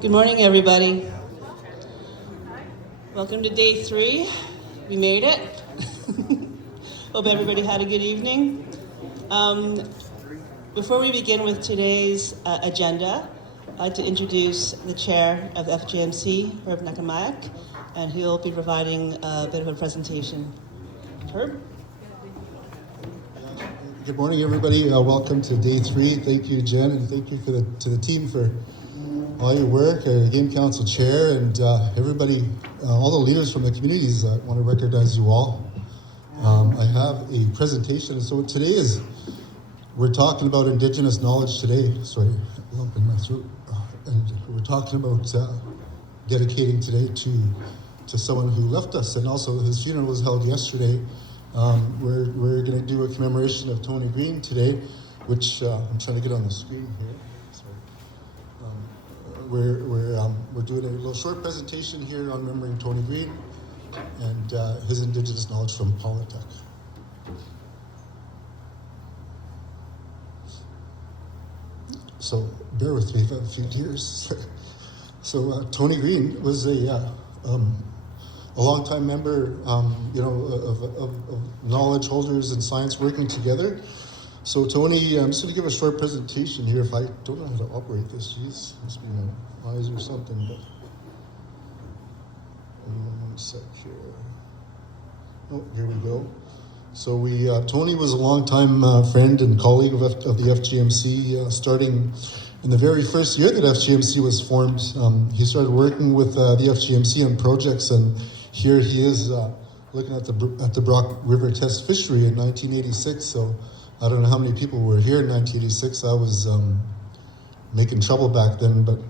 Good morning, everybody. Welcome to day 3. We made it. Hope everybody had a good evening. Before we begin with today's agenda, I'd like to introduce the chair of FGMC, Herb Nakamayak, and he'll be providing a bit of a presentation. Herb? Good morning, everybody. Welcome to day 3. Thank you, Jen, and thank you to the team for all your work, Game Council Chair, and everybody, all the leaders from the communities. I want to recognize you all. I have a presentation. So today we're talking about Indigenous knowledge today. Sorry, lump in my throat. And we're talking about dedicating today to someone who left us, and also his funeral was held yesterday. We're going to do a commemoration of Tony Green today, which I'm trying to get on the screen here. We're doing a little short presentation here on remembering Tony Green and his Indigenous knowledge from Polytech. So bear with me, I've got a few tears. So Tony Green was a longtime member, of knowledge holders and science working together. So Tony, I'm just going to give a short presentation here. If I don't know how to operate this, geez, must be my eyes or something. But one sec here. Oh, here we go. So Tony was a longtime friend and colleague of the FGMC, starting in the very first year that FGMC was formed. He started working with the FGMC on projects, and here he is looking at the Brock River Test Fishery in 1986. So I don't know how many people were here in 1986. I was making trouble back then, but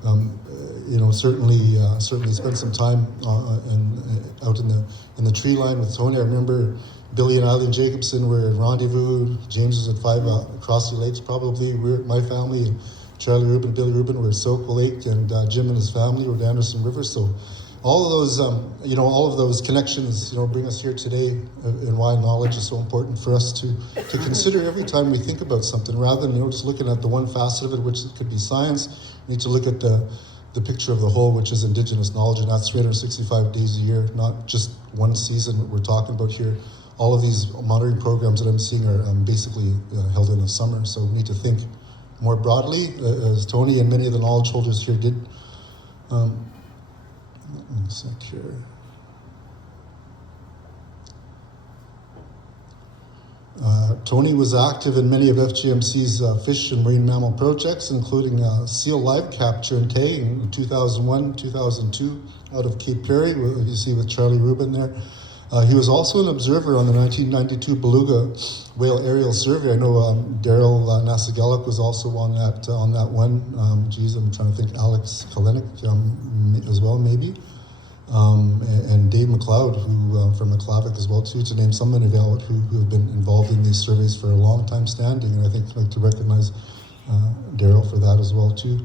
certainly spent some time out in the tree line with Tony. I remember Billy and Eileen Jacobson were at Rendezvous. James was at 5 across the lakes probably. My family, and Charlie Rubin, Billy Rubin were at Soquel Lake, and Jim and his family were at Anderson River. So all of those connections, bring us here today, and why knowledge is so important for us to consider every time we think about something, rather than just looking at the one facet of it, which could be science. We need to look at the picture of the whole, which is Indigenous knowledge, and that's 365 days a year, not just one season that we're talking about here. All of these monitoring programs that I'm seeing are basically held in the summer, so we need to think more broadly, as Tony and many of the knowledge holders here did. One sec here. Tony was active in many of FGMC's fish and marine mammal projects, including seal live capture and tagging in 2001, 2002 out of Cape Perry, you see with Charlie Rubin there. He was also an observer on the 1992 Beluga whale aerial survey. I know Daryl Nasageluk was also on that one. I'm trying to think, Alex Kalenik as well, maybe. And Dave McLeod, who from McLavic as well too, to name someone who have been involved in these surveys for a long time standing, and I think I'd like to recognize Daryl for that as well too.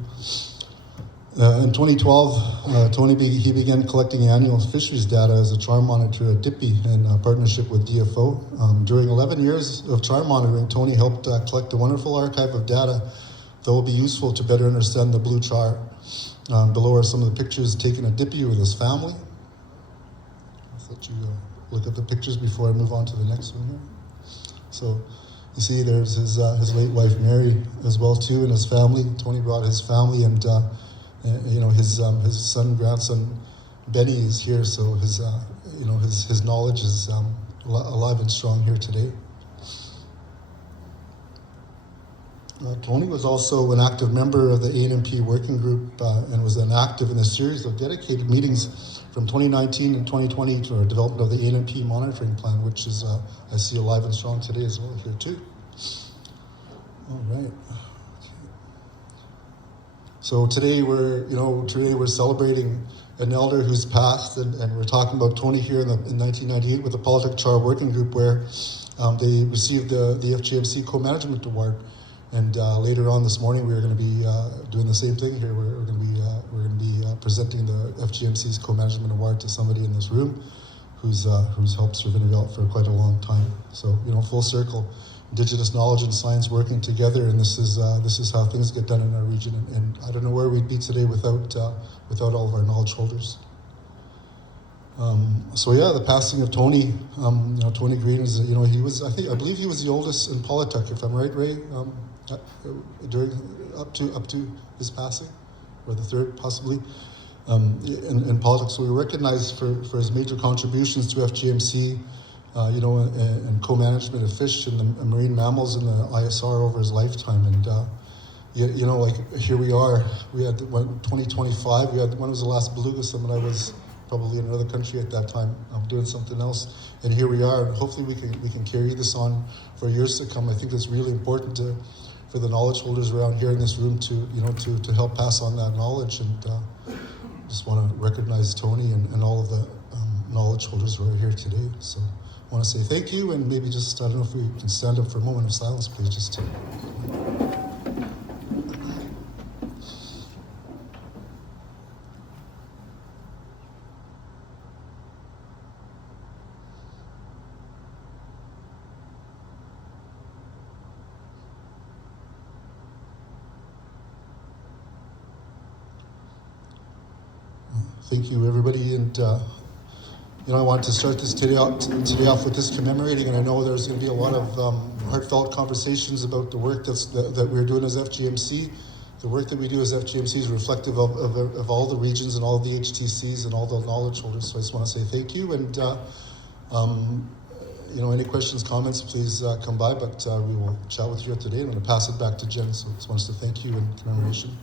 In 2012, Tony began collecting annual fisheries data as a charm monitor at Dippy in partnership with DFO. During 11 years of charm monitoring, Tony helped collect a wonderful archive of data that will be useful to better understand the blue char. Below are some of the pictures taken at Dippy with his family. I'll let you look at the pictures before I move on to the next one here. So you see there's his late wife Mary as well too, and his family. Tony brought his family, and his son, grandson Benny is here. So his knowledge is alive and strong here today. Tony was also an active member of the ANMP working group and was an active in a series of dedicated meetings from 2019 and 2020 to our development of the ANMP monitoring plan, which is I see alive and strong today as well here too. All right. So today we're celebrating an elder who's passed, and we're talking about Tony here in 1998 with the Polytech Char Working Group, where they received the FGMC Co-Management Award. And later on this morning, we're going to be doing the same thing here. We're going to be presenting the FGMC's Co-Management Award to somebody in this room who's helped serve Inuville for quite a long time. So full circle. Indigenous knowledge and science working together, and this is how things get done in our region. And I don't know where we'd be today without all of our knowledge holders. So yeah, the passing of Tony. Tony Green is, I believe he was the oldest in Politics, if I'm right, Ray. During up to his passing, or the third possibly. In politics, so we recognize for his major contributions to FGMC, and co-management of fish and the marine mammals in the ISR over his lifetime. And like here we are. We had 2025. We had, when was the last Beluga Summit? I was probably in another country at that time, doing something else. And here we are. Hopefully, we can carry this on for years to come. I think it's really important for the knowledge holders around here in this room to help pass on that knowledge. And just want to recognize Tony and all of the knowledge holders who are here today. So I want to say thank you, and maybe just, I don't know if we can stand up for a moment of silence, please, just to... Thank you, everybody, and I wanted to start this today off with this commemorating, and I know there's going to be a lot of heartfelt conversations about the work that we're doing as FGMC. The work that we do as FGMC is reflective of all the regions and all the HTCs and all the knowledge holders. So I just want to say thank you, and any questions, comments, please come by. But we will chat with you today, and I'm going to pass it back to Jen. So I just want to thank you in commemoration.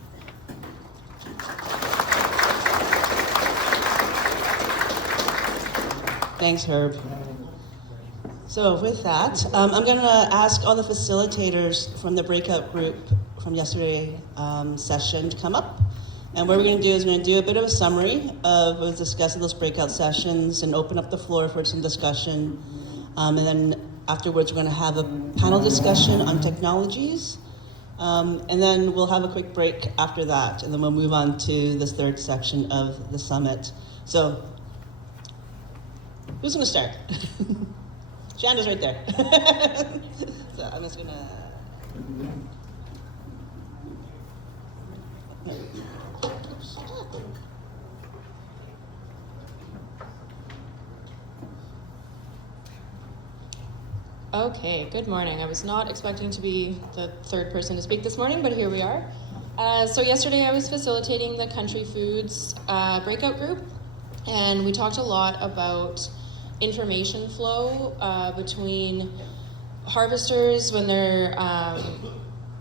Thanks, Herb. So with that, I'm going to ask all the facilitators from the breakout group from yesterday's session to come up. And what we're going to do is we're going to do a bit of a summary of what was discussed in those breakout sessions and open up the floor for some discussion. And then afterwards, we're going to have a panel discussion on technologies. And then we'll have a quick break after that. And then we'll move on to this third section of the summit. So who's going to start? Shanda's right there. So I'm just going to... Okay, good morning. I was not expecting to be the third person to speak this morning, but here we are. So yesterday I was facilitating the Country Foods breakout group, and we talked a lot about information flow between harvesters when they're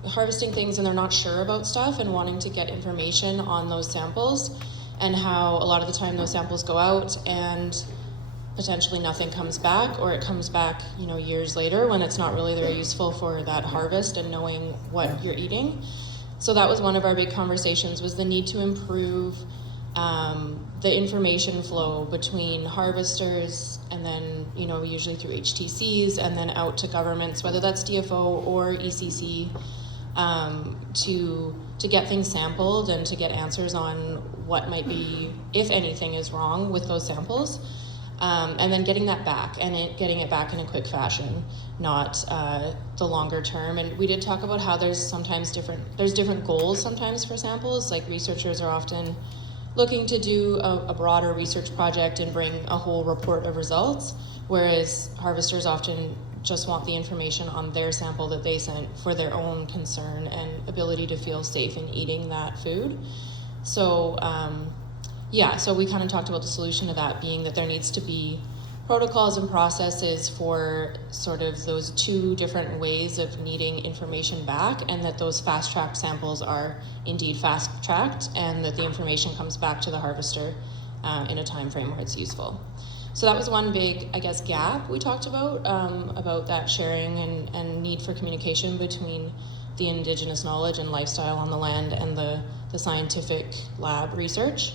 harvesting things and they're not sure about stuff and wanting to get information on those samples, and how a lot of the time those samples go out and potentially nothing comes back, or it comes back, years later when it's not really very useful for that harvest and knowing what you're eating. So that was one of our big conversations, was the need to improve the information flow between harvesters and then, usually through HTCs and then out to governments, whether that's DFO or ECC, to get things sampled and to get answers on what might be, if anything is wrong with those samples. And then getting that back, and getting it back in a quick fashion, not the longer term. And we did talk about how there's different goals sometimes for samples. Like researchers are often looking to do a broader research project and bring a whole report of results, whereas harvesters often just want the information on their sample that they sent for their own concern and ability to feel safe in eating that food. So so we kind of talked about the solution to that being that there needs to be protocols and processes for sort of those two different ways of needing information back, and that those fast-tracked samples are indeed fast-tracked, and that the information comes back to the harvester in a time frame where it's useful. So that was one big, gap we talked about that sharing and need for communication between the Indigenous knowledge and lifestyle on the land and the scientific lab research.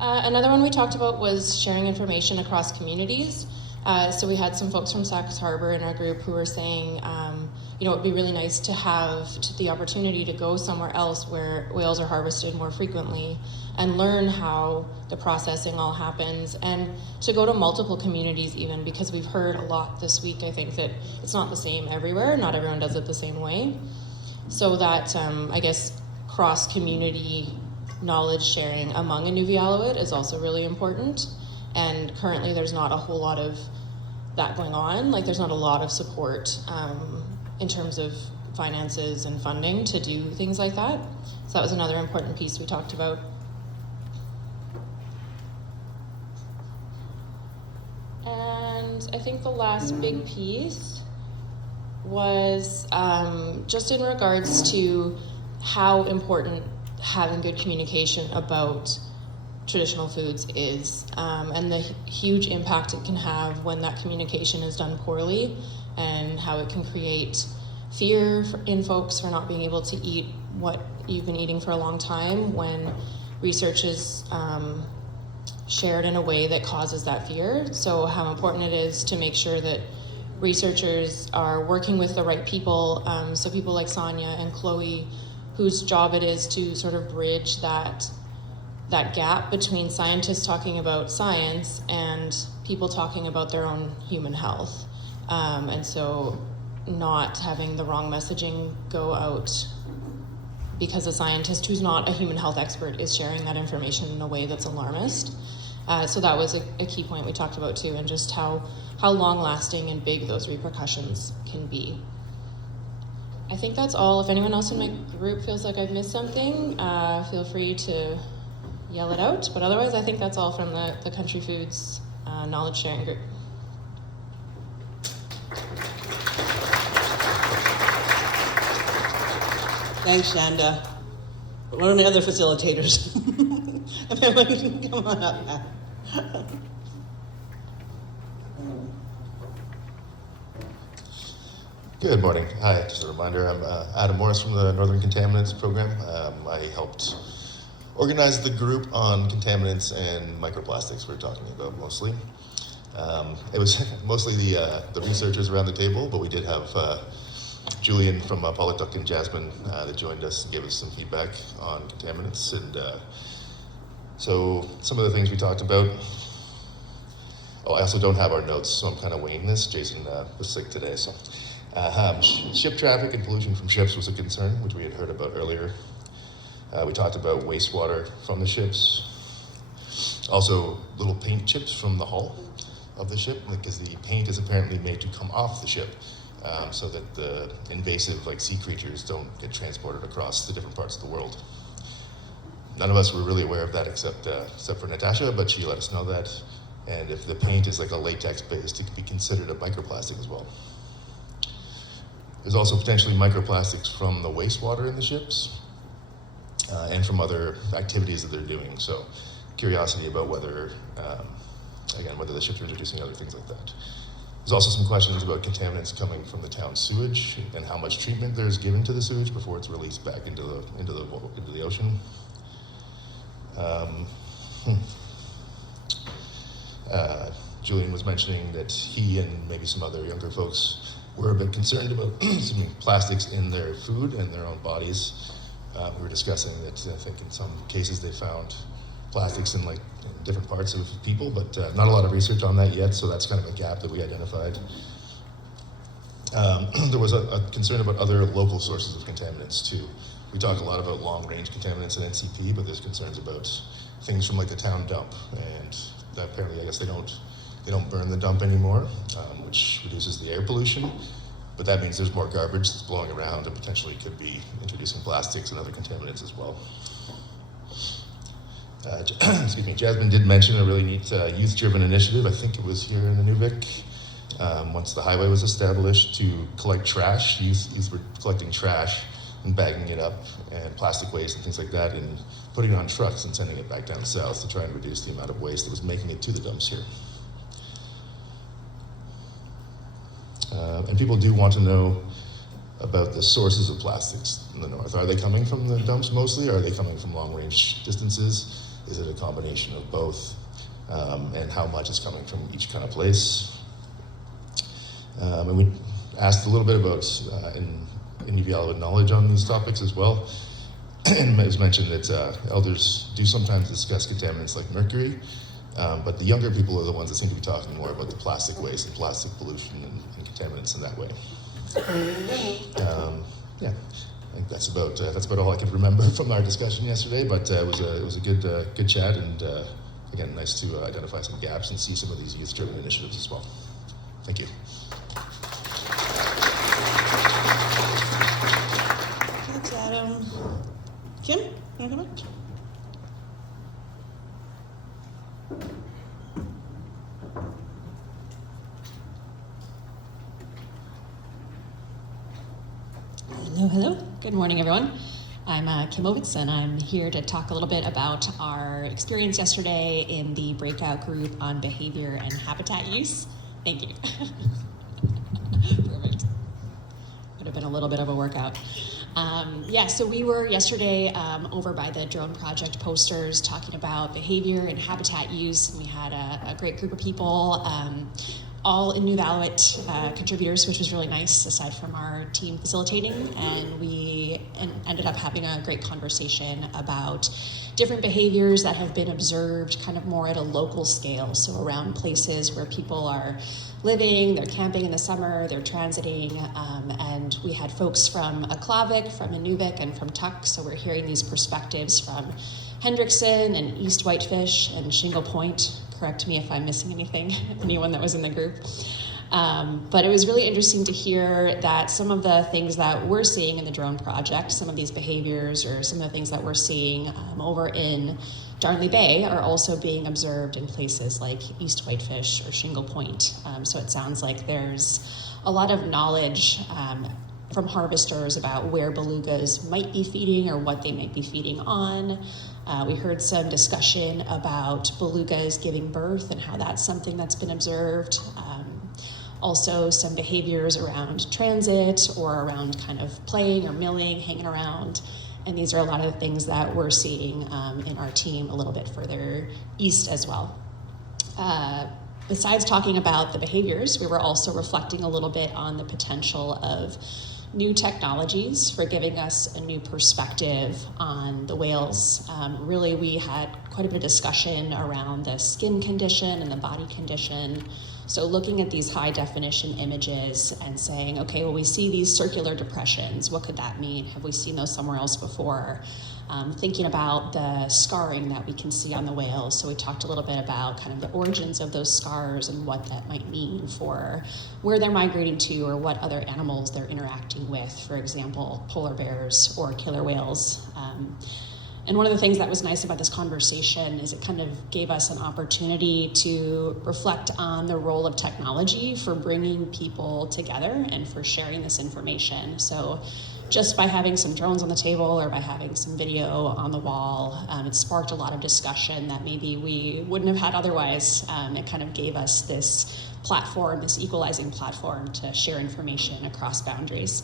Another one we talked about was sharing information across communities. So we had some folks from Sacks Harbor in our group who were saying, it'd be really nice to have the opportunity to go somewhere else where whales are harvested more frequently and learn how the processing all happens, and to go to multiple communities even, because we've heard a lot this week, I think, that it's not the same everywhere, not everyone does it the same way. So that, I guess, cross-community knowledge sharing among Inuvialuit is also really important. And currently there's not a whole lot of that going on. Like, there's not a lot of support in terms of finances and funding to do things like that. So that was another important piece we talked about. And I think the last big piece was just in regards to how important having good communication about traditional foods is, and the huge impact it can have when that communication is done poorly, and how it can create fear in folks for not being able to eat what you've been eating for a long time when research is shared in a way that causes that fear. So how important it is to make sure that researchers are working with the right people, so people like Sonia and Chloe, whose job it is to sort of bridge that gap between scientists talking about science and people talking about their own human health. And so not having the wrong messaging go out because a scientist who's not a human health expert is sharing that information in a way that's alarmist. So that was a key point we talked about too, and just how long-lasting and big those repercussions can be. I think that's all. If anyone else in my group feels like I've missed something, feel free to yell it out. But otherwise, I think that's all from the Country Foods knowledge sharing group. Thanks, Shanda. One of the other facilitators. Everyone can come on up now. Good morning. Hi, just a reminder, I'm Adam Morris from the Northern Contaminants Program. I helped organize the group on contaminants and microplastics we're talking about mostly. It was mostly the researchers around the table, but we did have Julian from Polytuck and Jasmine that joined us and gave us some feedback on contaminants. And so some of the things we talked about. Oh, I also don't have our notes, so I'm kind of winging this. Jason was sick today, so. Ship traffic and pollution from ships was a concern, which we had heard about earlier. We talked about wastewater from the ships. Also, little paint chips from the hull of the ship, because the paint is apparently made to come off the ship, so that the invasive sea creatures don't get transported across the different parts of the world. None of us were really aware of that except for Natasha, but she let us know that. And if the paint is like a latex based, it could be considered a microplastic as well. There's also potentially microplastics from the wastewater in the ships and from other activities that they're doing. So curiosity about whether the ships are introducing other things like that. There's also some questions about contaminants coming from the town sewage and how much treatment there's given to the sewage before it's released back into the ocean. Julian was mentioning that he and maybe some other younger folks were a bit concerned about plastics in their food and their own bodies. We were discussing that I think in some cases they found plastics in different parts of people, but not a lot of research on that yet, so that's kind of a gap that we identified. There was a concern about other local sources of contaminants too. We talk a lot about long-range contaminants and NCP, but there's concerns about things from the town dump, and apparently I guess they don't burn the dump anymore, which reduces the air pollution, but that means there's more garbage that's blowing around and potentially could be introducing plastics and other contaminants as well. Excuse me, Jasmine did mention a really neat youth-driven initiative. I think it was here in Inuvik. Once the highway was established, to collect trash. Youth were collecting trash and bagging it up, and plastic waste and things like that, and putting it on trucks and sending it back down south to try and reduce the amount of waste that was making it to the dumps here. And people do want to know about the sources of plastics in the north. Are they coming from the dumps mostly, or are they coming from long-range distances? Is it a combination of both? And how much is coming from each kind of place? And we asked a little bit about any of y'all with knowledge on these topics as well. And it was mentioned that elders do sometimes discuss contaminants like mercury, but the younger people are the ones that seem to be talking more about the plastic waste and plastic pollution and contaminants in that way. Yeah, I think that's about all I can remember from our discussion yesterday. But it was a good chat, and again, nice to identify some gaps and see some of these youth-driven initiatives as well. Thank you. Thanks, Adam. Kim, you want to come up? Hello. Good morning, everyone. I'm Kim Ovitz, and I'm here to talk a little bit about our experience yesterday in the breakout group on behavior and habitat use. Thank you. Perfect. Would have been a little bit of a workout. So we were yesterday over by the drone project posters talking about behavior and habitat use, and we had a great group of people, all in Nunavut contributors, which was really nice, aside from our team facilitating. And we ended up having a great conversation about different behaviors that have been observed kind of more at a local scale, so around places where people are living, they're camping in the summer, they're transiting, and we had folks from Aklavik, from Inuvik, and from Tuk, so we're hearing these perspectives from Hendrickson and East Whitefish and Shingle Point. Correct me if I'm missing anything, anyone that was in the group. But it was really interesting to hear that some of the things that we're seeing in the drone project, some of these behaviors or some of the things that we're seeing over in Darnley Bay are also being observed in places like East Whitefish or Shingle Point. So it sounds like there's a lot of knowledge from harvesters about where belugas might be feeding or what they might be feeding on. We heard some discussion about belugas giving birth and how that's something that's been observed. Also some behaviors around transit or around kind of playing or milling, hanging around. And these are a lot of the things that we're seeing in our team a little bit further east as well. Besides talking about the behaviors, we were also reflecting a little bit on the potential of new technologies for giving us a new perspective on the whales. Really, we had quite a bit of discussion around the skin condition and the body condition. So looking at these high definition images and saying, okay, well, we see these circular depressions. What could that mean? Have we seen those somewhere else before? Thinking about the scarring that we can see on the whales. So we talked a little bit about kind of the origins of those scars and what that might mean for where they're migrating to or what other animals they're interacting with, for example, polar bears or killer whales. And one of the things that was nice about this conversation is it kind of gave us an opportunity to reflect on the role of technology for bringing people together and for sharing this information. So just by having some drones on the table or by having some video on the wall, it sparked a lot of discussion that maybe we wouldn't have had otherwise. It kind of gave us this platform, this equalizing platform to share information across boundaries.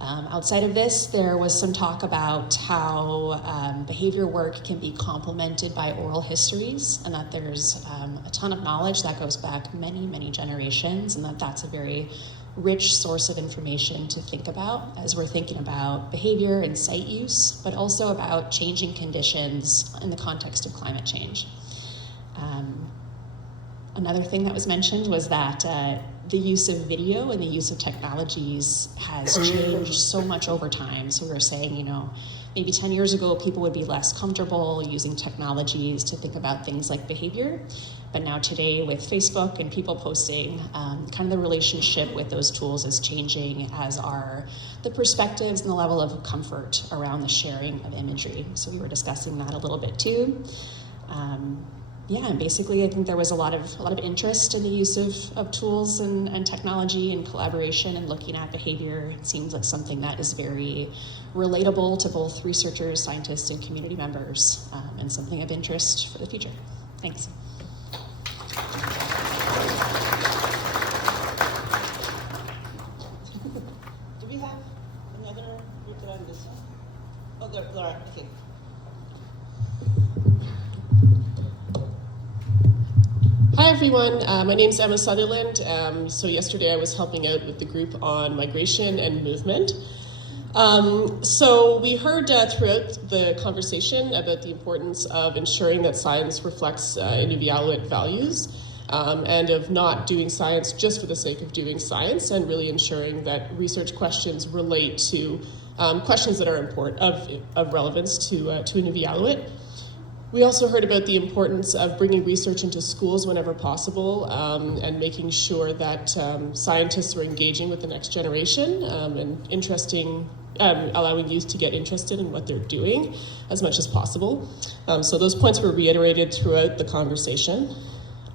Outside of this, there was some talk about how behavior work can be complemented by oral histories, and that there's a ton of knowledge that goes back many, many generations, and that that's a very rich source of information to think about as we're thinking about behavior and site use, but also about changing conditions in the context of climate change. Another thing that was mentioned was that the use of video and the use of technologies has changed so much over time. So we were saying, maybe 10 years ago, people would be less comfortable using technologies to think about things like behavior. But now today, with Facebook and people posting, kind of the relationship with those tools is changing, as are the perspectives and the level of comfort around the sharing of imagery. So we were discussing that a little bit too. And basically I think there was a lot of interest in the use of tools and technology and collaboration and looking at behavior. It seems like something that is very relatable to both researchers, scientists, and community members, and something of interest for the future. Thanks. Do we have another group that on this one? Oh, there, Laura, okay. Hi everyone. My name's Emma Sutherland. So yesterday I was helping out with the group on migration and movement. So we heard throughout the conversation about the importance of ensuring that science reflects Inuvialuit values and of not doing science just for the sake of doing science, and really ensuring that research questions relate to questions that are important of relevance to Inuvialuit. We also heard about the importance of bringing research into schools whenever possible and making sure that scientists are engaging with the next generation and allowing youth to get interested in what they're doing as much as possible. So those points were reiterated throughout the conversation.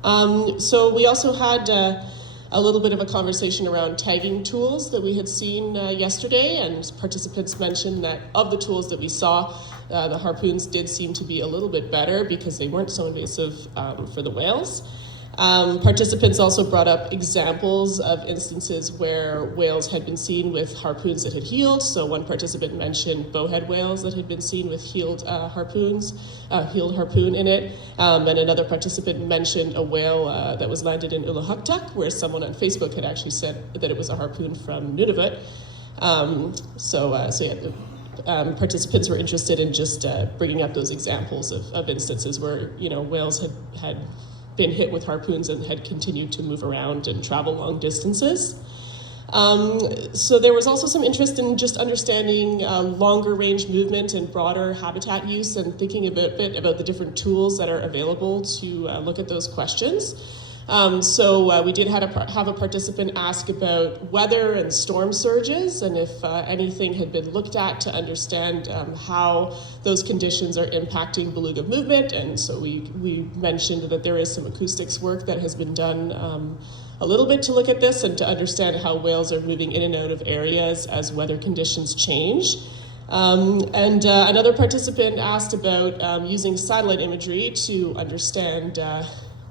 So we also had a little bit of a conversation around tagging tools that we had seen yesterday, and participants mentioned that of the tools that we saw, the harpoons did seem to be a little bit better because they weren't so invasive for the whales. Participants also brought up examples of instances where whales had been seen with harpoons that had healed. So one participant mentioned bowhead whales that had been seen with healed harpoon in it. And another participant mentioned a whale that was landed in Uluhuktuk, where someone on Facebook had actually said that it was a harpoon from Nunavut. Participants were interested in just bringing up those examples of instances where, whales had been hit with harpoons and had continued to move around and travel long distances. So there was also some interest in just understanding longer range movement and broader habitat use, and thinking a bit about the different tools that are available to look at those questions. So we did have a participant ask about weather and storm surges, and if anything had been looked at to understand how those conditions are impacting beluga movement. And so we mentioned that there is some acoustics work that has been done a little bit to look at this and to understand how whales are moving in and out of areas as weather conditions change. Another participant asked about using satellite imagery to understand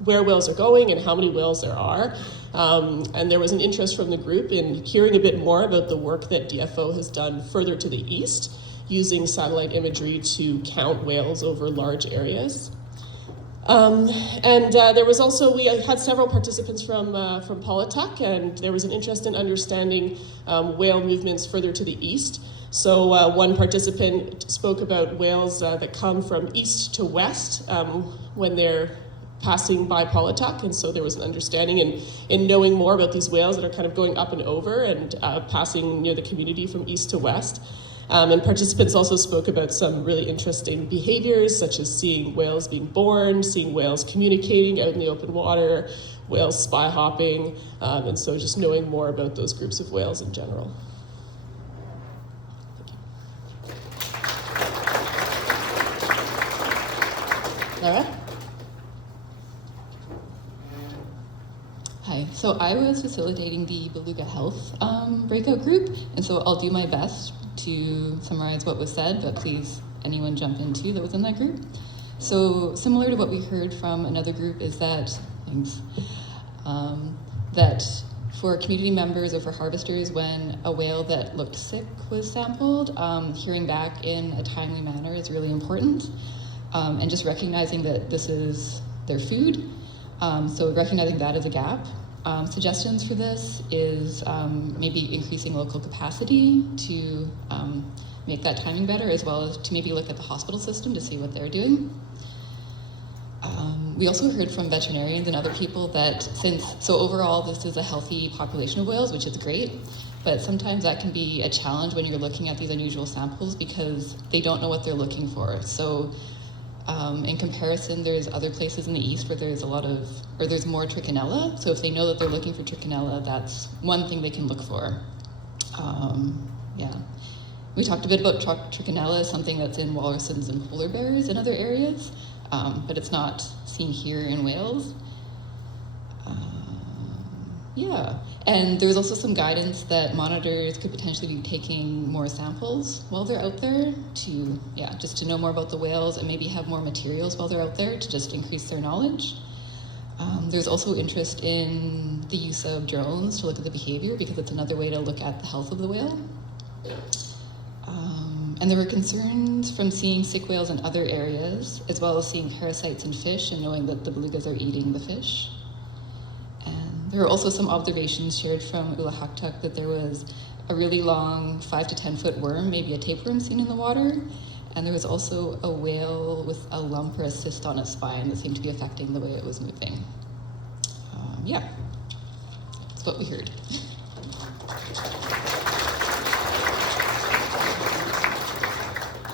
where whales are going and how many whales there are. And there was an interest from the group in hearing a bit more about the work that DFO has done further to the east, using satellite imagery to count whales over large areas. There was also, we had several participants from Paulatuk, and there was an interest in understanding whale movements further to the east. So one participant spoke about whales that come from east to west when they're passing by Paulatuk, and so there was an understanding in knowing more about these whales that are kind of going up and over and passing near the community from east to west. And participants also spoke about some really interesting behaviors, such as seeing whales being born, seeing whales communicating out in the open water, whales spy hopping, and so just knowing more about those groups of whales in general. Lara? Hi, so I was facilitating the Beluga Health breakout group, and so I'll do my best to summarize what was said, but please, anyone jump in too that was in that group. So similar to what we heard from another group is that, that for community members or for harvesters, when a whale that looked sick was sampled, hearing back in a timely manner is really important, and just recognizing that this is their food. So recognizing that as a gap. Suggestions for this is maybe increasing local capacity to make that timing better, as well as to maybe look at the hospital system to see what they're doing. We also heard from veterinarians and other people that so overall this is a healthy population of whales, which is great, but sometimes that can be a challenge when you're looking at these unusual samples because they don't know what they're looking for. So in comparison, there's other places in the east where there's there's more trichinella. So if they know that they're looking for trichinella, that's one thing they can look for. We talked a bit about trichinella, something that's in walruses and polar bears in other areas, but it's not seen here in Wales. And there was also some guidance that monitors could potentially be taking more samples while they're out there just to know more about the whales and maybe have more materials while they're out there to just increase their knowledge. There's also interest in the use of drones to look at the behavior because it's another way to look at the health of the whale. And there were concerns from seeing sick whales in other areas, as well as seeing parasites in fish and knowing that the belugas are eating the fish. There were also some observations shared from Ulahaktuk that there was a really long 5 to 10 foot worm, maybe a tapeworm seen in the water. And there was also a whale with a lump or a cyst on its spine that seemed to be affecting the way it was moving. Yeah, that's what we heard.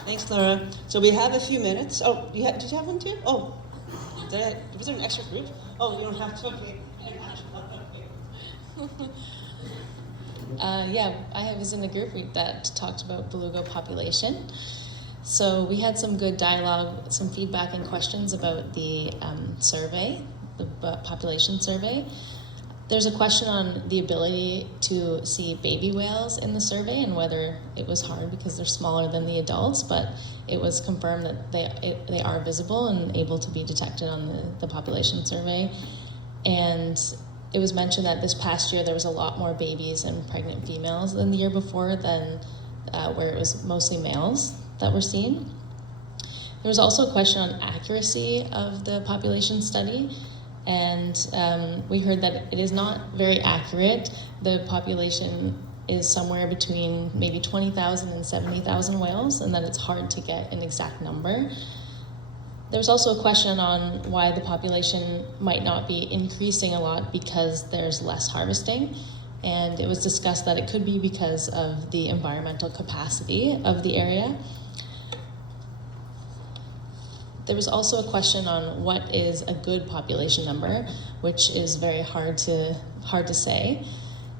Thanks, Laura. So we have a few minutes. Oh, did you have one too? Oh, was there an extra group? Oh, you don't have to. Okay. Yeah, I was in the group that talked about beluga population. So we had some good dialogue, some feedback and questions about the survey, the population survey. There's a question on the ability to see baby whales in the survey and whether it was hard because they're smaller than the adults, but it was confirmed that they are visible and able to be detected on the population survey. And it was mentioned that this past year there was a lot more babies and pregnant females than the year before, than where it was mostly males that were seen. There was also a question on accuracy of the population study, and we heard that it is not very accurate. The population is somewhere between maybe 20,000 and 70,000 whales, and that it's hard to get an exact number. There's also a question on why the population might not be increasing a lot because there's less harvesting. And it was discussed that it could be because of the environmental capacity of the area. There was also a question on what is a good population number, which is very hard to say.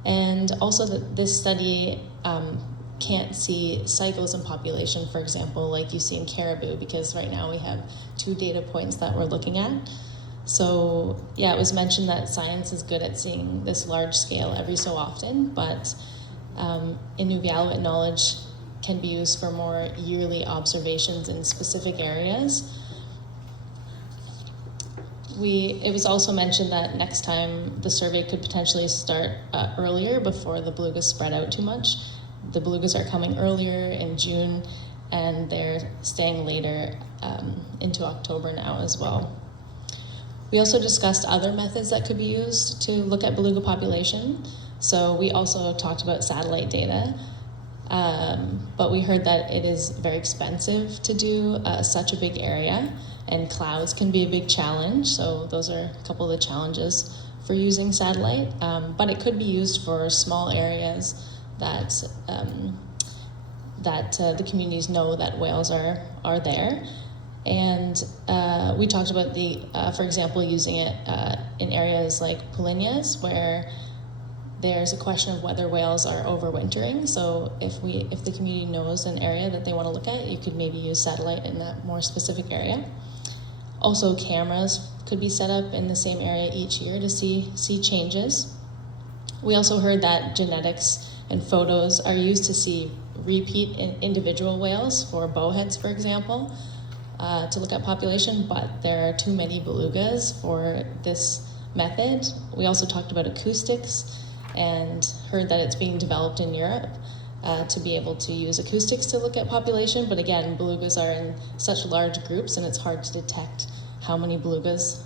And also that this study can't see cycles in population, for example, like you see in caribou, because right now we have 2 data points that we're looking at. So yeah, it was mentioned that science is good at seeing this large scale every so often, but Inuvialuit knowledge can be used for more yearly observations in specific areas. It was also mentioned that next time the survey could potentially start earlier before the belugas spread out too much. The belugas are coming earlier in June, and they're staying later into October now as well. We also discussed other methods that could be used to look at beluga population. So we also talked about satellite data, but we heard that it is very expensive to do such a big area, and clouds can be a big challenge. So those are a couple of the challenges for using satellite, but it could be used for small areas that the communities know that whales are there. And we talked about for example, using it in areas like Polinas, where there's a question of whether whales are overwintering. So if the community knows an area that they want to look at, you could maybe use satellite in that more specific area. Also, cameras could be set up in the same area each year to see changes. We also heard that genetics and photos are used to see repeat individual whales for bowheads, for example, to look at population, but there are too many belugas for this method. We also talked about acoustics and heard that it's being developed in Europe to be able to use acoustics to look at population, but again, belugas are in such large groups and it's hard to detect how many belugas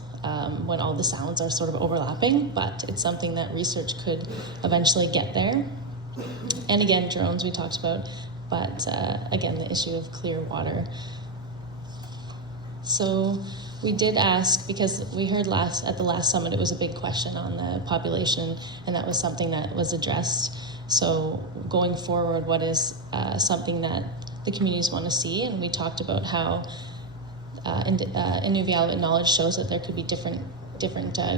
when all the sounds are sort of overlapping, but it's something that research could eventually get there. And again, drones we talked about, but again, the issue of clear water. So we did ask, because we heard at the last summit it was a big question on the population, and that was something that was addressed. So going forward, what is something that the communities want to see? And we talked about how Inuvialuit knowledge shows that there could be different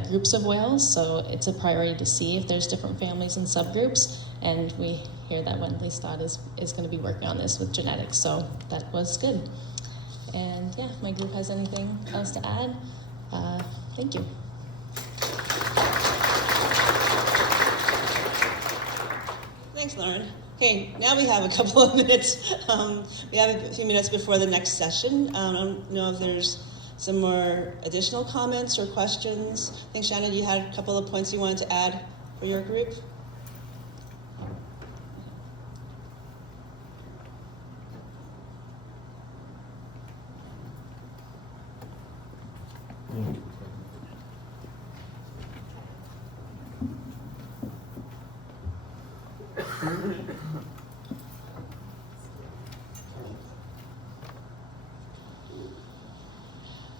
groups of whales, so it's a priority to see if there's different families and subgroups, and we hear that Wendley Stott is going to be working on this with genetics, so that was good. And yeah, if my group has anything else to add, thank you. Thanks, Lauren. Okay, now we have a couple of minutes. We have a few minutes before the next session. I don't know if there's some more additional comments or questions. I think, Shannon, you had a couple of points you wanted to add for your group.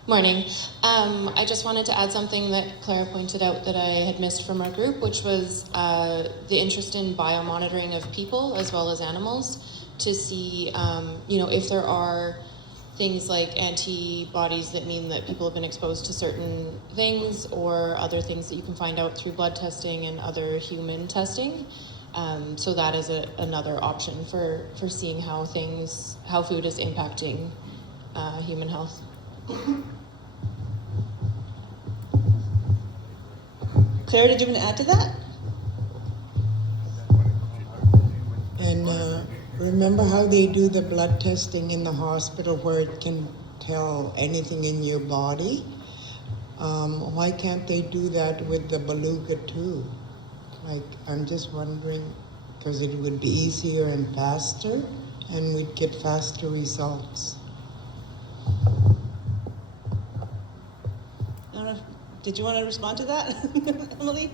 Morning. I just wanted to add something that Clara pointed out that I had missed from our group, which was the interest in biomonitoring of people as well as animals to see, if there are things like antibodies that mean that people have been exposed to certain things, or other things that you can find out through blood testing and other human testing. So that is another option for seeing how food is impacting human health. Claire, did you want to add to that? And remember how they do the blood testing in the hospital where it can tell anything in your body? Why can't they do that with the beluga too? Like, I'm just wondering, because it would be easier and faster, and we'd get faster results. I don't know. Did you want to respond to that, Emily?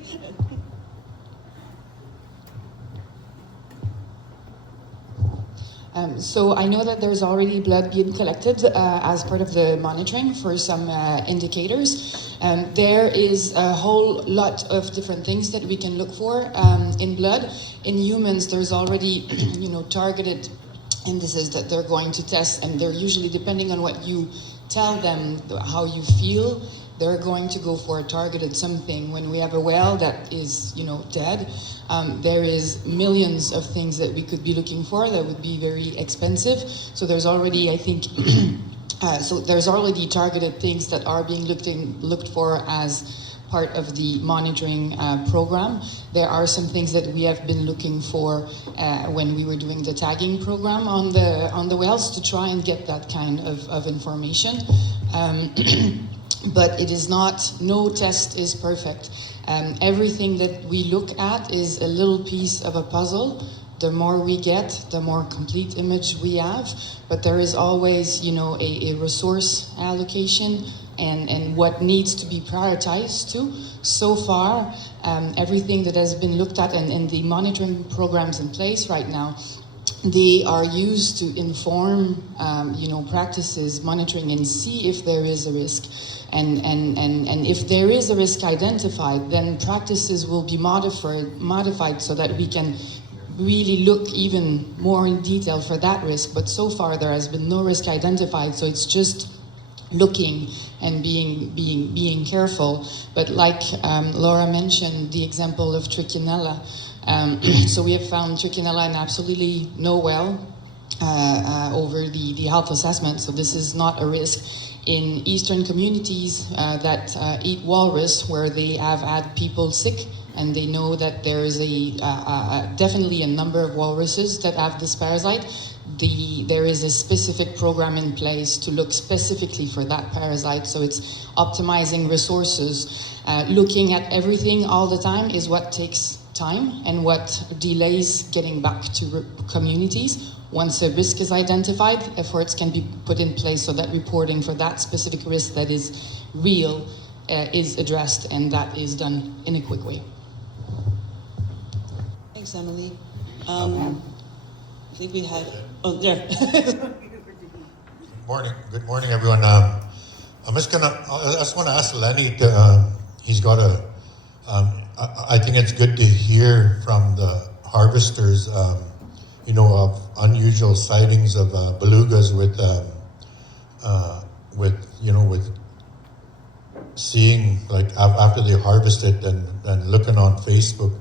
So I know that there's already blood being collected as part of the monitoring for some indicators. There is a whole lot of different things that we can look for in blood. In humans, there's already, targeted indices that they're going to test, and they're usually, depending on what you tell them, how you feel, they're going to go for a targeted something. When we have a whale that is, dead, there is millions of things that we could be looking for that would be very expensive. So there's already, I think, there's already targeted things that are being looked for as part of the monitoring program. There are some things that we have been looking for when we were doing the tagging program on the whales to try and get that kind of information. But it is not, no test is perfect. Everything that we look at is a little piece of a puzzle. The more we get, the more complete image we have. But there is always, a resource allocation and what needs to be prioritized too. So far, everything that has been looked at and the monitoring programs in place right now, they are used to inform, practices, monitoring, and see if there is a risk. And if there is a risk identified, then practices will be modified so that we can really look even more in detail for that risk. But so far, there has been no risk identified, so it's just looking and being careful. But like Laura mentioned, the example of trichinella. So we have found trichinella in absolutely no whale over the health assessment, so this is not a risk. In eastern communities that eat walrus, where they have had people sick, and they know that there is definitely a number of walruses that have this parasite, there is a specific program in place to look specifically for that parasite. So it's optimizing resources. Looking at everything all the time is what takes time and what delays getting back to communities. Once a risk is identified, efforts can be put in place so that reporting for that specific risk that is real is addressed, and that is done in a quick way. Thanks, Emily. I think we had. Oh, there. Good morning, everyone. I just want to ask Lenny. He's got I think it's good to hear from the harvesters. Of unusual sightings of belugas with seeing, like, after they harvest it and looking on Facebook.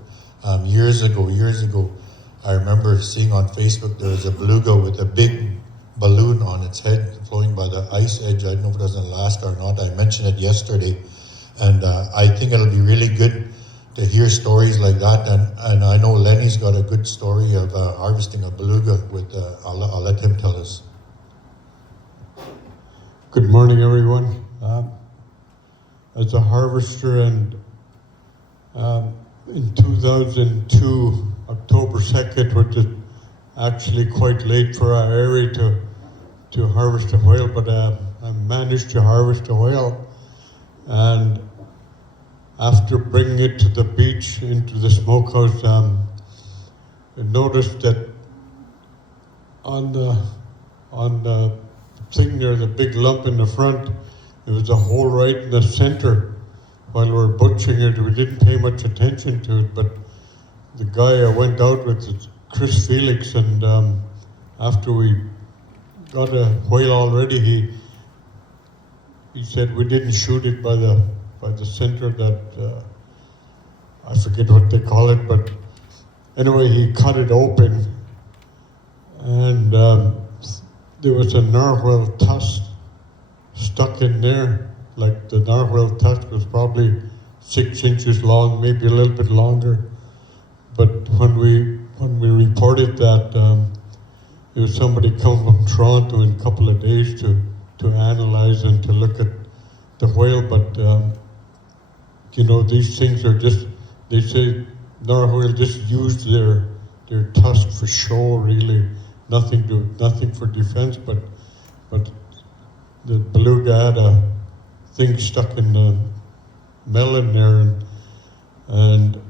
Years ago, I remember seeing on Facebook there was a beluga with a big balloon on its head floating by the ice edge. I don't know if it was in Alaska or not. I mentioned it yesterday, and I think it'll be really good to hear stories like that, and I know Lenny's got a good story of harvesting a beluga with. I'll let him tell us. Good morning, everyone. As a harvester, and in 2002, October 2nd, which is actually quite late for our area to harvest a whale, but I managed to harvest a whale, and after bringing it to the beach into the smokehouse, noticed that on the thing there, the big lump in the front, there was a hole right in the center. While we were butchering it, we didn't pay much attention to it, but the guy I went out with, Chris Felix, and after we got a whale already, he said we didn't shoot it by the center that I forget what they call it, but anyway, he cut it open, and there was a narwhal tusk stuck in there. Like the narwhal tusk was probably 6 inches long, maybe a little bit longer. But when we reported that, there was somebody come from Toronto in a couple of days to analyze and to look at the whale. But you know, these things are just, they say narwhal just used their tusk for show, really, nothing for defense. But the beluga had a thing stuck in the melon there, and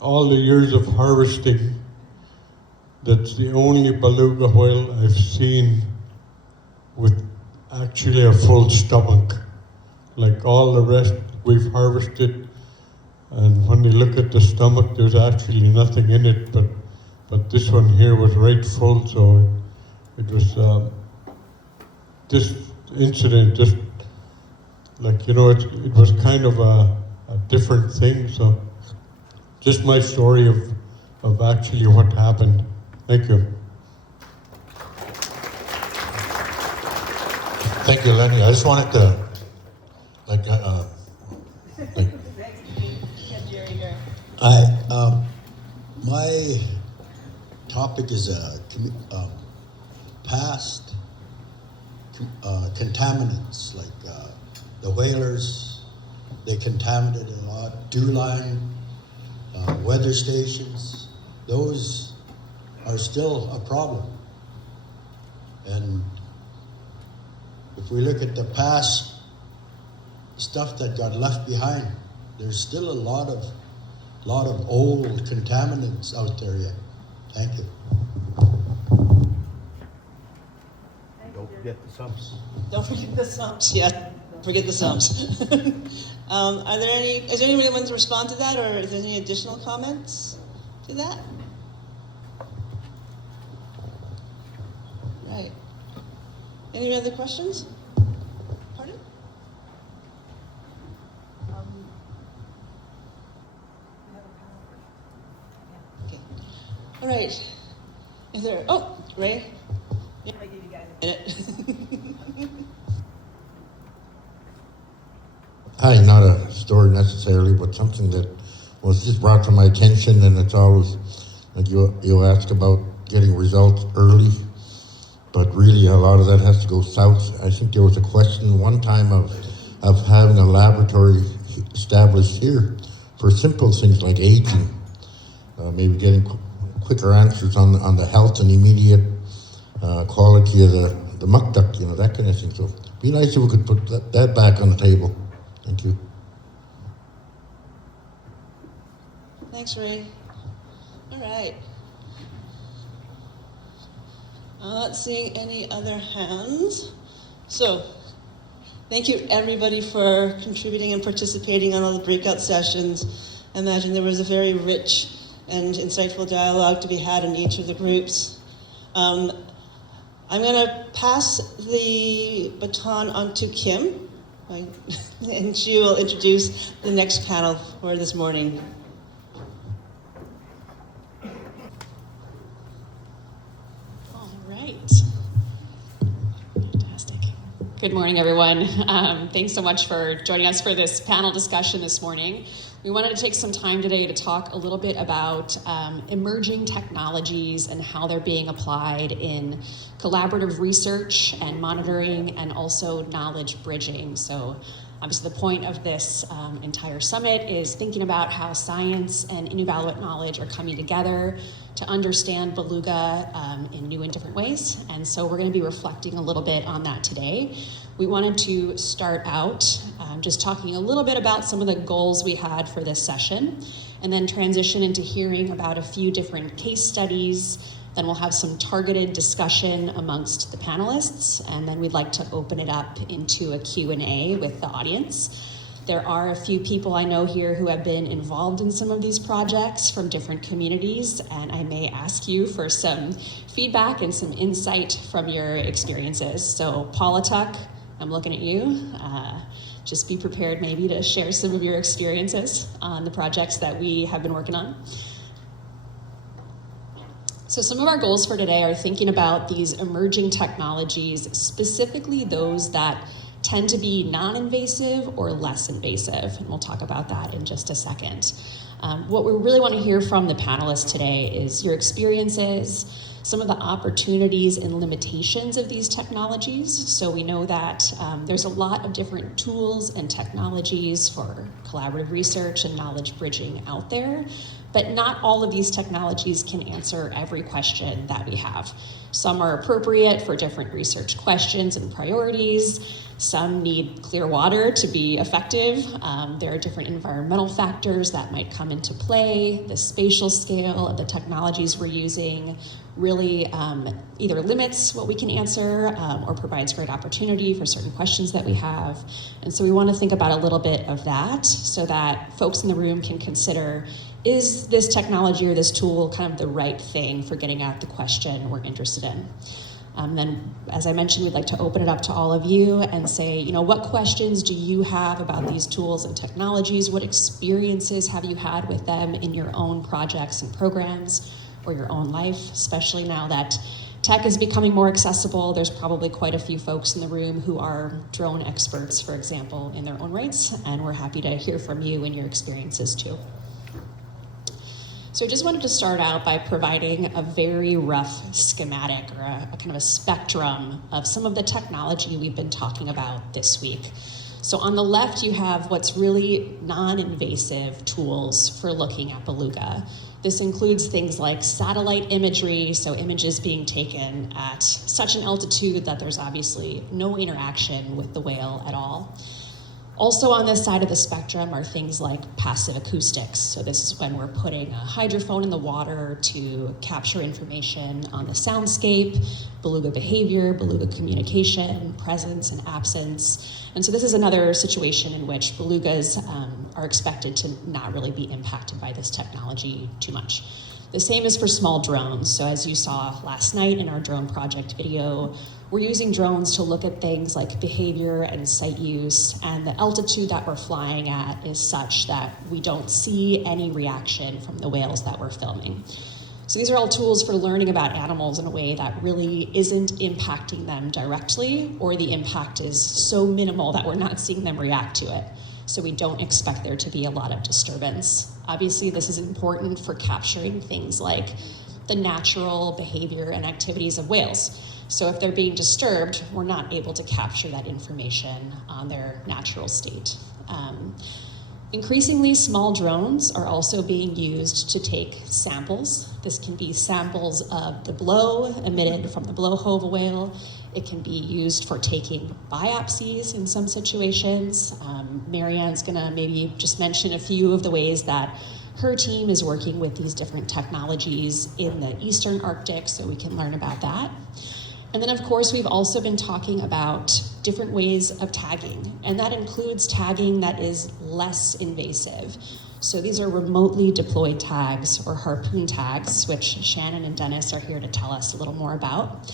all the years of harvesting, that's the only beluga whale I've seen with actually a full stomach. Like all the rest we've harvested, and when you look at the stomach, there's actually nothing in it, but this one here was right full, so it was, this incident just, like, you know, it was kind of a different thing, so just my story of actually what happened. Thank you. Thank you, Lenny. I just wanted to, Hi. My topic is past contaminants, like the whalers. They contaminated a lot. Dew line, weather stations. Those are still a problem. And if we look at the past stuff that got left behind, there's still a lot of old contaminants out there yet. Thank you. Don't forget the sumps. Don't forget the sumps. Yeah, forget the sumps. Is there anyone who wants to respond to that, or is there any additional comments to that? Right. Any other questions? Pardon? Okay. All right. Is there? Oh, Ray. Yeah. I gave you guys a minute. Hi, not a story necessarily, but something that was just brought to my attention, and it's always, like you ask about getting results early, but really a lot of that has to go south. I think there was a question one time of having a laboratory established here for simple things like aging, maybe getting quicker answers on the health and immediate quality of the muck duck, you know, that kind of thing. So it'd be nice if we could put that back on the table. Thank you. Thanks, Ray. All right. I'm not seeing any other hands. So, thank you everybody for contributing and participating on all the breakout sessions. I imagine there was a very rich and insightful dialogue to be had in each of the groups. I'm going to pass the baton on to Kim, and she will introduce the next panel for this morning. All right. Fantastic. Good morning, everyone. Thanks so much for joining us for this panel discussion this morning. We wanted to take some time today to talk a little bit about emerging technologies and how they're being applied in collaborative research and monitoring, and also knowledge bridging. So obviously the point of this entire summit is thinking about how science and inevaluate knowledge are coming together to understand beluga in new and different ways. And so we're going to be reflecting a little bit on that today. We wanted to start out just talking a little bit about some of the goals we had for this session. and then transition into hearing about a few different case studies. Then we'll have some targeted discussion amongst the panelists, and then we'd like to open it up into a Q&A with the audience. There are a few people I know here who have been involved in some of these projects from different communities, and I may ask you for some feedback and some insight from your experiences. So Paulatuck, I'm looking at you. Just be prepared maybe to share some of your experiences on the projects that we have been working on. So some of our goals for today are thinking about these emerging technologies, specifically those that tend to be non-invasive or less invasive, and we'll talk about that in just a second. What we really want to hear from the panelists today is your experiences, some of the opportunities and limitations of these technologies. So we know that there's a lot of different tools and technologies for collaborative research and knowledge bridging out there, but not all of these technologies can answer every question that we have. Some are appropriate for different research questions and priorities. Some need clear water to be effective. There are different environmental factors that might come into play. The spatial scale of the technologies we're using really either limits what we can answer or provides great opportunity for certain questions that we have. And so we want to think about a little bit of that so that folks in the room can consider, is this technology or this tool kind of the right thing for getting at the question we're interested in? Then, as I mentioned, we'd like to open it up to all of you and say, what questions do you have about these tools and technologies? What experiences have you had with them in your own projects and programs or your own life, especially now that tech is becoming more accessible? There's probably quite a few folks in the room who are drone experts, for example, in their own rights, and we're happy to hear from you and your experiences too. So I just wanted to start out by providing a very rough schematic or a kind of a spectrum of some of the technology we've been talking about this week. So on the left, you have what's really non-invasive tools for looking at beluga. This includes things like satellite imagery, so images being taken at such an altitude that there's obviously no interaction with the whale at all. Also on this side of the spectrum are things like passive acoustics. So this is when we're putting a hydrophone in the water to capture information on the soundscape, beluga behavior, beluga communication, presence and absence. And so this is another situation in which belugas are expected to not really be impacted by this technology too much. The same is for small drones. So as you saw last night in our drone project video, we're using drones to look at things like behavior and site use, and the altitude that we're flying at is such that we don't see any reaction from the whales that we're filming. So these are all tools for learning about animals in a way that really isn't impacting them directly, or the impact is so minimal that we're not seeing them react to it. So we don't expect there to be a lot of disturbance. Obviously, this is important for capturing things like the natural behavior and activities of whales. So if they're being disturbed, we're not able to capture that information on their natural state. Increasingly, small drones are also being used to take samples. This can be samples of the blow emitted from the blowhole of a whale. It can be used for taking biopsies in some situations. Marianne's gonna maybe just mention a few of the ways that her team is working with these different technologies in the Eastern Arctic, so we can learn about that. And then, of course, we've also been talking about different ways of tagging, and that includes tagging that is less invasive. So these are remotely deployed tags or harpoon tags, which Shannon and Dennis are here to tell us a little more about.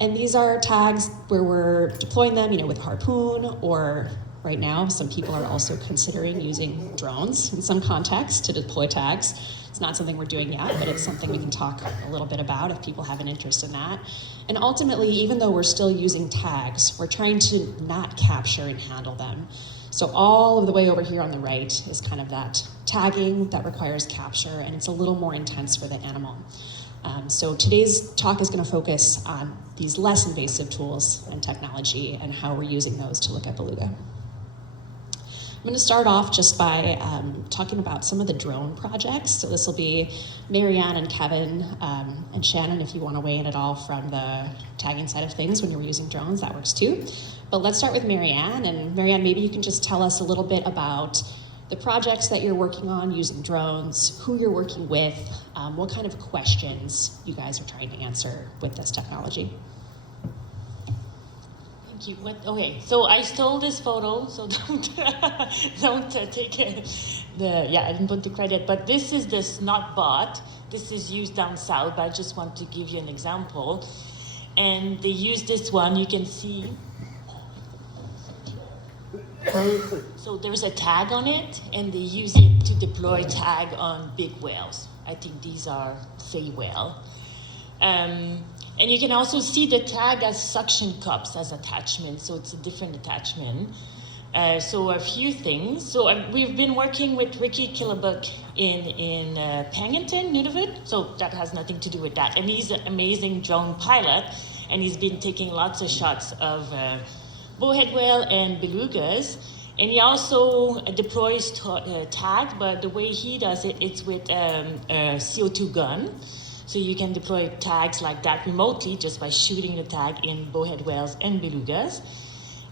And these are tags where we're deploying them, with harpoon, or right now, some people are also considering using drones in some contexts to deploy tags. It's not something we're doing yet, but it's something we can talk a little bit about if people have an interest in that. And ultimately, even though we're still using tags, we're trying to not capture and handle them. So all of the way over here on the right is kind of that tagging that requires capture, and it's a little more intense for the animal. So today's talk is going to focus on these less invasive tools and technology and how we're using those to look at beluga. I'm going to start off just by talking about some of the drone projects. So this will be Marianne and Kevin and Shannon, if you want to weigh in at all from the tagging side of things when you're using drones, that works too. But let's start with Marianne. And Marianne, maybe you can just tell us a little bit about the projects that you're working on using drones, who you're working with, what kind of questions you guys are trying to answer with this technology. Thank you. Okay, so I stole this photo, so don't take it. I didn't put the credit, but this is the snot bot. This is used down south, but I just want to give you an example. And they use this one, you can see. So there's a tag on it, and they use it to deploy tag on big whales. I think these are sei whale. And you can also see the tag as suction cups as attachment, so it's a different attachment. So a few things. So we've been working with Ricky Killebuk in Penginton, Nunavut, so that has nothing to do with that. And he's an amazing drone pilot, and he's been taking lots of shots of bowhead whale and belugas. And he also deploys tag, but the way he does it, it's with a CO2 gun. So you can deploy tags like that remotely just by shooting the tag in bowhead whales and belugas.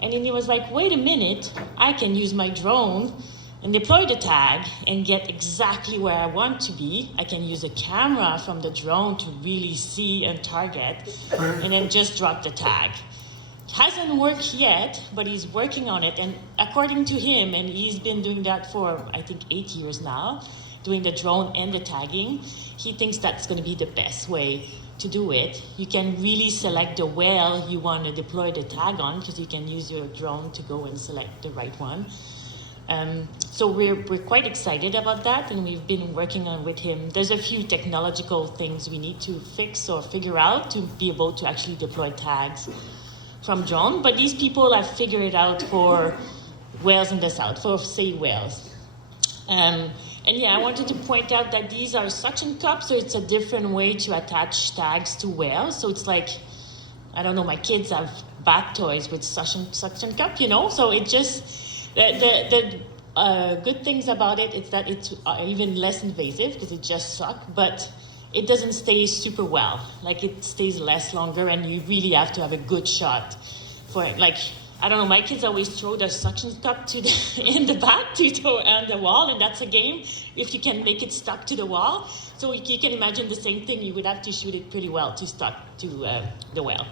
And then he was like, wait a minute, I can use my drone and deploy the tag and get exactly where I want to be. I can use a camera from the drone to really see and target, and then just drop the tag. Hasn't worked yet, but he's working on it. And according to him, and he's been doing that for, I think, 8 years now, doing the drone and the tagging, he thinks that's going to be the best way to do it. You can really select the whale you want to deploy the tag on, because you can use your drone to go and select the right one. So we're quite excited about that, and we've been working on with him. There's a few technological things we need to fix or figure out to be able to actually deploy tags from drone, but these people have figured it out for whales in the south, for sei whales. And yeah, I wanted to point out that these are suction cups, so it's a different way to attach tags to whales. So it's like, I don't know, my kids have bath toys with suction cup, you know? So it just, the good things about it is that it's even less invasive because it just sucks, but it doesn't stay super well. Like, it stays less longer, and you really have to have a good shot for it. Like, I don't know, my kids always throw their suction cup in the back to throw on the wall, and that's a game if you can make it stuck to the wall. So you can imagine the same thing. You would have to shoot it pretty well to stuck to the whale.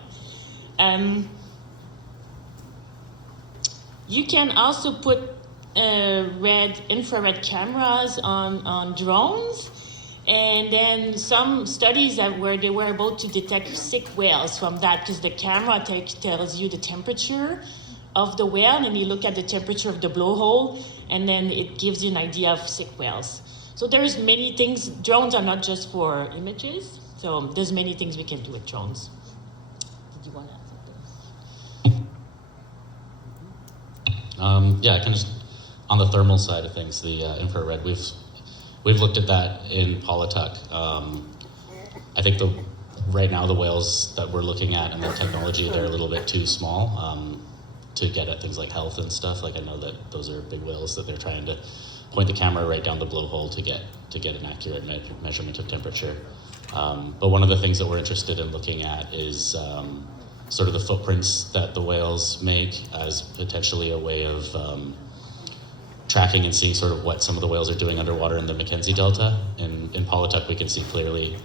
You can also put infrared cameras on drones. And then some studies where they were able to detect sick whales from that, because the camera tells you the temperature of the whale, and you look at the temperature of the blowhole, and then it gives you an idea of sick whales. So there's many things. Drones are not just for images, so there's many things we can do with drones. Did you want to add something? Yeah, I can just, on the thermal side of things, the infrared, we've looked at that in Polituck. I think right now the whales that we're looking at and the technology, they're a little bit too small to get at things like health and stuff. Like, I know that those are big whales that they're trying to point the camera right down the blowhole to get an accurate measurement of temperature. But one of the things that we're interested in looking at is sort of the footprints that the whales make as potentially a way of tracking and seeing sort of what some of the whales are doing underwater in the Mackenzie Delta. In Polituck, we can see clearly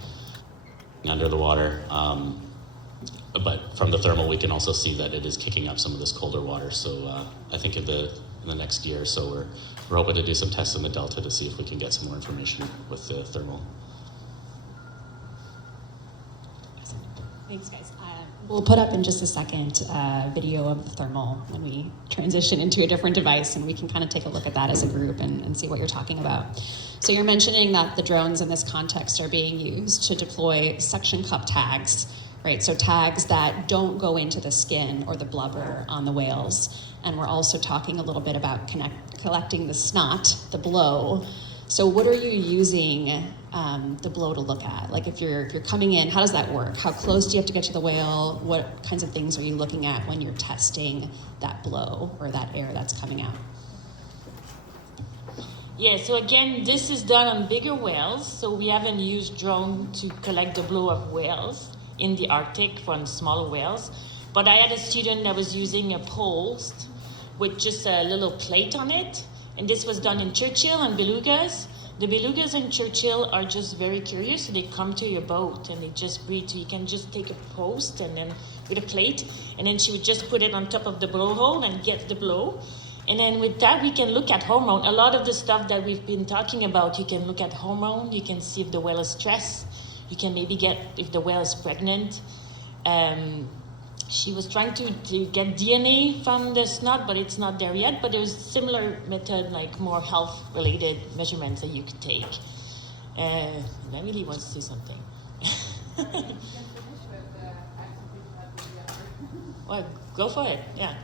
under the water, but from the thermal, we can also see that it is kicking up some of this colder water. So I think in the next year or so, we're hoping to do some tests in the Delta to see if we can get some more information with the thermal. Thanks, guys. We'll put up in just a second video of the thermal when we transition into a different device, and we can kind of take a look at that as a group and see what you're talking about. So you're mentioning that the drones in this context are being used to deploy suction cup tags, right? So tags that don't go into the skin or the blubber on the whales. And we're also talking a little bit about collecting the snot, the blow. So what are you using the blow to look at? Like, if you're coming in, how does that work? How close do you have to get to the whale? What kinds of things are you looking at when you're testing that blow or that air that's coming out? Yeah, so again, this is done on bigger whales. So we haven't used drone to collect the blow of whales in the Arctic from smaller whales. But I had a student that was using a pole with just a little plate on it, And this was done in Churchill and Belugas. The Belugas in Churchill are just very curious. So they come to your boat and they just breathe. So you can just take a post and then with a plate, and then she would just put it on top of the blowhole and get the blow. And then with that, we can look at hormone. A lot of the stuff that we've been talking about, you can look at hormone. You can see if the whale is stressed. You can maybe get if the whale is pregnant. She was trying to get DNA from the snot, but it's not there yet. But there's similar method, like more health-related measurements that you could take. I really want to say something. Well, go for it. Yeah.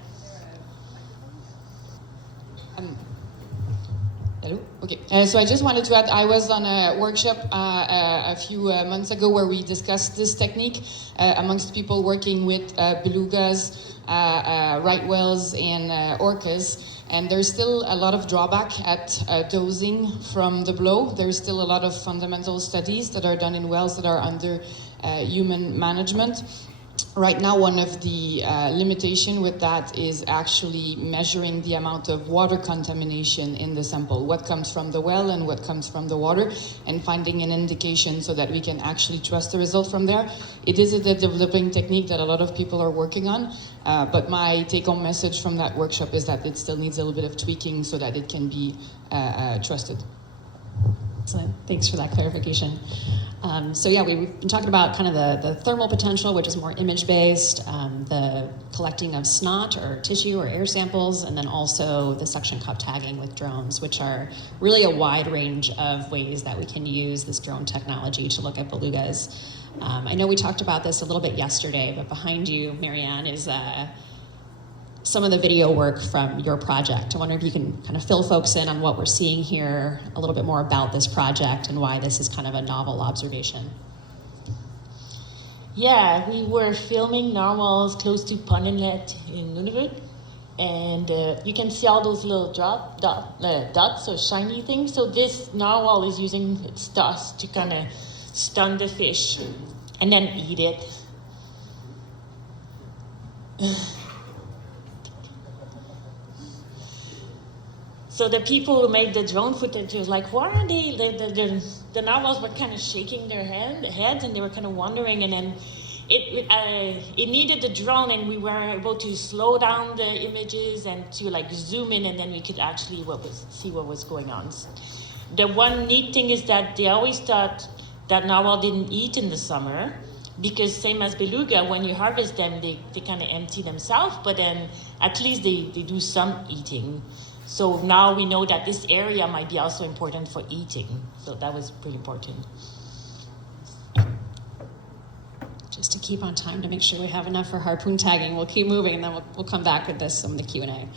Hello? Okay. So I just wanted to add, I was on a workshop a few months ago where we discussed this technique amongst people working with belugas, right whales, and orcas. And there's still a lot of drawback at dosing from the blow. There's still a lot of fundamental studies that are done in whales that are under human management. Right now, one of the limitation with that is actually measuring the amount of water contamination in the sample, what comes from the well and what comes from the water, and finding an indication so that we can actually trust the result from there. It is a developing technique that a lot of people are working on, but my take-home message from that workshop is that it still needs a little bit of tweaking so that it can be trusted. Excellent. Thanks for that clarification. So yeah, we've been talking about kind of the thermal potential, which is more image-based, the collecting of snot or tissue or air samples, and then also the suction cup tagging with drones, which are really a wide range of ways that we can use this drone technology to look at belugas. I know we talked about this a little bit yesterday, but behind you, Marianne, is some of the video work from your project. I wonder if you can kind of fill folks in on what we're seeing here, a little bit more about this project and why this is kind of a novel observation. Yeah, we were filming narwhals close to Pond Inlet in Nunavut, and you can see all those little dots or shiny things. So this narwhal is using its tusk to kind of stun the fish and then eat it. So the people who made the drone footage was like, why are they, the narwhals were kind of shaking their heads and they were kind of wondering, and then it needed the drone, and we were able to slow down the images and to like zoom in, and then we could actually see what was going on. The one neat thing is that they always thought that narwhal didn't eat in the summer, because same as beluga, when you harvest them, they kind of empty themselves, but then at least they do some eating. So now we know that this area might be also important for eating. So that was pretty important. Just to keep on time to make sure we have enough for harpoon tagging, we'll keep moving, and then we'll come back with this in the Q&A.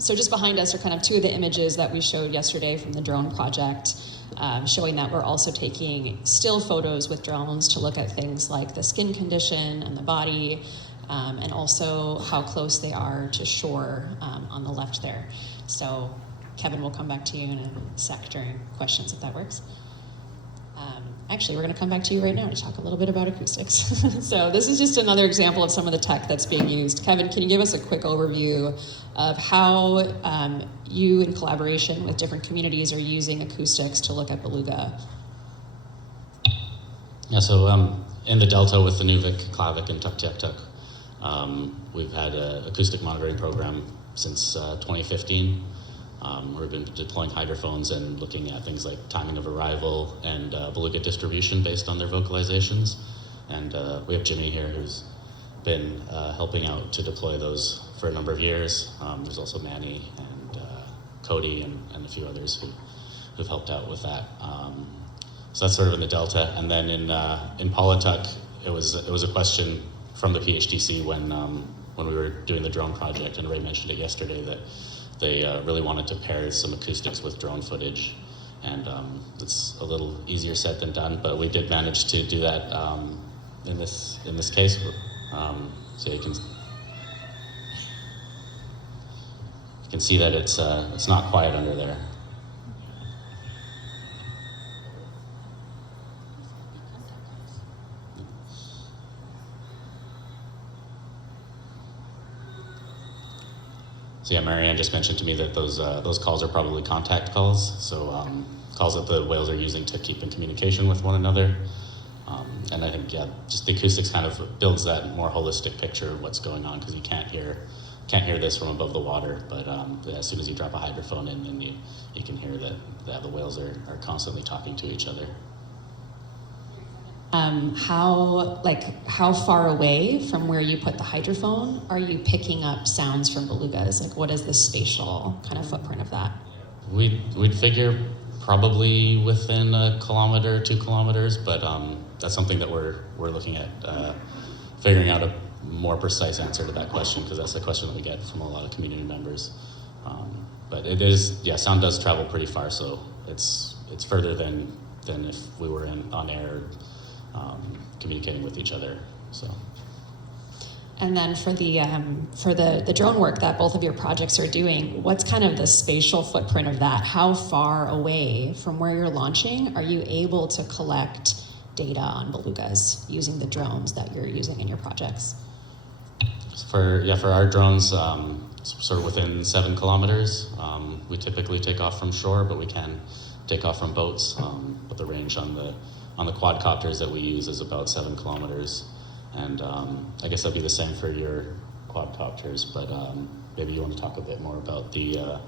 So just behind us are kind of two of the images that we showed yesterday from the drone project, showing that we're also taking still photos with drones to look at things like the skin condition and the body, and also how close they are to shore on the left there. So Kevin, we'll come back to you in a sec during questions, if that works. Actually, we're going to come back to you right now to talk a little bit about acoustics. So this is just another example of some of the tech that's being used. Kevin, can you give us a quick overview of how you, in collaboration with different communities, are using acoustics to look at beluga? Yeah, so in the Delta with the Nuvik, Klavik, and Tuktoyaktuk, we've had an acoustic monitoring program since 2015. We've been deploying hydrophones and looking at things like timing of arrival and beluga distribution based on their vocalizations. And we have Jimmy here who's been helping out to deploy those for a number of years. There's also Manny and Cody and a few others who've helped out with that. So that's sort of in the Delta. And then in Pawituck, it was a question from the PHTC when we were doing the drone project, and Ray mentioned it yesterday, that they really wanted to pair some acoustics with drone footage, and it's a little easier said than done, but we did manage to do that in this case. So you can see that it's not quiet under there. So yeah, Marianne just mentioned to me that those calls are probably contact calls, so calls that the whales are using to keep in communication with one another. And I think just the acoustics kind of builds that more holistic picture of what's going on, because you can't hear this from above the water, but as soon as you drop a hydrophone in, then you can hear that the whales are constantly talking to each other. How far away from where you put the hydrophone are you picking up sounds from belugas? Like, what is the spatial kind of footprint of that? We'd figure probably within 1 kilometer, 2 kilometers, but that's something that we're looking at figuring out a more precise answer to that question, because that's the question that we get from a lot of community members. But it is, sound does travel pretty far, so it's further than if we were on air communicating with each other. So. And then for the drone work that both of your projects are doing, what's kind of the spatial footprint of that? How far away from where you're launching are you able to collect data on belugas using the drones that you're using in your projects? For our drones, sort of within 7 kilometers. We typically take off from shore, but we can take off from boats. But the range on the quadcopters that we use is about 7 kilometers. And I guess that'd be the same for your quadcopters, but maybe you want to talk a bit more about the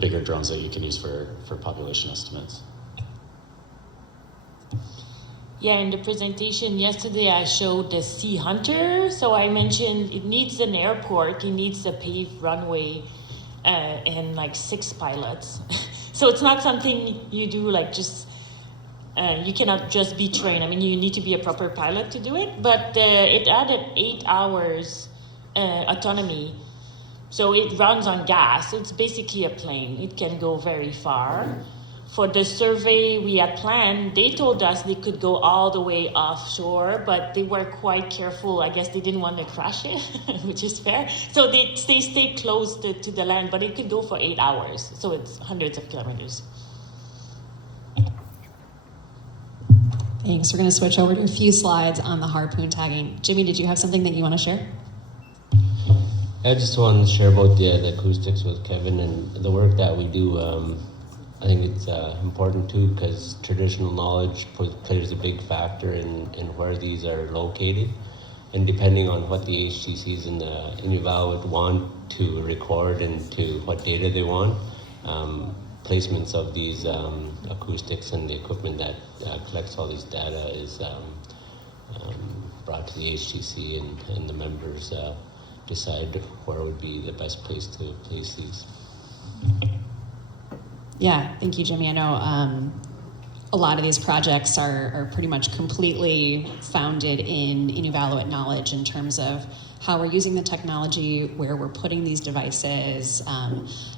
bigger drones that you can use for population estimates. Yeah, in the presentation yesterday, I showed the Sea Hunter. So I mentioned it needs an airport, it needs a paved runway, and like 6 pilots. So it's not something you do like just, you cannot just be trained. I mean, you need to be a proper pilot to do it, but it added 8 hours autonomy. So it runs on gas. So it's basically a plane. It can go very far. For the survey we had planned, they told us they could go all the way offshore, but they were quite careful. I guess they didn't want to crash it, which is fair. So they stayed close to the land, but it could go for 8 hours. So it's hundreds of kilometers. Thanks. We're going to switch over to a few slides on the harpoon tagging. Jimmy, did you have something that you want to share? I just wanted to share about the acoustics with Kevin and the work that we do. I think it's important too, because traditional knowledge plays a big factor in where these are located. And depending on what the HTCs in Nunavut want to record and to what data they want, placements of these acoustics and the equipment that collects all these data is brought to the HTC, and the members decide where would be the best place to place these. Yeah, thank you, Jimmy. I know a lot of these projects are pretty much completely founded in Inuvialuit knowledge in terms of how we're using the technology, where we're putting these devices,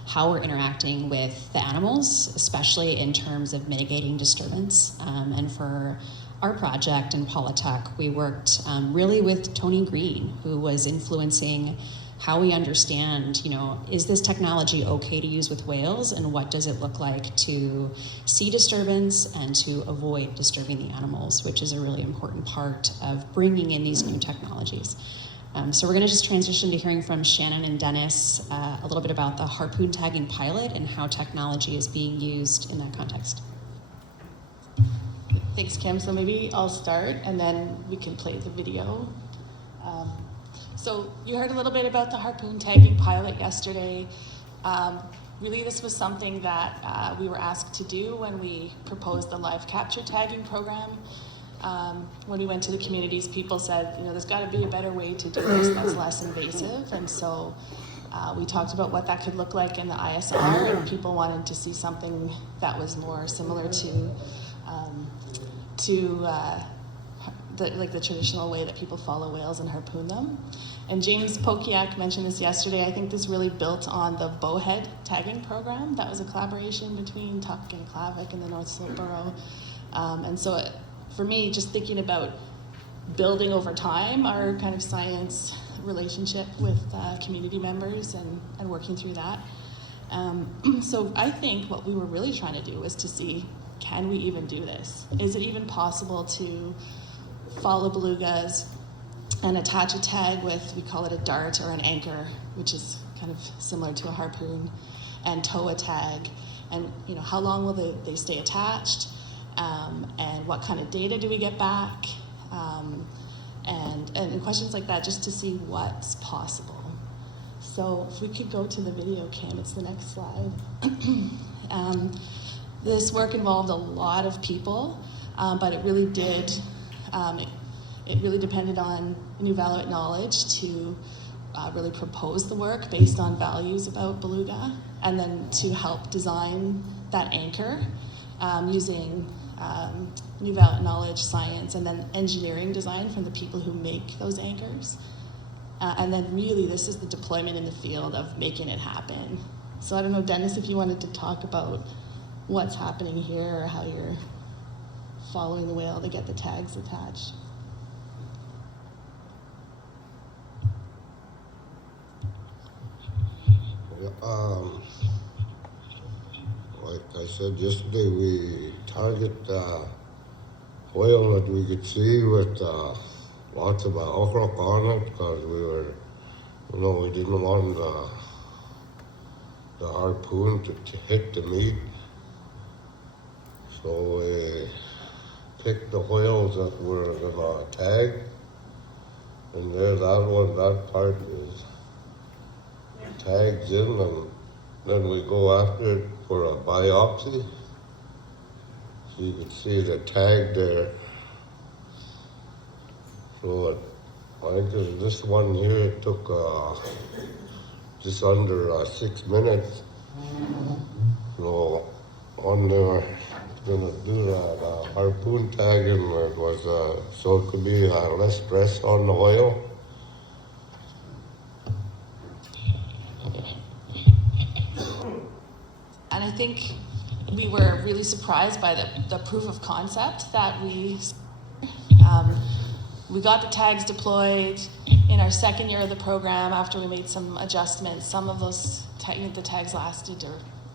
how we're interacting with the animals, especially in terms of mitigating disturbance. And for our project in Polytech, we worked really with Tony Green, who was influencing how we understand, is this technology okay to use with whales, and what does it look like to see disturbance and to avoid disturbing the animals, which is a really important part of bringing in these new technologies. So we're going to just transition to hearing from Shannon and Dennis a little bit about the harpoon tagging pilot and how technology is being used in that context. Thanks, Kim. So maybe I'll start and then we can play the video. So you heard a little bit about the harpoon tagging pilot yesterday. Really, this was something that we were asked to do when we proposed the live capture tagging program. When we went to the communities, people said, there's got to be a better way to do this that's less invasive. And so we talked about what that could look like in the ISR, and people wanted to see something that was more similar to the traditional way that people follow whales and harpoon them. And James Pokiak mentioned this yesterday. I think this really built on the bowhead tagging program. That was a collaboration between Tuck and Klavik and the North Slope Borough. And so for me, just thinking about building over time our kind of science relationship with community members and working through that. So I think what we were really trying to do was to see, can we even do this? Is it even possible to follow belugas and attach a tag with, we call it a dart or an anchor, which is kind of similar to a harpoon, and tow a tag, and how long will they stay attached, and what kind of data do we get back, and questions like that, just to see what's possible. So if we could go to the video cam, it's the next slide. This work involved a lot of people, but it really did. It really depended on New Valuate Knowledge to really propose the work based on values about Beluga, and then to help design that anchor using New Valuate Knowledge, science, and then engineering design from the people who make those anchors. And then really this is the deployment in the field of making it happen. So I don't know, Dennis, if you wanted to talk about what's happening here or how you're following the whale to get the tags attached. Like I said yesterday, we target whale that we could see with lots of okra on it, because we didn't want the harpoon to hit the meat. So we picked the whales that were gonna tag, and there that part is tags in, and then we go after it for a biopsy. So you can see the tag there. So I think this one here, it took just under 6 minutes. So on there, gonna do that harpoon tagging. It was so it could be less stress on the whale. And I think we were really surprised by the proof of concept that we got the tags deployed in our second year of the program after we made some adjustments. Some of those the tags lasted, or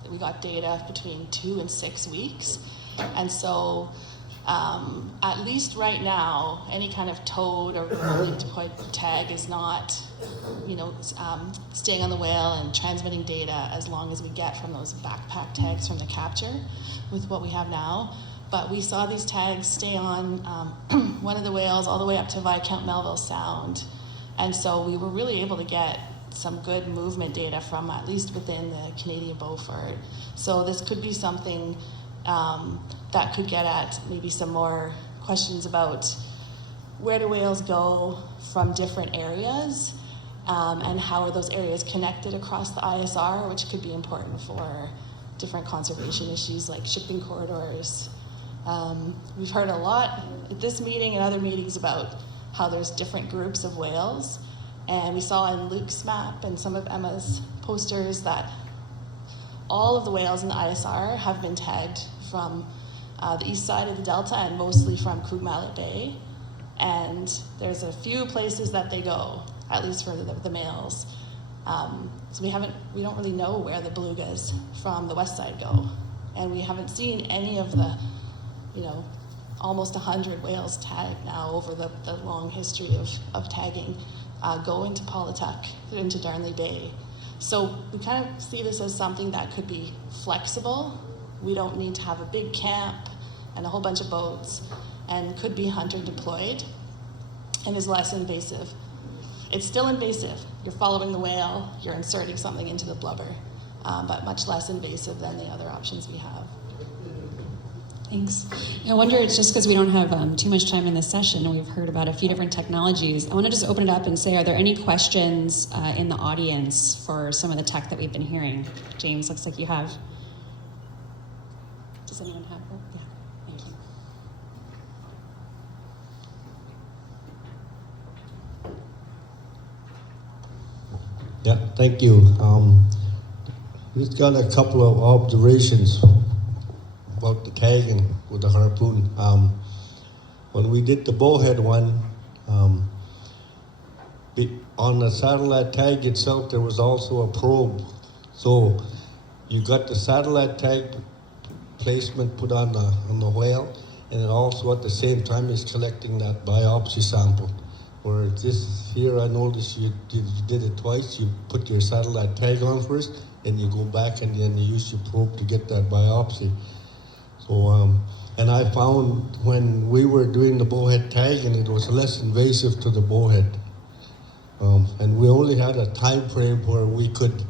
we got data between 2 and 6 weeks. And so at least right now, any kind of towed or remotely deployed tag is not staying on the whale and transmitting data as long as we get from those backpack tags from the capture with what we have now. But we saw these tags stay on one of the whales all the way up to Viscount Melville Sound. And so we were really able to get some good movement data from at least within the Canadian Beaufort. So this could be something that could get at maybe some more questions about where do whales go from different areas, and how are those areas connected across the ISR, which could be important for different conservation issues like shipping corridors. We've heard a lot at this meeting and other meetings about how there's different groups of whales, and we saw in Luke's map and some of Emma's posters that all of the whales in the ISR have been tagged from the east side of the delta and mostly from Cook Mallet Bay. And there's a few places that they go, at least for the males. So we don't really know where the belugas from the west side go. And we haven't seen any of the, almost 100 whales tagged now over the long history of tagging go into Paulatuck, into Darnley Bay. So we kind of see this as something that could be flexible. We don't need to have a big camp and a whole bunch of boats, and could be hunter deployed, and is less invasive. It's still invasive. You're following the whale, you're inserting something into the blubber, but much less invasive than the other options we have. Thanks. I wonder, it's just because we don't have too much time in this session and we've heard about a few different technologies. I want to just open it up and say, are there any questions in the audience for some of the tech that we've been hearing? James, looks like you have. Does anyone have one? Yeah, thank you. Yeah, thank you. Just got a couple of observations about the tagging with the harpoon. When we did the bowhead one, on the satellite tag itself, there was also a probe. So you got the satellite tag placement put on the whale, and it also at the same time is collecting that biopsy sample. Where this here, I noticed you did it twice. You put your satellite tag on first, and you go back and then you use your probe to get that biopsy. So, and I found when we were doing the bowhead tagging, it was less invasive to the bowhead. And we only had a time frame where we could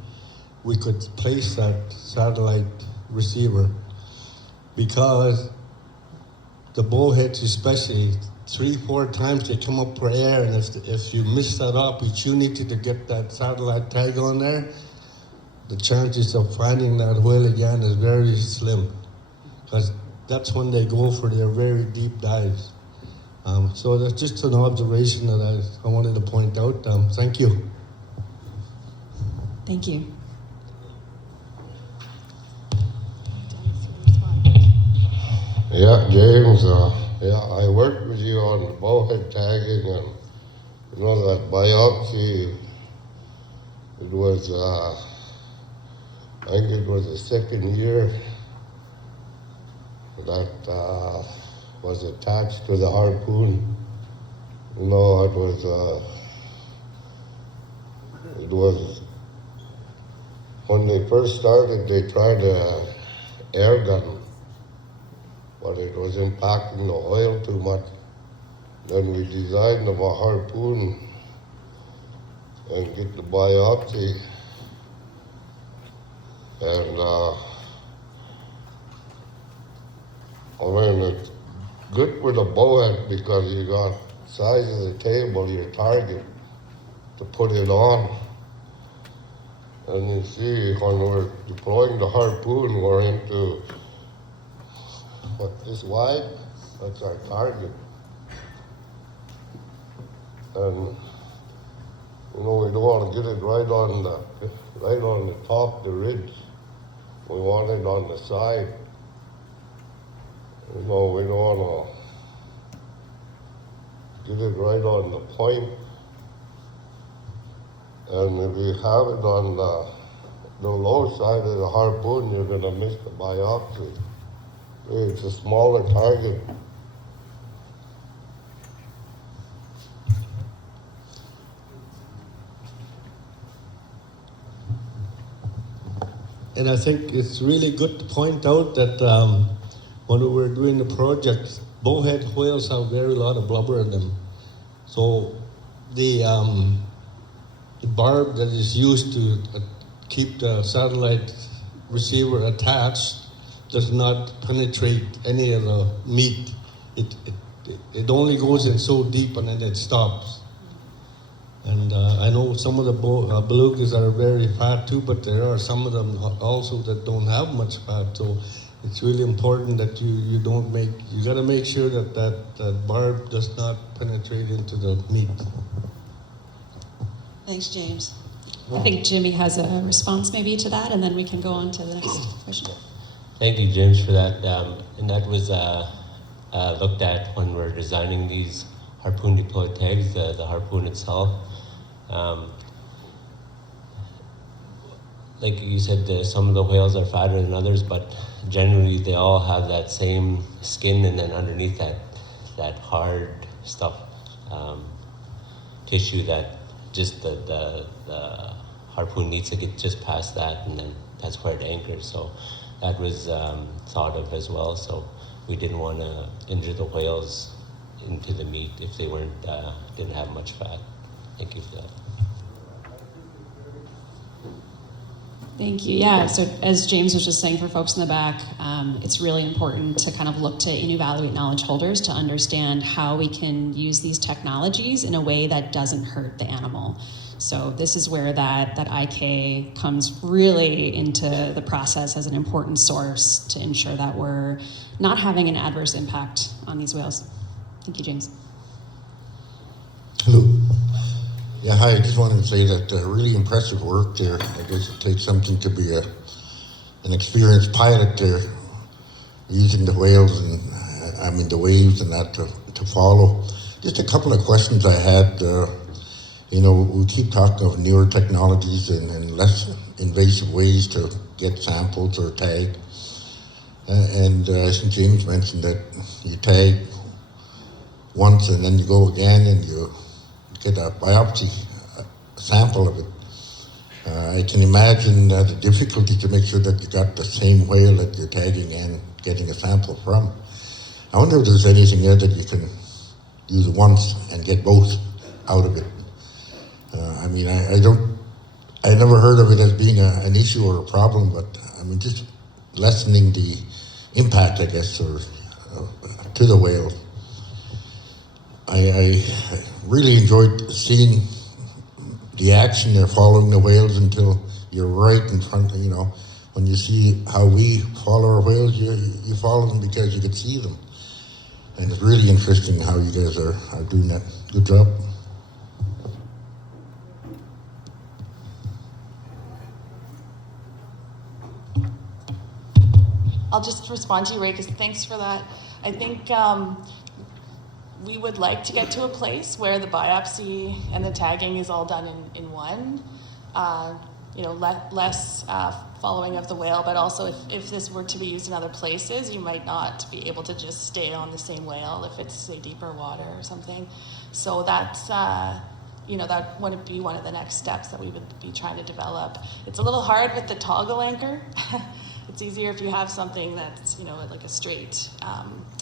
place that satellite receiver, because the bowheads, especially 3-4 times they come up for air, and if you miss that opportunity to get that satellite tag on there, the chances of finding that whale again is very slim, because that's when they go for their very deep dives. So that's just an observation that I wanted to point out. Thank you. Thank you. Yeah, James, I worked with you on the bowhead tagging, and you know that biopsy, it was, I think it was the second year that was attached to the harpoon. You know, it was, when they first started, they tried a air gun, but it was impacting the oil too much. Then we designed them a harpoon and get the biopsy. And I mean, it's good with a bowhead because you got size of the table, your target, to put it on. And you see, when we're deploying the harpoon, we're into this wide, that's our target. And you know, we don't want to get it right on the top, the ridge. We want it on the side. You know, we don't want to get it right on the point. And if you have it on the low side of the harpoon, you're going to miss the biopsy. It's a smaller target. And I think it's really good to point out that when we were doing the project, bowhead whales have very lot of blubber in them. So the barb that is used to keep the satellite receiver attached does not penetrate any of the meat. It only goes in so deep and then it stops. And I know some of the belugas are very fat too, but there are some of them also that don't have much fat. So it's really important that you got to make sure that barb does not penetrate into the meat. Thanks, James. I think Jimmy has a response maybe to that, and then we can go on to the next question. Thank you, James, for that. And that was looked at when we're designing these harpoon deployed tags, the harpoon itself. Like you said, some of the whales are fatter than others, but generally they all have that same skin, and then underneath that hard stuff, tissue that just the harpoon needs to get just past that, and then that's where it anchors. So that was thought of as well. So we didn't want to injure the whales into the meat if they didn't have much fat. Thank you for that. Thank you. Yeah, so as James was just saying for folks in the back, it's really important to kind of look to and evaluate knowledge holders to understand how we can use these technologies in a way that doesn't hurt the animal. So this is where that IK comes really into the process as an important source to ensure that we're not having an adverse impact on these whales. Thank you, James. Hello. Yeah, hi. I just wanted to say that really impressive work there. I guess it takes something to be an experienced pilot there, using the whales and the waves and that to follow. Just a couple of questions I had. You know, we keep talking of newer technologies and less invasive ways to get samples or tag. And I think James mentioned that you tag once and then you go again and you get a biopsy sample of it. I can imagine the difficulty to make sure that you got the same whale that you're tagging and getting a sample from. I wonder if there's anything there that you can use once and get both out of it. I mean, I never heard of it as being an issue or a problem, but I mean, just lessening the impact, I guess, or to the whale. I really enjoyed seeing the action there, following the whales until you're right in front of, when you see how we follow our whales, you follow them because you can see them. And it's really interesting how you guys are doing that. Good job. I'll just respond to you, Ray, because thanks for that. I think we would like to get to a place where the biopsy and the tagging is all done in one. Less following of the whale, but also if this were to be used in other places, you might not be able to just stay on the same whale if it's, say, deeper water or something. So that's, that would be one of the next steps that we would be trying to develop. It's a little hard with the toggle anchor. It's easier if you have something that's, like a straight,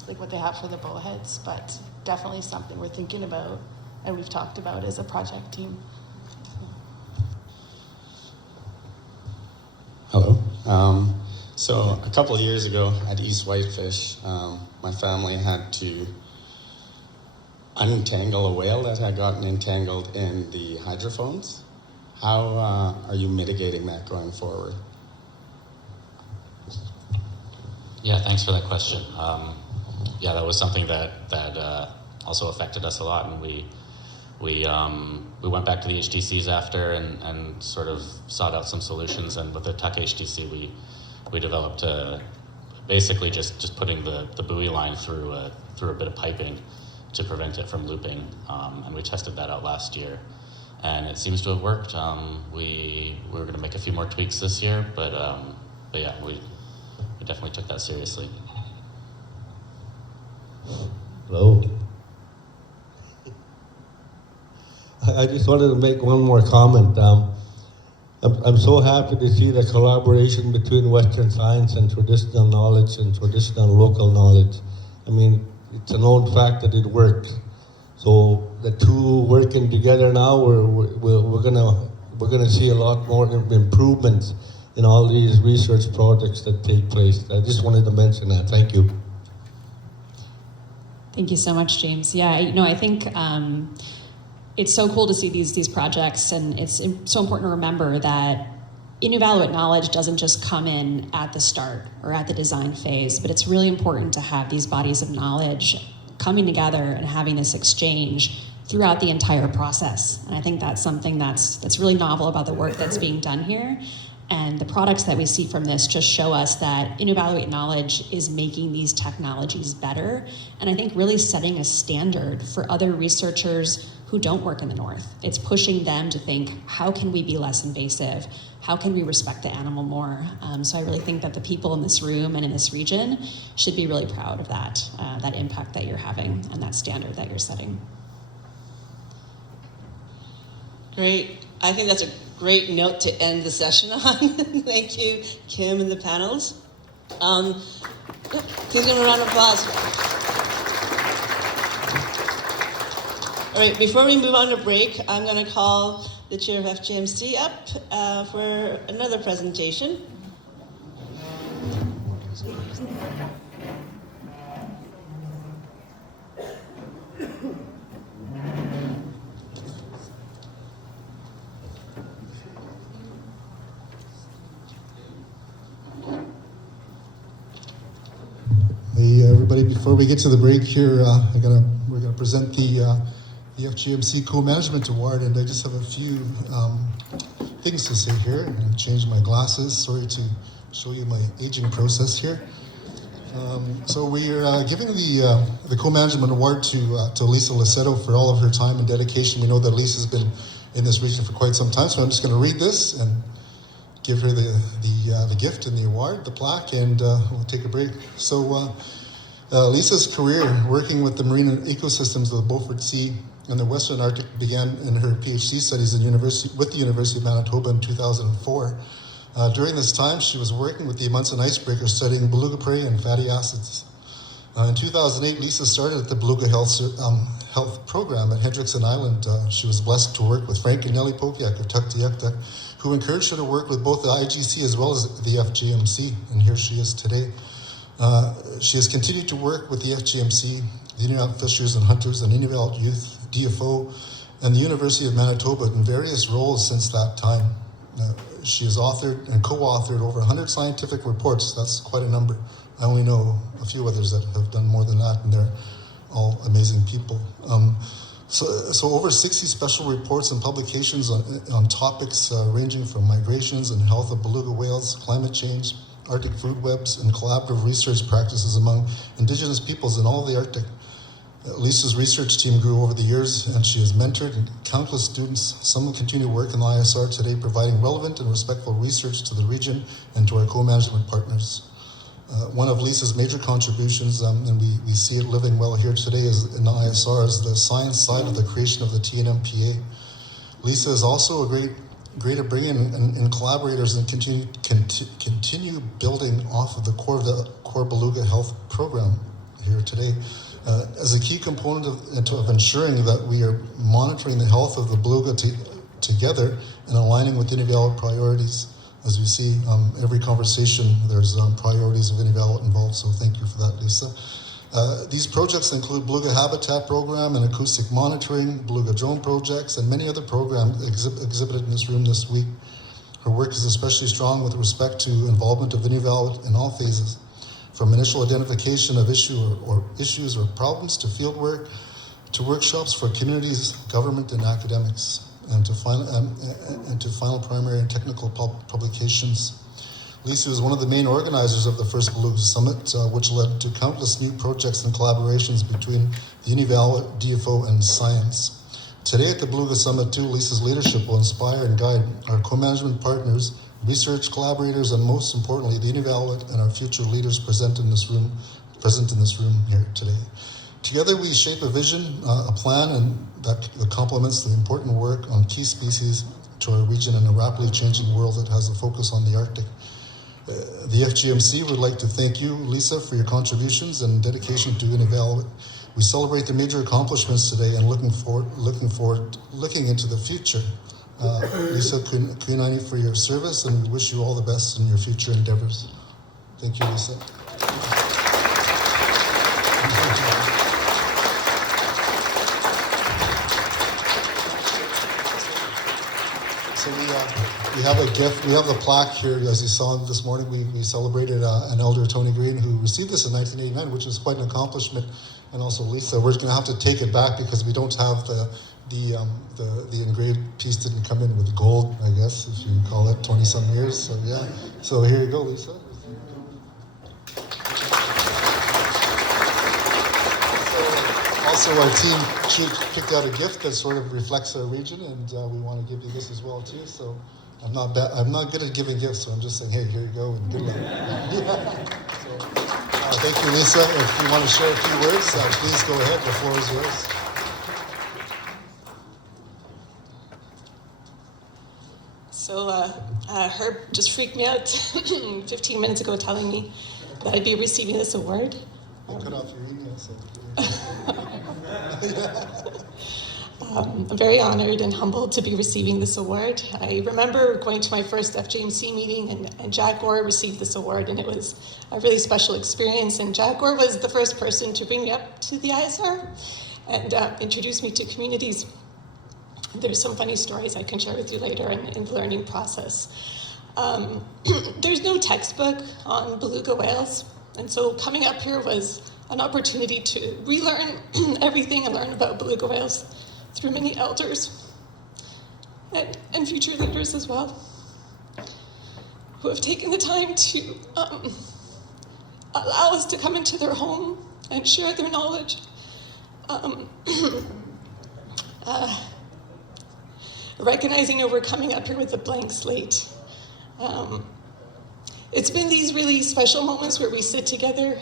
like what they have for the bowheads, but definitely something we're thinking about and we've talked about as a project team. Hello. So a couple of years ago at East Whitefish, my family had to untangle a whale that had gotten entangled in the hydrophones. How are you mitigating that going forward? Yeah, thanks for that question. That was something that also affected us a lot, and we went back to the HTCs after and sort of sought out some solutions. And with the Tuck HTC, we developed basically just putting the buoy line through a bit of piping to prevent it from looping. And we tested that out last year, and it seems to have worked. We were going to make a few more tweaks this year, but yeah, we definitely took that seriously. Hello. I just wanted to make one more comment. I'm so happy to see the collaboration between Western science and traditional knowledge and traditional local knowledge. I mean, it's a known fact that it works. So the two working together now, we're gonna see a lot more improvements in all these research projects that take place. I just wanted to mention that. Thank you. Thank you so much, James. Yeah, I think it's so cool to see these projects, and it's so important to remember that inevaluate knowledge doesn't just come in at the start or at the design phase, but it's really important to have these bodies of knowledge coming together and having this exchange throughout the entire process. And I think that's something that's really novel about the work that's being done here. And the products that we see from this just show us that inevaluate knowledge is making these technologies better, and I think really setting a standard for other researchers who don't work in the North. It's pushing them to think, how can we be less invasive? How can we respect the animal more? So I really think that the people in this room and in this region should be really proud of that impact that you're having and that standard that you're setting. Great. I think that's a great note to end the session on. Thank you, Kim and the panels. Please give them a round of applause. All right, before we move on to break, I'm going to call the chair of FGMC up for another presentation. Hey, everybody, before we get to the break here, we're gonna present the FGMC Co-Management Award, and I just have a few things to say here. I'm gonna change my glasses. Sorry to show you my aging process here. So we're giving the Co-Management Award to Lisa Lassetto for all of her time and dedication. We know that Lisa's been in this region for quite some time, so I'm just gonna read this and give her the gift and the award, the plaque, and we'll take a break. So Lisa's career working with the marine ecosystems of the Beaufort Sea and the Western Arctic began in her PhD studies with the University of Manitoba in 2004. During this time, she was working with the Amundsen icebreaker studying beluga prey and fatty acids. In 2008, Lisa started at the Beluga Health Program at Hendrickson Island. She was blessed to work with Frank and Nellie Popiak of Tuktoyaktuk, who encouraged her to work with both the IGC as well as the FGMC, and here she is today. She has continued to work with the FGMC, the Inuit Fishers and Hunters, and Inuit Youth, DFO, and the University of Manitoba in various roles since that time. She has authored and co-authored over 100 scientific reports. That's quite a number. I only know a few others that have done more than that, and they're all amazing people. So over 60 special reports and publications on topics ranging from migrations and health of beluga whales, climate change, Arctic food webs, and collaborative research practices among Indigenous peoples in all of the Arctic. Lisa's research team grew over the years, and she has mentored countless students. Some continue work in the ISR today, providing relevant and respectful research to the region and to our co-management partners. One of Lisa's major contributions, and we see it living well here today, is in the ISR, is the science side of the creation of the TNMPA. Lisa is also great at bringing in collaborators and continue building off of the core Beluga Health Program here today. As a key component of ensuring that we are monitoring the health of the beluga together and aligning with Inuvialuit priorities. As we see, every conversation, there's priorities of Inuvialuit involved, so thank you for that, Lisa. These projects include Beluga Habitat Program and acoustic monitoring, Beluga drone projects, and many other programs exhibited in this room this week. Her work is especially strong with respect to involvement of Inuvialuit in all phases, from initial identification of issues or problems to field work, to workshops for communities, government, and academics, and to final primary and technical publications. Lisa was one of the main organizers of the first Beluga Summit, which led to countless new projects and collaborations between the Inuvialuit, DFO, and science. Today at the Beluga Summit too, Lisa's leadership will inspire and guide our co-management partners, research collaborators, and most importantly, the Inuvialuit and our future leaders present in this room here today. Together we shape a vision, a plan, and that complements the important work on key species to our region in a rapidly changing world that has a focus on the Arctic. The FGMC would like to thank you, Lisa, for your contributions and dedication to Inuvialuit. We celebrate the major accomplishments today and looking into the future. Lisa, kunani for your service, and we wish you all the best in your future endeavors. Thank you, Lisa. So we have a gift. We have the plaque here, as you saw this morning. We celebrated an elder, Tony Green, who received this in 1989, which is quite an accomplishment. And also Lisa, we're going to have to take it back because we don't have the engraved piece didn't come in with gold, I guess, if you call it 20-some years. So yeah. So here you go, Lisa. Also, our team picked out a gift that sort of reflects our region, and we want to give you this as well too. So I'm not good at giving gifts, so I'm just saying, hey, here you go, and good luck. Thank you, Lisa. If you want to share a few words, please go ahead. The floor is yours. So Herb just freaked me out 15 minutes ago telling me that I'd be receiving this award. I cut off your email, so. I'm very honored and humbled to be receiving this award. I remember going to my first FJMC meeting and Jack Orr received this award, and it was a really special experience. And Jack Orr was the first person to bring me up to the ISR and introduce me to communities. There's some funny stories I can share with you later in the learning process. There's no textbook on beluga whales, and so coming up here was an opportunity to relearn everything and learn about beluga whales through many elders and future leaders as well, who have taken the time to allow us to come into their home and share their knowledge. Recognizing that we're coming up here with a blank slate. It's been these really special moments where we sit together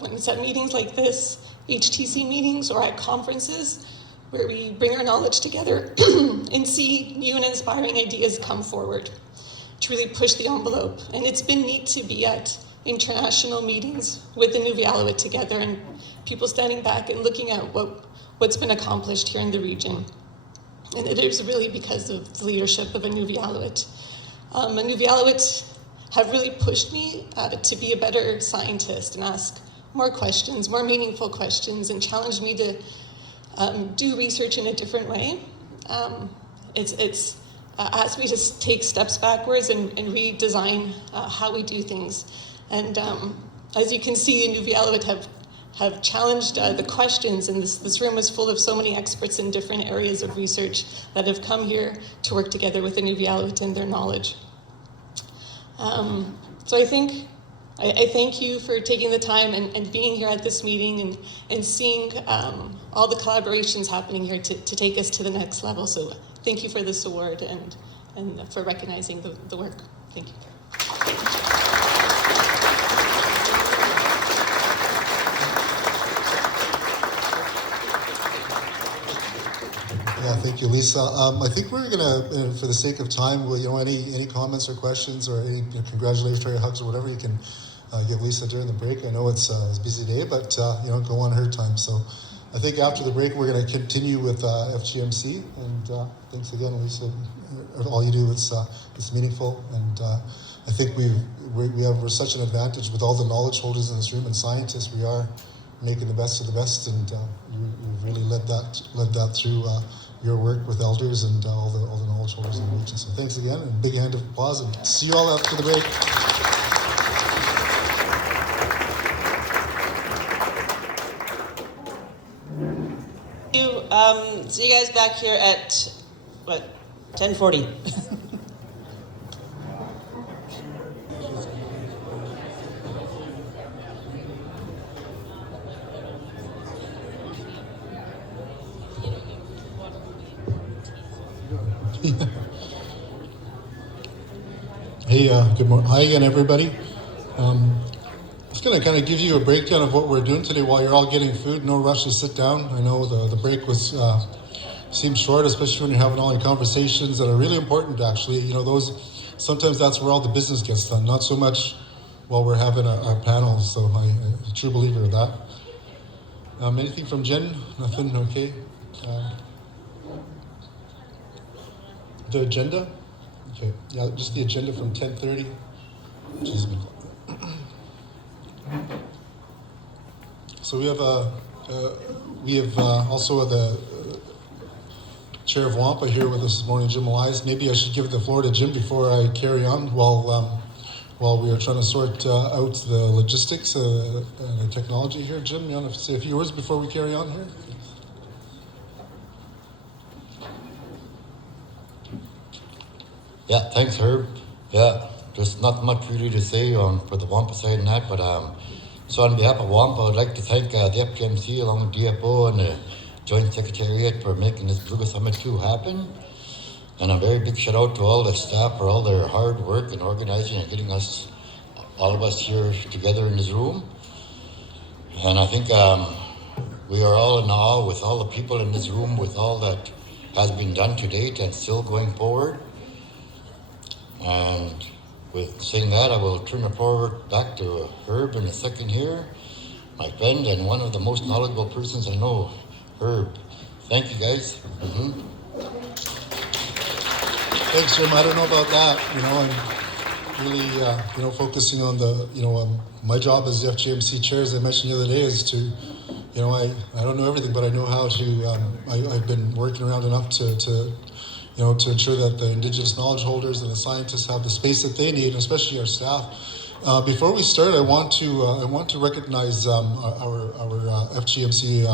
when it's at meetings like this, HTC meetings, or at conferences, where we bring our knowledge together and see new and inspiring ideas come forward to really push the envelope. And it's been neat to be at international meetings with the Nunavut together and people standing back and looking at what's been accomplished here in the region. And it is really because of the leadership of Nunavut. Nunavut have really pushed me to be a better scientist and ask more questions, more meaningful questions, and challenged me to do research in a different way. It's asked me to take steps backwards and redesign how we do things. And as you can see, the Nunavut have challenged the questions, and this room is full of so many experts in different areas of research that have come here to work together with the Nunavut and their knowledge. So I thank you for taking the time and being here at this meeting and seeing all the collaborations happening here to take us to the next level. So thank you for this award and for recognizing the work. Thank you. Yeah, thank you, Lisa. I think we're gonna, for the sake of time, any comments or questions or any congratulatory hugs or whatever you can give Lisa during the break. I know it's a busy day, but go on her time. So I think after the break we're going to continue with FGMC. And thanks again, Lisa. All you do is meaningful, and I think we're such an advantage with all the knowledge holders in this room and scientists. We are making the best of the best, and you've really led that through your work with elders and all the knowledge holders in the region. So thanks again, and big hand of applause, and see you all after the break. See you guys back here at 10:40. Hey, good morning. Hi again, everybody. Just going to kind of give you a breakdown of what we're doing today while you're all getting food. No rush to sit down. I know the break seems short, especially when you're having all the conversations that are really important, actually. Sometimes that's where all the business gets done, not so much while we're having our panels. So I'm a true believer of that. Anything from Jen? Nothing? Okay. The agenda? Okay, yeah, just the agenda from 10:30. Excuse me. So we have also the chair of WAMPA here with us this morning, Jim Elias. Maybe I should give the floor to Jim before I carry on while we are trying to sort out the logistics and the technology here. Jim, you want to say a few words before we carry on here? Yeah, thanks, Herb. Yeah, there's not much really to say for the WAMPA side and that, but so on behalf of WAMPA, I'd like to thank the FGMC along with DFO and the Joint Secretariat for making this Beluga Summit 2 happen. And a very big shout out to all the staff for all their hard work in organizing and getting all of us here together in this room. And I think we are all in awe with all the people in this room, with all that has been done to date and still going forward. And with saying that, I will turn it forward back to Herb in a second here, my friend and one of the most knowledgeable persons I know, Herb. Thank you, guys. Mm-hmm. Thanks, Jim. I don't know about that. I'm really, focusing on the, my job as the FGMC chair, as I mentioned the other day, is to, I don't know everything, but I know how to. I've been working around enough to ensure that the Indigenous knowledge holders and the scientists have the space that they need, and especially our staff. Before we start, I want to recognize our FGMC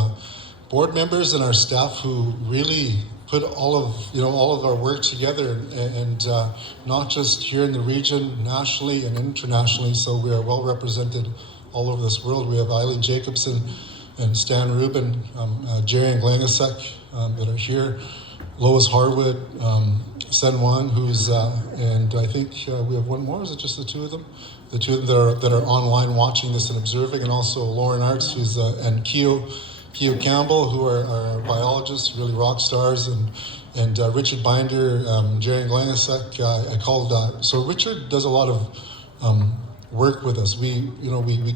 board members and our staff who really put all of our work together, and not just here in the region, nationally and internationally. So we are well represented all over this world. We have Eileen Jacobson and Stan Rubin, Jerry and Glangasek that are here. Lois Harwood, Sen Wang, and I think we have one more. Is it just the two of them? the two of them that are online watching this and observing, and also Lauren Arts, who's and Keo Campbell, who are biologists, really rock stars, and Richard Binder, Jerry Glangasek. I called. So Richard does a lot of work with us. We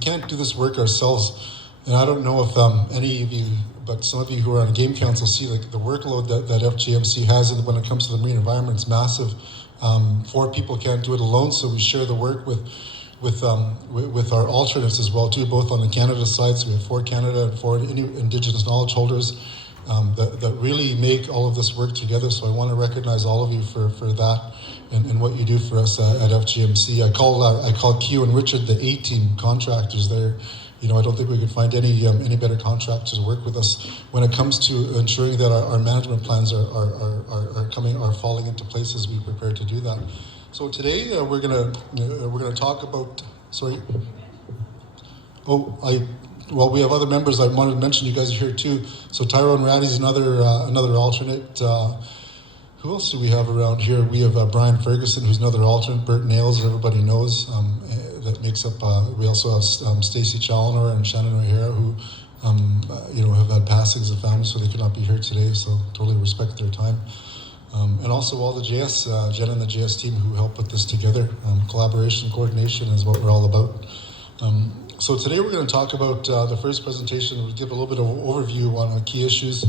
can't do this work ourselves, and I don't know if any of you, but some of you who are on the Game Council see like the workload that FGMC has when it comes to the marine environment. It's massive. 4 people can't do it alone, so we share the work with our alternates as well too, both on the Canada side. So we have 4 Canada and 4 Indigenous knowledge holders that really make all of this work together. So I want to recognize all of you for that and what you do for us at FGMC. I call Q and Richard the A-team contractors there. I don't think we could find any better contractors to work with us when it comes to ensuring that our management plans are falling into place as we prepare to do that. So today we're gonna talk about. Sorry. Well, we have other members. I wanted to mention you guys are here too. So Tyrone Ratty's another alternate. Who else do we have around here? We have Brian Ferguson, who's another alternate. Bert Nails, everybody knows. That makes up. We also have Stacey Challoner and Shannon O'Hara, who have had passings of families, so they could not be here today. So totally respect their time. And also all the JS, Jen and the JS team who helped put this together. Collaboration, coordination is what we're all about. So today we're going to talk about the first presentation. We'll give a little bit of an overview on key issues.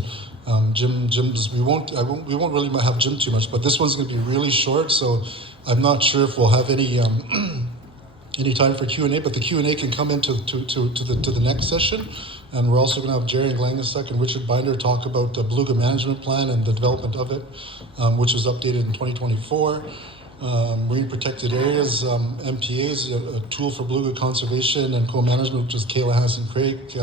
Jim's. We won't really have Jim too much, but this one's going to be really short. So I'm not sure if we'll have any time for Q&A, but the Q&A can come into the next session. And we're also going to have Jerry Glangasek and Richard Binder talk about the Beluga Management Plan and the development of it, which was updated in 2024. Marine Protected Areas, MPAs, a tool for beluga conservation and co-management, which is Kayla Hansen-Craig,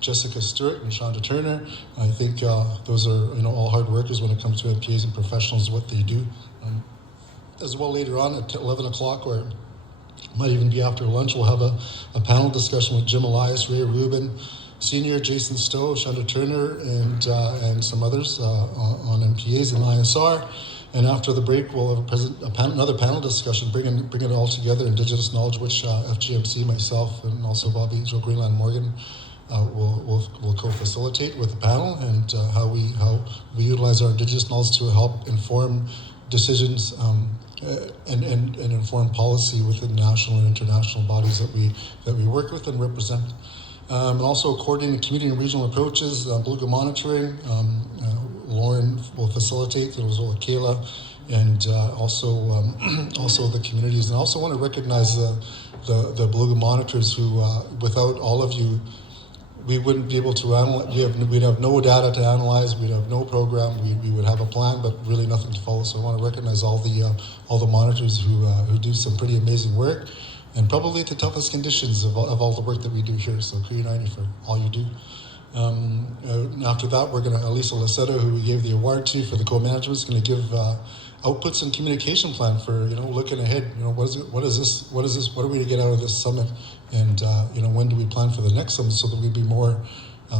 Jessica Stewart, and Shonda Turner. I think those are all hard workers when it comes to MPAs and professionals, what they do. As well, later on at 11 o'clock, or might even be after lunch, we'll have a panel discussion with Jim Elias, Ray Rubin, Senior, Jason Stowe, Shonda Turner, and some others on MPAs and ISR. And after the break, we'll have another panel discussion, bringing it all together, Indigenous knowledge, which FGMC, myself, and also Bobby, Joe Greenland Morgan will co-facilitate with the panel, and how we utilize our Indigenous knowledge to help inform decisions and inform policy within national and international bodies that we work with and represent. And also coordinating community and regional approaches, beluga monitoring. Lauren will facilitate, as well as Kayla, and also the communities. And I also want to recognize the beluga monitors who, without all of you, we wouldn't be able to analyze. We'd have no data to analyze. We'd have no program. We would have a plan, but really nothing to follow. So I want to recognize all the monitors who do some pretty amazing work, and probably the toughest conditions of all the work that we do here. So Kuya for all you do. After that, we're going to, Elisa Laceta, who we gave the award to for the co-management, is going to give outputs and communication plan for, looking ahead. What is this? What are we to get out of this summit? And, when do we plan for the next summit, so that we be more,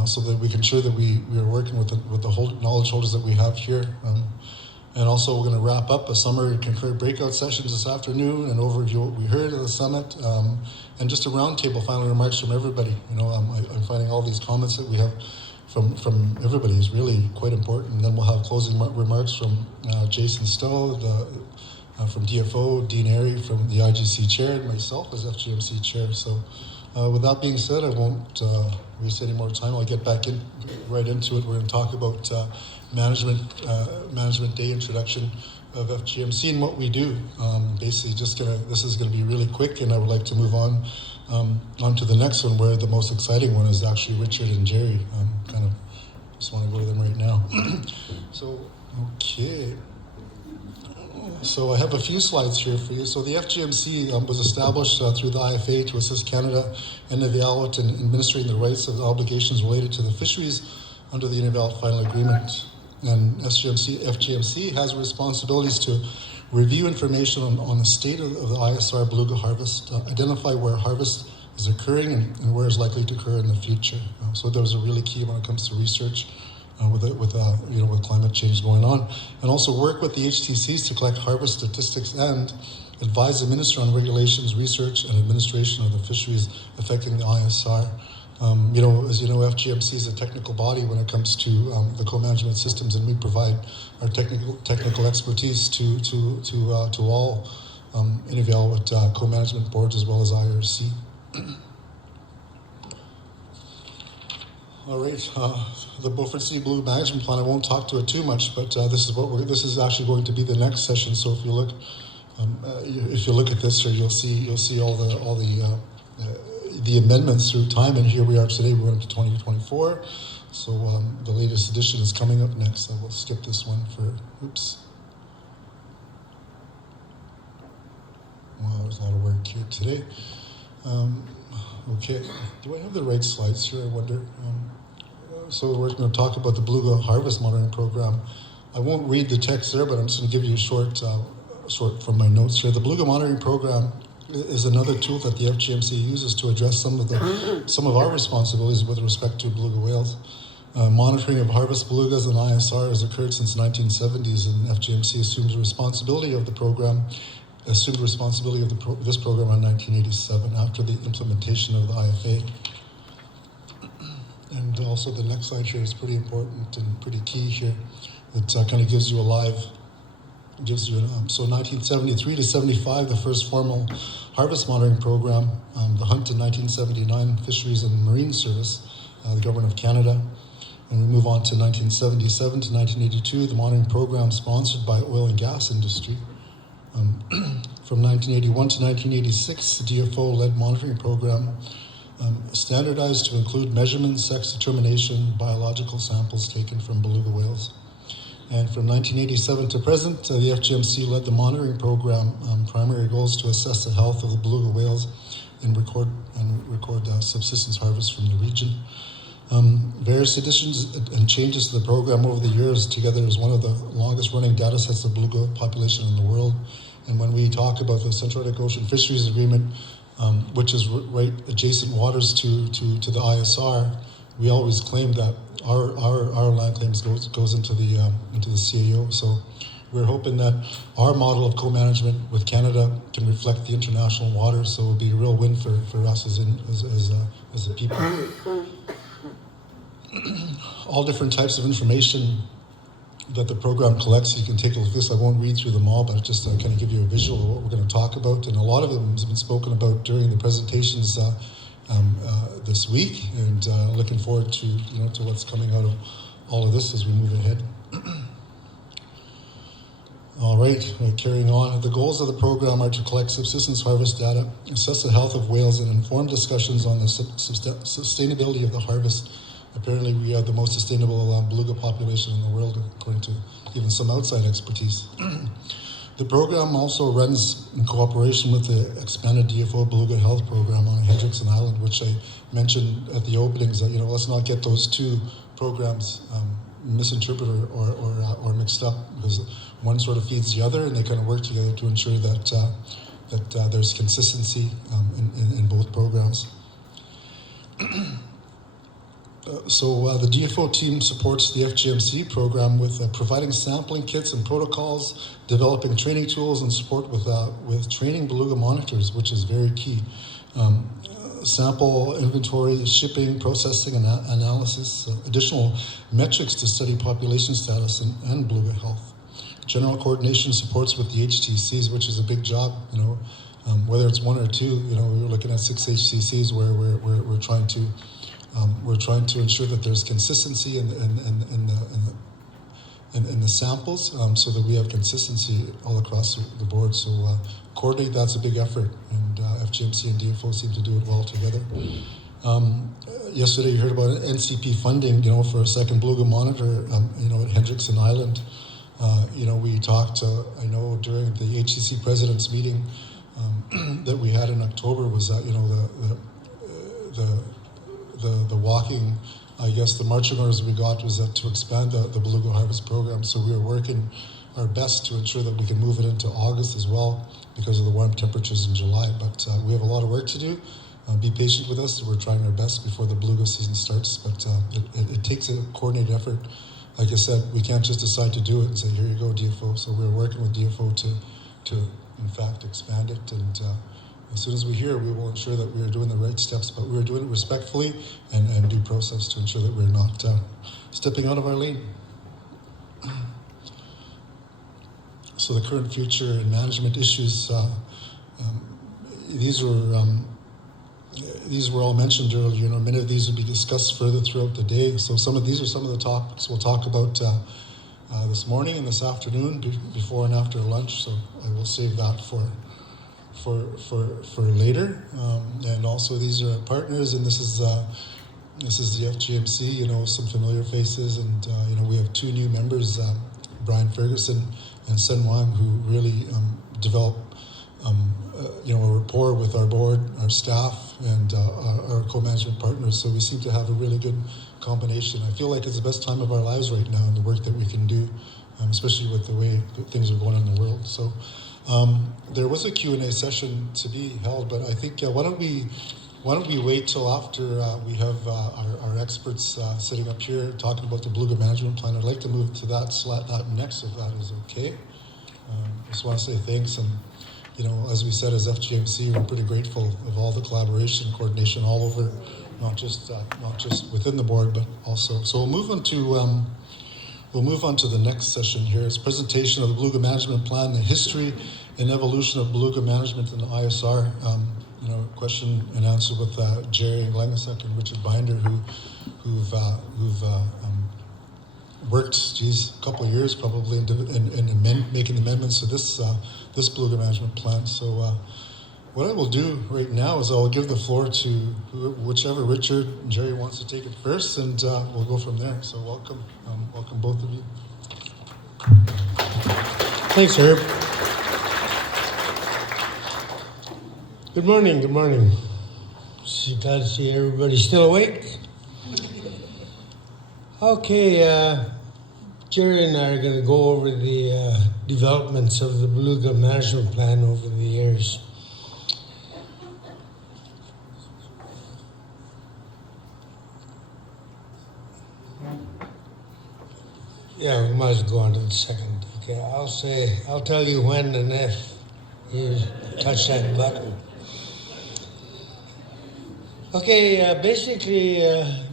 so that we can ensure that we are working with the knowledge holders that we have here. And also we're going to wrap up a summer concurrent breakout sessions this afternoon and overview what we heard at the summit, and just a roundtable final remarks from everybody. I'm finding all these comments that we have from everybody is really quite important. And then we'll have closing remarks from Jason Stowe, from DFO, Dean Airy from the IGC chair, and myself as FGMC chair. So with that being said, I won't waste any more time. I'll get right into it. We're going to talk about management day introduction of FGMC and what we do. Basically, this is going to be really quick, and I would like to move on to the next one, where the most exciting one is actually Richard and Jerry. Just want to go to them right now. Okay. So I have a few slides here for you. So the FGMC was established through the IFA to assist Canada and Nunavut in administering the rights and obligations related to the fisheries under the Nunavut Final Agreement. And FGMC has responsibilities to review information on the state of the ISR beluga harvest, identify where harvest is occurring and where is likely to occur in the future. So those are really key when it comes to research with climate change going on, and also work with the HTCs to collect harvest statistics and advise the Minister on regulations, research, and administration of the fisheries affecting the ISR. As you know, FGMC is a technical body when it comes to the co-management systems, and we provide our technical expertise to all Inuvialuit co-management boards as well as IRC. All right, the Beaufort City Blue Management Plan. I won't talk to it too much, but this is actually going to be the next session. So if you look at this, here you'll see all the amendments through time. And here we are today. We're into 2024. So the latest edition is coming up next. I will skip this one for. Oops. Wow, there's a lot of work here today. Okay, do I have the right slides here? I wonder. So we're going to talk about the Beluga Harvest Monitoring Program. I won't read the text there, but I'm just going to give you a short from my notes here. The Beluga Monitoring Program is another tool that the FGMC uses to address some of our responsibilities with respect to beluga whales. Monitoring of harvest belugas and ISR has occurred since the 1970s, and FGMC assumed responsibility of this program in 1987 after the implementation of the IFA. And also the next slide here is pretty important and pretty key here. It kind of gives you so 1973 to 75, the first formal harvest monitoring program, the Hunt in 1979, Fisheries and Marine Service, the Government of Canada. And we move on to 1977 to 1982, the monitoring program sponsored by oil and gas industry. From 1981 to 1986, the DFO-led monitoring program standardized to include measurements, sex determination, biological samples taken from beluga whales. And from 1987 to present, the FGMC led the monitoring program. Primary goals to assess the health of the beluga whales and record subsistence harvest from the region. Various additions and changes to the program over the years together is one of the longest running data sets of beluga population in the world. And when we talk about the Central Arctic Ocean Fisheries Agreement, which is right adjacent waters to the ISR, we always claim that our land claims goes into the CAO. So we're hoping that our model of co-management with Canada can reflect the international waters. So it will be a real win for us as a people. All different types of information that the program collects. You can take a look at this. I won't read through them all, but just kind of give you a visual of what we're going to talk about. And a lot of them has been spoken about during the presentations this week, and looking forward to what's coming out of all of this as we move ahead. All right, carrying on. The goals of the program are to collect subsistence harvest data, assess the health of whales, and inform discussions on the sustainability of the harvest. Apparently, we are the most sustainable beluga population in the world, according to even some outside expertise. The program also runs in cooperation with the expanded DFO Beluga Health Program on Hendrickson Island, which I mentioned at the openings that, let's not get those two programs misinterpreted or mixed up, because one sort of feeds the other, and they kind of work together to ensure that there's consistency in both programs. So the DFO team supports the FGMC program with providing sampling kits and protocols, developing training tools, and support with training beluga monitors, which is very key. Sample inventory, shipping, processing, and analysis, additional metrics to study population status and beluga health. General coordination supports with the HTCs, which is a big job. Whether it's one or two, we're looking at 6 HTCs where we're trying to ensure that there's consistency in the samples, so that we have consistency all across the board. So coordinate, that's a big effort, and FGMC and DFO seem to do it well together. Yesterday you heard about NCP funding, for a second beluga monitor, at Hendrickson Island. We talked, I know during the HCC president's meeting that we had in October was that, the walking, I guess the marching orders we got was that to expand the beluga harvest program. So we are working our best to ensure that we can move it into August as well because of the warm temperatures in July. But we have a lot of work to do. Be patient with us. We're trying our best before the beluga season starts, but it takes a coordinated effort. Like I said, we can't just decide to do it and say, here you go, DFO. So we're working with DFO to in fact, expand it. And as soon as we hear, we will ensure that we are doing the right steps, but we are doing it respectfully and due process to ensure that we're not stepping out of our lane. So the current, future, and management issues, these were all mentioned earlier. You know, many of these will be discussed further throughout the day. So these are some of the topics we'll talk about this morning and this afternoon, before and after lunch. So I will save that for later. And also, these are our partners, and this is the FGMC. You know, some familiar faces, and you know, we have two new members, Brian Ferguson and Sen Wang, who really develop you know, a rapport with our board, our staff, and our co-management partners. So we seem to have a really good combination. I feel like it's the best time of our lives right now in the work that we can do, especially with the way that things are going on in the world. So there was a Q&A session to be held, but I think why don't we wait till after we have our experts sitting up here talking about the Beluga Management Plan. I'd like to move to that next, if that is okay. I just want to say thanks, and you know, as we said, as FGMC, we're pretty grateful of all the collaboration, coordination all over, not just within the board, but also. So we'll move on to the next session here. It's a presentation of the Beluga Management Plan, the history and evolution of Beluga management in the ISR. You know, question and answer with Jerry Glengasek and Richard Binder, who've worked, a couple of years probably in making amendments to this Beluga Management Plan. So what I will do right now is I'll give the floor to whichever Richard and Jerry wants to take it first, and we'll go from there. So welcome both of you. Thanks, Herb. Good morning. Glad to see everybody still awake. Okay, Jerry and I are going to go over the developments of the Beluga Management Plan over the years. Yeah, we might as well go on to the second. Okay, I'll tell you when and if you touch that button. Okay, basically,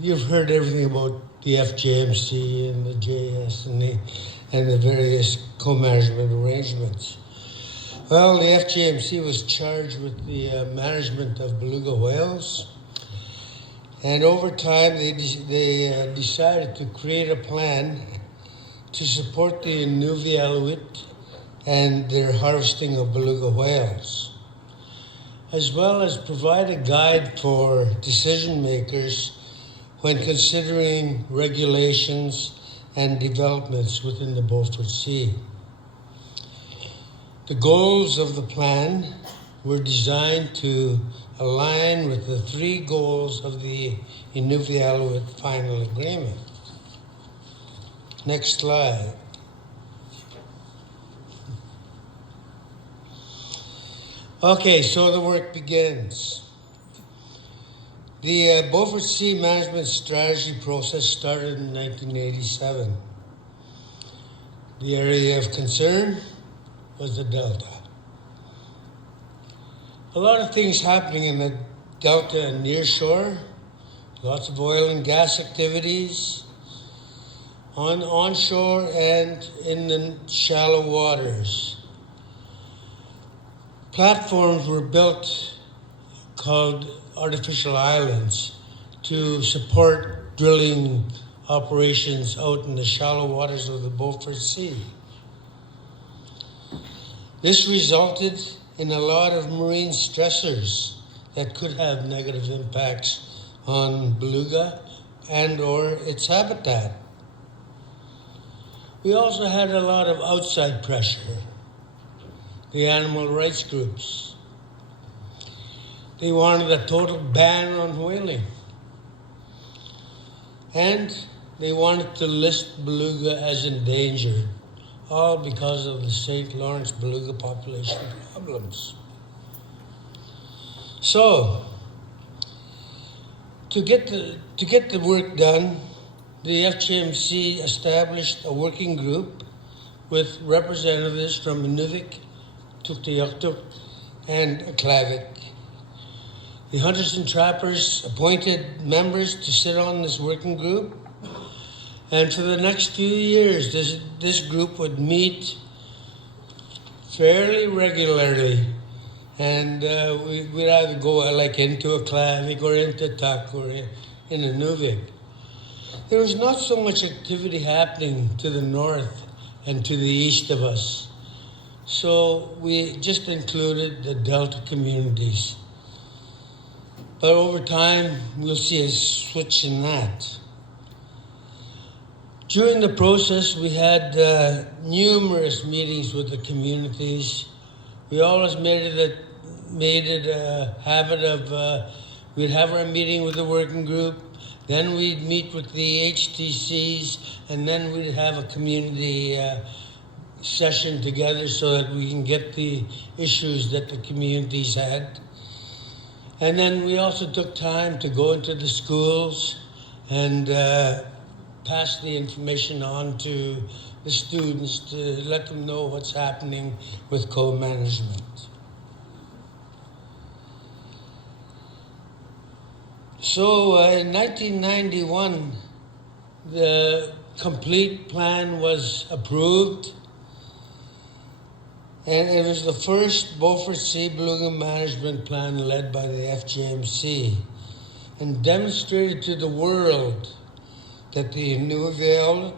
you've heard everything about the FGMC and the JS and the various co-management arrangements. Well, the FGMC was charged with the management of beluga whales, and over time they decided to create a plan to support the Inuvialuit and their harvesting of beluga whales, as well as provide a guide for decision makers when considering regulations and developments within the Beaufort Sea. The goals of the plan were designed to align with the three goals of the Inuvialuit Final Agreement. Next slide. Okay, so the work begins. The Beaufort Sea Management Strategy process started in 1987. The area of concern was the Delta. A lot of things happening in the Delta and near shore, lots of oil and gas activities, onshore and in the shallow waters. Platforms were built called artificial islands to support drilling operations out in the shallow waters of the Beaufort Sea. This resulted in a lot of marine stressors that could have negative impacts on beluga and or its habitat. We also had a lot of outside pressure. The animal rights groups. They wanted a total ban on whaling. And they wanted to list beluga as endangered, all because of the St. Lawrence beluga population problems. So, to get the work done, the FGMC established a working group with representatives from Inuvik, Tuktoyaktuk, and Aklavik. The hunters and trappers appointed members to sit on this working group, and for the next few years, this group would meet fairly regularly, and we'd either go like into a Klavik or into Tuk or in a Nuvik. There was not so much activity happening to the north and to the east of us, so we just included the Delta communities. But over time, we'll see a switch in that. During the process, we had numerous meetings with the communities. We always made it a habit of we'd have our meeting with the working group, then we'd meet with the HTCs, and then we'd have a community session together so that we can get the issues that the communities had. And then we also took time to go into the schools and pass the information on to the students to let them know what's happening with co-management. So in 1991, the complete plan was approved, and it was the first Beaufort Sea Beluga Management Plan led by the FGMC, and demonstrated to the world that the Nunavut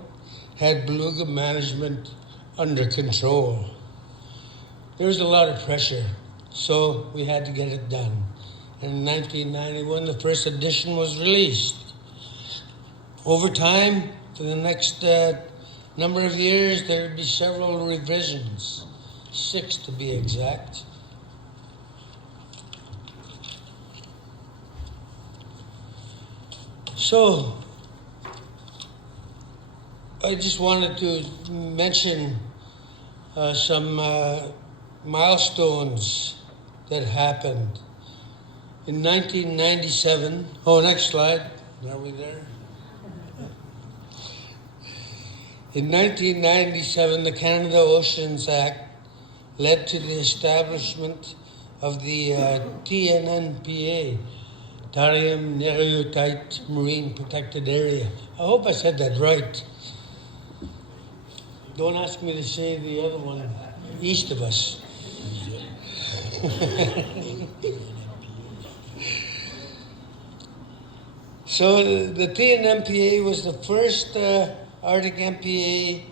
had beluga management under control. There was a lot of pressure, so we had to get it done. And in 1991, the first edition was released. Over time, for the next number of years, there would be several revisions, 6 to be exact. So, I just wanted to mention some milestones that happened. In 1997, next slide, are we there? In 1997, the Canada Oceans Act led to the establishment of the TNNPA, Tarium Nerutite Marine Protected Area. I hope I said that right. Don't ask me to say the other one east of us. So the TNMPA was the first Arctic MPA,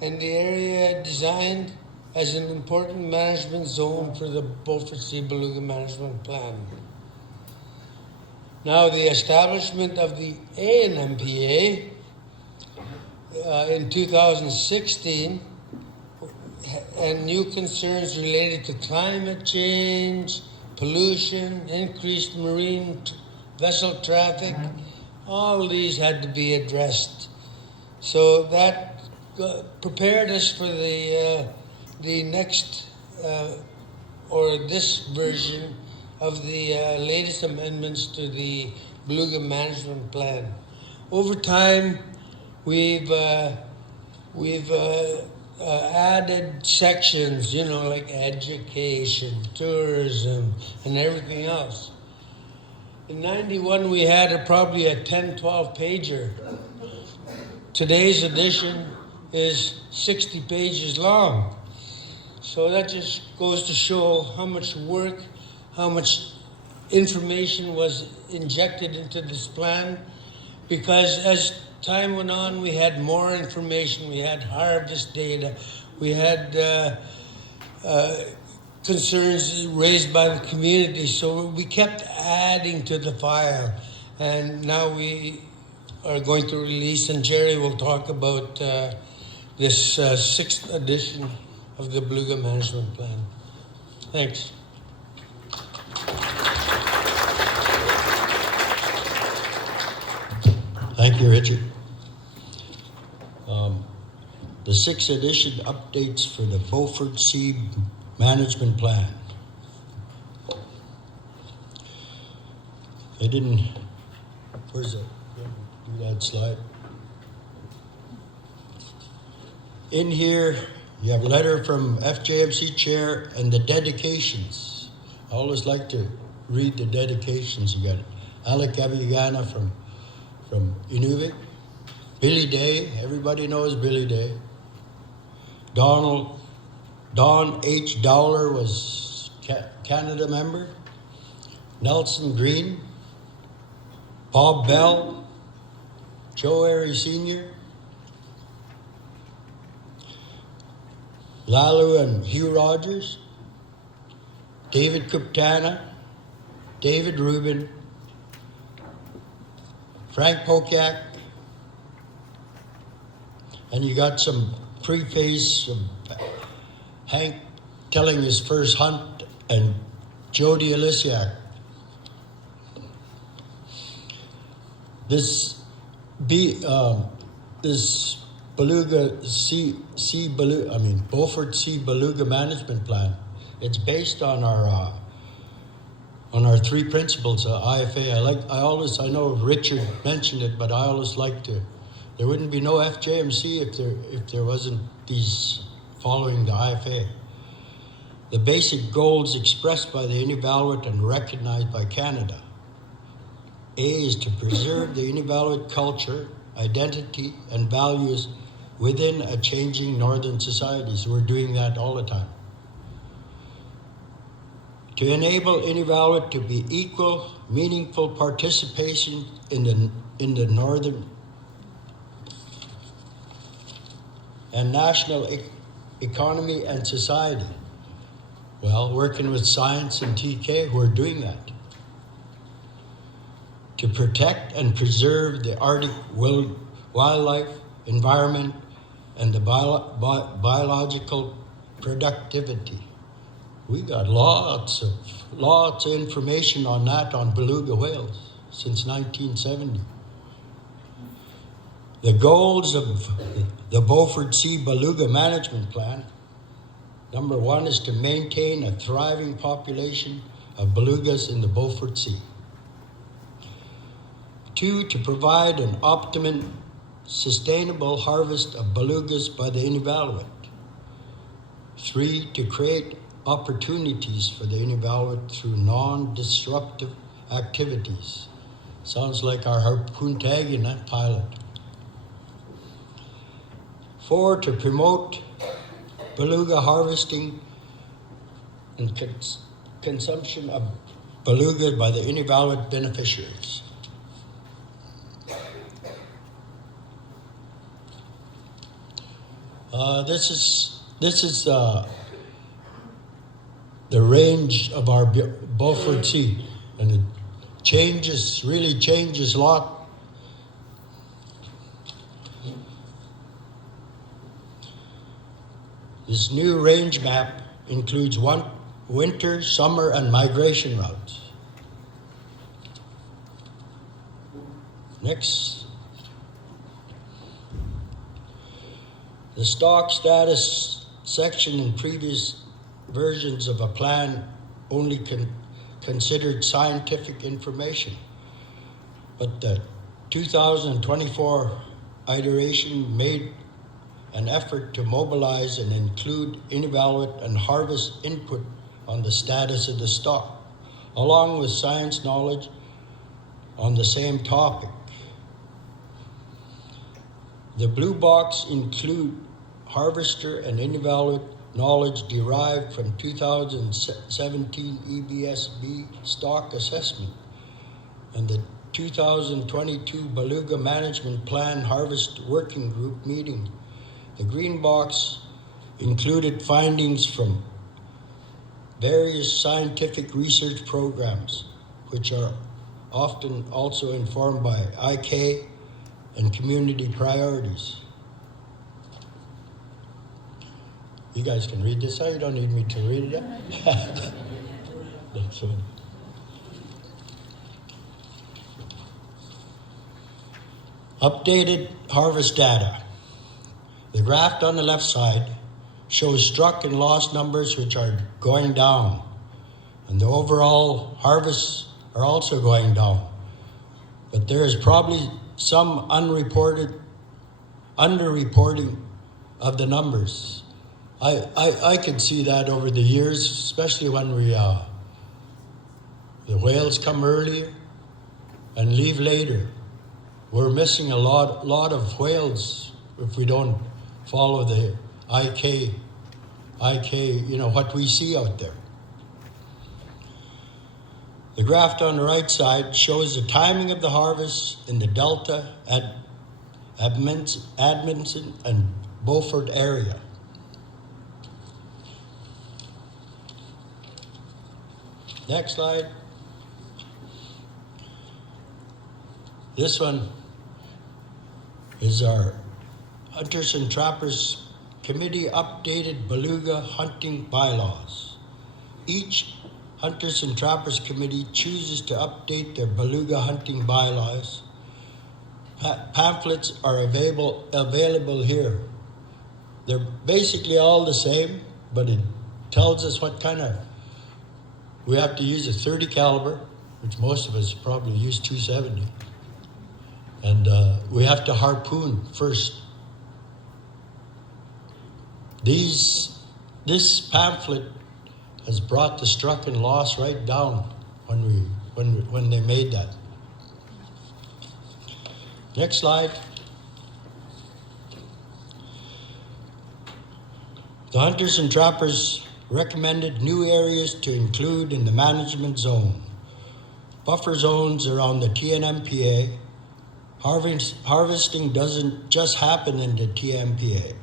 and the area designed as an important management zone for the Beaufort Sea Beluga Management Plan. Now the establishment of the ANMPA in 2016 and new concerns related to climate change, pollution, increased marine vessel traffic, all these had to be addressed. So that prepared us for the next or this version of the latest amendments to the Beluga Management Plan. Over time, we've added sections, like education, tourism, and everything else. In 91, we had probably a 10, 12 pager. Today's edition is 60 pages long. So that just goes to show how much work, how much information was injected into this plan. Because as time went on, we had more information, we had harvest data, we had concerns raised by the community, so we kept adding to the file. And now we are going to release, and Jerry will talk about this 6th edition of the Beluga Management Plan. Thanks. Thank you, Richard. The 6th edition updates for the Beaufort Sea Management Plan. Where's it? Do that slide. In here, You have a letter from FJMC Chair and the dedications. I always like to read the dedications. You got Alec Avigana from Inuvik, Billy Day, everybody knows Billy Day. Don H. Dowler was Canada member. Nelson Green, Bob Bell, Joe Airy Sr., Lalu and Hugh Rogers, David Kuptana, David Rubin, Frank Pokiak, and you got some preface of Hank telling his first hunt and Jody Alisiak. This Beluga Beaufort Sea Beluga Management Plan. It's based on our 3 principles of IFA. I know Richard mentioned it, but I always like to. There wouldn't be no FJMC if there wasn't these following the IFA. The basic goals expressed by the Inuvialuit and recognized by Canada. A is to preserve the Inuvialuit culture, identity, and values within a changing northern society. So we're doing that all the time. To enable Inuvialuit to be equal, meaningful participation in the northern and national economy and society. Well, working with science and TK, we're doing that. To protect and preserve the Arctic wildlife, environment, and the biological productivity. We got lots of information on that on beluga whales since 1970. The goals of the Beaufort Sea Beluga Management Plan. Number 1 is to maintain a thriving population of belugas in the Beaufort Sea. 2, to provide an optimum, sustainable harvest of belugas by the Inuvialuit. 3, to create opportunities for the Inuvialuit through non-disruptive activities. Sounds like our harpoon tagging pilot. 4, to promote beluga harvesting and consumption of beluga by the Inuvialuit beneficiaries. This is the range of our Beaufort Sea, and it really changes a lot. This new range map includes winter, summer, and migration routes. Next. The stock status section in previous versions of a plan only considered scientific information, but the 2024 iteration made an effort to mobilize and include Inuvialuit and harvest input on the status of the stock, along with science knowledge on the same topic. The blue box include harvester and Inuvialuit knowledge derived from 2017 EBSB stock assessment and the 2022 Beluga Management Plan Harvest Working Group meeting. The green box included findings from various scientific research programs, which are often also informed by IK and community priorities. You guys can read this out. You don't need me to read it out. That's one. Updated harvest data. The graph on the left side shows struck and lost numbers which are going down, and the overall harvests are also going down. But there is probably some underreporting of the numbers. I could see that over the years, especially when the whales come earlier and leave later. We're missing a lot of whales if we don't follow the IK, what we see out there. The graph on the right side shows the timing of the harvest in the Delta, Edmonton, and Beaufort area. Next slide. This one is our Hunters and Trappers Committee updated beluga hunting bylaws. Each Hunters and Trappers Committee chooses to update their beluga hunting bylaws. Pamphlets are available here. They're basically all the same, but it tells us what kind of. We have to use a 30 caliber, which most of us probably use 270. And we have to harpoon first. This pamphlet has brought the struck and loss right down when they made that. Next slide. The Hunters and Trappers recommended new areas to include in the management zone. Buffer zones around the TNMPA. Harvesting doesn't just happen in the TNMPA.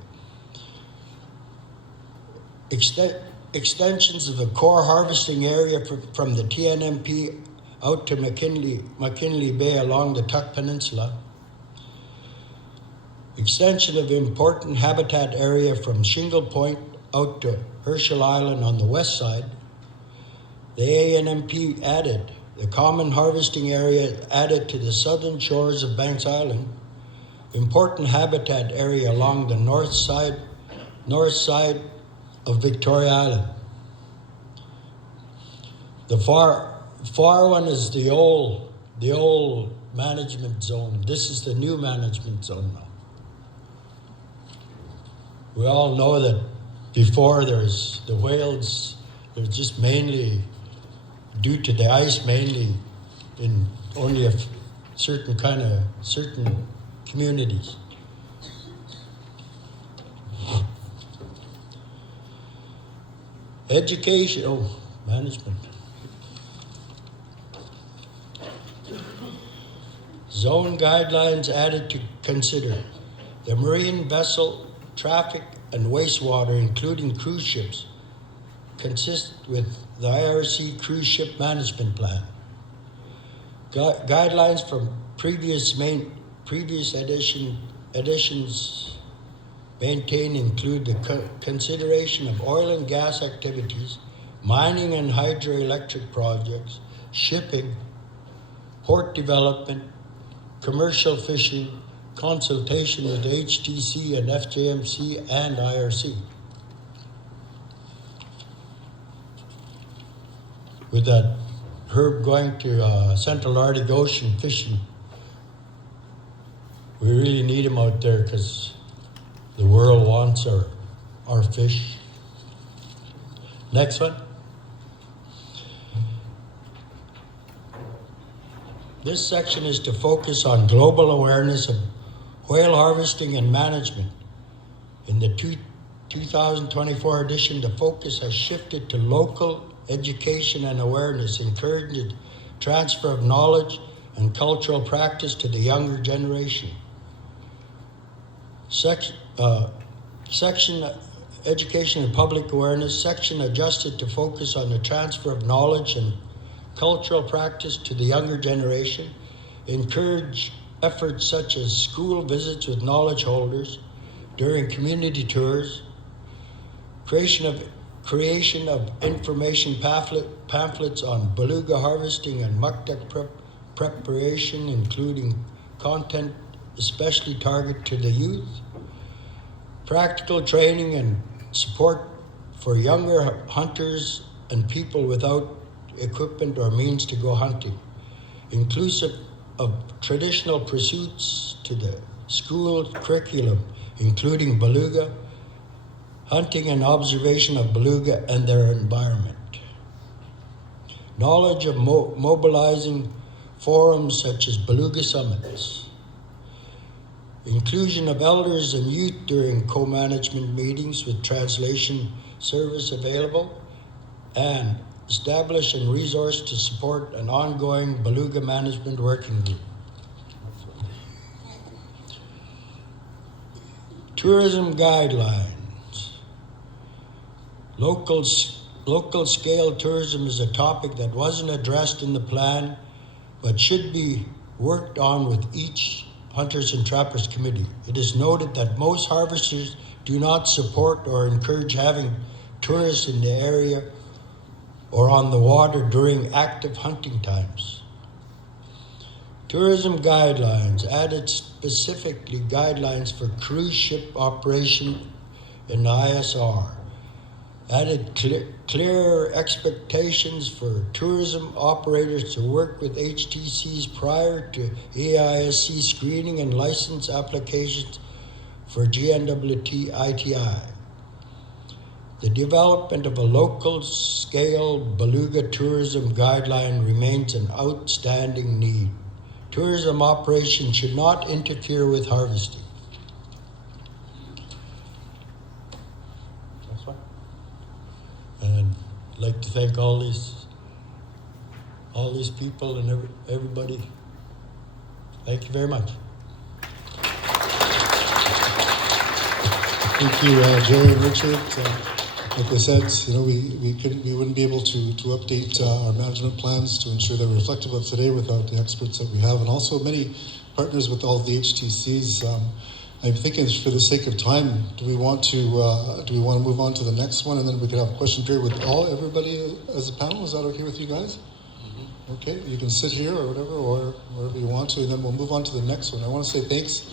Extensions of the core harvesting area from the TNMP out to McKinley Bay along the Tuck Peninsula. Extension of important habitat area from Shingle Point out to Herschel Island on the west side. The ANMP added the common harvesting area added to the southern shores of Banks Island. Important habitat area along the north side of Victoria Island. The far one is the old management zone. This is the new management zone now. We all know that before there's the whales, they're just mainly due to the ice, mainly in only certain communities. Educational management. Zone guidelines added to consider the marine vessel traffic and wastewater, including cruise ships, consist with the IRC Cruise Ship Management Plan. Guidelines from previous editions maintained include the consideration of oil and gas activities, mining and hydroelectric projects, shipping, port development, commercial fishing, consultation with HTC and FJMC and IRC. With that Herb going to Central Arctic Ocean fishing, we really need him out there because the world wants our fish. Next one. This section is to focus on global awareness of whale harvesting and management. In the 2024 edition, the focus has shifted to local education and awareness, encouraging transfer of knowledge and cultural practice to the younger generation. Section Education and Public Awareness section adjusted to focus on the transfer of knowledge and cultural practice to the younger generation, encourage efforts such as school visits with knowledge holders during community tours, creation of information pamphlets on beluga harvesting and muck duck preparation, including content especially targeted to the youth, practical training and support for younger hunters and people without equipment or means to go hunting, inclusive of traditional pursuits to the school curriculum, including beluga, hunting and observation of beluga and their environment, knowledge of mobilizing forums such as Beluga Summits, inclusion of elders and youth during co-management meetings with translation service available, and establish and resource to support an ongoing beluga management working group. Tourism guidelines. Local scale tourism is a topic that wasn't addressed in the plan, but should be worked on with each Hunters and Trappers Committee. It is noted that most harvesters do not support or encourage having tourists in the area or on the water during active hunting times. Tourism guidelines added specifically guidelines for cruise ship operation in the ISR. Added clear expectations for tourism operators to work with HTCs prior to AISC screening and license applications for GNWT ITI. The development of a local scale beluga tourism guideline remains an outstanding need. Tourism operations should not interfere with harvesting. And I'd like to thank all these people and everybody. Thank you very much. Thank you, Jerry and Richard. Like I said, we wouldn't be able to update our management plans to ensure they're reflective of today without the experts that we have, and also many partners with all the HTCs. I'm thinking, for the sake of time, do we want to move on to the next one, and then we could have a question period with everybody as a panel? Is that okay with you guys? Mm-hmm. Okay, you can sit here or whatever, or wherever you want to, and then we'll move on to the next one. I want to say thanks.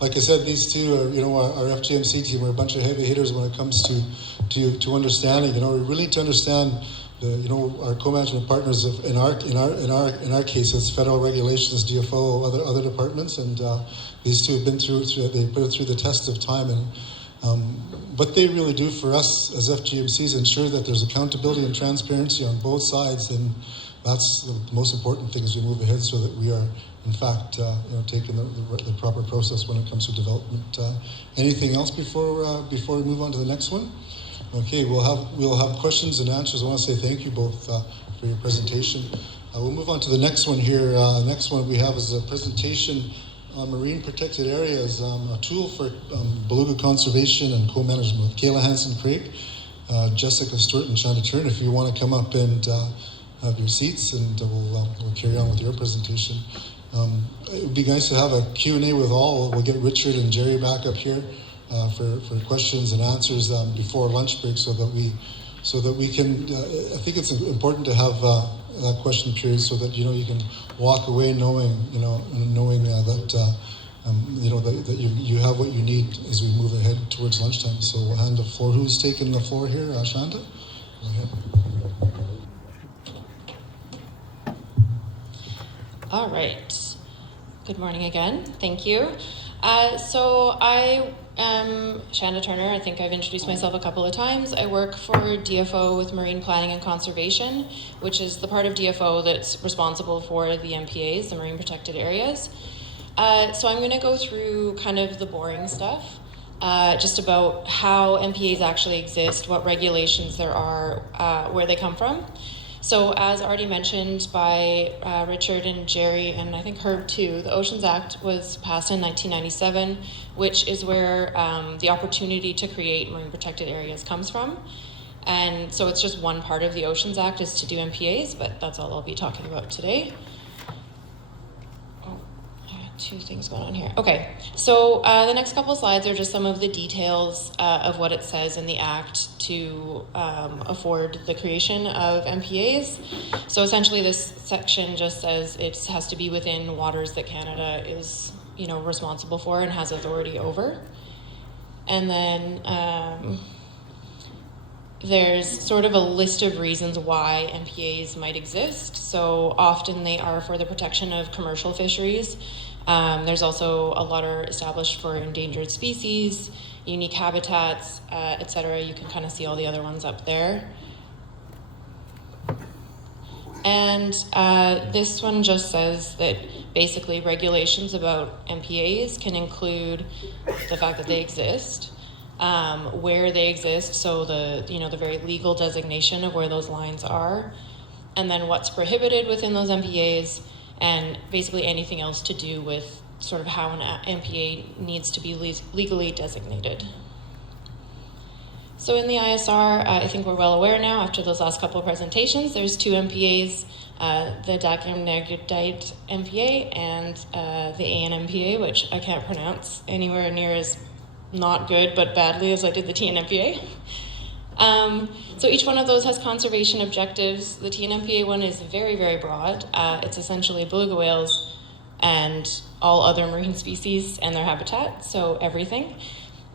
Like I said, these two are, our FGMC team. We're a bunch of heavy hitters when it comes to understanding. We really need to understand our co-management partners. In our case, it's federal regulations, DFO, other departments, and these two have been through. They put it through the test of time, and what they really do for us as FGMC is ensure that there's accountability and transparency on both sides, and that's the most important thing as we move ahead, so that we are, in fact, taking the proper process when it comes to development. Anything else before we move on to the next one? Okay, we'll have questions and answers. I want to say thank you both for your presentation. We'll move on to the next one here. The next one we have is a presentation on marine protected areas, a tool for beluga conservation and co-management with Kayla Hansen-Craig, Jessica Stewart, and Shanda Turn. If you want to come up and have your seats, and we'll carry on with your presentation. It would be nice to have a Q&A with all. We'll get Richard and Jerry back up here for questions and answers before lunch break, so that we can. I think it's important to have that question period, so that you can walk away knowing that you have what you need as we move ahead towards lunchtime. So we'll hand the floor. Who's taking the floor here? Shanda? Go ahead. All right. Good morning again. Thank you. So I am Shanda Turner. I think I've introduced myself a couple of times. I work for DFO with Marine Planning and Conservation, which is the part of DFO that's responsible for the MPAs, the Marine Protected Areas. So I'm going to go through kind of the boring stuff, just about how MPAs actually exist, what regulations there are, where they come from. So as already mentioned by Richard and Jerry, and I think Herb too, the Oceans Act was passed in 1997, which is where the opportunity to create marine protected areas comes from. And so it's just one part of the Oceans Act is to do MPAs, but that's all I'll be talking about today. Two things going on here. Okay, so the next couple slides are just some of the details of what it says in the Act to afford the creation of MPAs. So essentially this section just says it has to be within waters that Canada is, responsible for and has authority over. And then there's sort of a list of reasons why MPAs might exist. So often they are for the protection of commercial fisheries. There's also a lot are established for endangered species, unique habitats, etc. You can kind of see all the other ones up there. And this one just says that basically regulations about MPAs can include the fact that they exist, where they exist, so the very legal designation of where those lines are, and then what's prohibited within those MPAs, and basically anything else to do with sort of how an MPA needs to be legally designated. So in the ISR, I think we're well aware now after those last couple of presentations, there's two MPAs, the Dagenham-Negudite MPA and the ANMPA, which I can't pronounce anywhere near as not good but badly as I did the TNMPA. So each one of those has conservation objectives. The TNMPA one is very, very broad. It's essentially beluga whales and all other marine species and their habitat, so everything.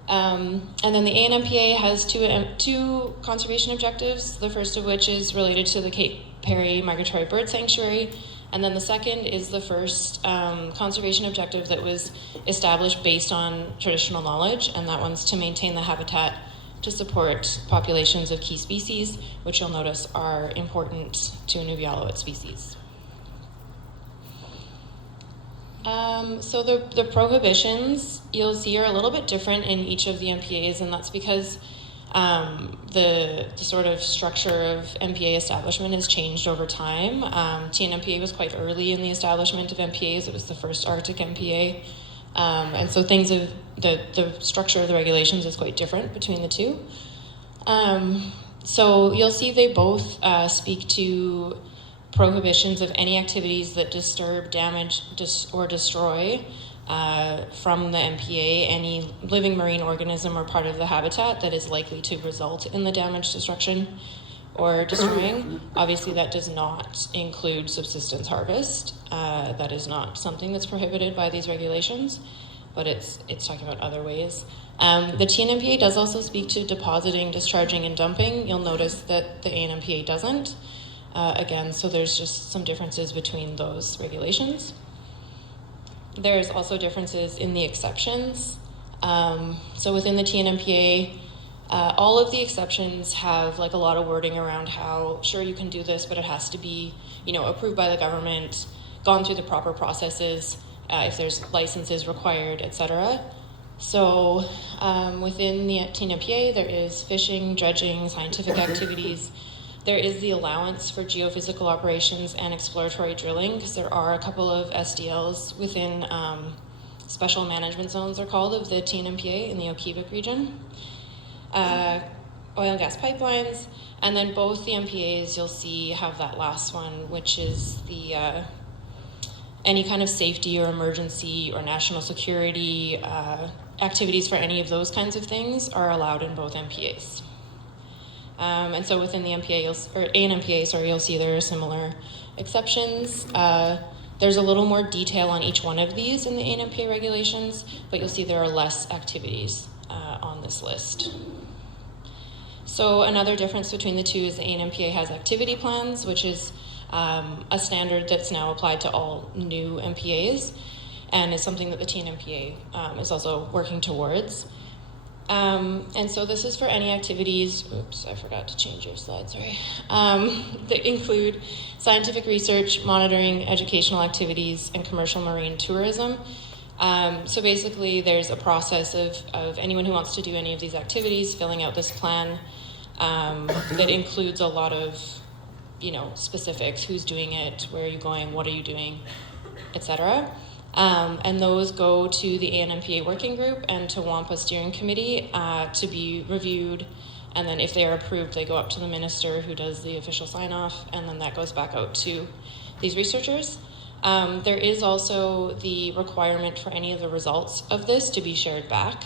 And then the ANMPA has two conservation objectives, the first of which is related to the Cape Perry Migratory Bird Sanctuary, and then the second is the first conservation objective that was established based on traditional knowledge, and that one's to maintain the habitat to support populations of key species, which you'll notice are important to Nubialowit species. So the prohibitions you'll see are a little bit different in each of the MPAs, and that's because the sort of structure of MPA establishment has changed over time. TNMPA was quite early in the establishment of MPAs. It was the first Arctic MPA. And so the structure of the regulations is quite different between the two. So you'll see they both speak to prohibitions of any activities that disturb, damage, or destroy from the MPA any living marine organism or part of the habitat that is likely to result in the damage, destruction, or destroying. Obviously, that does not include subsistence harvest. That is not something that's prohibited by these regulations, but it's talking about other ways. The TNMPA does also speak to depositing, discharging, and dumping. You'll notice that the ANMPA doesn't. Again, so there's just some differences between those regulations. There's also differences in the exceptions. So within the TNMPA, all of the exceptions have like a lot of wording around how, sure, you can do this, but it has to be, approved by the government, gone through the proper processes, if there's licenses required, etc. So within the TNMPA, there is fishing, dredging, scientific activities. There is the allowance for geophysical operations and exploratory drilling, because there are a couple of SDLs within special management zones, they're called, of the TNMPA in the Okibik region. Oil and gas pipelines, and then both the MPAs you'll see have that last one, which is the any kind of safety or emergency or national security activities for any of those kinds of things are allowed in both MPAs. And so within the ANMPA, you'll see there are similar exceptions. There's a little more detail on each one of these in the ANMPA regulations, but you'll see there are less activities on this list. So another difference between the two is the ANMPA has activity plans, which is a standard that's now applied to all new MPAs, and is something that the TNMPA is also working towards. And so this is for any activities, oops, I forgot to change your slide, sorry, that include scientific research, monitoring, educational activities, and commercial marine tourism. So basically there's a process of anyone who wants to do any of these activities filling out this plan that includes a lot of, specifics, who's doing it, where are you going, what are you doing, etc. And those go to the ANMPA working group and to WAMPA steering committee to be reviewed. And then if they are approved, they go up to the minister who does the official sign off, and then that goes back out to these researchers. There is also the requirement for any of the results of this to be shared back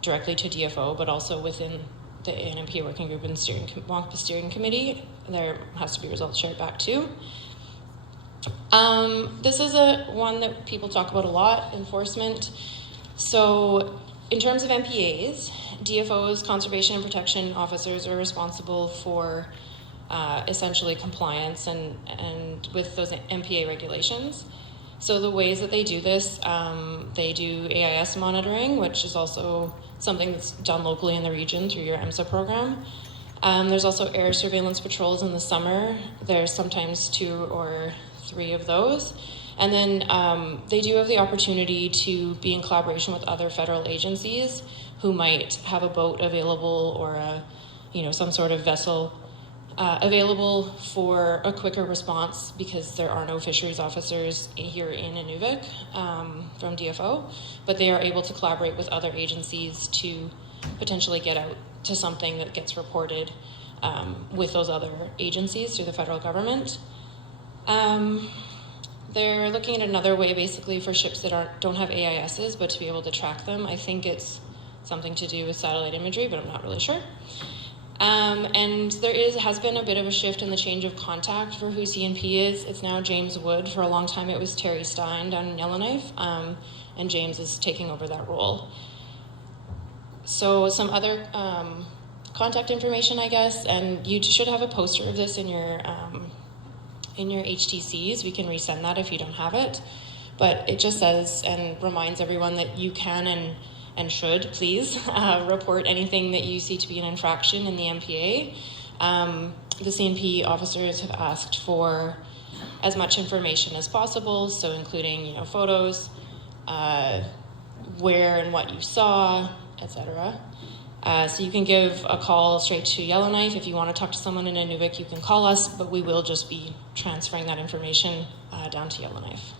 directly to DFO, but also within the ANMPA working group and WAMPA steering committee, there has to be results shared back too. This is one that people talk about a lot, enforcement. So in terms of MPAs, DFOs, conservation and protection officers, are responsible for essentially compliance and with those MPA regulations. So the ways that they do this, they do AIS monitoring, which is also something that's done locally in the region through your EMSA program. There's also air surveillance patrols in the summer. There's sometimes 2 or 3 of those. And then they do have the opportunity to be in collaboration with other federal agencies who might have a boat available or some sort of vessel available for a quicker response, because there are no fisheries officers here in Inuvik from DFO, but they are able to collaborate with other agencies to potentially get out to something that gets reported with those other agencies through the federal government. They're looking at another way basically for ships that don't have AISs, but to be able to track them. I think it's something to do with satellite imagery, but I'm not really sure. And there has been a bit of a shift in the change of contact for who CNP is. It's now James Wood. For a long time it was Terry Stein down in Yellowknife, and James is taking over that role. So some other contact information, I guess, and you should have a poster of this in your HTCs. We can resend that if you don't have it. But it just says and reminds everyone that you can and should please report anything that you see to be an infraction in the MPA. The CNP officers have asked for as much information as possible, so including photos, where and what you saw, etc. So you can give a call straight to Yellowknife. If you want to talk to someone in Inuvik, you can call us, but we will just be transferring that information down to Yellowknife.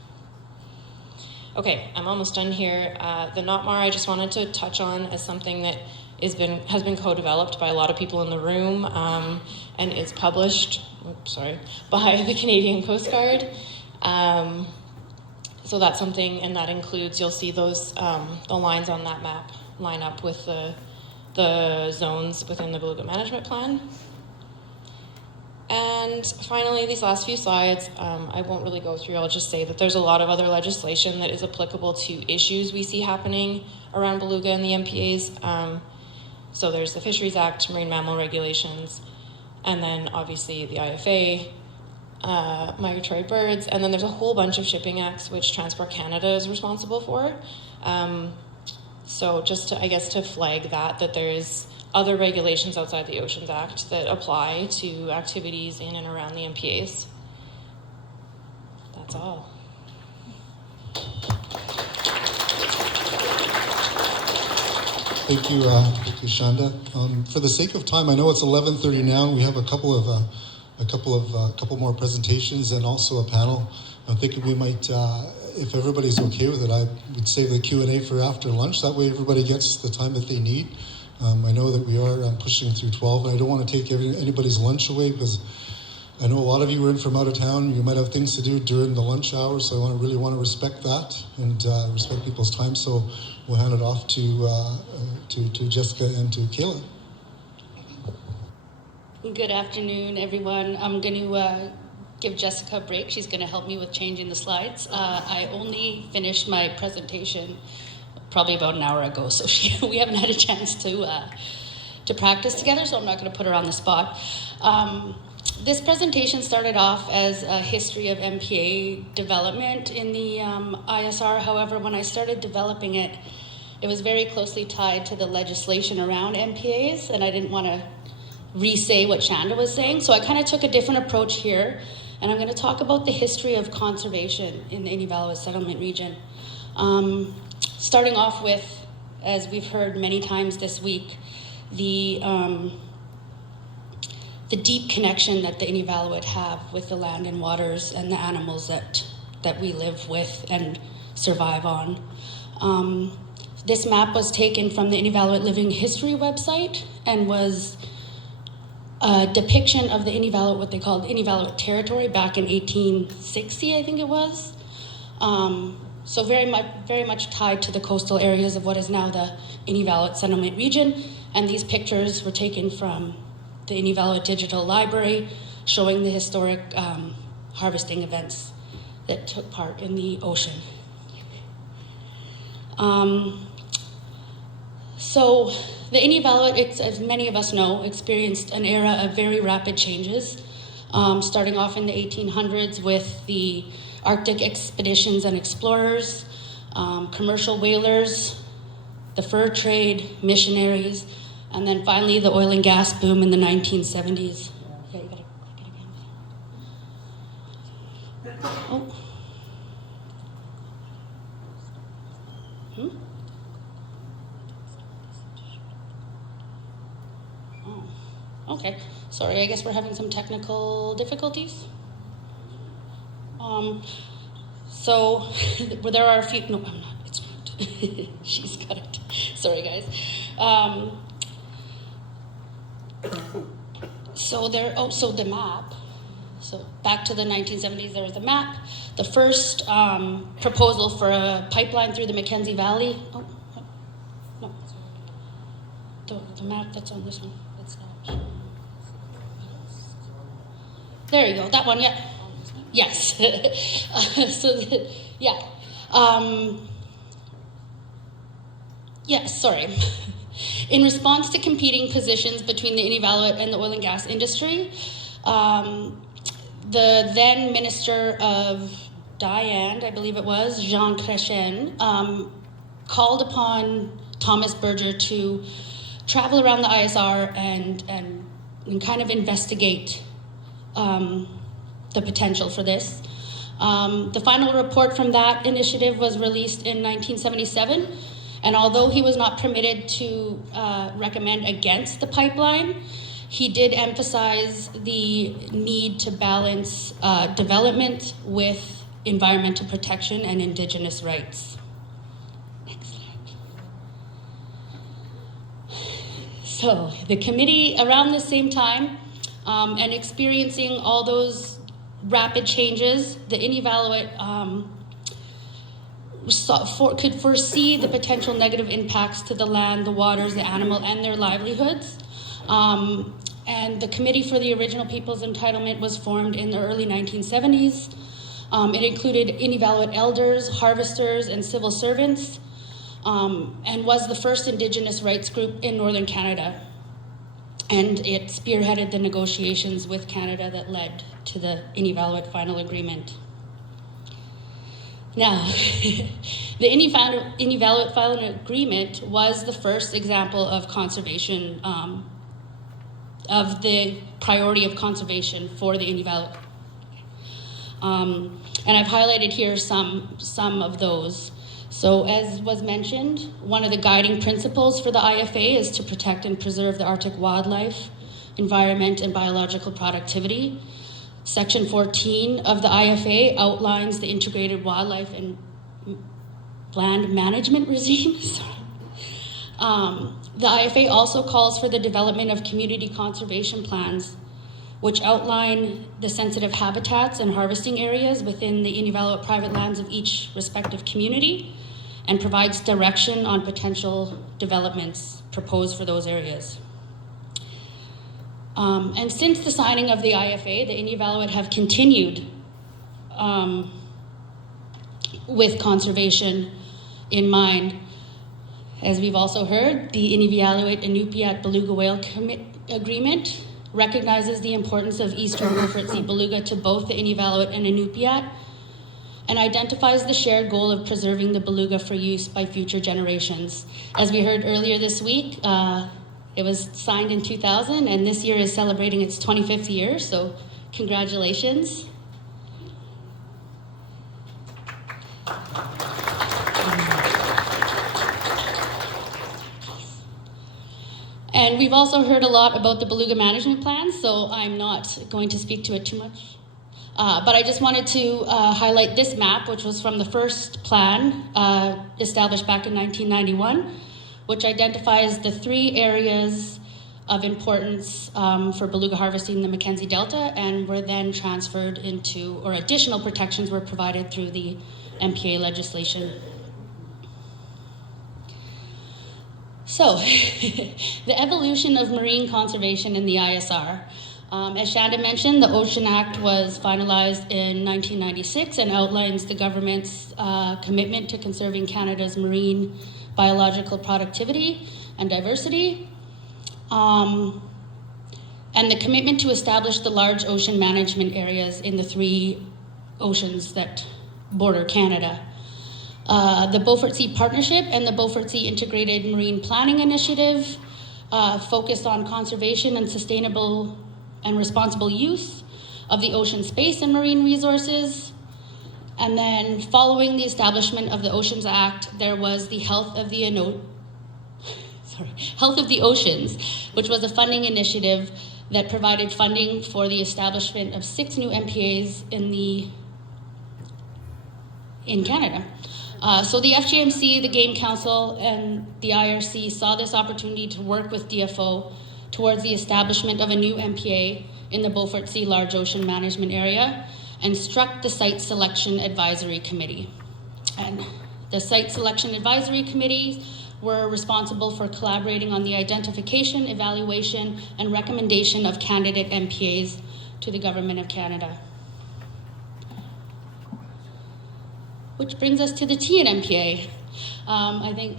Okay, I'm almost done here. The NOTMAR I just wanted to touch on as something that has been co-developed by a lot of people in the room and is published by the Canadian Coast Guard. So that's something, and that includes, you'll see those the lines on that map line up with the zones within the Beluga Management Plan. And finally, these last few slides, I won't really go through. I'll just say that there's a lot of other legislation that is applicable to issues we see happening around beluga and the MPAs. So there's the Fisheries Act, Marine Mammal Regulations, and then obviously the IFA, migratory birds, and then there's a whole bunch of shipping acts which Transport Canada is responsible for. So just to flag that there is other regulations outside the Oceans Act that apply to activities in and around the MPAs. That's all. Thank you, Shanda. For the sake of time, I know it's 11:30 now. We have a couple more presentations and also a panel. I'm thinking we might, if everybody's okay with it, I would save the Q&A for after lunch. That way, everybody gets the time that they need. I know that we are pushing through 12, and I don't want to take anybody's lunch away, because I know a lot of you are in from out of town. You might have things to do during the lunch hour, so I really want to respect that and respect people's time. So we'll hand it off to Jessica and to Kayla. Good afternoon, everyone. I'm going to give Jessica a break. She's going to help me with changing the slides. I only finished my presentation probably about an hour ago, so we haven't had a chance to practice together, so I'm not going to put her on the spot. This presentation started off as a history of MPA development in the ISR. However, when I started developing it, it was very closely tied to the legislation around MPAs, and I didn't want to re-say what Shanda was saying, so I kind of took a different approach here, and I'm going to talk about the history of conservation in the Inuvialuit settlement region. Starting off with, as we've heard many times this week, the deep connection that the Inuvialuit have with the land and waters and the animals that we live with and survive on. This map was taken from the Inuvialuit Living History website and was a depiction of the Inuvialuit, what they called Inuvialuit territory back in 1860, I think it was. So very much tied to the coastal areas of what is now the Inuvialuit settlement region. And these pictures were taken from the Inuvialuit Digital Library, showing the historic harvesting events that took part in the ocean. So the Inuvialuit, as many of us know, experienced an era of very rapid changes, starting off in the 1800s with the Arctic expeditions and explorers, commercial whalers, the fur trade, missionaries, and then finally the oil and gas boom in the 1970s. Yeah, you gotta click it again. Oh. Oh, okay. Sorry, I guess we're having some technical difficulties. So there are a few. No, I'm not. It's not. She's got it. Sorry, guys. So the map. So back to the 1970s, there was the map. The first proposal for a pipeline through the Mackenzie Valley. Oh, no. The map that's on this one. It's not. There you go. That one, yeah. Yes. Yes, sorry. In response to competing positions between the Inuvialuit and the oil and gas industry, the then Minister of Diane, I believe it was, Jean Chrétien, called upon Thomas Berger to travel around the ISR and kind of investigate the potential for this. The final report from that initiative was released in 1977, and although he was not permitted to recommend against the pipeline, he did emphasize the need to balance development with environmental protection and Indigenous rights. Next slide. So the committee, around the same time, and experiencing all those rapid changes, the Inuvialuit could foresee the potential negative impacts to the land, the waters, the animal, and their livelihoods. And the Committee for the Original Peoples Entitlement was formed in the early 1970s. It included Inuvialuit elders, harvesters, and civil servants, and was the first Indigenous rights group in Northern Canada. And it spearheaded the negotiations with Canada that led to the Inuvialuit final agreement. Now, the Inuvialuit final agreement was the first example of conservation, of the priority of conservation for the Inuvialuit. And I've highlighted here some of those. So as was mentioned, one of the guiding principles for the IFA is to protect and preserve the Arctic wildlife, environment, and biological productivity. Section 14 of the IFA outlines the integrated wildlife and land management regime. The IFA also calls for the development of community conservation plans, which outline the sensitive habitats and harvesting areas within the Inuvialuit private lands of each respective community, and provides direction on potential developments proposed for those areas. And since the signing of the IFA, the Inuvialuit have continued with conservation in mind. As we've also heard, the Inuvialuit Inupiat Beluga Whale Agreement recognizes the importance of eastern Wilfrid Sea beluga to both the Inuvialuit and Inupiat, and identifies the shared goal of preserving the beluga for use by future generations. As we heard earlier this week, it was signed in 2000, and this year is celebrating its 25th year, so congratulations. And we've also heard a lot about the beluga management plan, so I'm not going to speak to it too much. But I just wanted to highlight this map, which was from the first plan established back in 1991, which identifies the 3 areas of importance for beluga harvesting in the Mackenzie Delta, and were then transferred into, or additional protections were provided through the MPA legislation. So, the evolution of marine conservation in the ISR. As Shanda mentioned, the Ocean Act was finalized in 1996 and outlines the government's commitment to conserving Canada's marine biological productivity and diversity, and the commitment to establish the large ocean management areas in the 3 oceans that border Canada. the Beaufort Sea Partnership and the Beaufort Sea Integrated Marine Planning Initiative focused on conservation and sustainable and responsible use of the ocean space and marine resources. And then following the establishment of the Oceans Act, there was the Health of the Oceans, which was a funding initiative that provided funding for the establishment of 6 new MPAs in Canada. So the FGMC, the Game Council, and the IRC saw this opportunity to work with DFO towards the establishment of a new MPA in the Beaufort Sea Large Ocean Management Area and struck the Site Selection Advisory Committee. And the Site Selection Advisory Committees were responsible for collaborating on the identification, evaluation, and recommendation of candidate MPAs to the Government of Canada. Which brings us to the TNMPA. I think,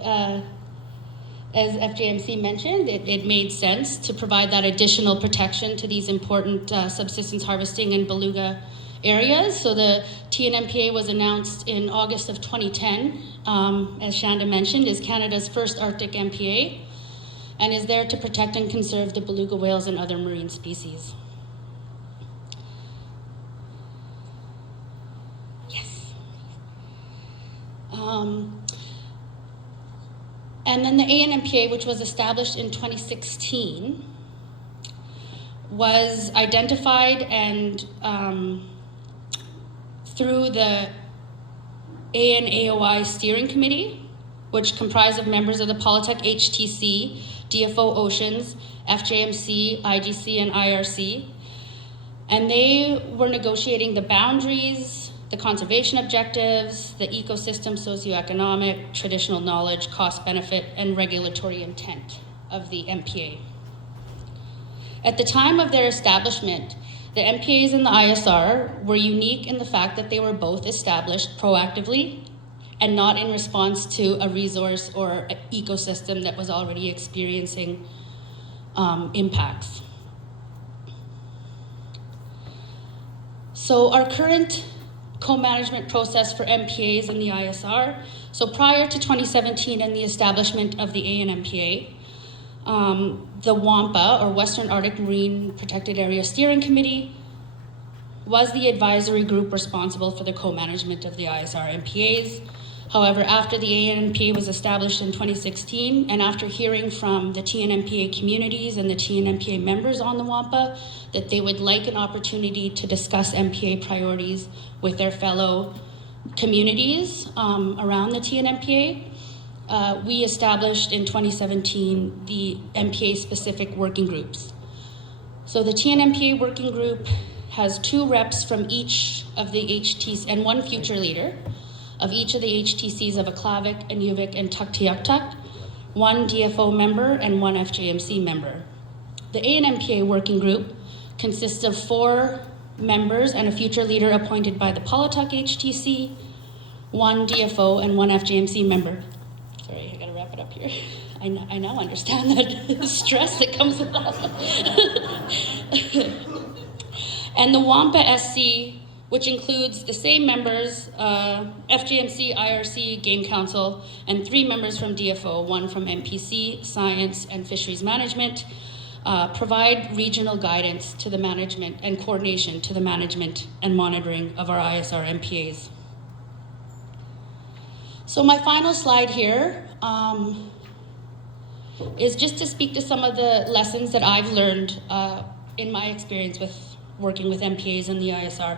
as FJMC mentioned, it made sense to provide that additional protection to these important subsistence harvesting and beluga areas. So the TNMPA was announced in August of 2010, as Shanda mentioned, is Canada's first Arctic MPA, and is there to protect and conserve the beluga whales and other marine species. And then the ANMPA, which was established in 2016, was identified and through the ANAOI Steering Committee, which comprised of members of the Polytech HTC, DFO Oceans, FJMC, IGC, and IRC. And they were negotiating the boundaries, the conservation objectives, the ecosystem, socioeconomic, traditional knowledge, cost benefit, and regulatory intent of the MPA. At the time of their establishment, the MPAs and the ISR were unique in the fact that they were both established proactively and not in response to a resource or an ecosystem that was already experiencing impacts. So our current co-management process for MPAs and the ISR. So prior to 2017 and the establishment of the ANMPA, the WAMPA, or Western Arctic Marine Protected Area Steering Committee, was the advisory group responsible for the co-management of the ISR MPAs. However, after the ANMPA was established in 2016, and after hearing from the TNMPA communities and the TNMPA members on the WAMPA that they would like an opportunity to discuss MPA priorities with their fellow communities around the TNMPA, we established in 2017 the MPA-specific working groups. So the TNMPA working group has 2 reps from each of the HTCs and 1 future leader of each of the HTCs of Aklavik, Inuvik, and Tuktoyaktuk, 1 DFO member and 1 FJMC member. The ANMPA working group consists of 4 members and a future leader appointed by the Polytech HTC, 1 DFO, and 1 FJMC member. Sorry, I gotta wrap it up here. I now understand that stress that comes with that. And the WAMPA SC, which includes the same members, FJMC, IRC, Game Council, and 3 members from DFO, 1 from MPC, Science, and Fisheries Management, provide regional guidance to the management and coordination to the management and monitoring of our ISR MPAs. So my final slide here is just to speak to some of the lessons that I've learned in my experience with working with MPAs and the ISR.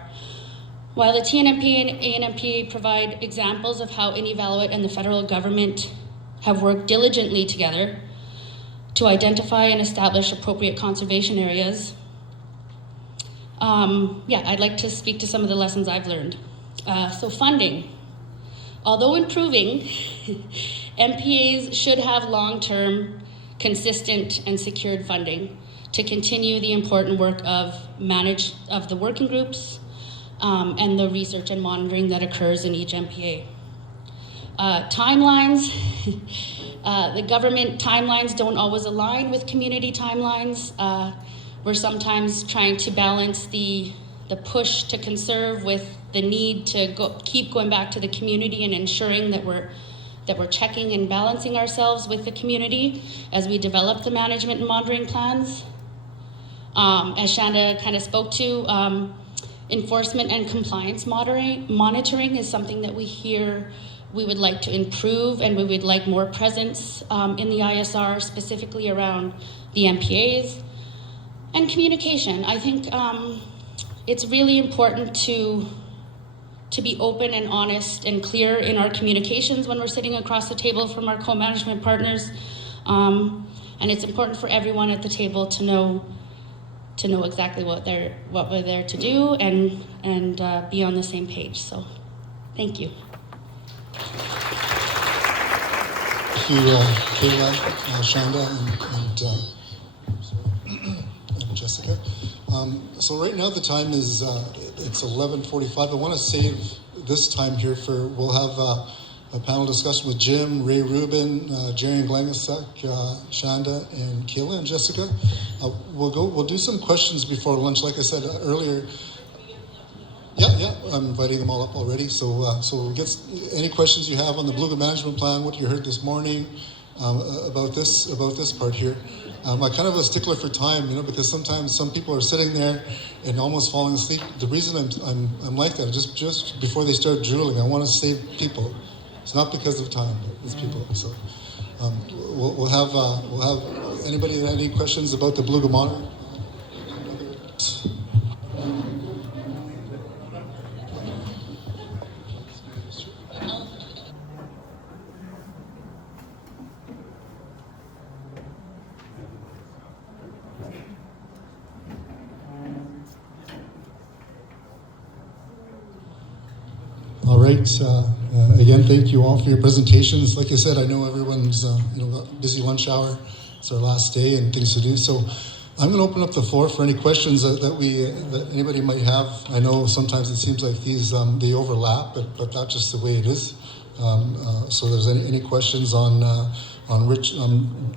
While the TNMPA and ANMPA provide examples of how Inuvialuit and the federal government have worked diligently together to identify and establish appropriate conservation areas, I'd like to speak to some of the lessons I've learned. So funding. Although improving, MPAs should have long-term, consistent, and secured funding to continue the important work of the working groups and the research and monitoring that occurs in each MPA. Timelines. The government timelines don't always align with community timelines. We're sometimes trying to balance the the push to conserve with the need to keep going back to the community and ensuring that we're checking and balancing ourselves with the community as we develop the management and monitoring plans. As Shanda kind of spoke to, enforcement and compliance monitoring is something that we hear we would like to improve, and we would like more presence in the ISR, specifically around the MPAs. And communication. I think it's really important to be open and honest and clear in our communications when we're sitting across the table from our co-management partners. And it's important for everyone at the table to know exactly what we're there to do and be on the same page. So, thank you. Thank you, Kayla, Shanda, and Jessica. So right now the time is it's 11:45. I want to save this time here we'll have a panel discussion with Jim, Ray Rubin, Jerry Glangasek, Shanda, and Kayla and Jessica. We'll do some questions before lunch. Like I said earlier. Yeah, I'm inviting them all up already. So we'll get any questions you have on the Beluga Management Plan, what you heard this morning about this part here. I'm kind of a stickler for time, because sometimes some people are sitting there and almost falling asleep. The reason I'm like that, just before they start drooling, I want to save people. It's not because of time, but it's people. So we'll have anybody have any questions about the Beluga Monitor? All right. Again, thank you all for your presentations. Like I said, I know everyone's got busy lunch hour. It's our last day and things to do. So I'm going to open up the floor for any questions that anybody might have. I know sometimes it seems like these they overlap, but that's just the way it is. So there's any questions on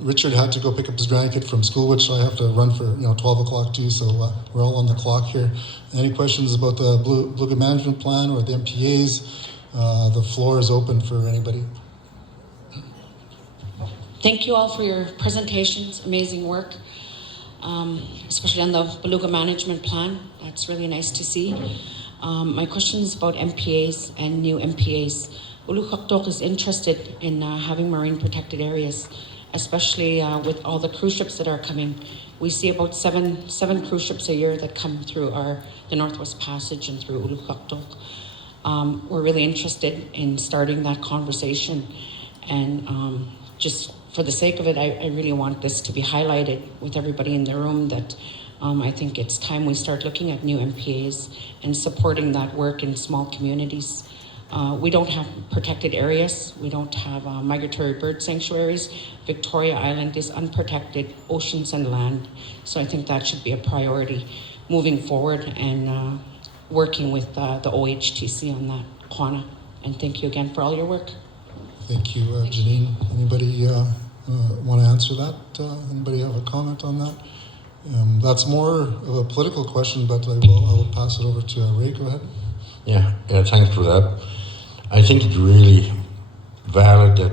Richard had to go pick up his grandkid from school, which I have to run for 12 o'clock too. So we're all on the clock here. Any questions about the Beluga Management Plan or the MPAs? The floor is open for anybody. Thank you all for your presentations. Amazing work, especially on the Beluga Management Plan. That's really nice to see. My question is about MPAs and new MPAs. Ulukaktok is interested in having marine protected areas, especially with all the cruise ships that are coming. We see about seven cruise ships a year that come through the Northwest Passage and through Ulukaktok. We're really interested in starting that conversation, and just for the sake of it, I really want this to be highlighted with everybody in the room that I think it's time we start looking at new MPAs and supporting that work in small communities. We don't have protected areas. We don't have migratory bird sanctuaries. Victoria Island is unprotected, oceans and land. So I think that should be a priority moving forward and working with the OHTC on that, Juana. And thank you again for all your work. Thank you, Janine. Anybody want to answer that? Anybody have a comment on that? That's more of a political question, but I will pass it over to Ray. Go ahead. Yeah, thanks for that. I think it's really valid that,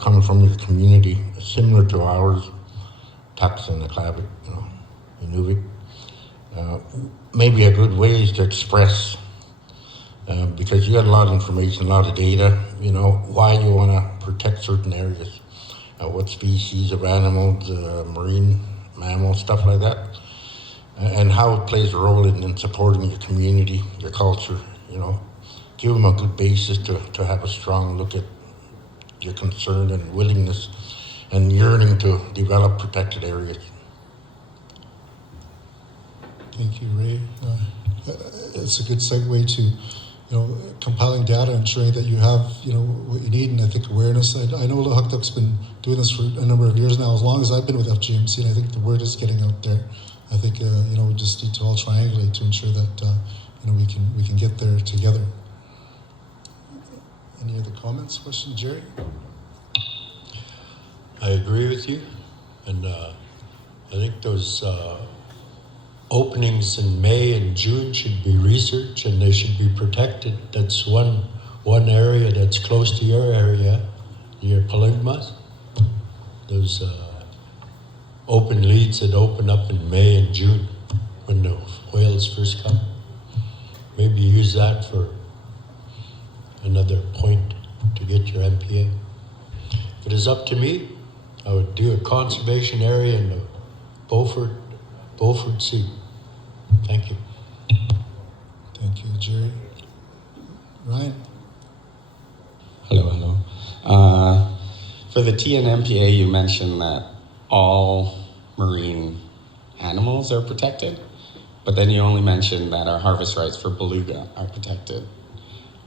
coming from your community, similar to ours, Taps and the Clavit, Inuvik, maybe a good way is to express, because you got a lot of information, a lot of data, why you want to protect certain areas, what species of animals, marine mammals, stuff like that, and how it plays a role in supporting your community, your culture, Give them a good basis to have a strong look at your concern and willingness and yearning to develop protected areas. Thank you, Ray. It's a good segue to, compiling data, ensuring that you have, what you need, and I think awareness. I know Ulukaktuk's been doing this for a number of years now, as long as I've been with FGMC, and I think the word is getting out there. I think, we just need to all triangulate to ensure that, we can get there together. Any other comments, questions, Jerry? I agree with you, and I think those openings in May and June should be researched and they should be protected. That's one area that's close to your area, your Palugmas. Those open leads that open up in May and June when the whales first come. Maybe use that for another point to get your MPA. If it is up to me, I would do a conservation area in the Beaufort Sea. Thank you. Thank you, Jerry. Ryan? Hello. For the TNMPA, you mentioned that all marine animals are protected, but then you only mentioned that our harvest rights for beluga are protected.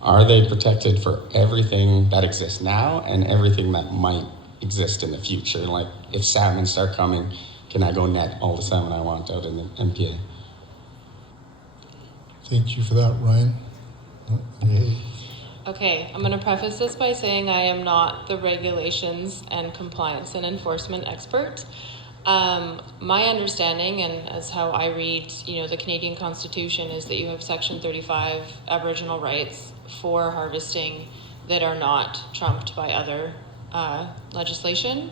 Are they protected for everything that exists now and everything that might exist in the future? Like if salmon start coming, can I go net all the salmon I want out in the MPA? Thank you for that, Ryan. Okay, I'm going to preface this by saying I am not the regulations and compliance and enforcement expert. My understanding, and as how I read, the Canadian Constitution, is that you have Section 35 Aboriginal rights for harvesting that are not trumped by other legislation.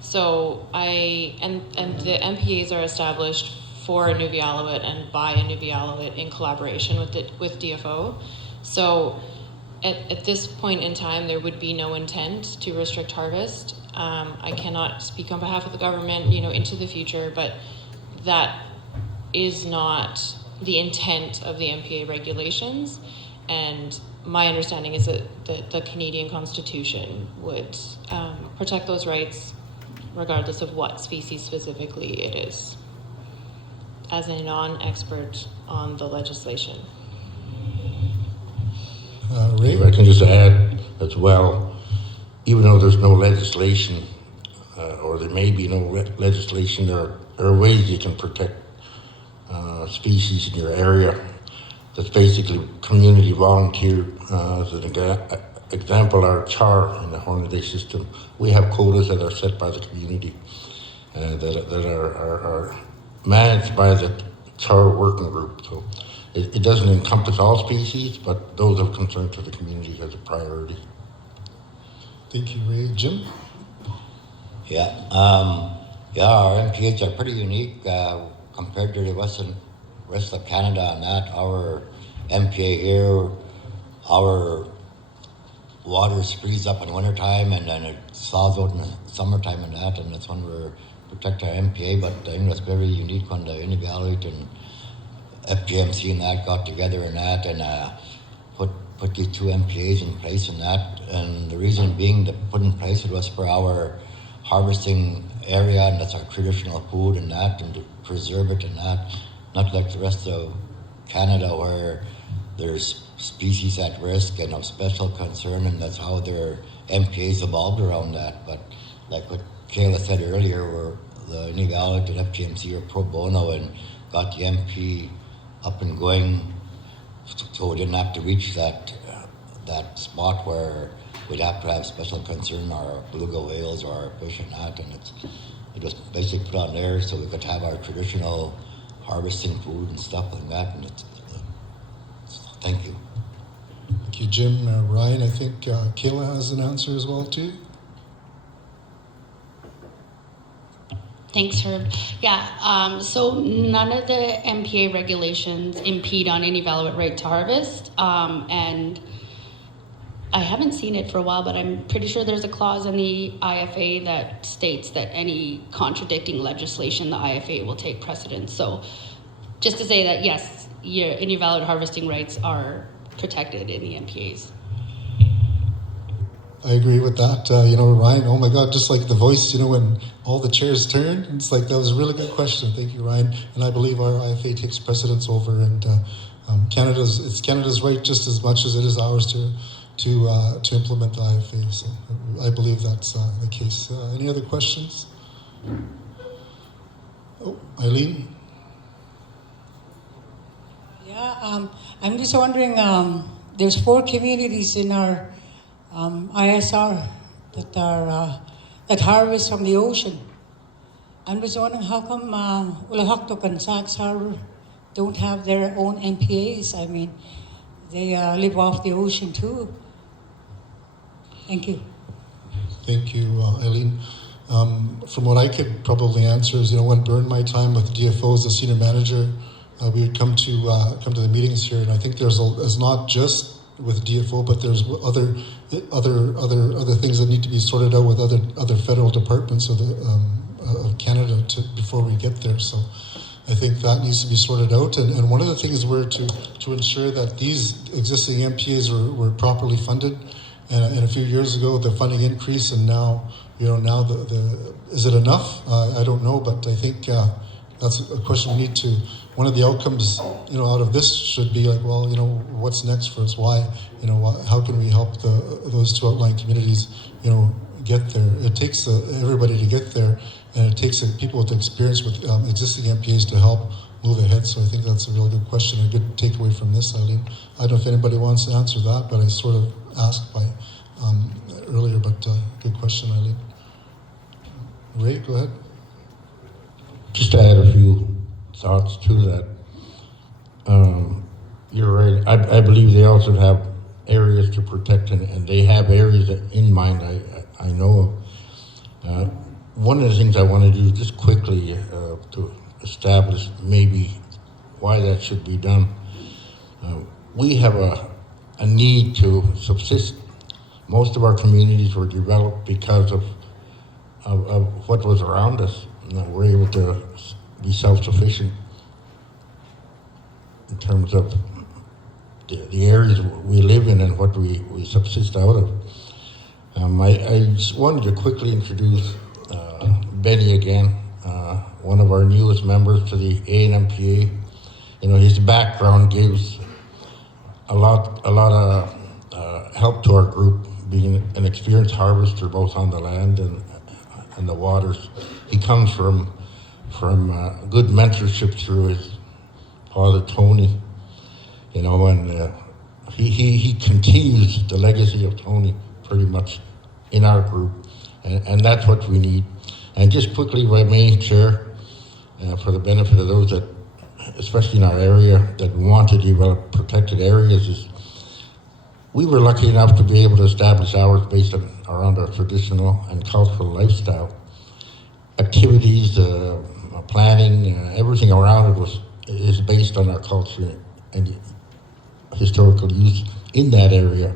So and the MPAs are established for Inuvialuit and by Inuvialuit in collaboration with DFO. So at this point in time, there would be no intent to restrict harvest. I cannot speak on behalf of the government, into the future, but that is not the intent of the MPA regulations. And my understanding is that the Canadian Constitution would protect those rights regardless of what species specifically it is, as a non-expert on the legislation. If I can just add as well, even though there's no legislation, or there may be no legislation, there are ways you can protect species in your area. That's basically community volunteer. As an example, our char in the Hornaday system, we have quotas that are set by the community that are managed by the char working group. So it doesn't encompass all species, but those of concern to the community as a priority. Thank you, Ray. Jim? Yeah, our MPHs are pretty unique compared to the rest of Canada on that. Our MPA here, our waters freeze up in wintertime and then it thaws out in the summertime and that's when we protect our MPA. But I think that's very unique when the Inuvialuit and FJMC and that got together and put these two MPAs in place and that. And the reason being to put in place it was for our harvesting area, and that's our traditional food and that, and to preserve it and that. Not like the rest of Canada where there's species at risk and of special concern, and that's how their MPAs evolved around that. But like what Kayla said earlier, where the Inuvialuit and FGMC are pro bono and got the MP up and going, so we didn't have to reach that spot where we'd have to have special concern our beluga whales or our fish and that, and it was basically put on there so we could have our traditional harvesting food and stuff like that. And thank you. Thank you, Jim. Ryan, I think Kayla has an answer as well too. Thanks, Herb. Yeah, so none of the MPA regulations impede on any Inuvialuit right to harvest, and I haven't seen it for a while, but I'm pretty sure there's a clause in the IFA that states that any contradicting legislation, the IFA will take precedence. So just to say that, yes, your Inuvialuit harvesting rights are protected in the MPAs. I agree with that. Ryan, oh my God, just like the voice, when all the chairs turn, it's like that was a really good question. Thank you, Ryan. And I believe our IFA takes precedence over, and it's Canada's right just as much as it is ours to implement the IFA. So I believe that's the case. Any other questions? Oh, Eileen? Yeah, I'm just wondering, there's 4 communities in our ISR that harvest from the ocean. I'm just wondering how come Ulahoktok and Sax Harbor don't have their own MPAs? I mean, they live off the ocean too. Thank you. Thank you, Eileen. From what I could probably answer is, when during my time with DFO as a senior manager, we would come to the meetings here, and I think there's not just with DFO, but there's other things that need to be sorted out with other federal departments of Canada before we get there. So I think that needs to be sorted out. And one of the things were to ensure that these existing MPAs were properly funded. And a few years ago, the funding increased, and now is it enough? I don't know, but I think that's a question we need to. One of the outcomes, out of this should be like, well, what's next for us? Why, how can we help those two outlying communities, get there? It takes everybody to get there, and it takes people with experience with existing MPAs to help move ahead. So I think that's a really good question, a good takeaway from this, Eileen. I don't know if anybody wants to answer that, but I sort of asked by earlier, but good question, Eileen. Ray, go ahead. Just to add a few thoughts to that. You're right. I believe they also have areas to protect, and they have areas in mind. I know of. One of the things I want to do just quickly to establish maybe why that should be done. We have a need to subsist. Most of our communities were developed because of what was around us. We're able to be self-sufficient in terms of the areas we live in and what we subsist out of. I just wanted to quickly introduce Benny again, one of our newest members to the ANMPA. His background gives a lot of help to our group, being an experienced harvester both on the land and the waters. He comes from good mentorship through his father Tony, and he continues the legacy of Tony pretty much in our group, and that's what we need. And just quickly, if I may, Chair, for the benefit of those that, especially in our area, that want to develop protected areas, is we were lucky enough to be able to establish ours based around our traditional and cultural lifestyle. Activities, planning, everything around it is based on our culture and historical use in that area.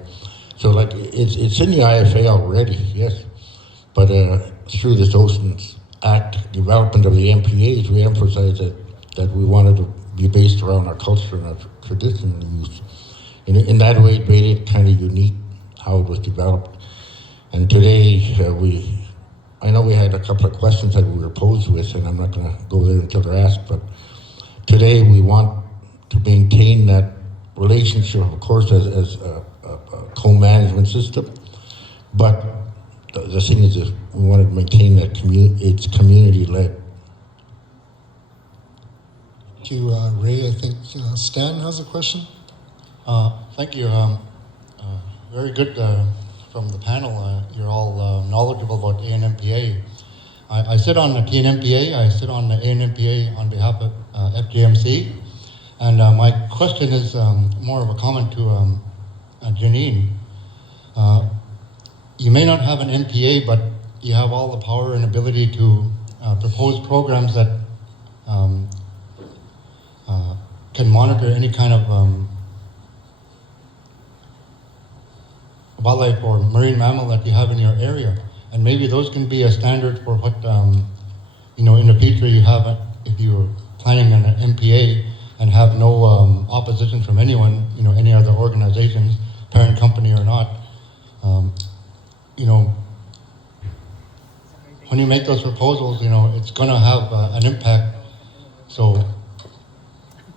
So it's in the IFA already, yes, but through this Oceans Act development of the MPAs, we emphasize that we wanted to be based around our culture and our traditional use. In that way, it made it kind of unique how it was developed. And today, I know we had a couple of questions that we were posed with, and I'm not going to go there until they're asked, but today we want to maintain that relationship, of course, as a co-management system, but the thing is that we want to maintain that it's community-led. Thank you, Ray. I think Stan has a question. Thank you. Very good from the panel. You're all knowledgeable about ANMPA. I sit on the TNMPA. I sit on the ANMPA on behalf of FJMC. And my question is more of a comment to Janine. You may not have an NPA, but you have all the power and ability to propose programs that can monitor any kind of wildlife or marine mammal that you have in your area. And maybe those can be a standard for what, in the future you have, if you're planning an MPA and have no opposition from anyone, any other organizations, parent company or not, when you make those proposals, it's going to have an impact. So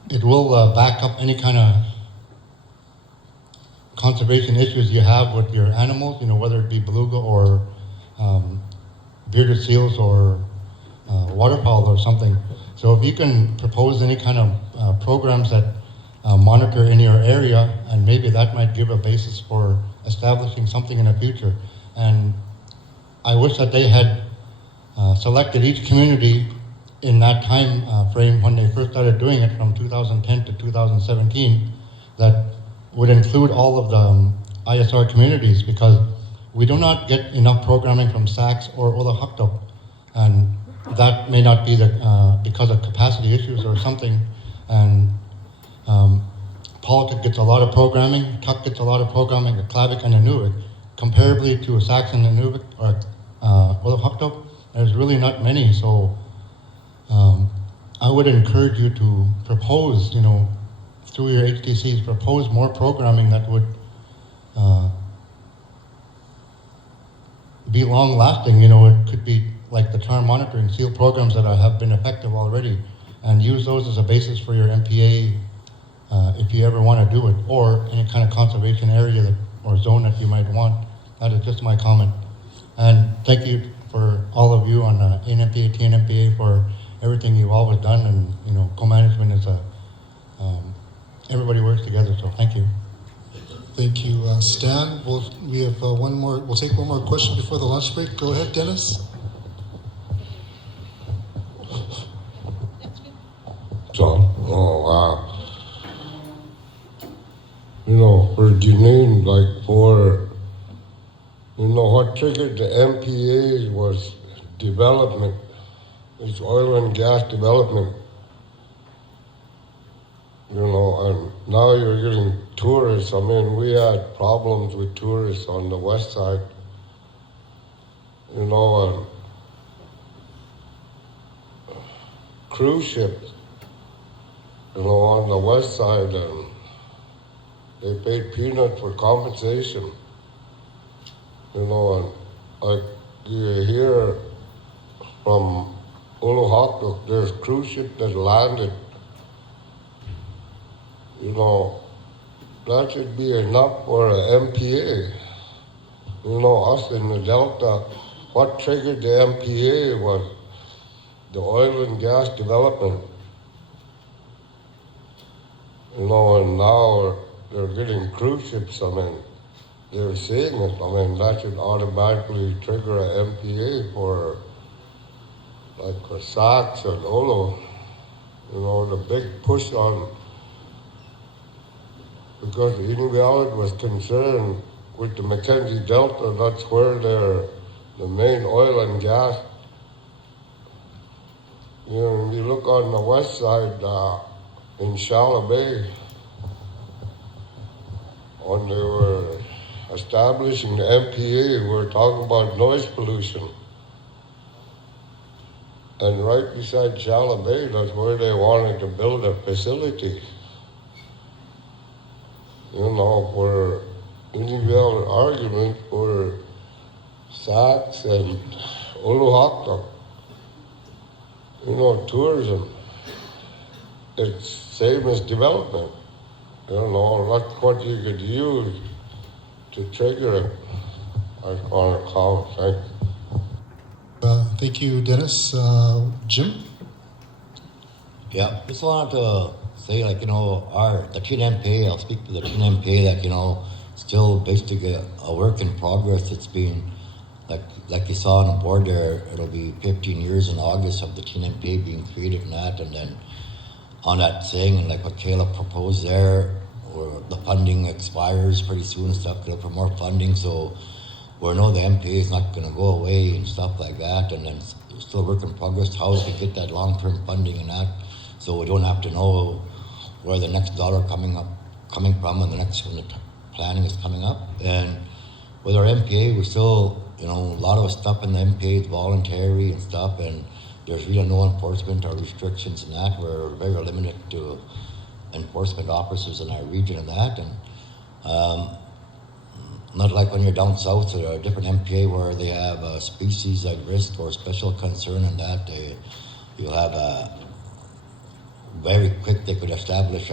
it will back up any kind of conservation issues you have with your animals, whether it be beluga or bearded seals or waterfowl or something. So if you can propose any kind of programs that monitor in your area, and maybe that might give a basis for establishing something in the future. And I wish that they had selected each community in that time frame when they first started doing it from 2010 to 2017 that would include all of the ISR communities, because we do not get enough programming from Sax or Olahuktuk, and that may not be because of capacity issues or something. And Politic gets a lot of programming, Tuk gets a lot of programming, Klavik and Inuvik. Comparably to Sax and Inuvik or Olahuktuk, there's really not many. So I would encourage you to propose, through your HTCs, propose more programming that would be long lasting. It could be like the charm monitoring seal programs that have been effective already, and use those as a basis for your MPA if you ever want to do it, or any kind of conservation area or zone that you might want. That is just my comment. And thank you for all of you on ANMPA, TNMPA for everything you've always done, and co-management is everybody works together, so thank you. Thank you, Stan. We have one more. We'll take one more question before the lunch break. Go ahead, Dennis. John, for Janine, what triggered the MPAs was development. It's oil and gas development. And now you're getting tourists. We had problems with tourists on the west side. And cruise ships, on the west side, and they paid peanuts for compensation. And you hear from Olahuktuk, there's cruise ships that landed. That should be enough for an MPA. Us in the Delta, what triggered the MPA was the oil and gas development. And now they're getting cruise ships. They're saying it. That should automatically trigger an MPA for Sax and Olo. The big push on, because Inuvialuit was concerned with the Mackenzie Delta. That's where the main oil and gas. When you look on the west side in Shallow Bay, when they were establishing the MPA, we were talking about noise pollution. And right beside Shallow Bay, that's where they wanted to build a facility. For individual argument for Sax and Olahuktuk. Tourism, it's same as development. That's what you could use to trigger it on a call. Thank you, Dennis. Jim? Yeah, just wanted to say, the TNMPA, I'll speak to the TNMPA, still basically a work in progress. It's been, like you saw on the board there, it'll be 15 years in August of the TNMPA being created and that, and then on that thing, and like what Caleb proposed there, where the funding expires pretty soon and stuff, they'll for more funding, so we know the MPA is not going to go away and stuff like that, and then it's still work in progress, how we can get that long-term funding and that, so we don't have to know where the next dollar coming from and the next when the planning is coming up. And with our MPA, we still, a lot of stuff in the MPA is voluntary and stuff, and there's really no enforcement or restrictions in that. We're very limited to enforcement officers in our region and that, and not like when you're down south or a different MPA where they have a species at risk or special concern and that, you'll have very quick, they could establish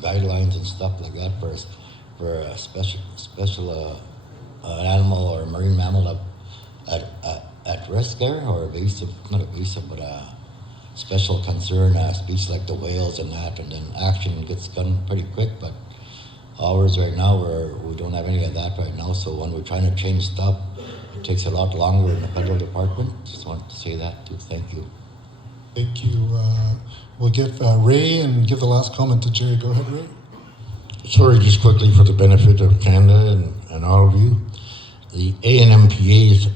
guidelines and stuff like that for a special animal or marine mammal at risk there, or evasive, not evasive, but a special concern species like the whales and that, and then action gets done pretty quick. But ours right now, we don't have any of that right now, so when we're trying to change stuff, it takes a lot longer in the federal department. Just wanted to say that too. Thank you. Thank you. We'll give Ray and give the last comment to Jerry. Go ahead, Ray. Sorry, just quickly for the benefit of Canada and all of you. The ANMPA is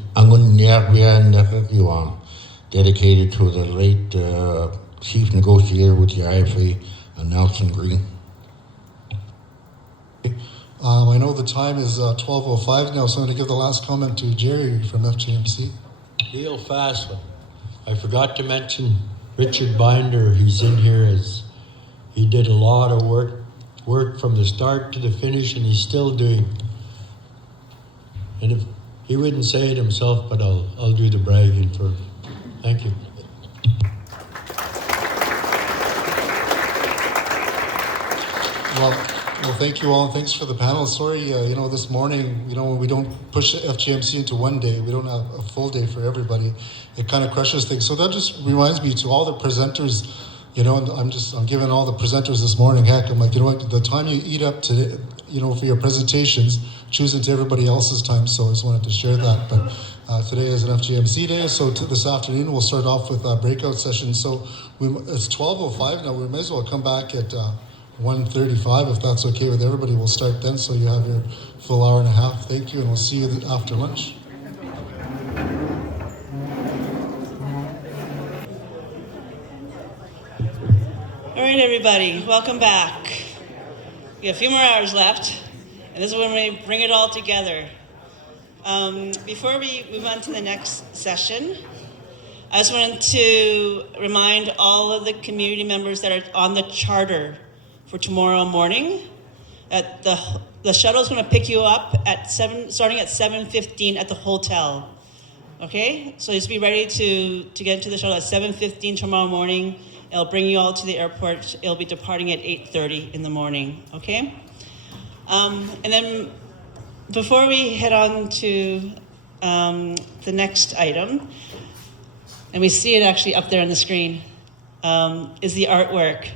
dedicated to the late chief negotiator with the IFA, Nelson Green. I know the time is 12:05 now, so I'm going to give the last comment to Jerry from FJMC. Real fast one. I forgot to mention Richard Binder. He's in here as he did a lot of work from the start to the finish, and he's still doing. And if he wouldn't say it himself, but I'll do the bragging for him. Thank you. Well, thank you all, and thanks for the panel. Sorry, this morning, we don't push FGMC into one day. We don't have a full day for everybody. It kind of crushes things. So that just reminds me to all the presenters, and I'm giving all the presenters this morning, heck, I'm like, the time you eat up today, for your presentations, choosing to everybody else's time. So I just wanted to share that. But today is an FGMC day, so this afternoon we'll start off with breakout sessions. So it's 12:05 now. We may as well come back at 1:35 if that's okay with everybody. We'll start then, so you have your full hour and a half. Thank you, and we'll see you after lunch. All right, everybody, welcome back. We have a few more hours left, and this is when we bring it all together. Before we move on to the next session, I just wanted to remind all of the community members that are on the charter for tomorrow morning that the shuttle is going to pick you up starting at 7:15 at the hotel. Okay, so just be ready to get into the shuttle at 7:15 tomorrow morning. It'll bring you all to the airport. It'll be departing at 8:30 in the morning. Okay, and then before we head on to the next item, and we see it actually up there on the screen, is the artwork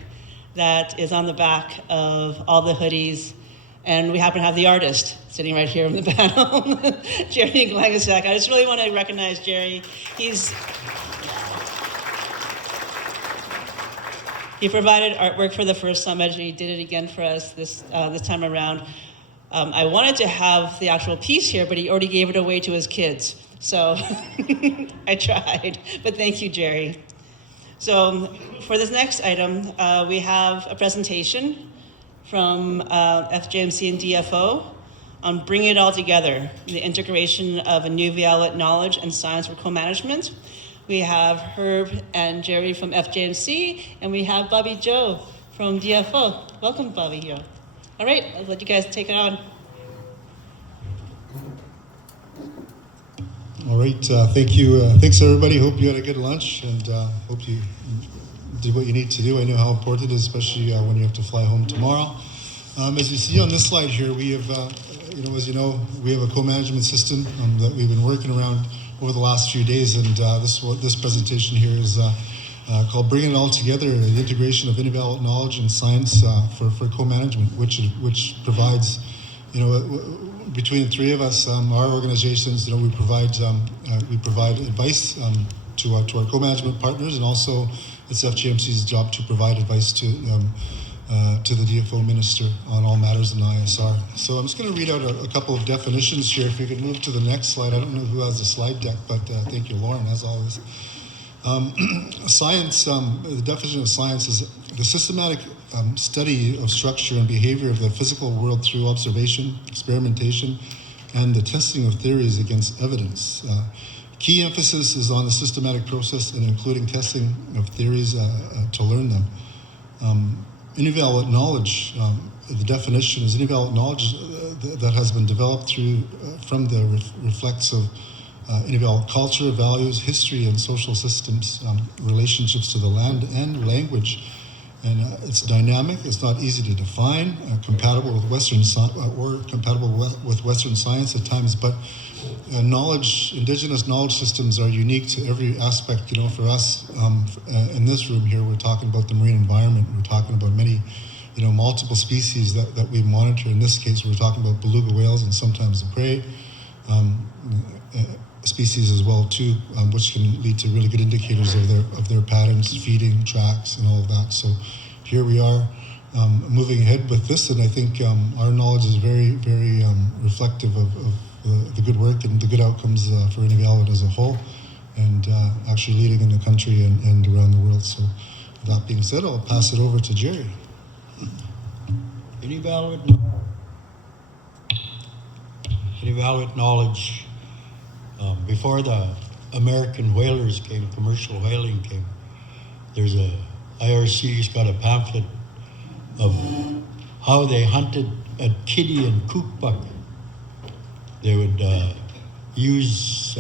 that is on the back of all the hoodies. And we happen to have the artist sitting right here on the panel, Jerry Glangasak. I just really want to recognize Jerry. He provided artwork for the first summit, and he did it again for us this time around. I wanted to have the actual piece here, but he already gave it away to his kids. So I tried, but thank you, Jerry. So for this next item, we have a presentation from FJMC and DFO on Bring It All Together, the integration of a new Violet knowledge and science for co-management. We have Herb and Jerry from FJMC, and we have Bobby Joe from DFO. Welcome, Bobby Joe. All right, I'll let you guys take it on. All right, thank you. Thanks, everybody. Hope you had a good lunch, and hope you did what you need to do. I know how important it is, especially when you have to fly home tomorrow. As you see on this slide here, we have, we have a co-management system that we've been working around over the last few days, and this presentation here is called Bringing It All Together, the integration of invalid knowledge and science for co-management, which provides, between the three of us, our organizations, we provide advice to our co-management partners, and also it's FGMC's job to provide advice to the DFO minister on all matters in ISR. So I'm just going to read out a couple of definitions here. If you could move to the next slide. I don't know who has the slide deck, but thank you, Lauren, as always. Science, the definition of science is the systematic study of structure and behavior of the physical world through observation, experimentation, and the testing of theories against evidence. Key emphasis is on the systematic process and including testing of theories to learn them. Invalid knowledge, the definition is invalid knowledge that has been developed from the reflects of invalid culture, values, history, and social systems, relationships to the land and language. And it's dynamic, it's not easy to define, compatible with Western science at times, but indigenous knowledge systems are unique to every aspect. For us, in this room here, we're talking about the marine environment. We're talking about many, multiple species that we monitor. In this case, we're talking about beluga whales and sometimes the prey. species as well too, which can lead to really good indicators of their patterns, feeding, tracks, and all of that. So here we are moving ahead with this, and I think our knowledge is very, very reflective of the good work and the good outcomes for Inuvialuit as a whole, and actually leading in the country and around the world. So with that being said, I'll pass it over to Jerry. Inuvialuit knowledge. Before the American whalers came, commercial whaling came, there's a IRC's got a pamphlet of how they hunted at kitty and kookbuck. They would use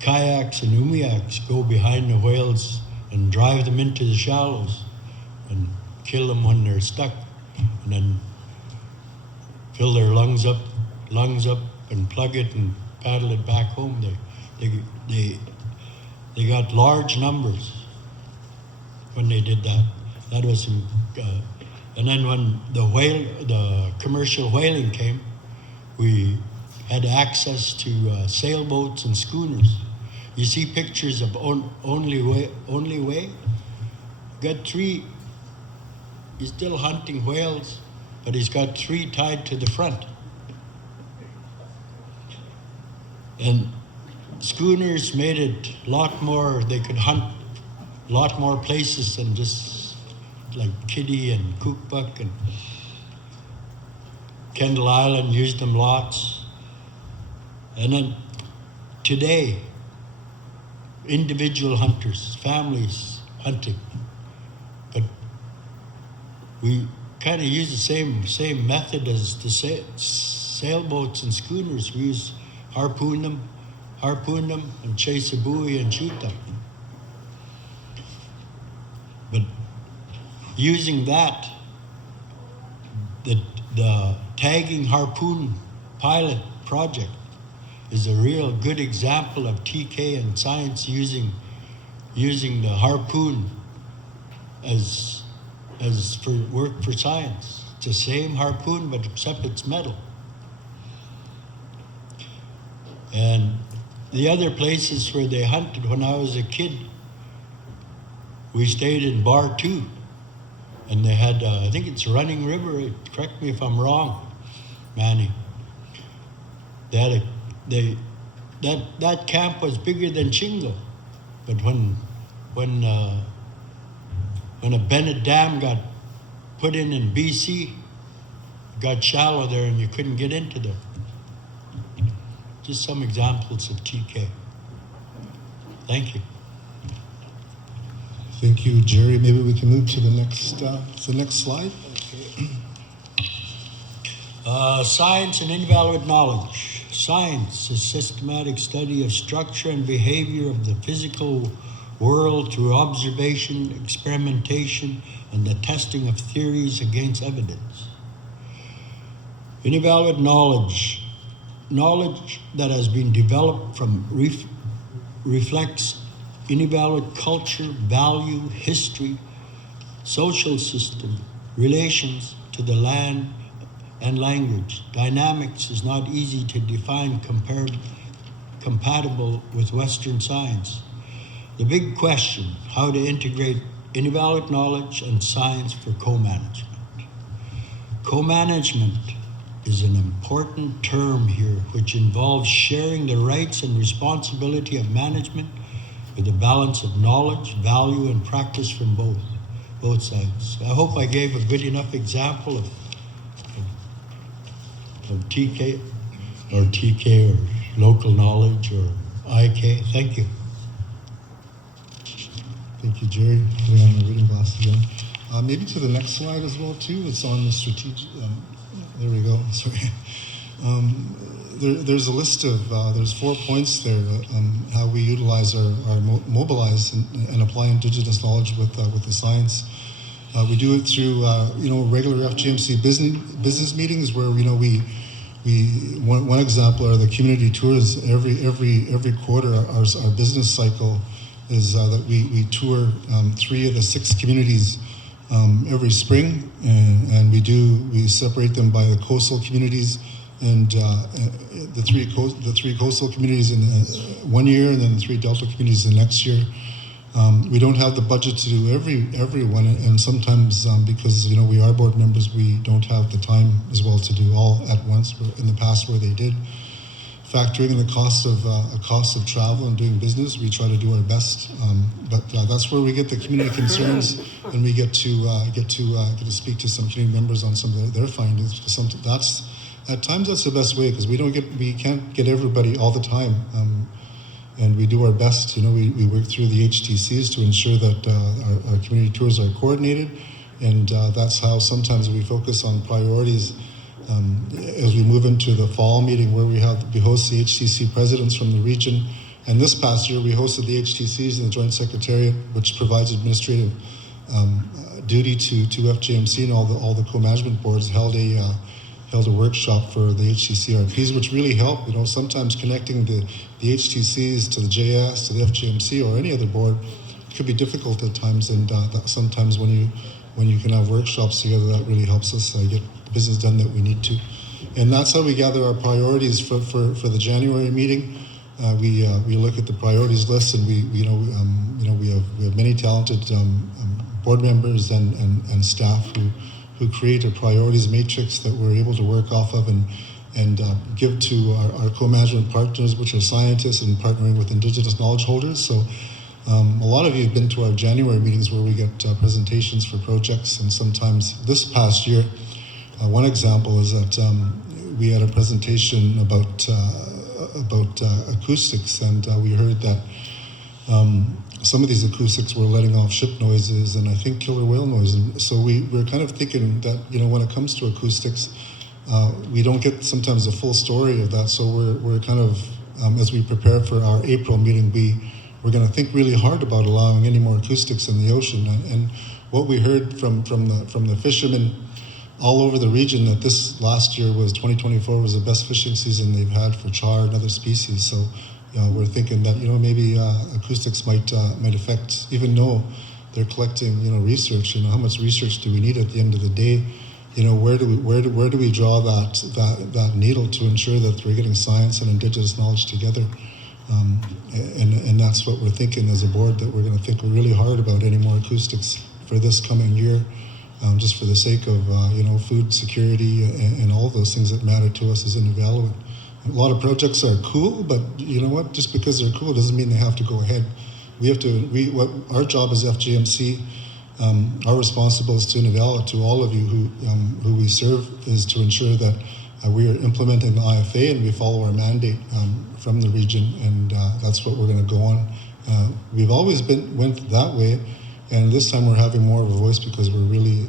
kayaks and umiaks, go behind the whales and drive them into the shallows and kill them when they're stuck, and then fill their lungs up and plug it and paddle it back home. They got large numbers when they did that. That was and then when the commercial whaling came, we had access to sailboats and schooners. You see pictures of Only Way. Got 3. He's still hunting whales, but he's got 3 tied to the front. And schooners made it a lot more, they could hunt a lot more places than just like Kitty and Kookbuck, and Kendall Island used them lots. And then today, individual hunters, families hunting. But we kind of use the same method as the sailboats and schooners. We use harpoon them, and chase a buoy and shoot them. But using that, the tagging harpoon pilot project is a real good example of TK and science using the harpoon as for work for science. It's the same harpoon, but except it's metal. And the other places where they hunted when I was a kid, we stayed in Bar 2, and they had, I think it's Running River, correct me if I'm wrong, Manny. They had that camp was bigger than Chingo, but when a Bennett Dam got put in BC, it got shallow there and you couldn't get into there. Just some examples of TK. Thank you. Thank you, Jerry. Maybe we can move to the next slide. Science and Inuvialuit knowledge. Science is systematic study of structure and behavior of the physical world through observation, experimentation, and the testing of theories against evidence. Inuvialuit knowledge that has been developed from reflects Inuvialuit culture, value, history, social system, relations to the land and language. Dynamics is not easy to define compatible with Western science. The big question, how to integrate Inuvialuit knowledge and science for co-management. Co-management is an important term here, which involves sharing the rights and responsibility of management with a balance of knowledge, value, and practice from both sides. I hope I gave a good enough example of TK or local knowledge or IK. Thank you. Thank you, Jerry. Putting on the reading glasses again. Maybe to the next slide as well too. It's on the strategic. There we go. Sorry. There's a list of there's 4 points there on how we utilize our mobilize and apply Indigenous knowledge with the science. We do it through regular FGMC business meetings where we one example are the community tours. Every quarter our business cycle is that we tour 3 of the 6 communities every spring, and we separate them by the coastal communities, and the three coastal communities in 1 year, and then the 3 delta communities the next year. We don't have the budget to do everyone, and sometimes because we are board members, we don't have the time as well to do all at once. In the past, where they did, factoring in the cost of travel and doing business, we try to do our best. But that's where we get the community concerns, and we get to speak to some community members on some of their findings. That's at times that's the best way, because we can't get everybody all the time. And we do our best. We work through the HTCs to ensure that our community tours are coordinated, and that's how sometimes we focus on priorities as we move into the fall meeting, where we host the HTC presidents from the region. And this past year, we hosted the HTCs in the Joint Secretariat, which provides administrative duty to FJMC, and all the co-management boards held a workshop for the HTCRPs, which really helped. Sometimes connecting the HTCs to the JS, to the FJMC, or any other board could be difficult at times. And sometimes when you can have workshops together, that really helps us get the business done that we need to. And that's how we gather our priorities for the January meeting. We look at the priorities list, and we have many talented board members and staff who create a priorities matrix that we're able to work off of and give to our co-management partners, which are scientists, and partnering with Indigenous knowledge holders. So a lot of you have been to our January meetings where we get presentations for projects, and sometimes this past year, one example is that we had a presentation about acoustics, and we heard that some of these acoustics were letting off ship noises and I think killer whale noise. And so we're kind of thinking that, when it comes to acoustics, we don't get sometimes the full story of that. So we're kind of, as we prepare for our April meeting, we're going to think really hard about allowing any more acoustics in the ocean. And what we heard from the fishermen all over the region, that this last year 2024 was the best fishing season they've had for char and other species. So we're thinking that maybe acoustics might affect, even though they're collecting research. How much research do we need at the end of the day? Where do we draw that needle to ensure that we're getting science and Indigenous knowledge together? And that's what we're thinking as a board, that we're going to think really hard about any more acoustics for this coming year, just for the sake of food security and all those things that matter to us as Inuvialuit. A lot of projects are cool, but just because they're cool doesn't mean they have to go ahead. What our job as FJMC, our responsibility to Inuvialuit, to all of you who we serve, is to ensure that we are implementing the IFA and we follow our mandate from the region, and that's what we're going to go on. We've always went that way, and this time we're having more of a voice because we're really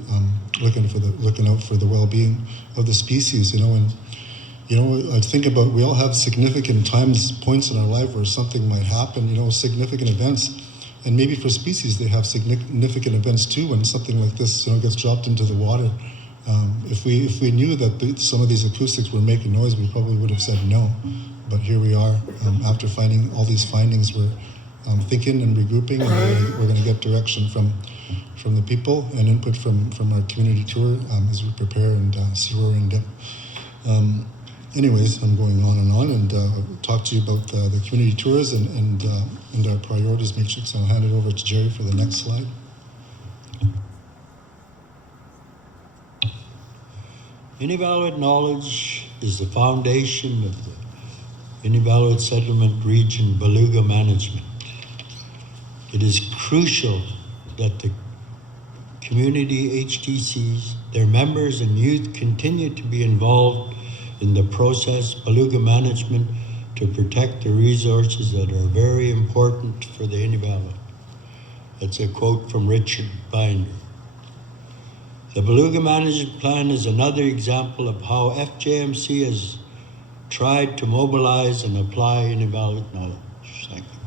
looking out for the well-being of the species. I think about, we all have significant points in our life where something might happen, significant events. And maybe for species, they have significant events too when something like this gets dropped into the water. If we knew that some of these acoustics were making noise, we probably would have said no. But here we are, after finding all these findings, we're thinking and regrouping, and we're going to get direction from the people and input from our community tour as we prepare and see where we're in depth. Anyways, I'm going on and talk to you about the community tours and our priorities matrix. I'll hand it over to Jerry for the next slide. Inuvialuit knowledge is the foundation of the Inuvialuit Settlement Region Beluga management. It is crucial that the community HTCs, their members and youth continue to be involved in the process beluga management to protect the resources that are very important for the Inuvialuit. That's a quote from Richard Binder. The Beluga Management Plan is another example of how FJMC has tried to mobilize and apply Inuvialuit knowledge. Thank you.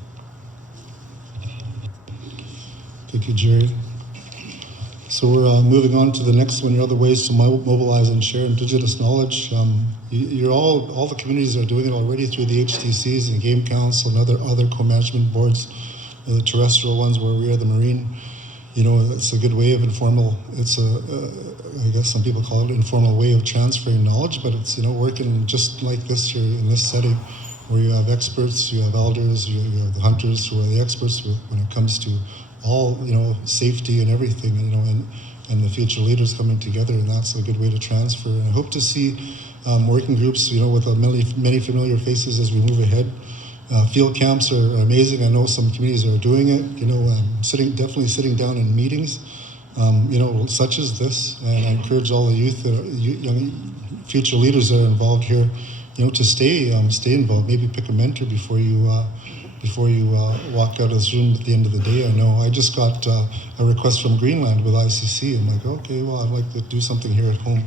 Thank you, Jerry. So we're moving on to the next one, other ways to mobilize and share Indigenous knowledge. All the communities are doing it already through the HTCs and Game Council and other co-management boards, the terrestrial ones where we are the marine. it's a good way of informal. It's I guess some people call it an informal way of transferring knowledge, but it's working just like this here in this setting, where you have experts, you have elders, you have the hunters who are the experts when it comes to all safety and everything, and the future leaders coming together, and that's a good way to transfer. And I hope to see working groups, with many familiar faces as we move ahead. Field camps are amazing. I know some communities are doing it. Definitely sitting down in meetings, such as this. And I encourage all the youth, young future leaders that are involved here, to stay involved. Maybe pick a mentor before you walk out of this room at the end of the day. I know I just got a request from Greenland with ICC. I'm like, okay, well, I'd like to do something here at home.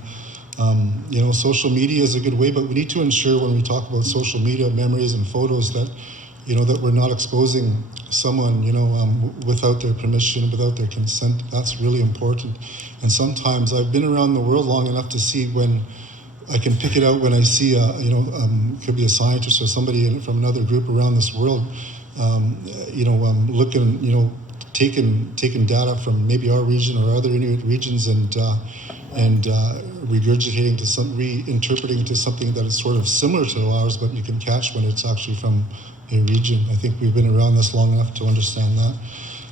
Social media is a good way, but we need to ensure when we talk about social media memories and photos that, that we're not exposing someone, without their permission, without their consent. That's really important. And sometimes I've been around the world long enough to see when I can pick it out when I see, could be a scientist or somebody from another group around this world, looking, taking data from maybe our region or other Inuit regions and regurgitating to reinterpreting to something that is sort of similar to ours, but you can catch when it's actually from a region. I think we've been around this long enough to understand that.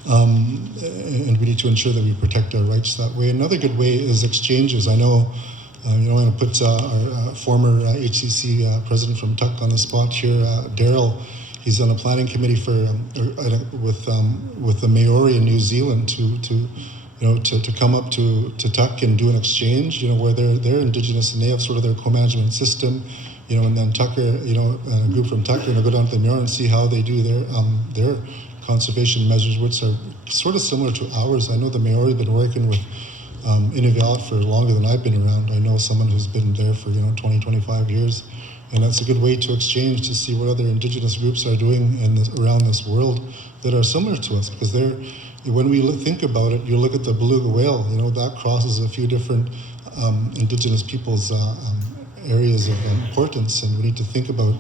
And we need to ensure that we protect our rights that way. Another good way is exchanges. I know, I'm going to put our former HCC president from Tuck on the spot here, Daryl. He's on a planning committee with the Maori in New Zealand to come up to Tuck and do an exchange, where they're Indigenous and they have sort of their co-management system, and then Tucker, a group from Tucker, go down to the Maori and see how they do their conservation measures, which are sort of similar to ours. I know the Maori have been working with Inuvialuit for longer than I've been around. I know someone who's been there for 20, 25 years, and that's a good way to exchange, to see what other Indigenous groups are doing around this world that are similar to us, because when we think about it, you look at the beluga whale, that crosses a few different Indigenous people's areas of importance, and we need to think about,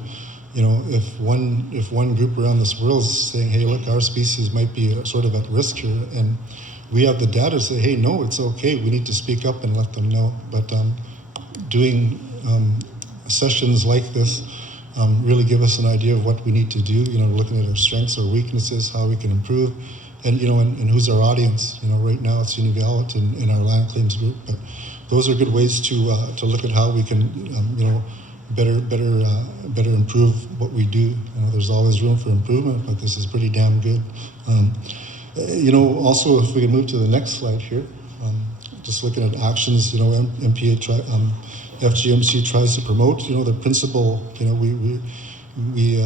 if one group around this world is saying, hey, look, our species might be sort of at risk here, and we have the data to say, hey, no, it's okay, we need to speak up and let them know. But doing sessions like this really give us an idea of what we need to do, looking at our strengths, our weaknesses, how we can improve. And and who's our audience? Right now it's Inuvialuit in our land claims group, but those are good ways to look at how we can better improve what we do. There's always room for improvement, but this is pretty damn good. Also, if we can move to the next slide here, just looking at actions. FGMC tries to promote. The principle. We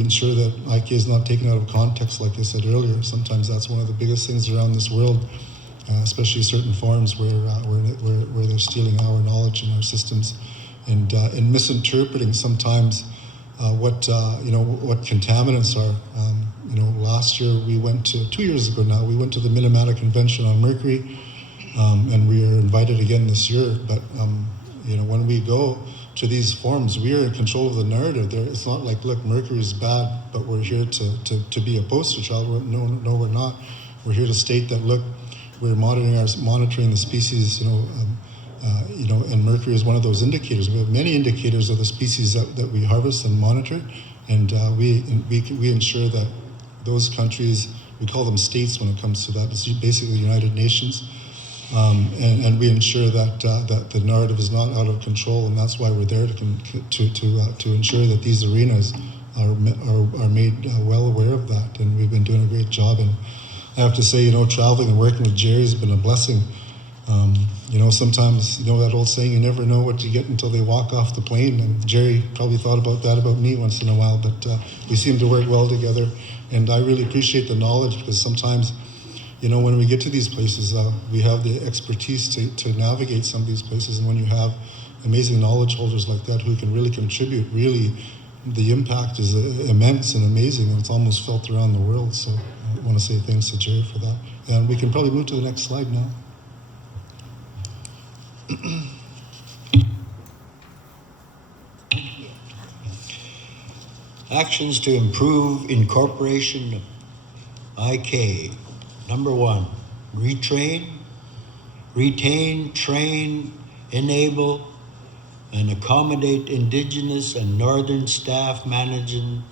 ensure that IK is not taken out of context, like I said earlier. Sometimes that's one of the biggest things around this world, especially certain forms where they're stealing our knowledge and our systems, and misinterpreting sometimes what contaminants are. Last year 2 years ago now, we went to the Minamata Convention on mercury, and we are invited again this year. But when we go to these forums, we are in control of the narrative. It's not like, look, mercury is bad, but we're here to be a poster child. No, we're not. We're here to state that, look, we're monitoring the species, and mercury is one of those indicators. We have many indicators of the species that we harvest and monitor, and we ensure that those countries, we call them states when it comes to that. It's basically the United Nations. And we ensure that the narrative is not out of control, and that's why we're there to ensure that these arenas are made well aware of that. And we've been doing a great job. And I have to say, traveling and working with Jerry has been a blessing. Sometimes that old saying, you never know what you get until they walk off the plane. And Jerry probably thought about that about me once in a while. But we seem to work well together, and I really appreciate the knowledge, because sometimes, when we get to these places, we have the expertise to navigate some of these places. And when you have amazing knowledge holders like that who can really contribute, really, the impact is immense and amazing, and it's almost felt around the world. So I want to say thanks to Jerry for that. And we can probably move to the next slide now. Actions to improve incorporation of IK. Number 1, retain, train, enable, and accommodate Indigenous and Northern staff managers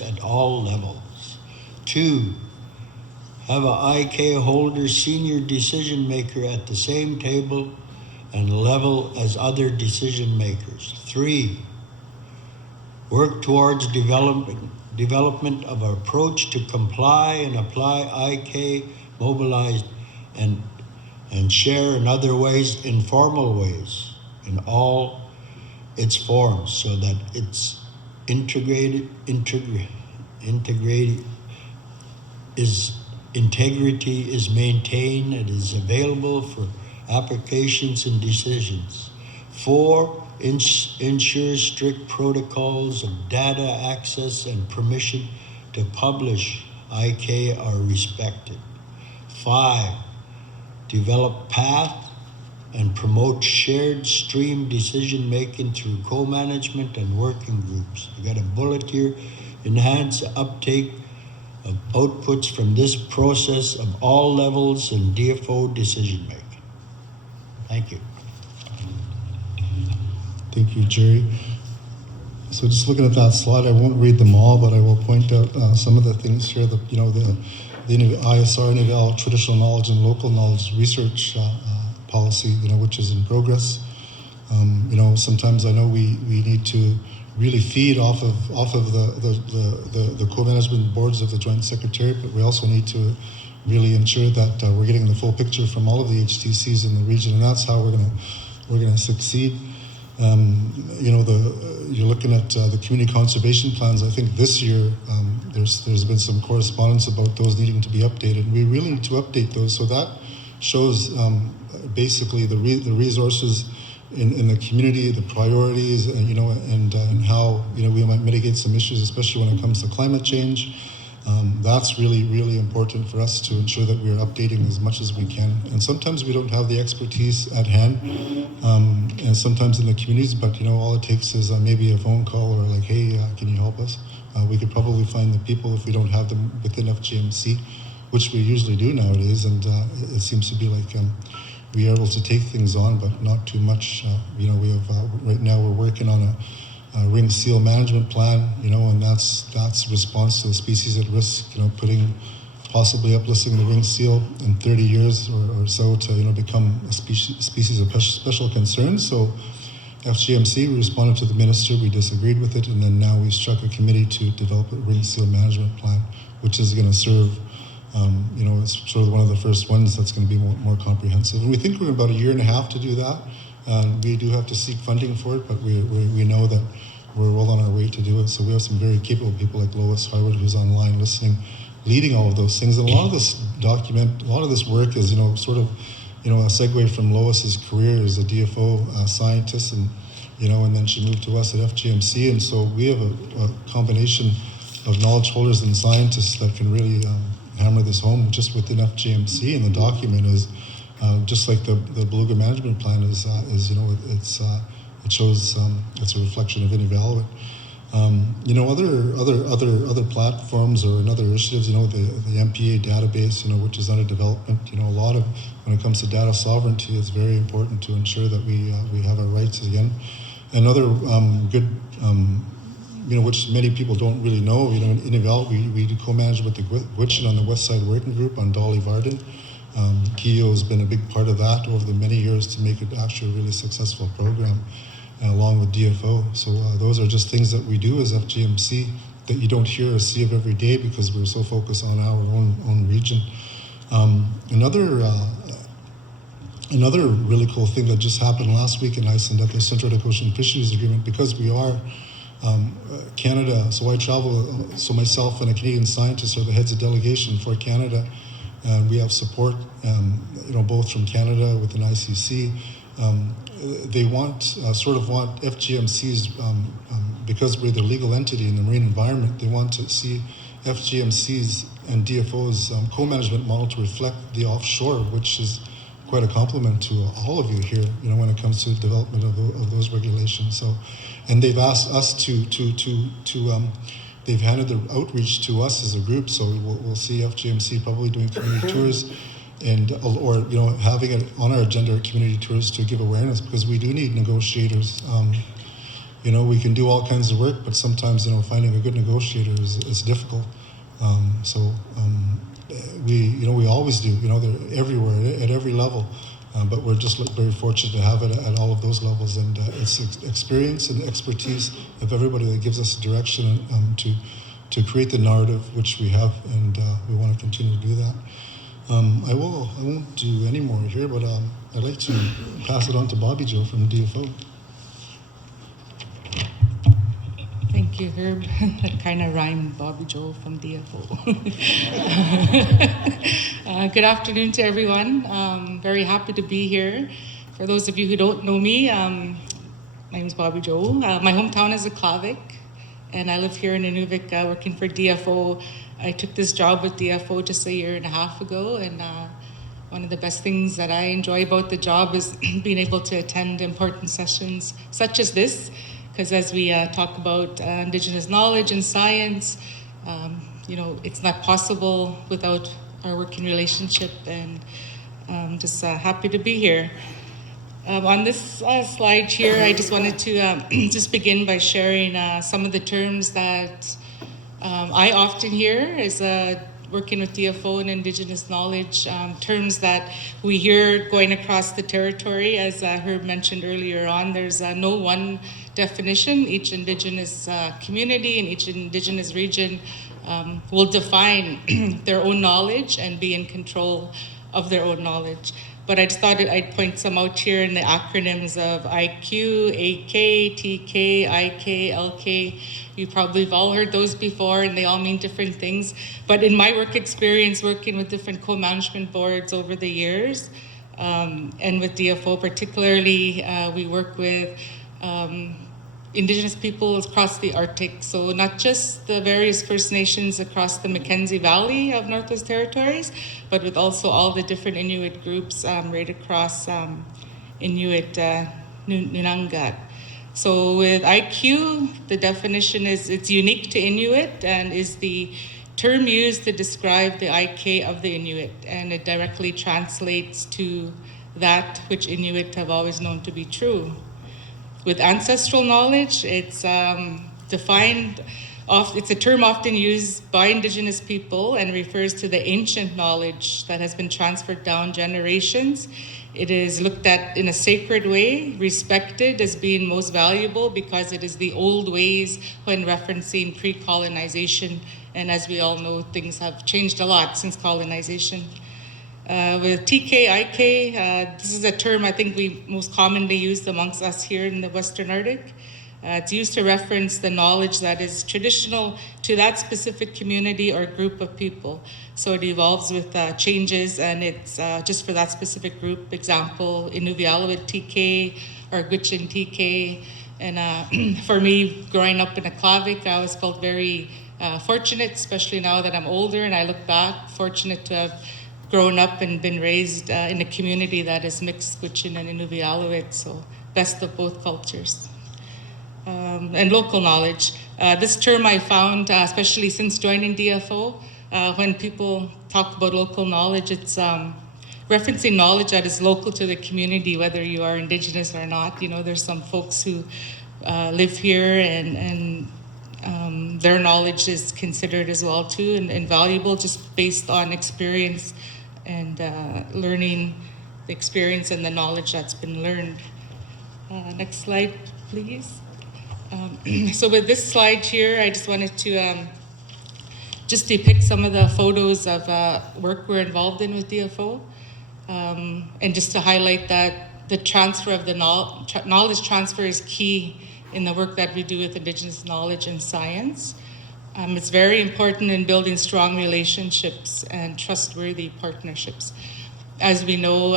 at all levels. 2, have a IK holder senior decision maker at the same table and level as other decision makers. 3, work towards development of an approach to comply and apply IK mobilized and share in other ways, informal ways, in all its forms, so that it's integrity is maintained and is available for applications and decisions. 4, ensures strict protocols of data access and permission to publish IK are respected. 5, develop path and promote shared stream decision making through co-management and working groups. I got a bullet here, enhance uptake of outputs from this process of all levels in DFO decision making. Thank you. Thank you, Jerry. So just looking at that slide, I won't read them all, but I will point out some of the things here. The ISR, Nivel, traditional knowledge and local knowledge research policy, which is in progress. Sometimes I know we need to really feed off of the co-management boards of the Joint Secretariat, but we also need to really ensure that we're getting the full picture from all of the HTCs in the region, and that's how we're going to succeed. You're looking at the community conservation plans. I think this year there's been some correspondence about those needing to be updated. We really need to update those, so that shows basically the resources in the community, the priorities, and how we might mitigate some issues, especially when it comes to climate change. That's really, really important for us to ensure that we're updating as much as we can. And sometimes we don't have the expertise at hand, and sometimes in the communities, but all it takes is maybe a phone call or like, hey, can you help us? We could probably find the people if we don't have them within FGMC, which we usually do nowadays, and it seems to be like we are able to take things on, but not too much. We have right now we're working on a ring seal management plan, and that's response to the species at risk, possibly uplisting the ring seal in 30 years or so to become a species of special concern. So FGMC, we responded to the minister, we disagreed with it, and then now we struck a committee to develop a ring seal management plan, which is going to serve it's sort of one of the first ones that's going to be more comprehensive. And we think we're about 1.5 years to do that. We do have to seek funding for it, but we know that we're well on our way to do it. So we have some very capable people like Lois Harwood, who's online listening, leading all of those things. And a lot of this work is, sort of, a segue from Lois's career as a DFO scientist, and and then she moved to us at FGMC. And so we have a combination of knowledge holders and scientists that can really hammer this home just within FGMC. And the document is just like the Beluga management plan is it shows it's a reflection of Inuvialuit. Other platforms or other initiatives, the MPA database, which is under development. A lot of, when it comes to data sovereignty, it's very important to ensure that we have our rights again. Another good, which many people don't really know, in Inuvialuit, we do co-manage with the Gwich'in on the West Side Working Group on Dolly Varden. Keo has been a big part of that over the many years to make it actually a really successful program, along with DFO. So those are just things that we do as FGMC that you don't hear or see of every day because we're so focused on our own region. Another really cool thing that just happened last week in Iceland at the Central Arctic Ocean Fisheries Agreement, because we are Canada, so I travel, so myself and a Canadian scientist are the heads of delegation for Canada. We have support, both from Canada with an ICC. They want FGMC's, because we're the legal entity in the marine environment, they want to see FGMC's and DFO's co-management model to reflect the offshore, which is quite a compliment to all of you here, when it comes to development of those regulations. So, and they've asked us to they've handed the outreach to us as a group, so we'll see FGMC probably doing community tours, and or having it on our agenda, community tours to give awareness, because we do need negotiators. We can do all kinds of work, but sometimes finding a good negotiator is difficult. We always do. They're everywhere at every level. But we're just very fortunate to have it at all of those levels, and it's experience and expertise of everybody that gives us direction to create the narrative which we have, and we want to continue to do that. I won't do any more here, but I'd like to pass it on to Bobby Joe from DFO. Thank you, Herb. That kind of rhymed, Bobby Joe from DFO. Good afternoon to everyone. Very happy to be here. For those of you who don't know me, my name is Bobby Joe. My hometown is Aklavik, and I live here in Inuvik working for DFO. I took this job with DFO just a year and a half ago, and one of the best things that I enjoy about the job is being able to attend important sessions such as this, because as we talk about Indigenous knowledge and science, it's not possible without our working relationship, and just happy to be here. On this slide here, I just wanted to just begin by sharing some of the terms that I often hear as working with DFO and Indigenous knowledge, terms that we hear going across the territory. As Herb mentioned earlier on, there's no one definition. Each Indigenous community and each Indigenous region will define their own knowledge and be in control of their own knowledge. But I just thought I'd point some out here in the acronyms of IQ, AK, TK, IK, LK. You probably have all heard those before, and they all mean different things. But in my work experience, working with different co-management boards over the years, and with DFO particularly, we work with Indigenous peoples across the Arctic. So not just the various First Nations across the Mackenzie Valley of Northwest Territories, but with also all the different Inuit groups right across Inuit Nunangat. So with IQ, the definition is it's unique to Inuit and is the term used to describe the IK of the Inuit, and it directly translates to that which Inuit have always known to be true. With ancestral knowledge, it's defined, it's a term often used by Indigenous people and refers to the ancient knowledge that has been transferred down generations. It is looked at in a sacred way, respected as being most valuable because it is the old ways when referencing pre-colonization. And as we all know, things have changed a lot since colonization. With TK, IK, this is a term I think we most commonly use amongst us here in the Western Arctic. It's used to reference the knowledge that is traditional to that specific community or group of people. So it evolves with changes, and it's just for that specific group. Example, Inuvialuit TK or Gwich'in TK. And for me, growing up in Aklavik, I always felt very fortunate, especially now that I'm older and I look back, fortunate to have grown up and been raised in a community that is mixed Gwich'in and Inuvialuit, so best of both cultures. And local knowledge. This term I found, especially since joining DFO, when people talk about local knowledge, it's referencing knowledge that is local to the community, whether you are Indigenous or not. There's some folks who live here and their knowledge is considered as well too and valuable just based on experience and learning the experience and the knowledge that's been learned. Next slide, please. So with this slide here, I just wanted to just depict some of the photos of work we're involved in with DFO, and just to highlight that the transfer of the knowledge transfer is key in the work that we do with Indigenous knowledge and science. It's very important in building strong relationships and trustworthy partnerships. As we know,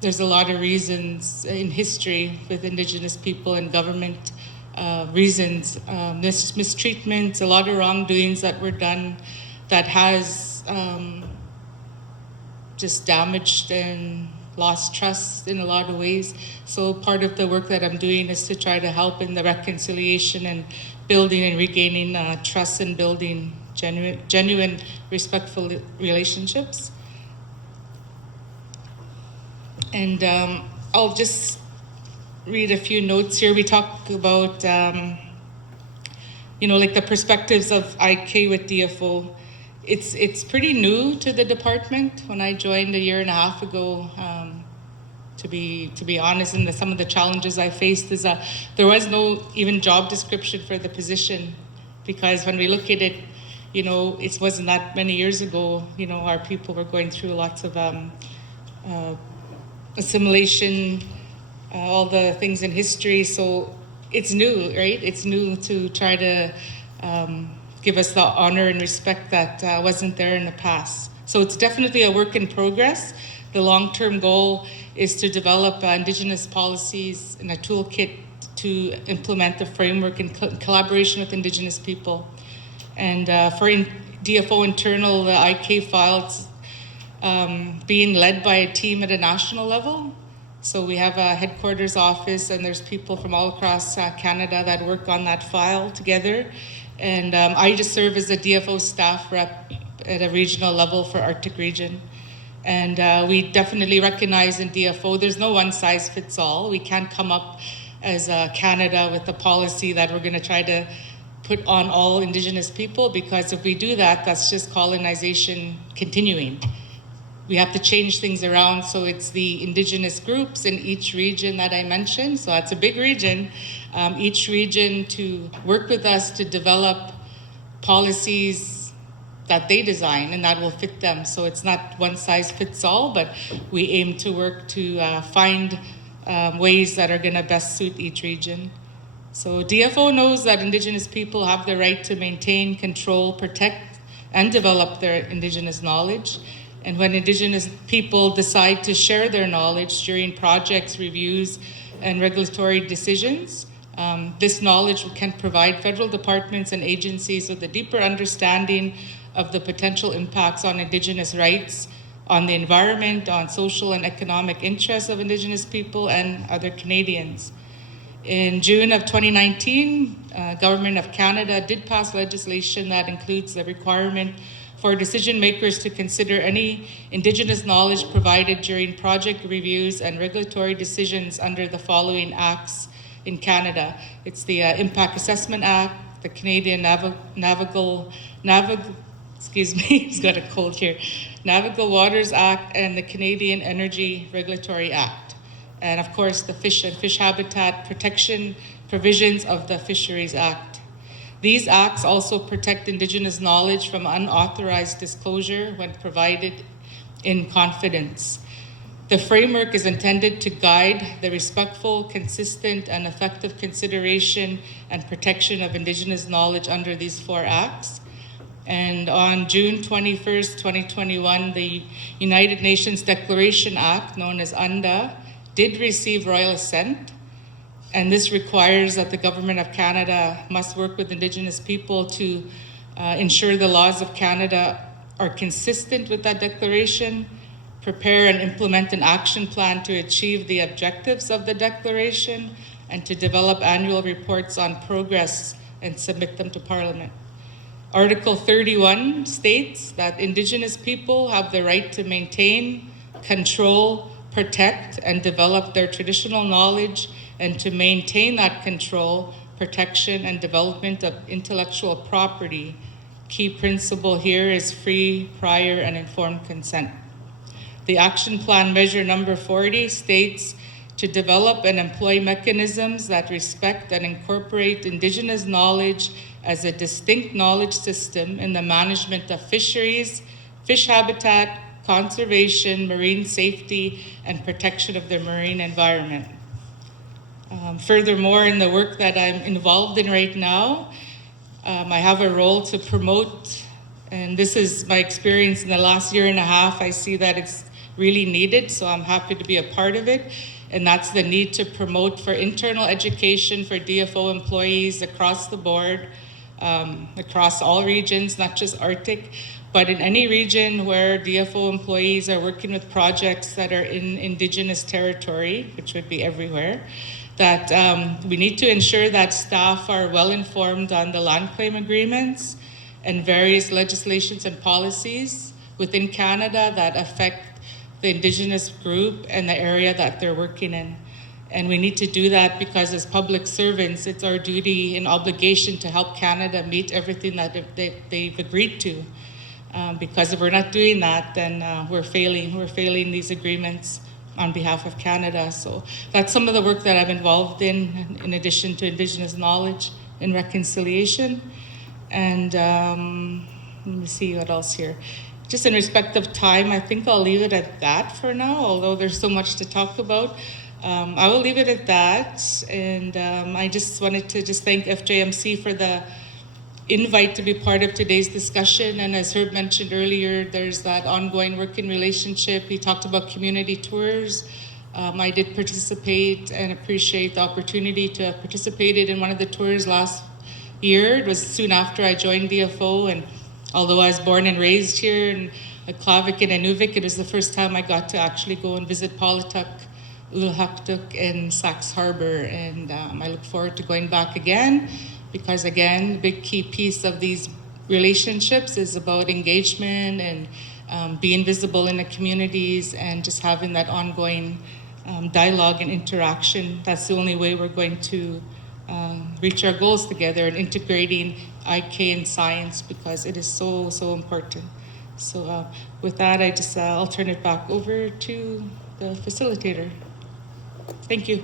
there's a lot of reasons in history with Indigenous people and government reasons, mistreatment, a lot of wrongdoings that were done that has just damaged and lost trust in a lot of ways. So part of the work that I'm doing is to try to help in the reconciliation and building and regaining trust and building genuine, respectful relationships. And I'll just read a few notes here. We talk about, like the perspectives of IK with DFO. It's pretty new to the department. When I joined a year and a half ago, to be honest, and some of the challenges I faced is there was no even job description for the position, because when we look at it, it wasn't that many years ago, our people were going through lots of assimilation, all the things in history. So it's new, right? It's new to try to give us the honor and respect that wasn't there in the past. So it's definitely a work in progress. The long-term goal is to develop Indigenous policies and a toolkit to implement the framework in collaboration with Indigenous people. And for DFO internal, the IK files being led by a team at a national level. So we have a headquarters office, and there's people from all across Canada that work on that file together. And I just serve as a DFO staff rep at a regional level for Arctic region. And we definitely recognize in DFO, there's no one size fits all. We can't come up as Canada with a policy that we're gonna try to put on all Indigenous people, because if we do that, that's just colonization continuing. We have to change things around, so it's the Indigenous groups in each region that I mentioned, so that's a big region, each region to work with us to develop policies that they design and that will fit them. So it's not one size fits all, but we aim to work to find ways that are gonna best suit each region. So DFO knows that Indigenous people have the right to maintain, control, protect, and develop their Indigenous knowledge. And when Indigenous people decide to share their knowledge during projects, reviews, and regulatory decisions, this knowledge can provide federal departments and agencies with a deeper understanding of the potential impacts on Indigenous rights, on the environment, on social and economic interests of Indigenous people and other Canadians. In June of 2019, Government of Canada did pass legislation that includes the requirement for decision makers to consider any Indigenous knowledge provided during project reviews and regulatory decisions under the following acts in Canada. It's the Impact Assessment Act, the Canadian Navigable Waters Act, and the Canadian Energy Regulatory Act. And of course, the Fish and Fish Habitat Protection provisions of the Fisheries Act. These acts also protect Indigenous knowledge from unauthorized disclosure when provided in confidence. The framework is intended to guide the respectful, consistent, and effective consideration and protection of Indigenous knowledge under these 4 acts. And on June 21st, 2021, the United Nations Declaration Act, known as UNDA, did receive royal assent. And this requires that the Government of Canada must work with Indigenous people to ensure the laws of Canada are consistent with that declaration, prepare and implement an action plan to achieve the objectives of the declaration, and to develop annual reports on progress and submit them to Parliament. Article 31 states that Indigenous people have the right to maintain, control, protect, and develop their traditional knowledge, and to maintain that control, protection, and development of intellectual property. Key principle here is free, prior, and informed consent. The Action Plan Measure Number 40 states to develop and employ mechanisms that respect and incorporate Indigenous knowledge as a distinct knowledge system in the management of fisheries, fish habitat, conservation, marine safety, and protection of the marine environment. Furthermore, in the work that I'm involved in right now, I have a role to promote, and this is my experience in the last year and a half. I see that it's really needed, so I'm happy to be a part of it. And that's the need to promote for internal education for DFO employees across the board, across all regions, not just Arctic, but in any region where DFO employees are working with projects that are in Indigenous territory, which would be everywhere, that we need to ensure that staff are well informed on the land claim agreements and various legislations and policies within Canada that affect the Indigenous group and the area that they're working in. And we need to do that because as public servants, it's our duty and obligation to help Canada meet everything that they've agreed to. Because if we're not doing that, then we're failing these agreements on behalf of Canada. So that's some of the work that I'm involved in addition to Indigenous knowledge and reconciliation. And let me see what else here. Just in respect of time, I think I'll leave it at that for now, although there's so much to talk about. I will leave it at that. And I just wanted to thank FJMC for the invite to be part of today's discussion. And as Herb mentioned earlier, there's that ongoing working relationship. He talked about community tours. I did participate and appreciate the opportunity to have participated in one of the tours last year. It was soon after I joined DFO, and although I was born and raised here in Klavik and Inuvik, it was the first time I got to actually go and visit Paulatuk, Ulhaktuk, and Sax Harbor, and I look forward to going back again, because again, the big key piece of these relationships is about engagement and being visible in the communities and just having that ongoing dialogue and interaction. That's the only way we're going to reach our goals together, and integrating IK and science, because it is so important. So with that, I'll turn it back over to the facilitator. Thank you.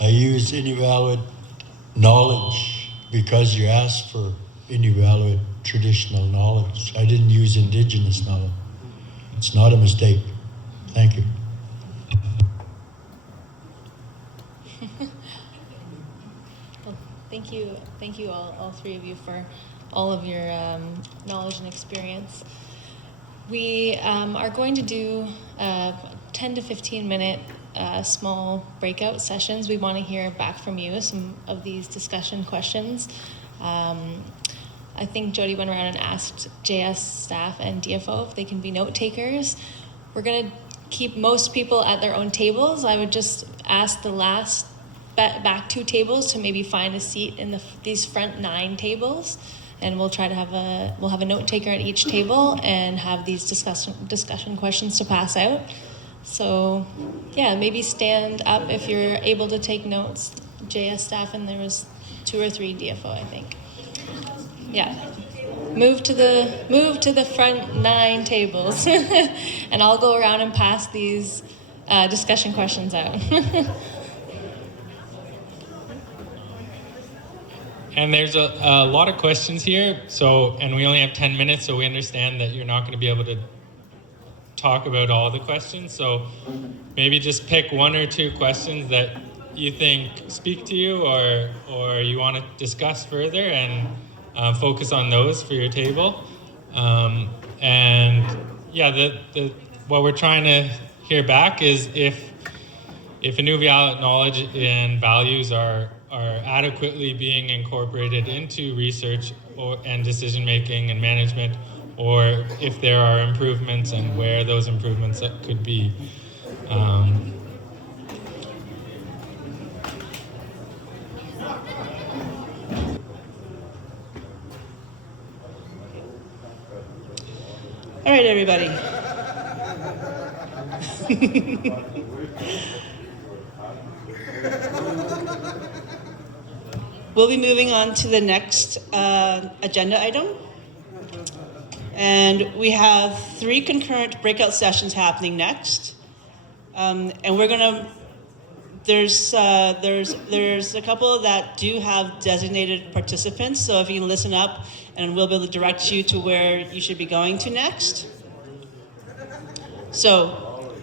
I use Inuvialuit knowledge because you asked for Inuvialuit traditional knowledge. I didn't use Indigenous knowledge. It's not a mistake. Thank you. Well, thank you all three of you for all of your knowledge and experience. We are going to do 10 to 15 minute small breakout sessions. We want to hear back from you some of these discussion questions. I think Jody went around and asked JS staff and DFO if they can be note takers. We're going to keep most people at their own tables. I would just ask the last back two tables to maybe find a seat in these front 9 tables, and we'll try to have a note taker at each table and have these discussion questions to pass out. So yeah, maybe stand up if you're able to take notes, JS staff, and there was 2 or 3 DFO, I think. Yeah, move to the front 9 tables, and I'll go around and pass these discussion questions out. And there's a lot of questions here, and we only have 10 minutes, so we understand that you're not going to be able to talk about all the questions. So maybe just pick 1 or 2 questions that you think speak to you, or you want to discuss further, and focus on those for your table. And yeah, what we're trying to hear back is if Inuvialuit knowledge and values are adequately being incorporated into research and decision making and management, or if there are improvements and where those improvements could be. All right, everybody. We'll be moving on to the next agenda item. And we have 3 concurrent breakout sessions happening next. And we're gonna, there's a couple that do have designated participants. So if you can listen up, and we'll be able to direct you to where you should be going to next. So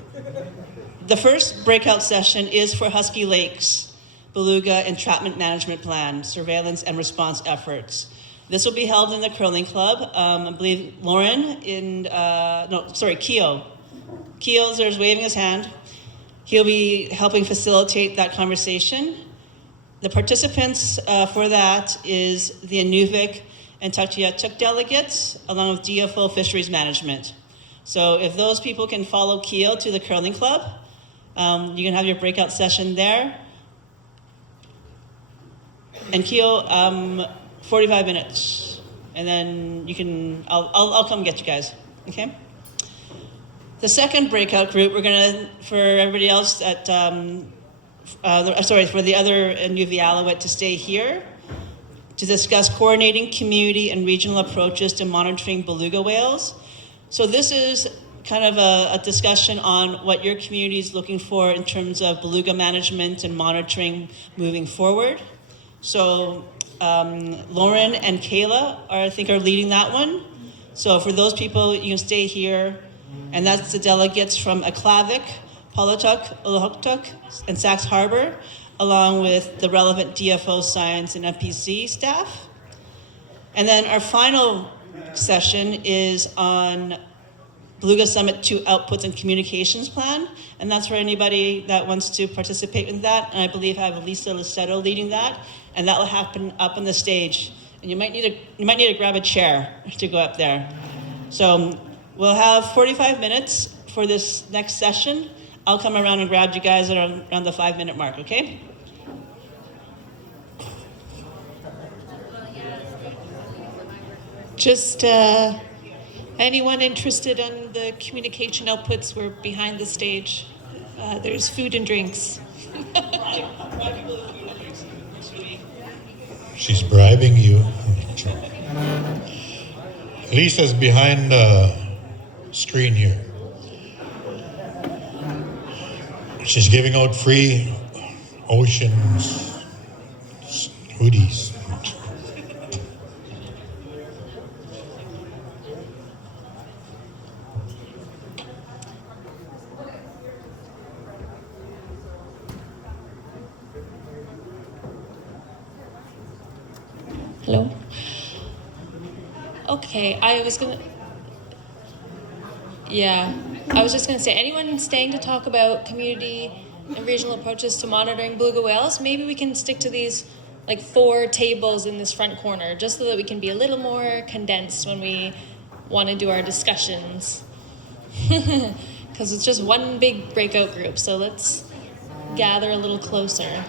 the first breakout session is for Husky Lakes Beluga Entrapment Management Plan, Surveillance and Response Efforts. This will be held in the Curling Club. I believe Lauren Keo. Keo's there's waving his hand. He'll be helping facilitate that conversation. The participants for that is the Inuvik and Tuktoyaktuk delegates, along with DFO Fisheries Management. So if those people can follow Keel to the curling club, you can have your breakout session there. And Keel, 45 minutes. And then you can, I'll come get you guys, okay? The second breakout group, we're gonna, for everybody else at, for the other Nuvvuagittuq to stay here to discuss coordinating community and regional approaches to monitoring beluga whales. So this is kind of a discussion on what your community is looking for in terms of beluga management and monitoring moving forward. So Lauren and Kayla I think are leading that one. So for those people, you can stay here. And that's the delegates from Aklavik, Palatuk, Ulahuktuk, and Sax Harbor, along with the relevant DFO science and FPC staff. And then our final session is on Beluga Summit 2 Outputs and Communications Plan. And that's for anybody that wants to participate in that. And I believe I have Lisa Licetto leading that. And that will happen up on the stage. And you might need to grab a chair to go up there. So we'll have 45 minutes for this next session. I'll come around and grab you guys around the 5-minute mark, okay? Just anyone interested in the communication outputs, we're behind the stage. There's food and drinks. She's bribing you. Lisa's behind the screen here. She's giving out free oceans hoodies. Hello? Okay, I was just gonna say, anyone staying to talk about community and regional approaches to monitoring beluga whales? Maybe we can stick to these like 4 tables in this front corner, just so that we can be a little more condensed when we want to do our discussions. Because it's just one big breakout group, so let's gather a little closer.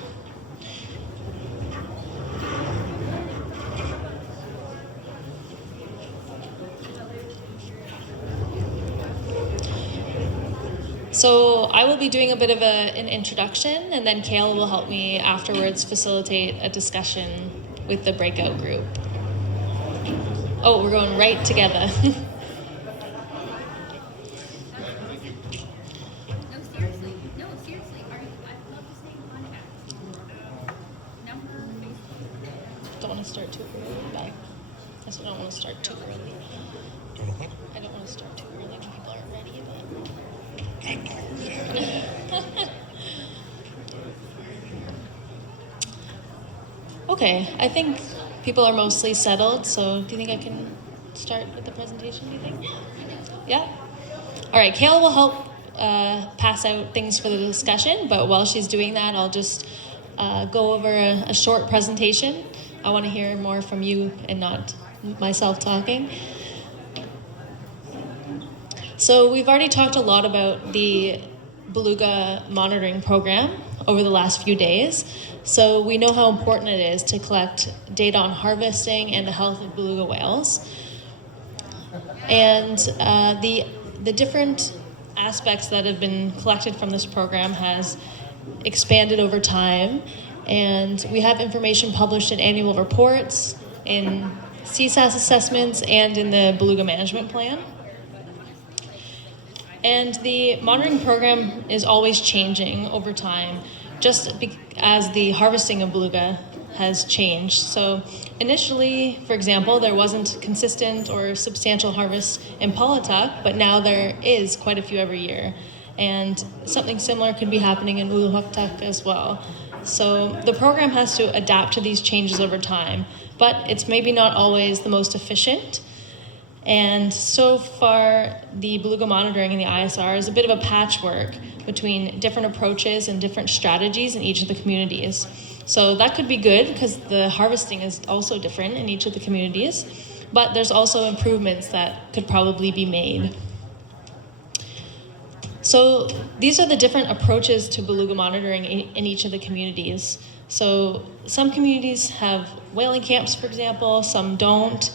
So I will be doing a bit of an introduction, and then Kayla will help me afterwards facilitate a discussion with the breakout group. Oh, we're going right together. Don't want to start too early, but I also don't want to start too early. I don't want to start too early when people aren't ready, but... Okay, I think people are mostly settled, so do you think I can start with the presentation, do you think? Yeah? All right, Kayla will help pass out things for the discussion, but while she's doing that, I'll just go over a short presentation. I want to hear more from you and not myself talking. So we've already talked a lot about the beluga monitoring program over the last few days. So we know how important it is to collect data on harvesting and the health of beluga whales. And the different aspects that have been collected from this program has expanded over time. And we have information published in annual reports, in CSAS assessments, and in the beluga management plan. And the monitoring program is always changing over time, just as the harvesting of beluga has changed. So initially, for example, there wasn't consistent or substantial harvest in Palatuk, but now there is quite a few every year. And something similar could be happening in Ulahuktuk as well. So the program has to adapt to these changes over time, but it's maybe not always the most efficient. And so far, the beluga monitoring in the ISR is a bit of a patchwork between different approaches and different strategies in each of the communities. So that could be good because the harvesting is also different in each of the communities, but there's also improvements that could probably be made. So these are the different approaches to beluga monitoring in each of the communities. So some communities have whaling camps, for example, some don't.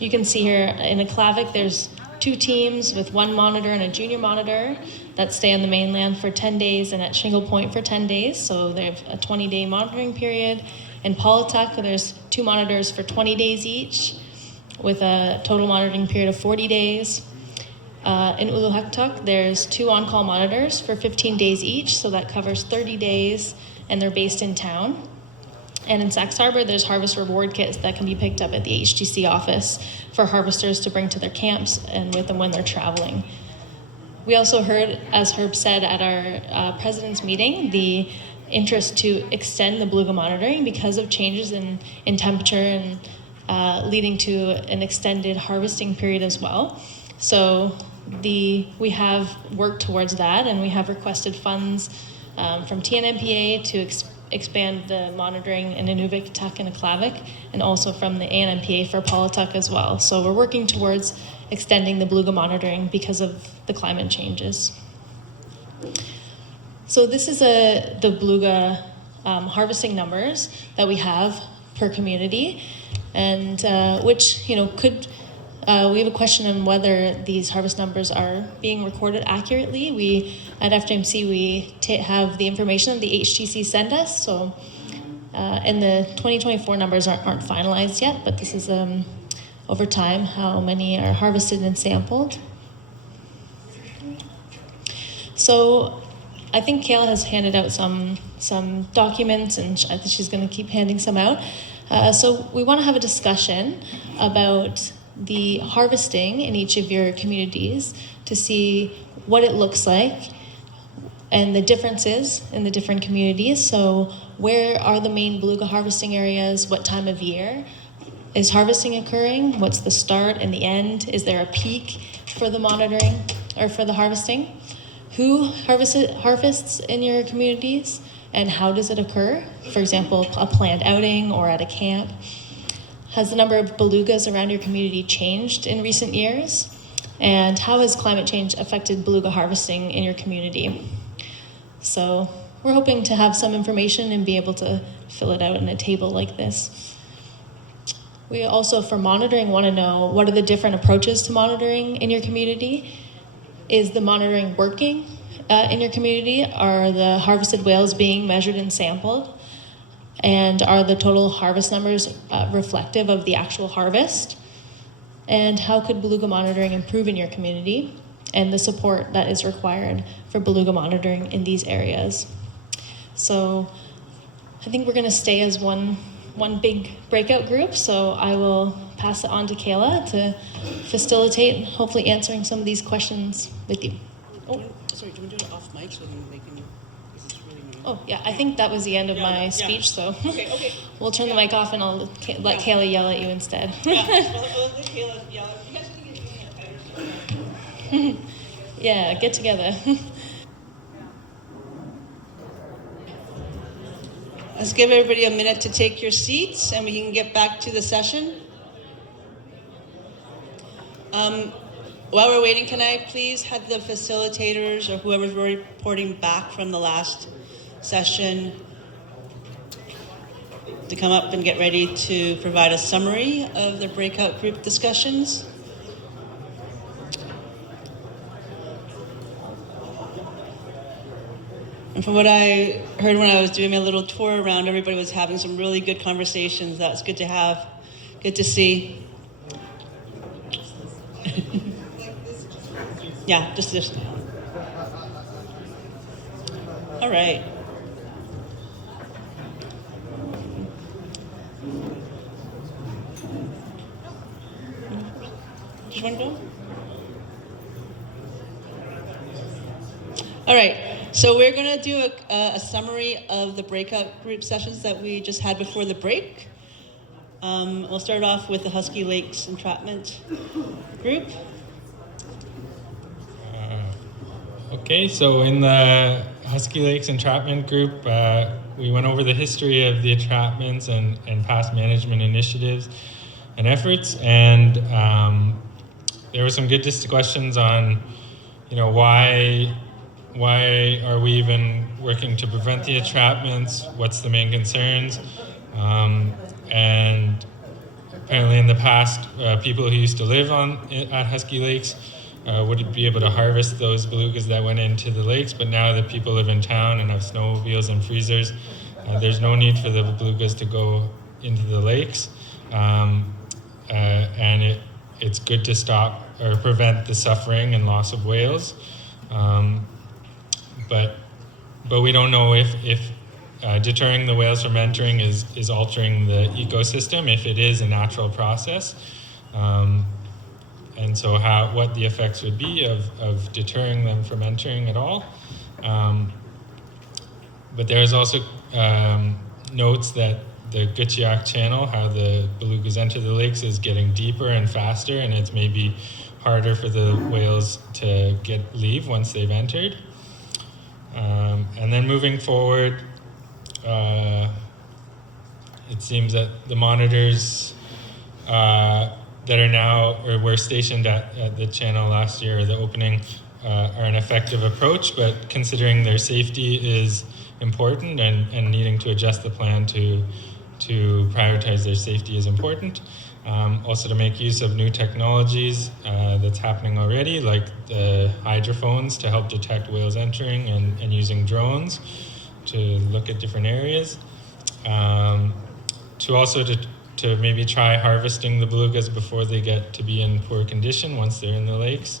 You can see here in Aklavik, there's 2 teams with 1 monitor and a junior monitor that stay on the mainland for 10 days and at Shingle Point for 10 days. So they have a 20-day monitoring period. In Paulatuk, there's 2 monitors for 20 days each with a total monitoring period of 40 days. In Uluhaktuk, there's 2 on-call monitors for 15 days each, so that covers 30 days, and they're based in town. And in Sax Harbor, there's harvest reward kits that can be picked up at the HTC office for harvesters to bring to their camps and with them when they're traveling. We also heard, as Herb said at our president's meeting, the interest to extend the beluga monitoring because of changes in temperature and leading to an extended harvesting period as well. So we have worked towards that, and we have requested funds from TNMPA to expand the monitoring in Inuvik, Tuk, and Aklavik, and also from the ANMPA for Paulatuk as well. So we're working towards extending the beluga monitoring because of the climate changes. So this is the beluga harvesting numbers that we have per community, and which could. We have a question on whether these harvest numbers are being recorded accurately. We, at FJMC, have the information that the HTC send us, so, and the 2024 numbers aren't finalized yet, but this is over time how many are harvested and sampled. So I think Kayla has handed out some documents, and I think she's going to keep handing some out. So we want to have a discussion about the harvesting in each of your communities to see what it looks like and the differences in the different communities. So where are the main beluga harvesting areas? What time of year is harvesting occurring? What's the start and the end? Is there a peak for the monitoring or for the harvesting? Who harvests in your communities and how does it occur? For example, a planned outing or at a camp. Has the number of belugas around your community changed in recent years? And how has climate change affected beluga harvesting in your community? So we're hoping to have some information and be able to fill it out in a table like this. We also, for monitoring, want to know what are the different approaches to monitoring in your community? Is the monitoring working in your community? Are the harvested whales being measured and sampled? And are the total harvest numbers reflective of the actual harvest? And how could beluga monitoring improve in your community and the support that is required for beluga monitoring in these areas? So I think we're going to stay as one big breakout group, so I will pass it on to Kayla to facilitate hopefully answering some of these questions with you. Oh, sorry, do we do it off mic so then they can... Oh, yeah, I think that was the end of my speech, so okay. We'll turn the mic off and I'll let Kayla yell at you instead. We'll let Kayla yell. You guys can get Yeah, get together. Let's give everybody a minute to take your seats and we can get back to the session. While we're waiting, can I please have the facilitators or whoever's reporting back from the last session to come up and get ready to provide a summary of the breakout group discussions. And from what I heard when I was doing my little tour around, everybody was having some really good conversations. That's good to have, good to see. Yeah, just this. All right. Just want to go? All right. So we're going to do a summary of the breakout group sessions that we just had before the break. We'll start off with the Husky Lakes Entrapment group. Okay, so in the Husky Lakes Entrapment group, we went over the history of the entrapments and past management initiatives and efforts, and there were some good questions on, why are we even working to prevent the entrapments? What's the main concerns? And apparently in the past, people who used to live at Husky Lakes would be able to harvest those belugas that went into the lakes, but now that people live in town and have snowmobiles and freezers, there's no need for the belugas to go into the lakes. And it's good to stop or prevent the suffering and loss of whales. But we don't know if deterring the whales from entering is altering the ecosystem, if it is a natural process. And so what the effects would be of deterring them from entering at all. But there's also notes that the Gutiak Channel, how the belugas enter the lakes, is getting deeper and faster, and it's maybe harder for the whales to leave once they've entered. And then moving forward, it seems that the monitors that are now, or were stationed at the channel last year, the opening, are an effective approach, but considering their safety is important and needing to adjust the plan to prioritize their safety is important. Also to make use of new technologies that's happening already, like the hydrophones to help detect whales entering and using drones to look at different areas. To maybe try harvesting the belugas before they get to be in poor condition once they're in the lakes.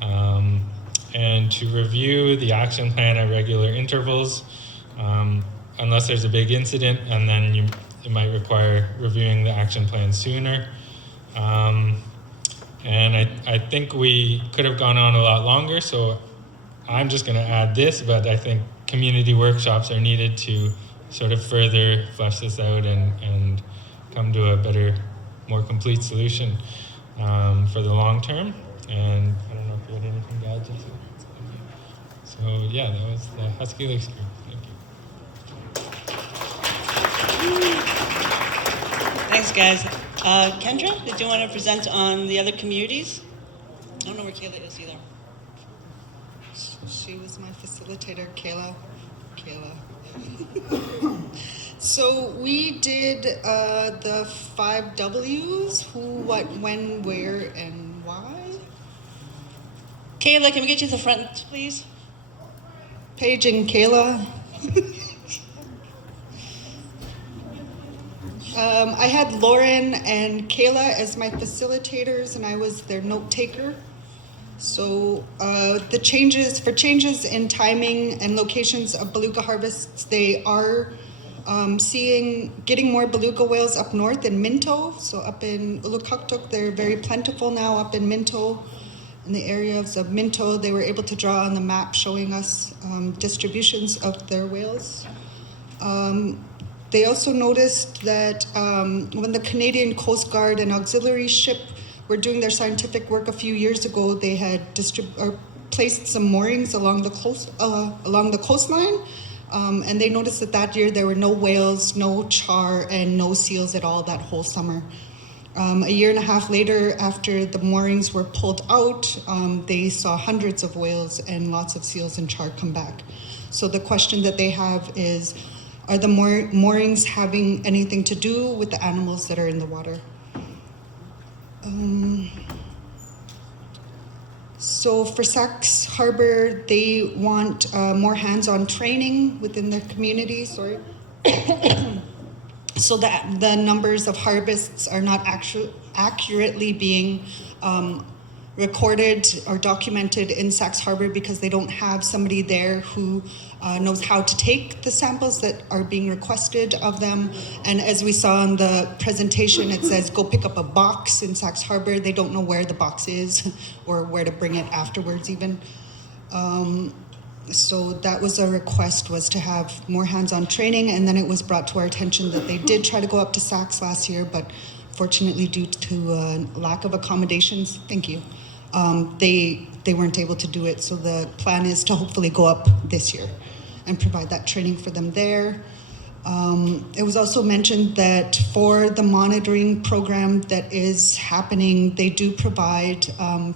And to review the action plan at regular intervals, unless there's a big incident, and then it might require reviewing the action plan sooner. And I think we could have gone on a lot longer, so I'm just gonna add this, but I think community workshops are needed to sort of further flesh this out and come to a better, more complete solution for the long term. And I don't know if you had anything to add, Jessica. So yeah, that was the Husky Lakes group. Thank you. Thanks, guys. Kendra, did you want to present on the other communities? I don't know where Kayla is either. She was my facilitator, Kayla. So we did the 5 W's: who, what, when, where, and why. Kayla, can we get you to the front, please? Paige and Kayla. I had Lauren and Kayla as my facilitators, and I was their note taker. So the changes in timing and locations of beluga harvests, they are getting more beluga whales up north in Minto. So up in Ulukaktuk, they're very plentiful now up in Minto. In the areas of Minto, they were able to draw on the map showing us distributions of their whales. They also noticed that when the Canadian Coast Guard and auxiliary ship were doing their scientific work a few years ago, they had placed some moorings along the coastline, and they noticed that year there were no whales, no char, and no seals at all that whole summer. A year and a half later, after the moorings were pulled out, they saw hundreds of whales and lots of seals and char come back. So the question that they have is, are the moorings having anything to do with the animals that are in the water? So for Sachs Harbor, they want more hands-on training within their community, so that the numbers of harvests are not accurately being recorded or documented in Sachs Harbor, because they don't have somebody there who knows how to take the samples that are being requested of them. And as we saw in the presentation, it says go pick up a box in Sachs Harbor. They don't know where the box is or where to bring it afterwards even. So that was a request, was to have more hands-on training, and then it was brought to our attention that they did try to go up to Sachs last year, but fortunately due to lack of accommodations, they weren't able to do it. So the plan is to hopefully go up this year and provide that training for them there. It was also mentioned that for the monitoring program that is happening, they do provide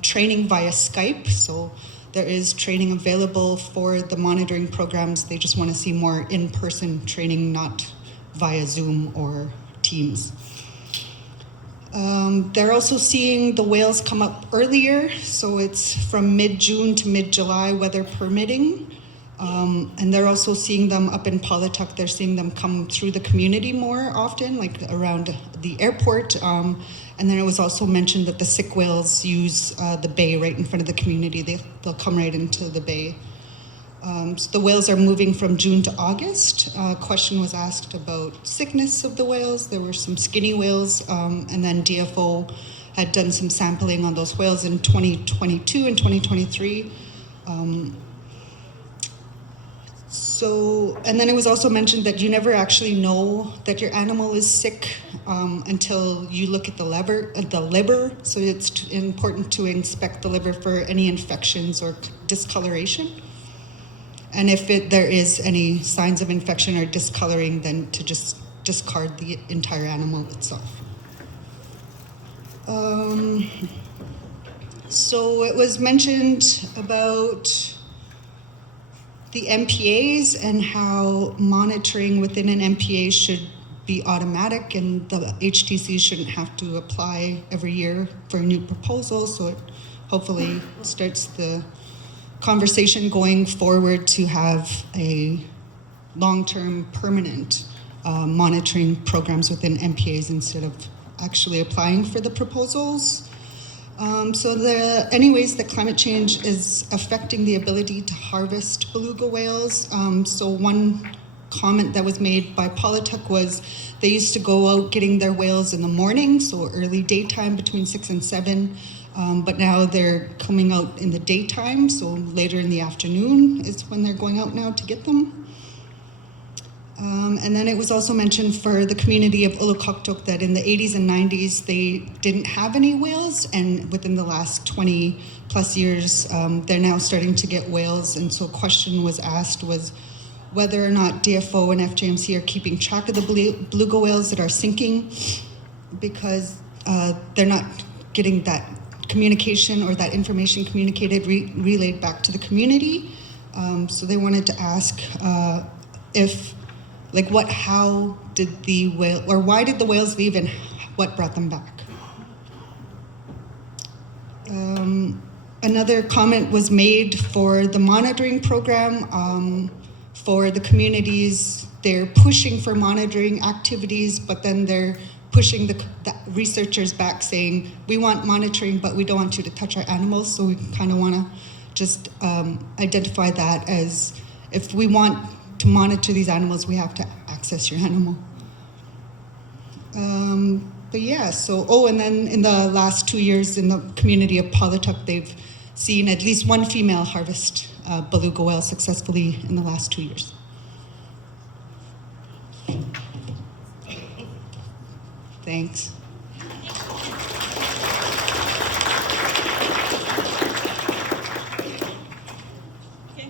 training via Skype. So there is training available for the monitoring programs. They just want to see more in-person training, not via Zoom or Teams. They're also seeing the whales come up earlier, so it's from mid-June to mid-July, weather permitting. And they're also seeing them up in Paulatuk. They're seeing them come through the community more often, like around the airport. And then it was also mentioned that the sick whales use the bay right in front of the community. They'll come right into the bay. So the whales are moving from June to August. A question was asked about sickness of the whales. There were some skinny whales, and then DFO had done some sampling on those whales in 2022 and 2023. And then it was also mentioned that you never actually know that your animal is sick until you look at the liver. So it's important to inspect the liver for any infections or discoloration. And if there is any signs of infection or discoloring, then to just discard the entire animal itself. So it was mentioned about the MPAs and how monitoring within an MPA should be automatic, and the HTC shouldn't have to apply every year for a new proposal. So it hopefully starts the conversation going forward to have a long-term permanent monitoring programs within MPAs instead of actually applying for the proposals. Anyways, the climate change is affecting the ability to harvest beluga whales. So one comment that was made by Paulatuk was they used to go out getting their whales in the morning, so early daytime between 6 and 7. But now they're coming out in the daytime, so later in the afternoon is when they're going out now to get them. And then it was also mentioned for the community of Ulukaktuk that in the 80s and 90s they didn't have any whales, and within the last 20 plus years they're now starting to get whales. And so a question was asked was whether or not DFO and FJMC are keeping track of the beluga whales that are sinking, because they're not getting that communication or that information communicated, relayed back to the community. So they wanted to ask how did the whale, or why did the whales leave and what brought them back? Another comment was made for the monitoring program for the communities. They're pushing for monitoring activities, but then they're pushing the researchers back saying, we want monitoring, but we don't want you to touch our animals. So we kind of want to just identify that as, if we want to monitor these animals, we have to access your animal. But yeah, and then in the last 2 years in the community of Paulatuk, they've seen at least one female harvest beluga whale successfully in the last 2 years. Thanks. Okay.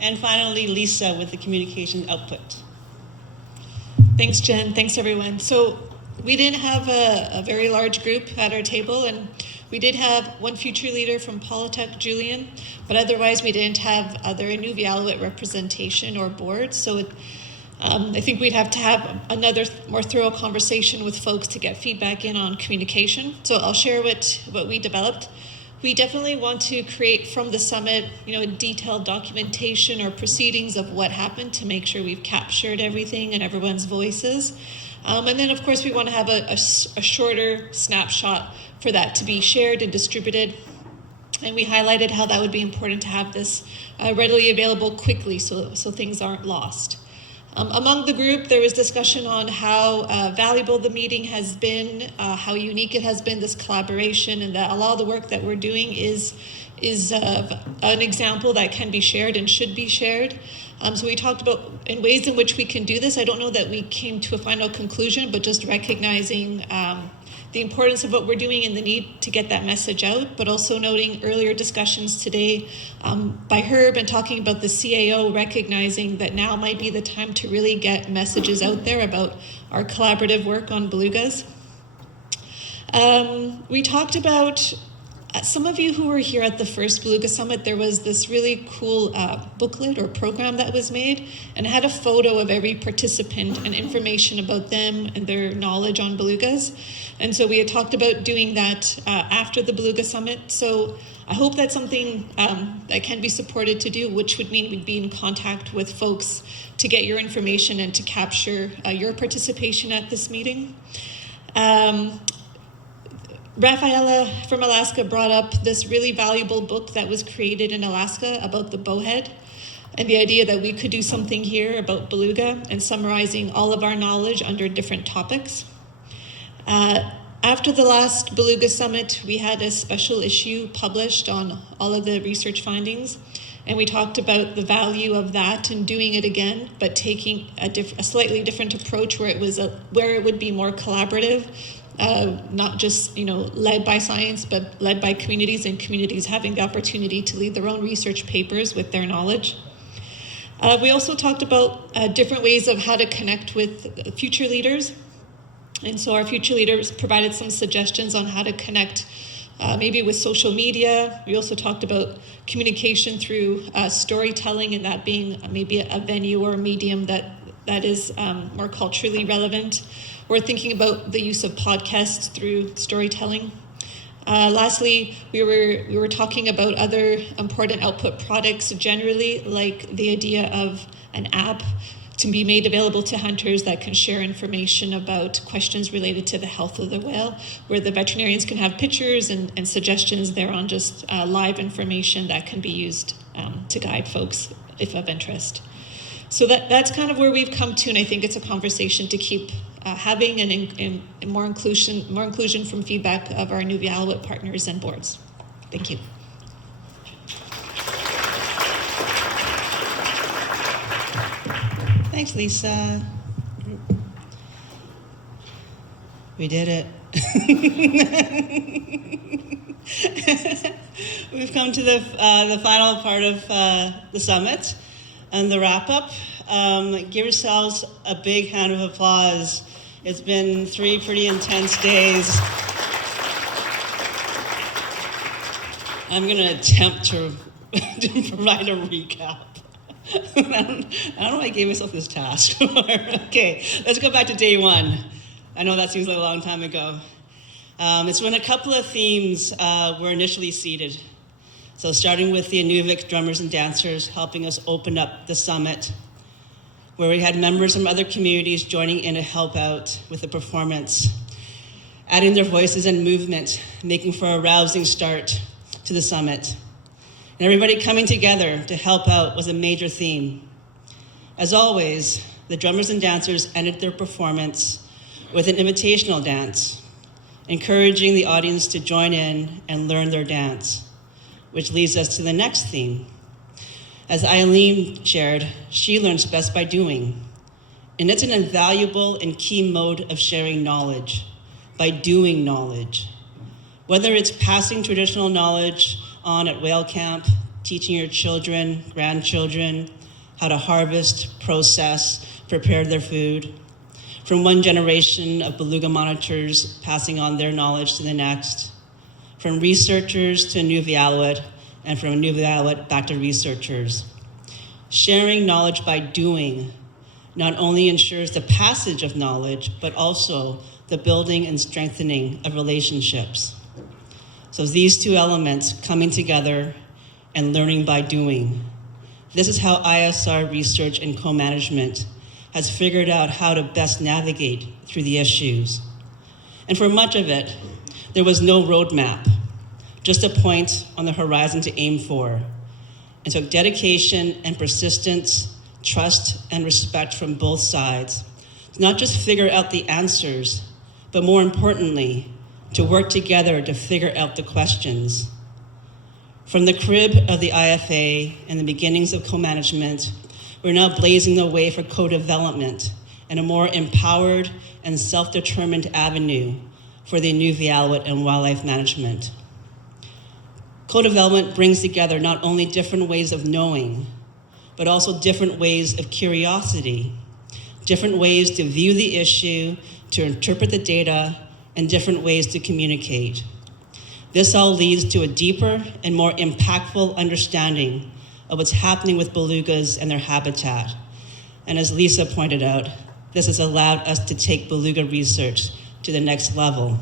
And finally, Lisa with the communication output. Thanks, Jen. Thanks, everyone. So we didn't have a very large group at our table, and we did have one future leader from Paulatuk, Julian, but otherwise we didn't have other Inuvialuit representation or board. So I think we'd have to have another more thorough conversation with folks to get feedback in on communication. So I'll share what we developed. We definitely want to create from the summit, a detailed documentation or proceedings of what happened to make sure we've captured everything and everyone's voices. And then, of course, we want to have a shorter snapshot for that to be shared and distributed. And we highlighted how that would be important to have this readily available quickly so things aren't lost. Among the group, there was discussion on how valuable the meeting has been, how unique it has been, this collaboration, and that a lot of the work that we're doing is an example that can be shared and should be shared. So we talked about in ways in which we can do this. I don't know that we came to a final conclusion, but just recognizing the importance of what we're doing and the need to get that message out, but also noting earlier discussions today by Herb and talking about the CAO, recognizing that now might be the time to really get messages out there about our collaborative work on belugas. We talked about, some of you who were here at the first Beluga Summit, there was this really cool booklet or program that was made, and it had a photo of every participant and information about them and their knowledge on belugas. And so we had talked about doing that after the Beluga Summit. So I hope that's something that can be supported to do, which would mean we'd be in contact with folks to get your information and to capture your participation at this meeting. Rafaela from Alaska brought up this really valuable book that was created in Alaska about the bowhead, and the idea that we could do something here about beluga and summarizing all of our knowledge under different topics. After the last Beluga Summit, we had a special issue published on all of the research findings, and we talked about the value of that and doing it again, but taking a slightly different approach where it would be more collaborative. Not just led by science, but led by communities, and communities having the opportunity to lead their own research papers with their knowledge. We also talked about different ways of how to connect with future leaders. And so our future leaders provided some suggestions on how to connect maybe with social media. We also talked about communication through storytelling, and that being maybe a venue or a medium that is more culturally relevant. We're thinking about the use of podcasts through storytelling. Lastly, we were talking about other important output products generally, like the idea of an app to be made available to hunters that can share information about questions related to the health of the whale, where the veterinarians can have pictures and suggestions there on just live information that can be used to guide folks if of interest. So that's kind of where we've come to, and I think it's a conversation to keep having and more inclusion from feedback of our Nunavut partners and boards. Thank you. Thanks, Lisa. We did it. We've come to the final part of the summit and the wrap-up. Give yourselves a big hand of applause. It's been 3 pretty intense days. I'm going to attempt to provide a recap. I don't know why I gave myself this task. Okay, let's go back to day 1. I know that seems like a long time ago. It's when a couple of themes were initially seeded. So starting with the Inuvik drummers and dancers helping us open up the summit, where we had members from other communities joining in to help out with the performance, adding their voices and movement, making for a rousing start to the summit. And everybody coming together to help out was a major theme. As always, the drummers and dancers ended their performance with an invitational dance, encouraging the audience to join in and learn their dance, which leads us to the next theme. As Eileen shared, she learns best by doing. And it's an invaluable and key mode of sharing knowledge, by doing knowledge. Whether it's passing traditional knowledge on at whale camp, teaching your children, grandchildren, how to harvest, process, prepare their food. From one generation of beluga monitors passing on their knowledge to the next. From researchers to Nunavut, and from Nunavut back to researchers. Sharing knowledge by doing not only ensures the passage of knowledge, but also the building and strengthening of relationships. So these two elements coming together and learning by doing. This is how ISR research and co-management has figured out how to best navigate through the issues. And for much of it, there was no roadmap, just a point on the horizon to aim for. It took dedication and persistence, trust and respect from both sides, to not just figure out the answers, but more importantly, to work together to figure out the questions. From the crib of the IFA and the beginnings of co-management, we're now blazing the way for co-development and a more empowered and self-determined avenue for the Inuvialuit and wildlife management. Co-development brings together not only different ways of knowing, but also different ways of curiosity, different ways to view the issue, to interpret the data, and different ways to communicate. This all leads to a deeper and more impactful understanding of what's happening with belugas and their habitat. And as Lisa pointed out, this has allowed us to take beluga research to the next level.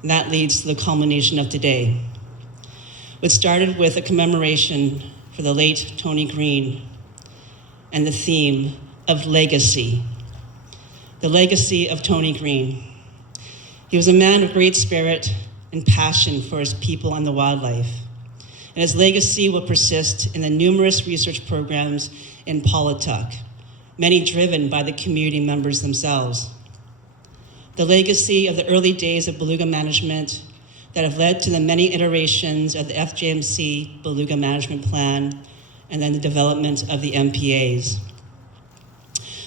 And that leads to the culmination of today, which started with a commemoration for the late Tony Green and the theme of legacy. The legacy of Tony Green. He was a man of great spirit and passion for his people and the wildlife. And his legacy will persist in the numerous research programs in Polituck, many driven by the community members themselves. The legacy of the early days of beluga management that have led to the many iterations of the FJMC Beluga Management Plan and then the development of the MPAs.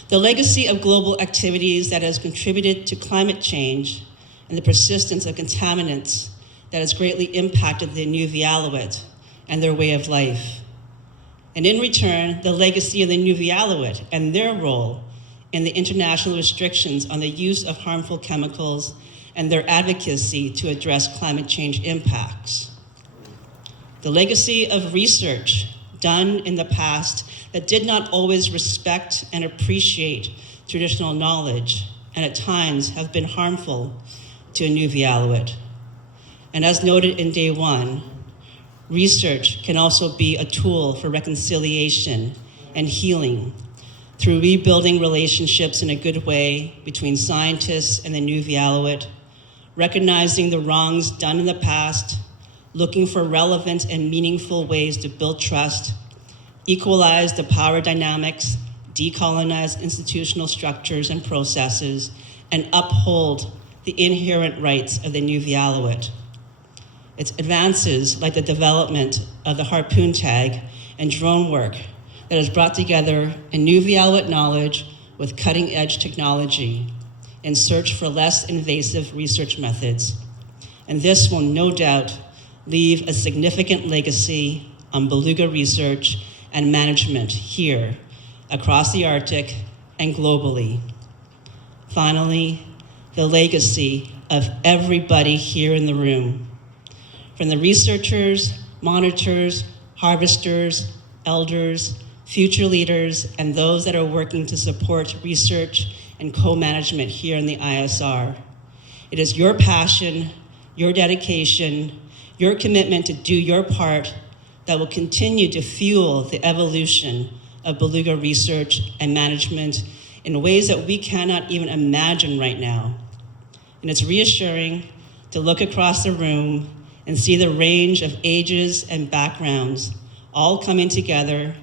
The legacy of global activities that has contributed to climate change and the persistence of contaminants that has greatly impacted the Inuvialuit and their way of life. And in return, the legacy of the Inuvialuit and their role in the international restrictions on the use of harmful chemicals and their advocacy to address climate change impacts. The legacy of research done in the past that did not always respect and appreciate traditional knowledge and at times have been harmful to Inuvialuit. And as noted in day one, research can also be a tool for reconciliation and healing through rebuilding relationships in a good way between scientists and the Inuvialuit, recognizing the wrongs done in the past, looking for relevant and meaningful ways to build trust, equalize the power dynamics, decolonize institutional structures and processes, and uphold the inherent rights of the Inuvialuit. It's advances like the development of the harpoon tag and drone work that has brought together Inuvialuit knowledge with cutting-edge technology in search for less invasive research methods. And this will no doubt leave a significant legacy on beluga research and management here, across the Arctic, and globally. Finally, the legacy of everybody here in the room, from the researchers, monitors, harvesters, elders, future leaders, and those that are working to support research and co-management here in the ISR. It is your passion, your dedication, your commitment to do your part that will continue to fuel the evolution of beluga research and management in ways that we cannot even imagine right now. And it's reassuring to look across the room and see the range of ages and backgrounds all coming together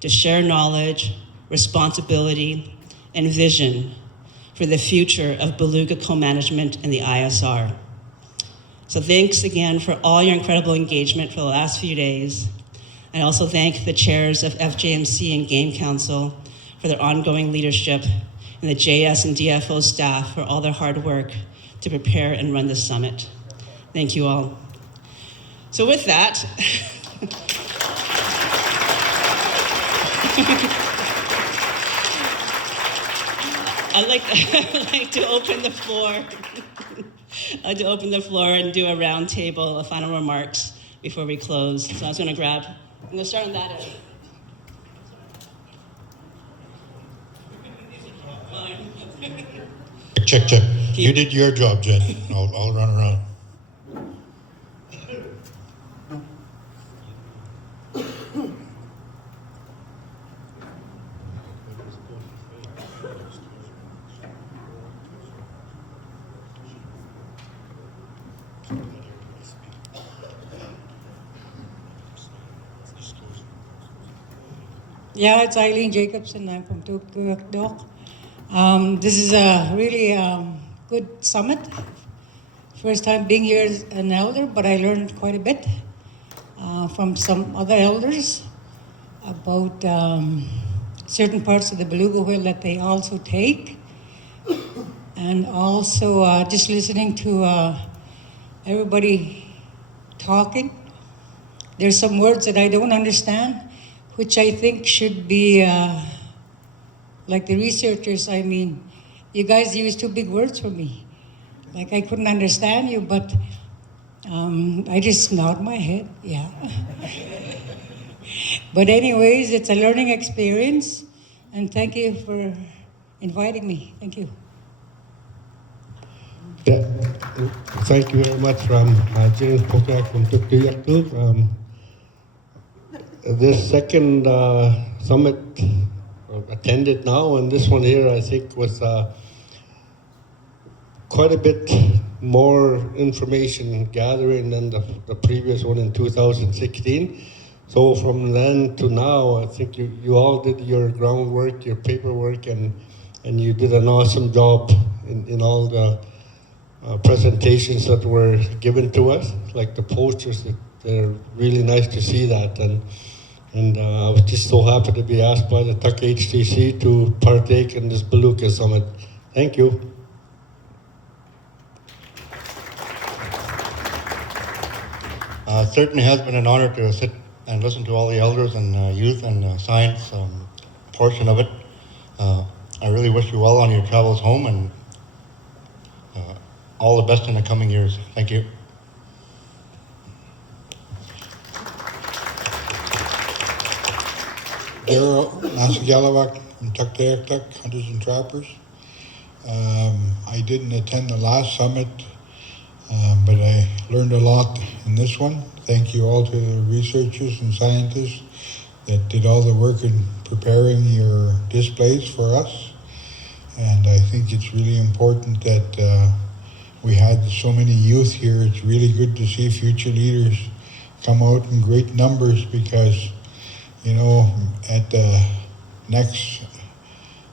to share knowledge, responsibility, and vision for the future of beluga co-management in the ISR. So thanks again for all your incredible engagement for the last few days. I also thank the chairs of FJMC and Game Council for their ongoing leadership and the JS and DFO staff for all their hard work to prepare and run this summit. Thank you all. So with that, I'd like to open the floor. I'd like to open the floor and do a round table of final remarks before we close. So I was going to start on that end. Check. You did your job, Jen. I'll run around. Yeah, it's Eileen Jacobson. I'm from Tukuk. This is a really good summit. First time being here as an elder, but I learned quite a bit from some other elders about certain parts of the beluga whale that they also take. and also just listening to everybody talking. There's some words that I don't understand, which I think should be like the researchers. I mean, you guys use too big words for me. Like I couldn't understand you, but I just nod my head, yeah. But anyways, it's a learning experience, and thank you for inviting me. Thank you. Yeah. Thank you very much from James Popak from Tuktoyaktuk. This second summit attended now, and this one here I think was quite a bit more information gathering than the previous one in 2016. So from then to now, I think you all did your groundwork, your paperwork, and you did an awesome job in all the presentations that were given to us, like the posters. They're really nice to see that, and I was just so happy to be asked by the Tuck HTC to partake in this Beluga Summit. Thank you. Certainly has been an honor to sit and listen to all the elders and youth and science portion of it. I really wish you well on your travels home, and all the best in the coming years. Thank you. Daryl Nasagalawak from Tuktoyaktuk, Hunters and Trappers. I didn't attend the last summit, but I learned a lot in this one. Thank you all to the researchers and scientists that did all the work in preparing your displays for us. And I think it's really important that we had so many youth here. It's really good to see future leaders come out in great numbers, because, you know, at the next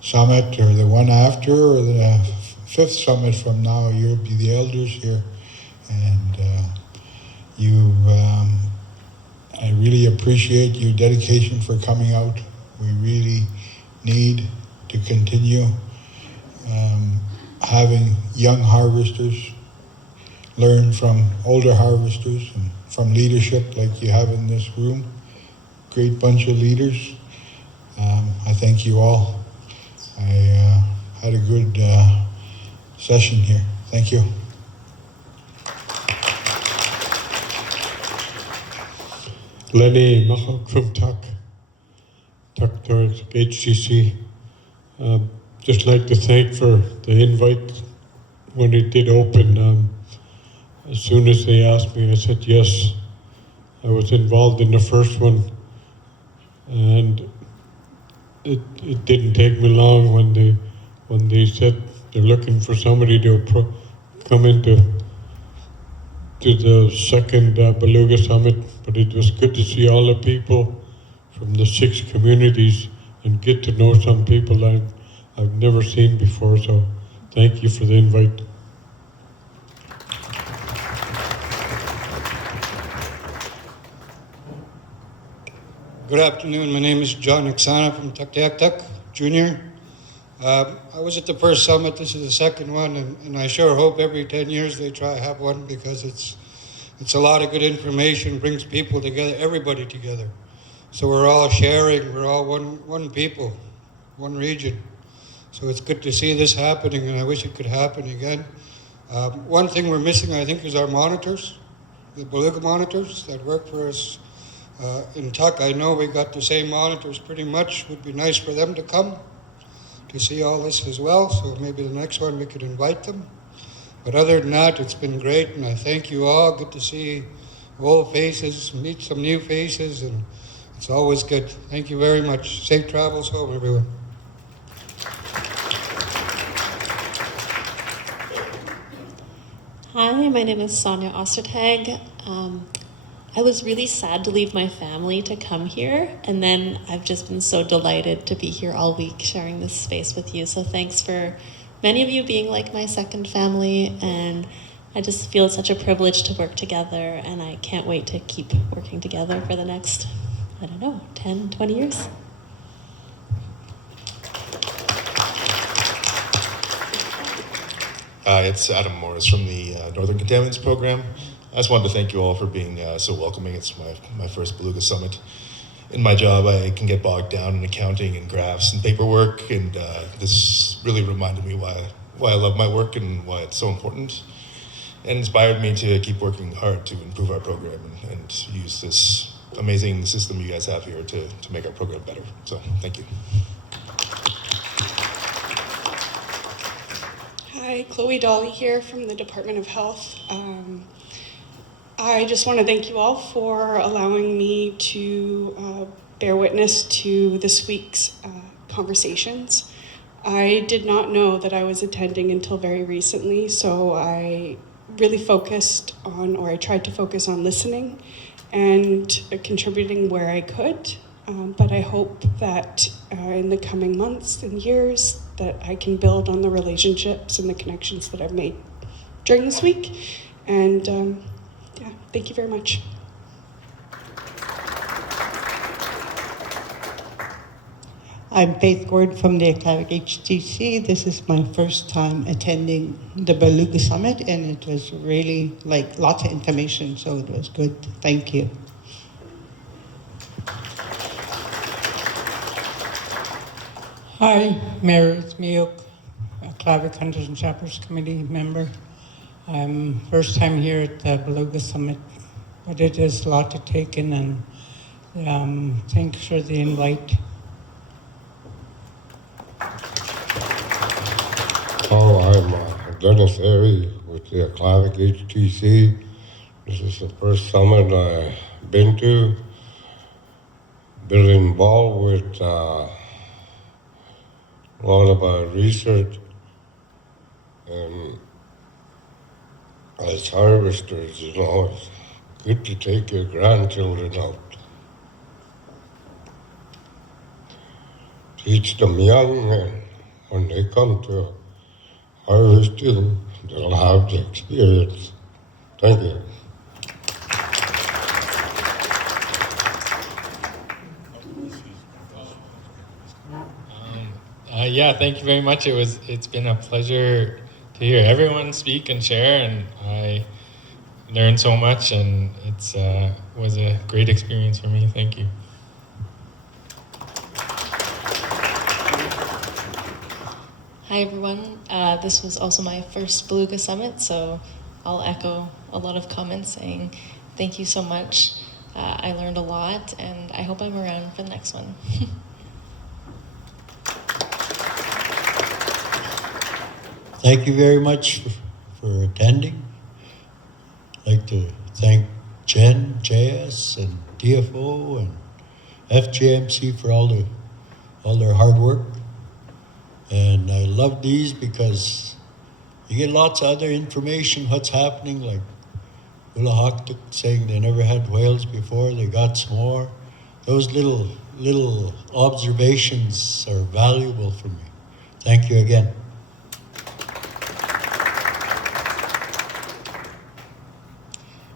summit or the one after or the fifth summit from now, you'll be the elders here. And I really appreciate your dedication for coming out. We really need to continue having young harvesters learn from older harvesters and from leadership like you have in this room. Great bunch of leaders. I thank you all. I had a good session here. Thank you. Lenny Mahok from Tuktoyaktuk HCC. Just like to thank for the invite when it did open. As soon as they asked me, I said yes. I was involved in the first one, and it didn't take me long when they said they're looking for somebody to come into the second Beluga Summit. But it was good to see all the people from the 6 communities and get to know some people I've never seen before. So thank you for the invite. Good afternoon. My name is John Oksana from Tuktoyaktuk Junior. I was at the first summit. This is the second one, and I sure hope every 10 years they try to have one, because it's a lot of good information, brings people together, everybody together. So we're all sharing. We're all one people, one region. So it's good to see this happening, and I wish it could happen again. One thing we're missing, I think, is our monitors, the Beluga monitors that work for us. In Tuck, I know we got the same monitors pretty much. Would be nice for them to come to see all this as well. So maybe the next one we could invite them. But other than that, it's been great, and I thank you all. Good to see old faces, meet some new faces, and it's always good. Thank you very much. Safe travels home, everyone. Hi, my name is Sonia Ostertag. I was really sad to leave my family to come here, and then I've just been so delighted to be here all week sharing this space with you. So thanks for many of you being like my second family, and I just feel such a privilege to work together, and I can't wait to keep working together for the next, 10, 20 years. It's Adam Morris from the Northern Contaminants Program. I just wanted to thank you all for being so welcoming. It's my first Beluga Summit. In my job, I can get bogged down in accounting and graphs and paperwork, and this really reminded me why I love my work and why it's so important, and inspired me to keep working hard to improve our program and use this amazing system you guys have here to make our program better. So, thank you. Hi, Chloe Dolly here from the Department of Health. I just want to thank you all for allowing me to bear witness to this week's conversations. I did not know that I was attending until very recently, so I really focused on, or I tried to focus on listening and contributing where I could. But I hope that in the coming months and years that I can build on the relationships and the connections that I've made during this week. And yeah, thank you very much. I'm Faith Gord from the Aklavik HTC. This is my first time attending the Beluga Summit, and it was really like lots of information, so it was good. Thank you. Hi, Mayor, it's Miok, Aklavik Hunters and Trappers Committee member. I'm first time here at the Beluga Summit, but it is a lot to take in, and thanks for the invite. Oh, I'm Dennis Airy with the Aklavik HTC. This is the first summit I've been to. Been involved with a lot of research, and as harvesters, you know, it's good to take your grandchildren out. Teach them young, and when they come to harvesting, they'll have the experience. Thank you. Yeah, thank you very much. It's been a pleasure to hear everyone speak and share, and I learned so much, and it was a great experience for me. Thank you. Hi everyone, this was also my first Beluga Summit, so I'll echo a lot of comments saying thank you so much. I learned a lot, and I hope I'm around for the next one. Thank you very much for attending. I'd like to thank Jen, JS, and DFO, and FJMC for all their hard work. And I love these because you get lots of other information, what's happening, like Willahawktuk saying they never had whales before, they got some more. Those little observations are valuable for me. Thank you again.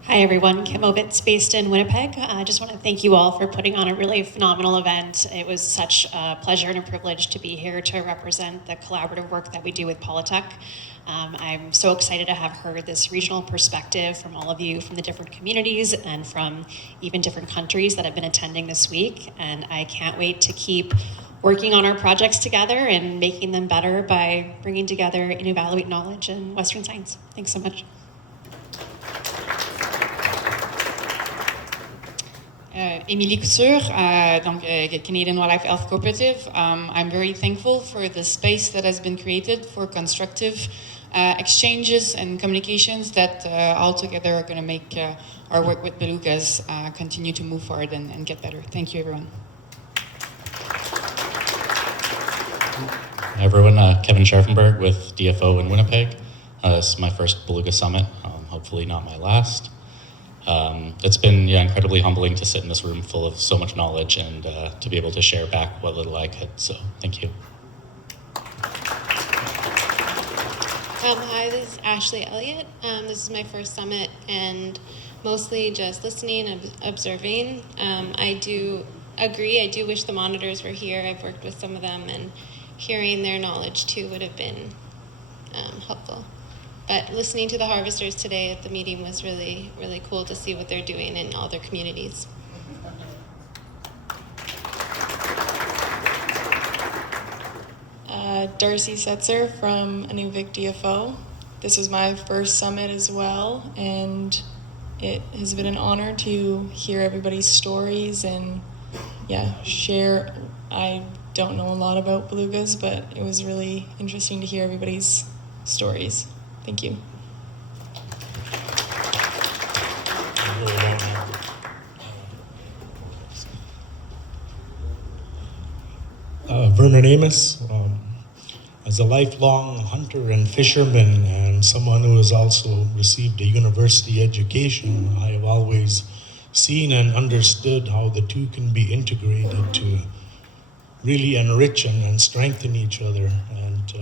Hi everyone, Kim Ovitz based in Winnipeg. I just want to thank you all for putting on a really phenomenal event. It was such a pleasure and a privilege to be here to represent the collaborative work that we do with Polytech. I'm so excited to have heard this regional perspective from all of you from the different communities and from even different countries that have been attending this week. And I can't wait to keep working on our projects together and making them better by bringing together Inuvialuit knowledge and Western science. Thanks so much. Émilie Couture, Canadian Wildlife Health Cooperative. I'm very thankful for the space that has been created for constructive exchanges and communications that all together are going to make our work with belugas continue to move forward and get better. Thank you, everyone. Hi, everyone. Kevin Scharfenberg with DFO in Winnipeg. This is my first Beluga Summit, hopefully not my last. It's been incredibly humbling to sit in this room full of so much knowledge and to be able to share back what little I could. So thank you. Hi, this is Ashley Elliott. This is my first summit and mostly just listening and observing. I do agree. I do wish the monitors were here. I've worked with some of them, and hearing their knowledge too would have been helpful. But listening to the harvesters today at the meeting was really, really cool to see what they're doing in all their communities. Darcy Setzer from Inuvik DFO. This is my first summit as well, and it has been an honor to hear everybody's stories and share. I don't know a lot about belugas, but it was really interesting to hear everybody's stories. Thank you. Vernon Amos. As a lifelong hunter and fisherman and someone who has also received a university education, I have always seen and understood how the two can be integrated to really enrich and strengthen each other. And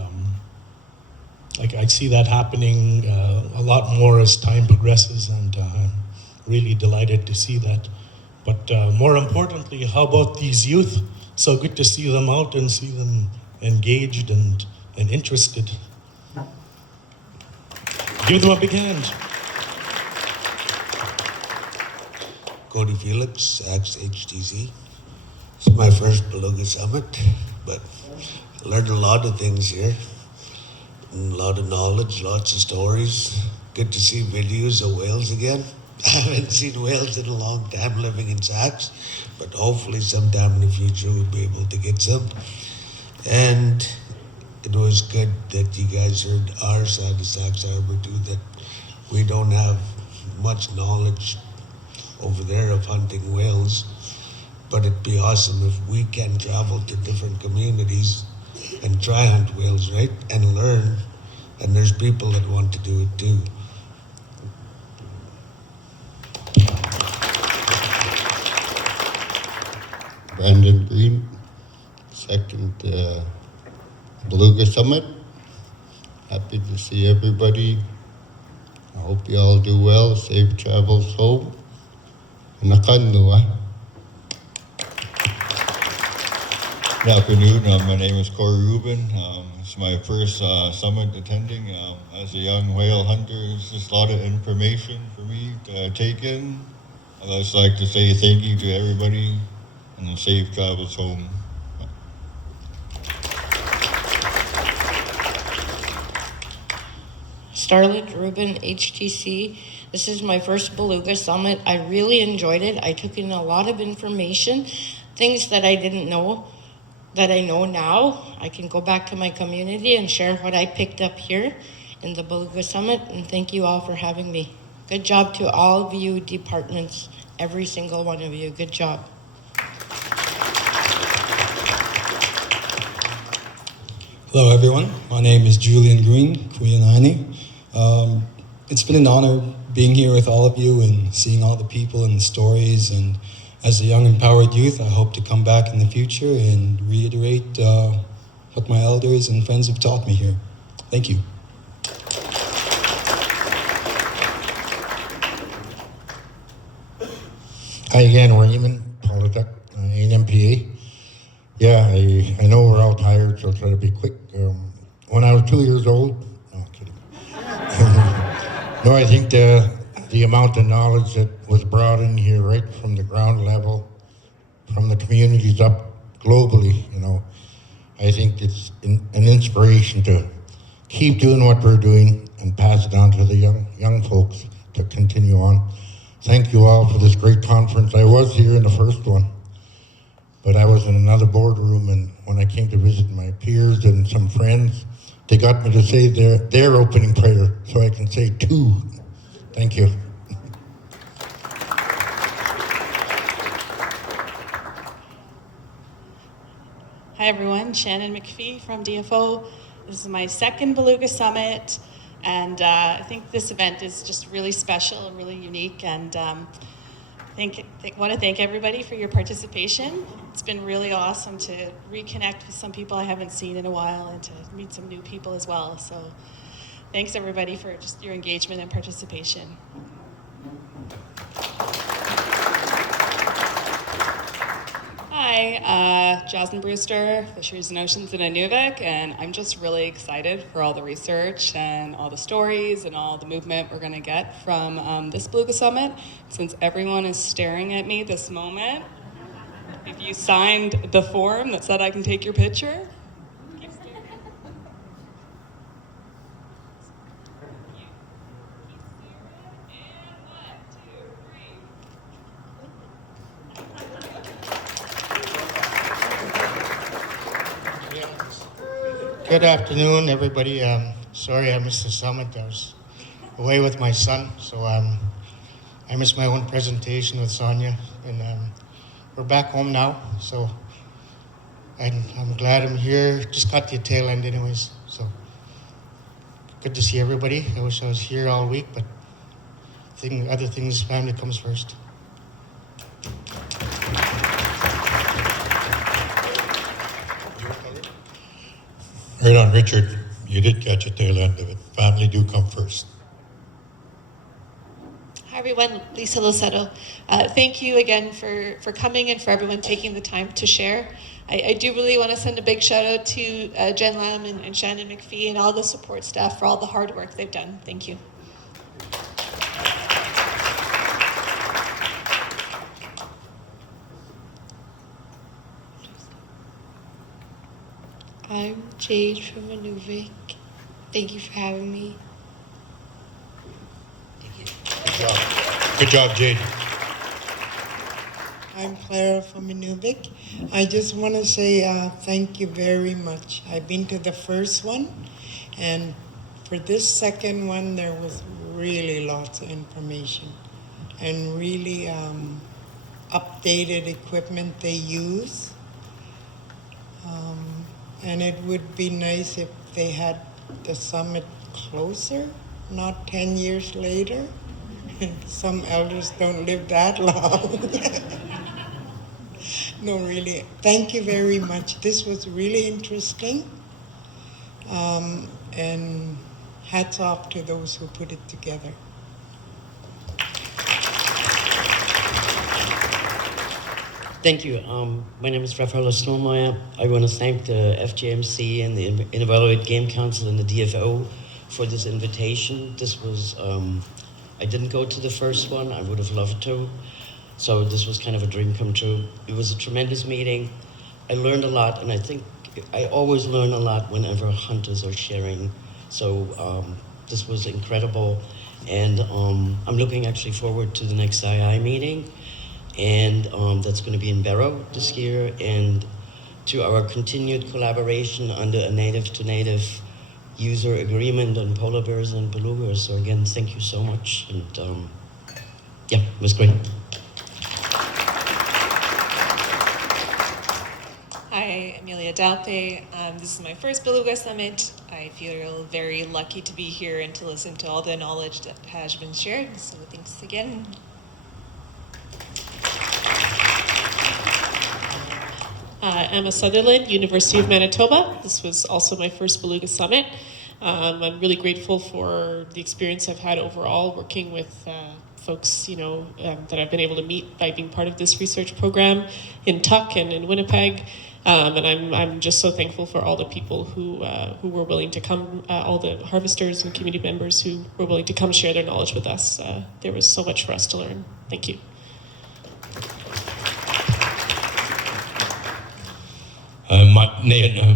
I see that happening a lot more as time progresses, and I'm really delighted to see that. But more importantly, how about these youth? So good to see them out and see them engaged and interested. Give them a big hand. Cody Felix, ex-HTC. It's my first Beluga Summit, but I learned a lot of things here. And a lot of knowledge, lots of stories. Good to see videos of whales again. I haven't seen whales in a long time living in Sachs, but hopefully sometime in the future we'll be able to get some. And it was good that you guys heard our side of Sachs Harbor too, that we don't have much knowledge over there of hunting whales, but it'd be awesome if we can travel to different communities and try hunt whales, right? And learn, and there's people that want to do it too. Brandon Green, second Beluga Summit. Happy to see everybody. I hope you all do well. Safe travels home. Nakanua. Good afternoon. My name is Corey Rubin. It's my first summit attending. As a young whale hunter, it's just a lot of information for me to take in. I'd just like to say thank you to everybody and safe travels home. Starlet Rubin, HTC. This is my first Beluga Summit. I really enjoyed it. I took in a lot of information, things that I didn't know, that I know now. I can go back to my community and share what I picked up here in the Beluga Summit, and thank you all for having me. Good job to all of you departments, every single one of you. Good job. Hello everyone, my name is Julian Green, Kuyanani. It's been an honor being here with all of you and seeing all the people and the stories, and as a young empowered youth, I hope to come back in the future and reiterate what my elders and friends have taught me here. Thank you. Hi again, Raymond Politic, NMPA. Yeah, I know we're all tired, so I'll try to be quick. When I was 2 years old, no, I'm kidding. No, I think the amount of knowledge that was brought in here right from the ground level, from the communities up globally, I think it's an inspiration to keep doing what we're doing and pass it on to the young folks to continue on. Thank you all for this great conference. I was here in the first one, but I was in another boardroom, and when I came to visit my peers and some friends, they got me to say their opening prayer, so I can say two. Thank you. Hi everyone, Shannon McPhee from DFO. This is my second Beluga Summit, and I think this event is just really special and really unique, and want to thank everybody for your participation. It's been really awesome to reconnect with some people I haven't seen in a while and to meet some new people as well. So thanks everybody for just your engagement and participation. Hi, Jasmine Brewster, Fisheries and Oceans in Inuvik, and I'm just really excited for all the research and all the stories and all the movement we're going to get from this Beluga Summit. Since everyone is staring at me this moment, if you signed the form that said I can take your picture, keep staring. Good afternoon, everybody. Sorry I missed the summit. I was away with my son, so I missed my own presentation with Sonia. And we're back home now, so I'm glad I'm here. Just got the tail end anyways, so good to see everybody. I wish I was here all week, but other things, family comes first. Right on, Richard. You did catch a tail end of it. Family do come first. Hi everyone, Lisa Losetto. Thank you again for coming and for everyone taking the time to share. I do really want to send a big shout out to Jen Lam and Shannon McPhee and all the support staff for all the hard work they've done. Thank you. I'm Jade from Inuvik. Thank you for having me. Good job, Jade. I'm Clara from Inuvik. I just want to say thank you very much. I've been to the first one, and for this second one, there was really lots of information and really updated equipment they use. And it would be nice if they had the summit closer, not 10 years later. Some elders don't live that long. No, really. Thank you very much. This was really interesting. And hats off to those who put it together. Thank you. My name is Rafael Strohmeyer. I want to thank the FGMC and the Invalid Game Council and the DFO for this invitation. This was, I didn't go to the first one. I would have loved to. So this was kind of a dream come true. It was a tremendous meeting. I learned a lot, and I think I always learn a lot whenever hunters are sharing. So this was incredible. And I'm looking actually forward to the next II meeting. And that's going to be in Barrow this year, and to our continued collaboration under a native-to-native user agreement on polar bears and belugas. So again, thank you so much, and yeah, it was great. Hi, Amelia Dalpe. This is my first Beluga Summit. I feel very lucky to be here and to listen to all the knowledge that has been shared. So thanks again. Emma Sutherland, University of Manitoba. This was also my first Beluga Summit. I'm really grateful for the experience I've had overall working with folks, that I've been able to meet by being part of this research program in Tuck and in Winnipeg. And I'm just so thankful for all the people who were willing to come, all the harvesters and community members who were willing to come share their knowledge with us. There was so much for us to learn. Thank you.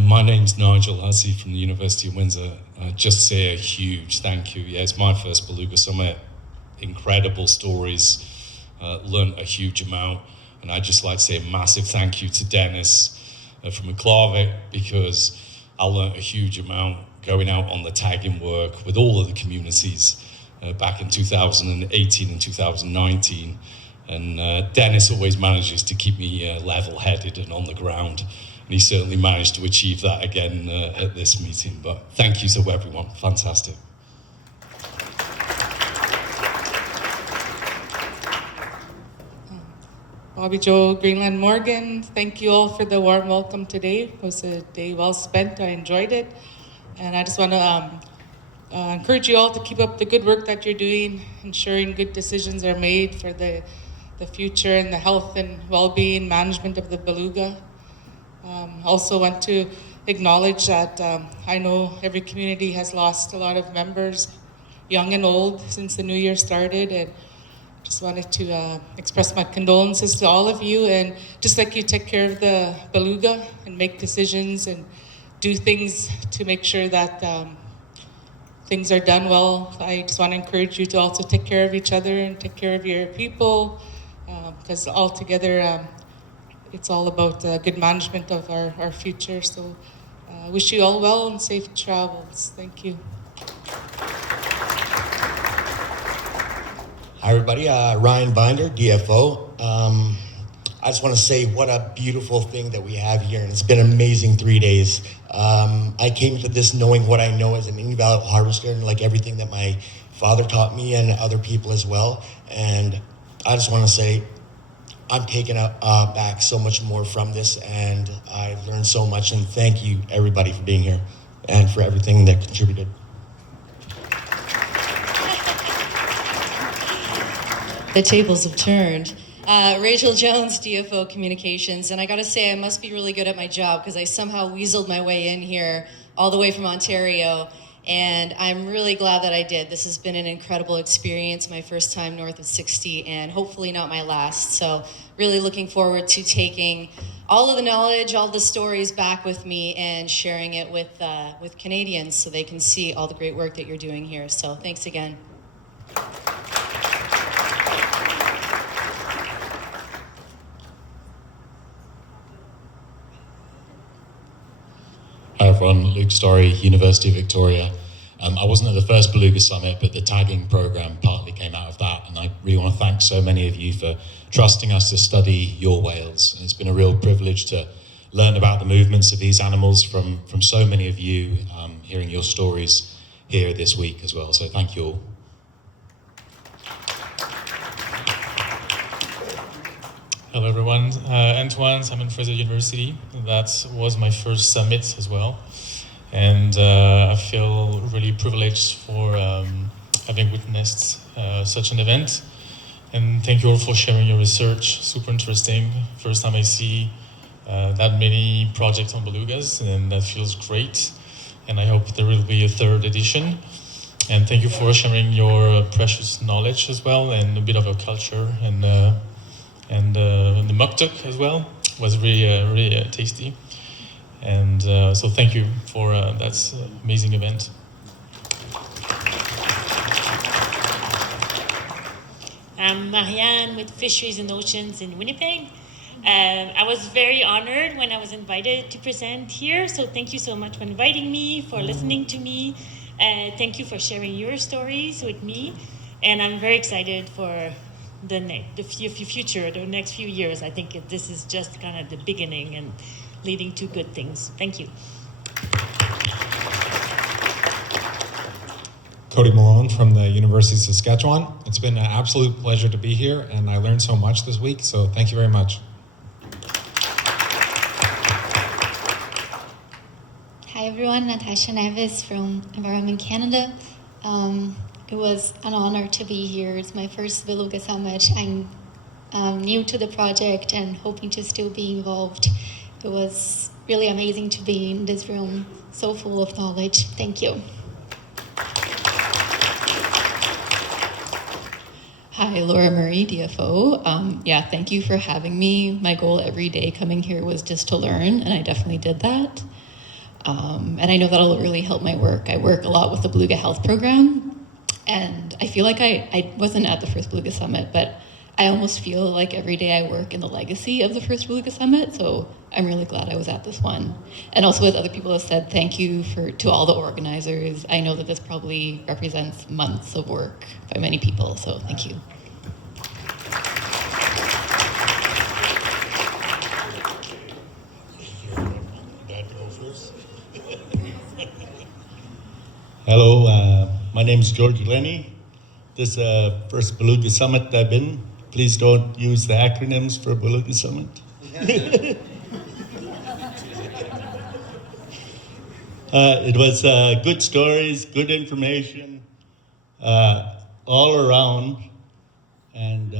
My name's Nigel Hussey from the University of Windsor. Just say a huge thank you. Yeah, it's my first Beluga Summit. Incredible stories, learned a huge amount. And I'd just like to say a massive thank you to Dennis from Aklavik, because I learned a huge amount going out on the tagging work with all of the communities back in 2018 and 2019. And Dennis always manages to keep me level-headed and on the ground. And he certainly managed to achieve that again at this meeting. But thank you to everyone. Fantastic. Bobby Joe, Greenland Morgan, thank you all for the warm welcome today. It was a day well spent. I enjoyed it. And I just want to encourage you all to keep up the good work that you're doing, ensuring good decisions are made for the the future and the health and well-being management of the beluga. Also want to acknowledge that I know every community has lost a lot of members, young and old, since the new year started, and just wanted to express my condolences to all of you, and just like you take care of the beluga and make decisions and do things to make sure that things are done well, I just want to encourage you to also take care of each other and take care of your people, because all together it's all about good management of our future. So wish you all well and safe travels. Thank you. Hi, everybody. Ryan Binder, DFO. I just want to say what a beautiful thing that we have here, and it's been an amazing 3 days. I came to this knowing what I know as an invaluable harvester, and like everything that my father taught me and other people as well. And I just want to say I'm taking back so much more from this, and I've learned so much. And thank you, everybody, for being here and for everything that contributed. The tables have turned. Rachel Jones, DFO Communications, and I gotta say I must be really good at my job because I somehow weaseled my way in here all the way from Ontario, and I'm really glad that I did. This has been an incredible experience, my first time north of 60, and hopefully not my last. So really looking forward to taking all of the knowledge, all the stories back with me and sharing it with Canadians so they can see all the great work that you're doing here. So thanks again. Hi everyone, Luke Story, University of Victoria. I wasn't at the first Beluga Summit, but the tagging program partly came out of that, and I really want to thank so many of you for trusting us to study your whales. And it's been a real privilege to learn about the movements of these animals from so many of you, hearing your stories here this week as well. So thank you all. Hello everyone, Antoine, Simon Fraser University. That was my first summit as well. And I feel really privileged for having witnessed such an event. And thank you all for sharing your research, super interesting. First time I see that many projects on belugas, and that feels great. And I hope there will be a third edition. And thank you for sharing your precious knowledge as well, and a bit of a culture, and the muktuk as well was really tasty. And so thank you for that amazing event. I'm Marianne with Fisheries and Oceans in Winnipeg. I was very honored when I was invited to present here, so thank you so much for inviting me, for listening to me. Thank you for sharing your stories with me, and I'm very excited for the future, the next few years. I think this is just kind of the beginning and leading to good things. Thank you. Cody Malone from the University of Saskatchewan. It's been an absolute pleasure to be here, and I learned so much this week, so thank you very much. Hi everyone, Natasha Neves from Environment Canada. It was an honor to be here. It's my first Beluga Summit. I'm new to the project and hoping to still be involved. It was really amazing to be in this room, so full of knowledge. Thank you. Hi, Laura Murray, DFO. Yeah, thank you for having me. My goal every day coming here was just to learn, and I definitely did that. And I know that'll really help my work. I work a lot with the Beluga Health Program, and I feel like I wasn't at the first Beluga Summit, but I almost feel like every day I work in the legacy of the first Beluga Summit, so I'm really glad I was at this one. And also, as other people have said, thank you to all the organizers. I know that this probably represents months of work by many people, so thank you. Hello, my name is George Lenny. This is the first Beluga Summit I've been. Please don't use the acronyms for Beluga Summit. It was good stories, good information, all around, and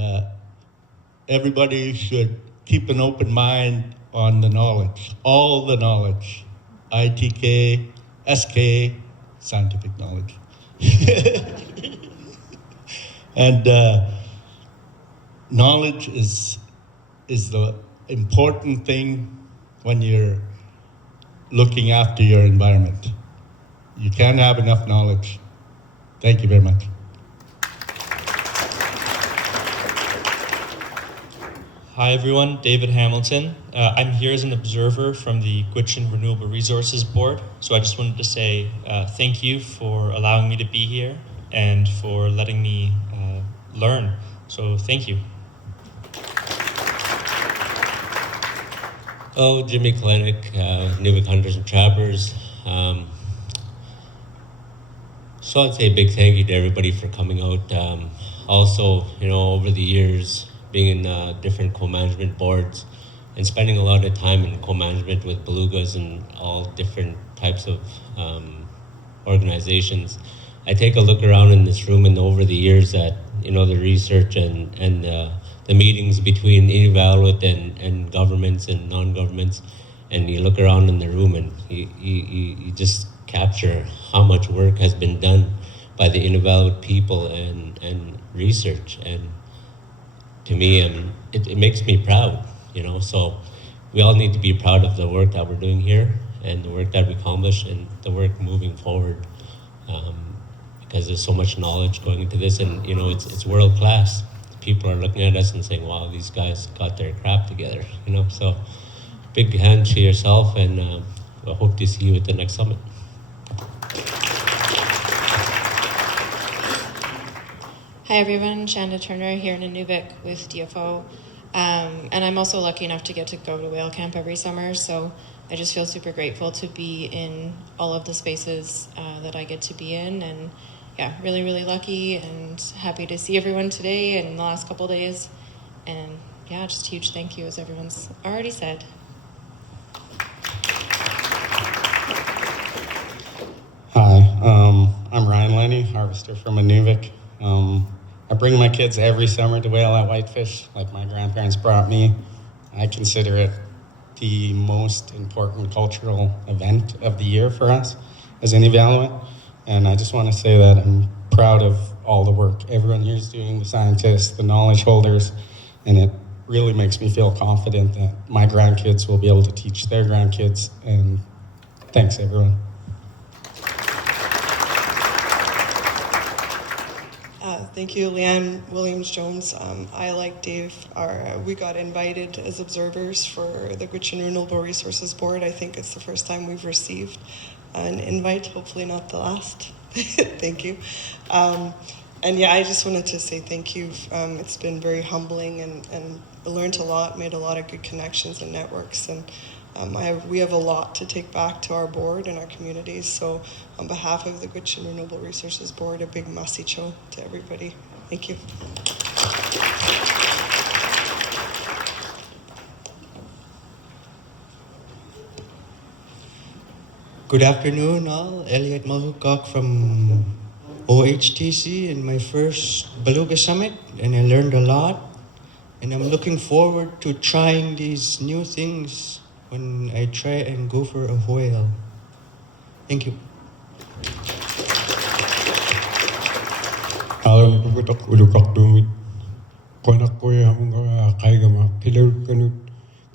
everybody should keep an open mind on the knowledge, all the knowledge, ITK, SK, scientific knowledge. And knowledge is the important thing when you're looking after your environment. You can't have enough knowledge. Thank you very much. Hi everyone, David Hamilton. I'm here as an observer from the Gwich'in Renewable Resources Board. So I just wanted to say thank you for allowing me to be here and for letting me learn. So thank you. Oh, Jimmy Kleinick, Nuvik Hunters and Trappers. So I'd say a big thank you to everybody for coming out. Also, over the years, being in different co-management boards and spending a lot of time in co-management with belugas and all different types of organizations, I take a look around in this room and over the years that, the research and the meetings between Inuvialuit and governments and non-governments, and you look around in the room and you just capture how much work has been done by the Inuvialuit people and research. And to me, it makes me proud, so we all need to be proud of the work that we're doing here and the work that we accomplish and the work moving forward, because there's so much knowledge going into this, and it's world class. People are looking at us and saying, wow, these guys got their crap together, so big hand to yourself, and I hope to see you at the next summit. Hi everyone, Shanda Turner here in Inuvik with DFO. And I'm also lucky enough to get to go to whale camp every summer, so I just feel super grateful to be in all of the spaces that I get to be in, and yeah, really, really lucky and happy to see everyone today and the last couple days. And yeah, just a huge thank you, as everyone's already said. Hi, I'm Ryan Lenny, harvester from Inuvik. I bring my kids every summer to whale at Whitefish, like my grandparents brought me. I consider it the most important cultural event of the year for us as Inuvialuit. And I just want to say that I'm proud of all the work everyone here is doing, the scientists, the knowledge holders, and it really makes me feel confident that my grandkids will be able to teach their grandkids. And thanks, everyone. Thank you, Leanne Williams-Jones. I, like Dave, we got invited as observers for the Gwich'in Renewable Resources Board. I think it's the first time we've received an invite, hopefully not the last. Thank you. And yeah, I just wanted to say thank you. It's been very humbling, and I learned a lot, made a lot of good connections and networks, and we have a lot to take back to our board and our communities. So on behalf of the Gwich'in Renewable Resources Board, a big masicho to everybody. Thank you. Good afternoon all. Elliot Mahukok from OHTC in my first Beluga Summit, and I learned a lot. And I'm looking forward to trying these new things when I try and go for a whale. Thank you. Alam ko tak udukak dumit. Konak ko hamung kaya gama pilar kanut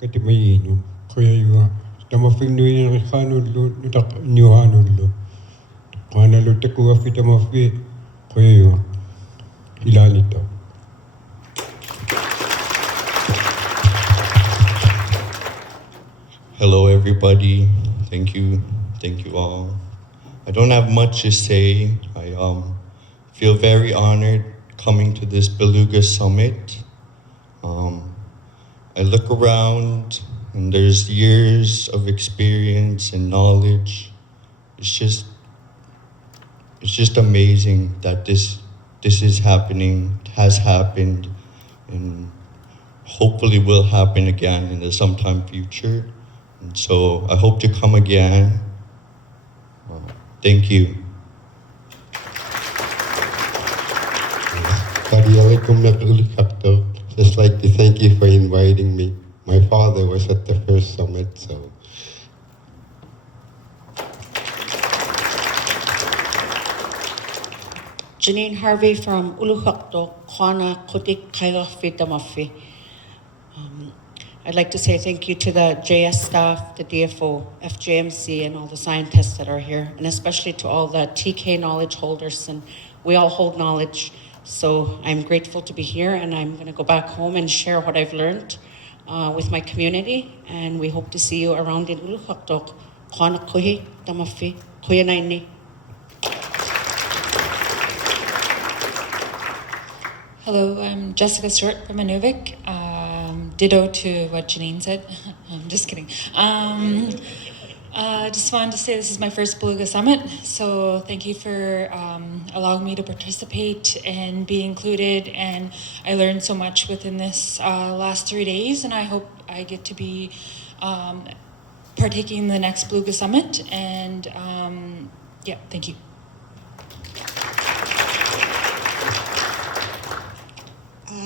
katimayin yung kaya yung tama finui na kanut lo nutak nyuhanut lo. Kana lo teku afi tama fi kaya yung ilanito. Hello, everybody. Thank you all. I don't have much to say. I feel very honored coming to this Beluga Summit. I look around and there's years of experience and knowledge. It's just amazing that this is happening, has happened, and hopefully will happen again in the sometime future. And so I hope to come again. Thank you. Kadialaikum na ulit hakto. just like to thank you for inviting me. My father was at the first summit, so. Janine Harvey from Ulukhakto, Kwana Kotik Kailafi Damafi. I'd like to say thank you to the JS staff, the DFO, FJMC, and all the scientists that are here, and especially to all the TK knowledge holders. And we all hold knowledge, so I'm grateful to be here, and I'm going to go back home and share what I've learned with my community, and we hope to see you around in Ulukhakto. Kwana Kohi Damafi, Koyanaini. Hello, I'm Jessica Stewart from Inuvik. Ditto to what Janine said. I'm just kidding. Just wanted to say this is my first Beluga Summit, so thank you for allowing me to participate and be included. And I learned so much within this last 3 days, and I hope I get to be partaking in the next Beluga Summit. And yeah, thank you.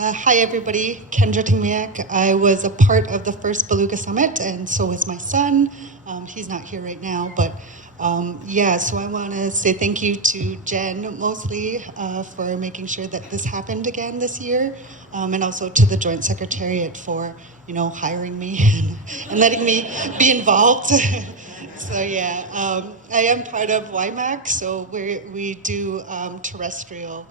Hi everybody, Kendra Tingmiak. I was a part of the first Beluga Summit, and so was my son. He's not here right now, but yeah, so I want to say thank you to Jen mostly for making sure that this happened again this year, and also to the Joint Secretariat for, you know, hiring me and letting me be involved. So yeah, I am part of YMAC, so we do terrestrial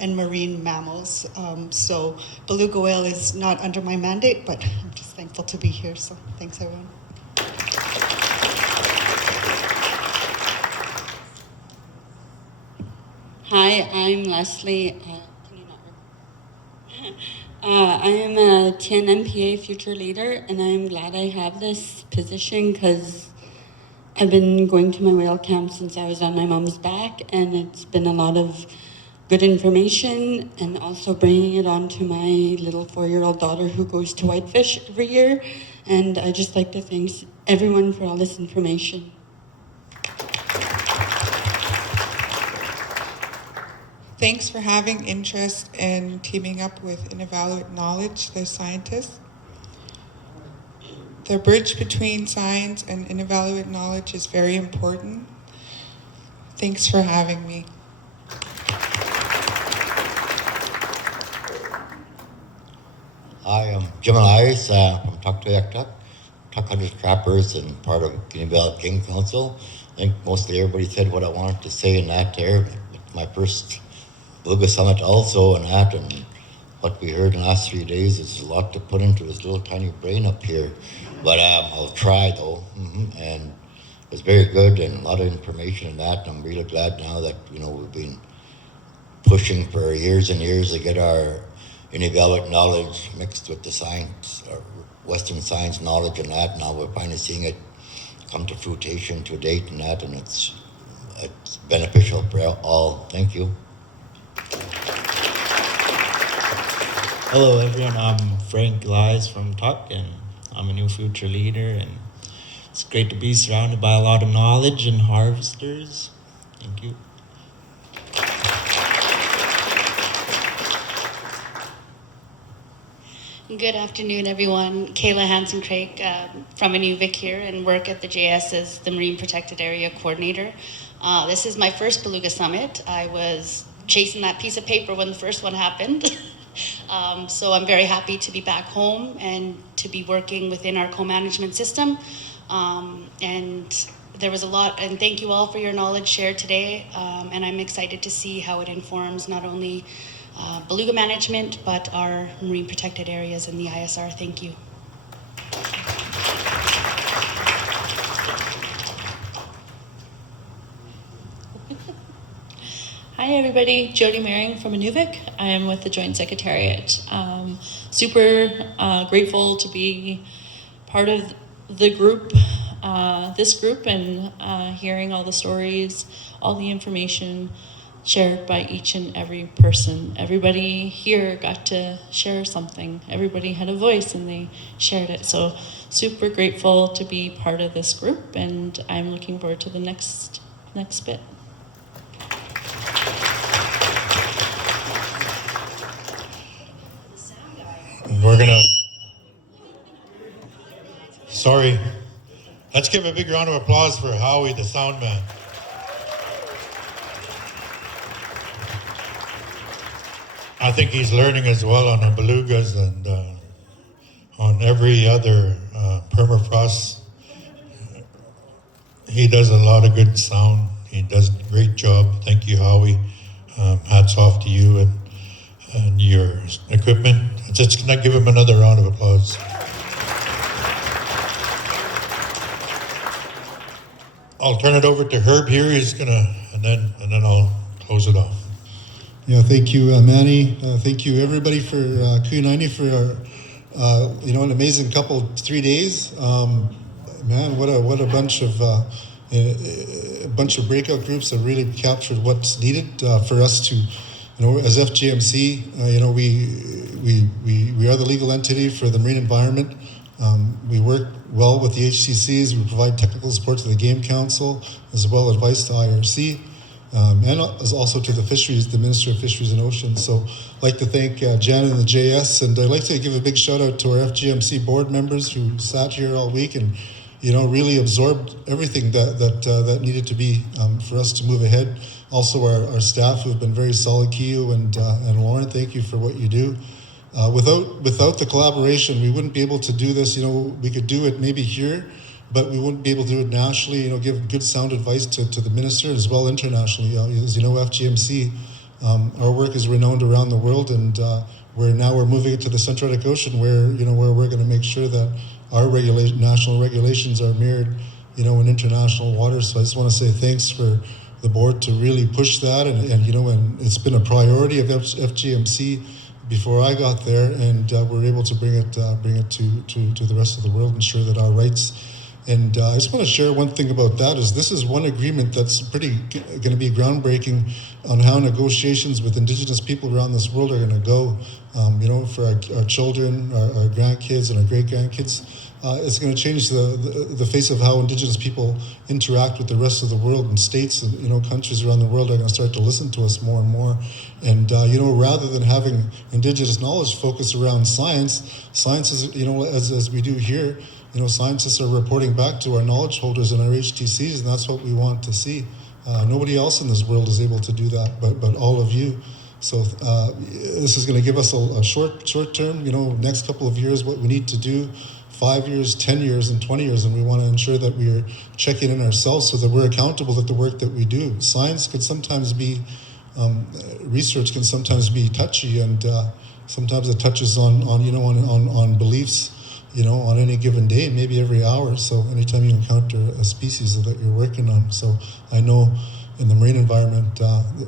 and marine mammals. So beluga whale is not under my mandate, but I'm just thankful to be here. So thanks everyone. Hi, I'm Leslie. I am a TNMPA future leader, and I'm glad I have this position because I've been going to my whale camp since I was on my mom's back, and it's been a lot of good information, and also bringing it on to my little 4-year-old daughter who goes to Whitefish every year. And I just like to thank everyone for all this information. Thanks for having interest in teaming up with Inevaluate Knowledge, the scientists. The bridge between science and Inevaluate Knowledge is very important. Thanks for having me. Hi, I'm Jim Elias from Tuktoyaktuk, Tuk Hunters Trappers, and part of Guinea Valley Game Council. I think mostly everybody said what I wanted to say in that there. It's my first Beluga Summit also, and that, and what we heard in the last 3 days is a lot to put into this little tiny brain up here. But I'll try though, and it was very good and a lot of information in that. And I'm really glad now that, you know, we've been pushing for years and years to get our Inevaluate knowledge mixed with the science, or Western science knowledge and that. Now we're finally seeing it come to fruition to date and that, and it's beneficial for all. Thank you. Hello everyone, I'm Frank Lies from Tuck, and I'm a new future leader, and it's great to be surrounded by a lot of knowledge and harvesters. Thank you. Good afternoon, everyone. Kayla Hansen-Craig from Inuvik here, and work at the JS as the Marine Protected Area Coordinator. This is my first Beluga Summit. I was chasing that piece of paper when the first one happened. So I'm very happy to be back home and to be working within our co-management system. And there was a lot, and thank you all for your knowledge shared today. And I'm excited to see how it informs not only beluga management, but our marine protected areas in the ISR. Thank you. Hi everybody, Jody Maring from Inuvik. I am with the Joint Secretariat. Super grateful to be part of the group, this group, and hearing all the stories, all the information shared by each and every person. Everybody here got to share something. Everybody had a voice and they shared it. So super grateful to be part of this group, and I'm looking forward to the next bit. we're gonna. Sorry. Let's give a big round of applause for Howie, the sound man. I think he's learning as well on the belugas and on every other permafrost. He does a lot of good sound. He does a great job. Thank you, Howie. Hats off to you and your equipment. Just can I give him another round of applause? I'll turn it over to Herb here. He's gonna, and then I'll close it off. Yeah, thank you, Manny. Thank you, everybody, for Q90 for an amazing 3 days. Man, what a bunch of breakout groups that really captured what's needed for us to, as FGMC, we are the legal entity for the marine environment. We work well with the HCCs. We provide technical support to the Game Council, as well as advice to IRC. And also to the fisheries, the Minister of Fisheries and Oceans. So I'd like to thank Jen and the JS, and I'd like to give a big shout out to our FGMC board members who sat here all week and really absorbed everything that needed to be for us to move ahead. Also our staff who have been very solid, Keo and Lauren, thank you for what you do. Without the collaboration, we wouldn't be able to do this. We could do it maybe here, but we wouldn't be able to do it nationally, give good sound advice to the minister as well internationally. As you know, FGMC, our work is renowned around the world, and we're moving it to the Central Atlantic Ocean where we're going to make sure that our national regulations are mirrored, in international waters. So I just want to say thanks for the board to really push that, and it's been a priority of FGMC before I got there, and we're able to bring it to the rest of the world, ensure that our rights. And I just want to share one thing about that is this is one agreement that's going to be groundbreaking on how negotiations with Indigenous people around this world are going to go. For our children, our grandkids, and our great-grandkids. It's going to change the face of how Indigenous people interact with the rest of the world, and states and countries around the world are going to start to listen to us more and more. And rather than having Indigenous knowledge focus around science is as we do here. Scientists are reporting back to our knowledge holders and our HTCs, and that's what we want to see. Nobody else in this world is able to do that, but all of you. So this is going to give us a short term, next couple of years, what we need to do, 5 years, 10 years, and 20 years, and we want to ensure that we are checking in ourselves so that we're accountable at the work that we do. Science could sometimes be, research can sometimes be touchy, and sometimes it touches on beliefs. On any given day, maybe every hour. So anytime you encounter a species that you're working on. So I know in the marine environment,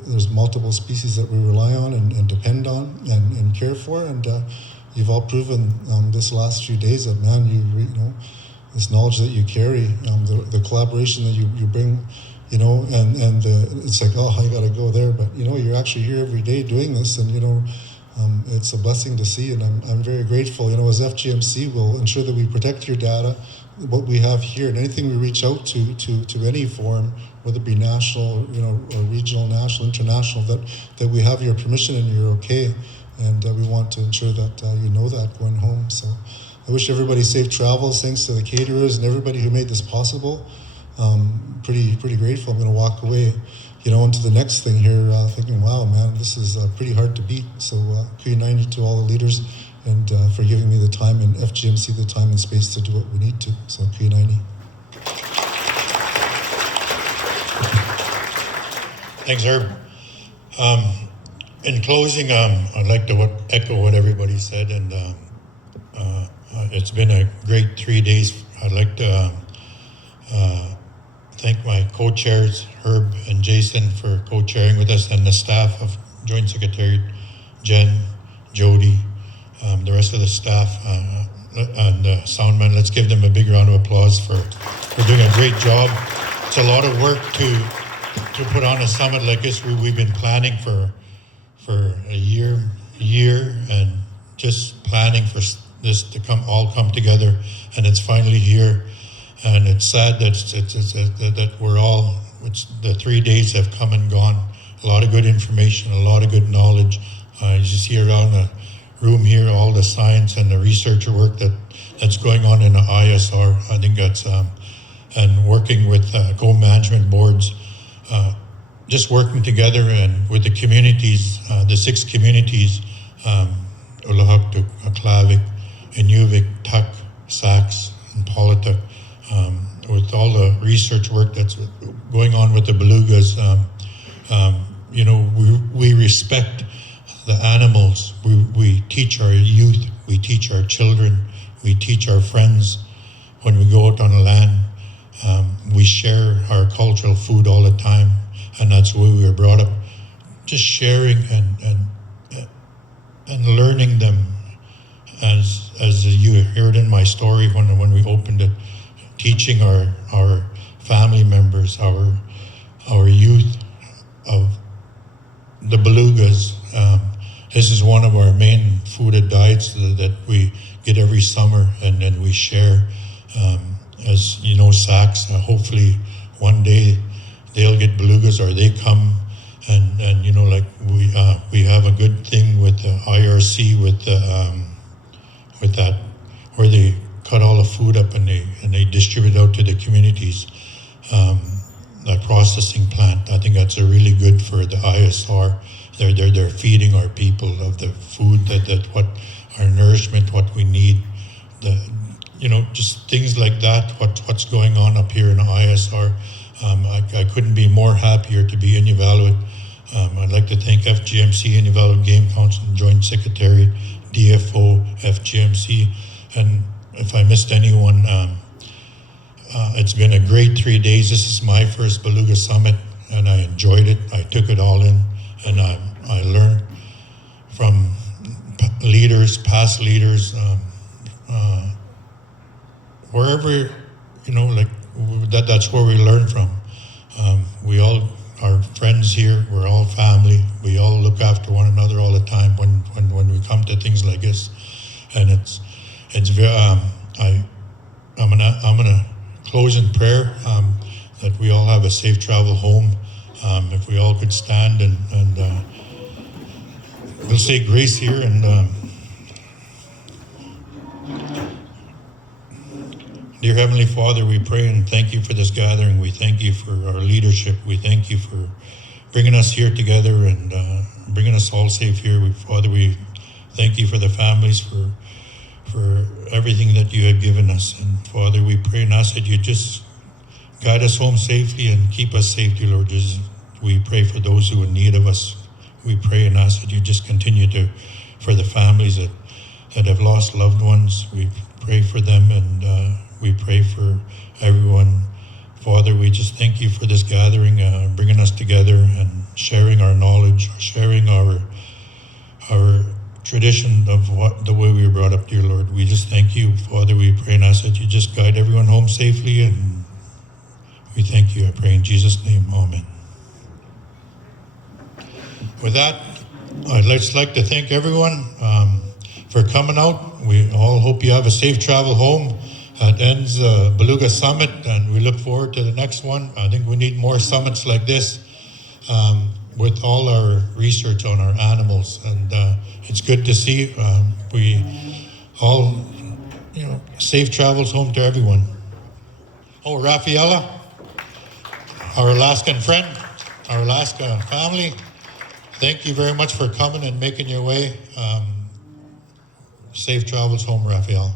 there's multiple species that we rely on and depend on and care for. And you've all proven this last few days that, man, this knowledge that you carry, the collaboration that you bring, it's like, oh, I got to go there. But, you're actually here every day doing this, and, it's a blessing to see, and I'm very grateful. As FGMC, we'll ensure that we protect your data, what we have here, and anything we reach out to any forum, whether it be national, or regional, national, international, that we have your permission and you're okay, and we want to ensure that that going home. So I wish everybody safe travels. Thanks to the caterers and everybody who made this possible. Pretty grateful. I'm going to walk away. Into the next thing here, thinking, wow, man, this is pretty hard to beat. So Q90 to all the leaders, and for giving me the time, and FGMC the time and space to do what we need to. So Q90. Thanks, Herb. In closing, I'd like to echo what everybody said, and it's been a great 3 days. I'd like to thank my co-chairs, Herb and Jason, for co-chairing with us, and the staff of Joint Secretary Jen, Jody, the rest of the staff, and the soundman. Let's give them a big round of applause for doing a great job. It's a lot of work to put on a summit like this. We've been planning for a year, and just planning for this to all come together, and it's finally here. And it's sad that the 3 days have come and gone. A lot of good information, a lot of good knowledge. You see around room here, all the science and the researcher work that's going on in the ISR. I think that's, and working with co-management boards, just working together and with the communities, the 6 communities, Ulahuktuk, Aklavik, Inuvik, Tuk, Sax, and Polituk, with all the research work that's going on with the belugas. You know, we respect the animals. We teach our youth, we teach our children, we teach our friends when we go out on the land. We share our cultural food all the time, and that's where we were brought up. Just sharing and learning them, as you heard in my story when we opened it, teaching our family members, our youth of the belugas. This is one of our main fooded diets that we get every summer, and then we share. As you know, Sax, hopefully one day they'll get belugas or they come, and you know, like we have a good thing with the IRC with that, where they cut all the food up and they distribute out to the communities. That processing plant, I think that's a really good for the ISR. They're feeding our people of the food that what our nourishment, what we need. You know, just things like that. What's going on up here in the ISR. I couldn't be more happier to be in Iqaluit. I'd like to thank FGMC and Iqaluit Game Council, Joint Secretariat, DFO, FGMC, and if I missed anyone, it's been a great 3 days. This is my first Beluga Summit, and I enjoyed it. I took it all in, and I learned from past leaders, wherever, you know, like that's where we learn from. We all are friends here. We're all family. We all look after one another all the time when we come to things like this, and it's very. I'm gonna close in prayer, that we all have a safe travel home. If we all could stand and we'll say grace here and. Dear Heavenly Father, we pray and thank you for this gathering. We thank you for our leadership. We thank you for bringing us here together and bringing us all safe here. Father, we thank you for the families, for everything that you have given us. And Father, we pray and ask that you just guide us home safely and keep us safe, dear Lord Jesus. We pray for those who are in need of us. We pray and ask that you just continue for the families that have lost loved ones. We pray for them, and we pray for everyone. Father, we just thank you for this gathering, bringing us together and sharing our knowledge, sharing our tradition of the way we were brought up, dear Lord. We just thank you, Father. We pray and ask that you just guide everyone home safely, and we thank you. I pray in Jesus' name, amen. With that, I'd just like to thank everyone for coming out. We all hope you have a safe travel home. That ends the Beluga Summit, and we look forward to the next one. I think we need more summits like this with all our research on our animals, and it's good to see. We all, you know, safe travels home to everyone. Oh, Rafaela, our Alaskan friend, our Alaska family, thank you very much for coming and making your way. Safe travels home, Rafael.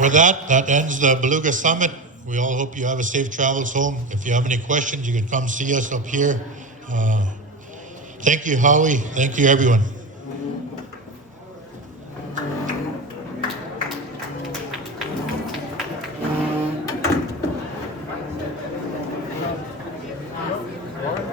With that ends the Beluga Summit. We all hope you have a safe travels home. If you have any questions, you can come see us up here. Thank you, Howie. Thank you, everyone.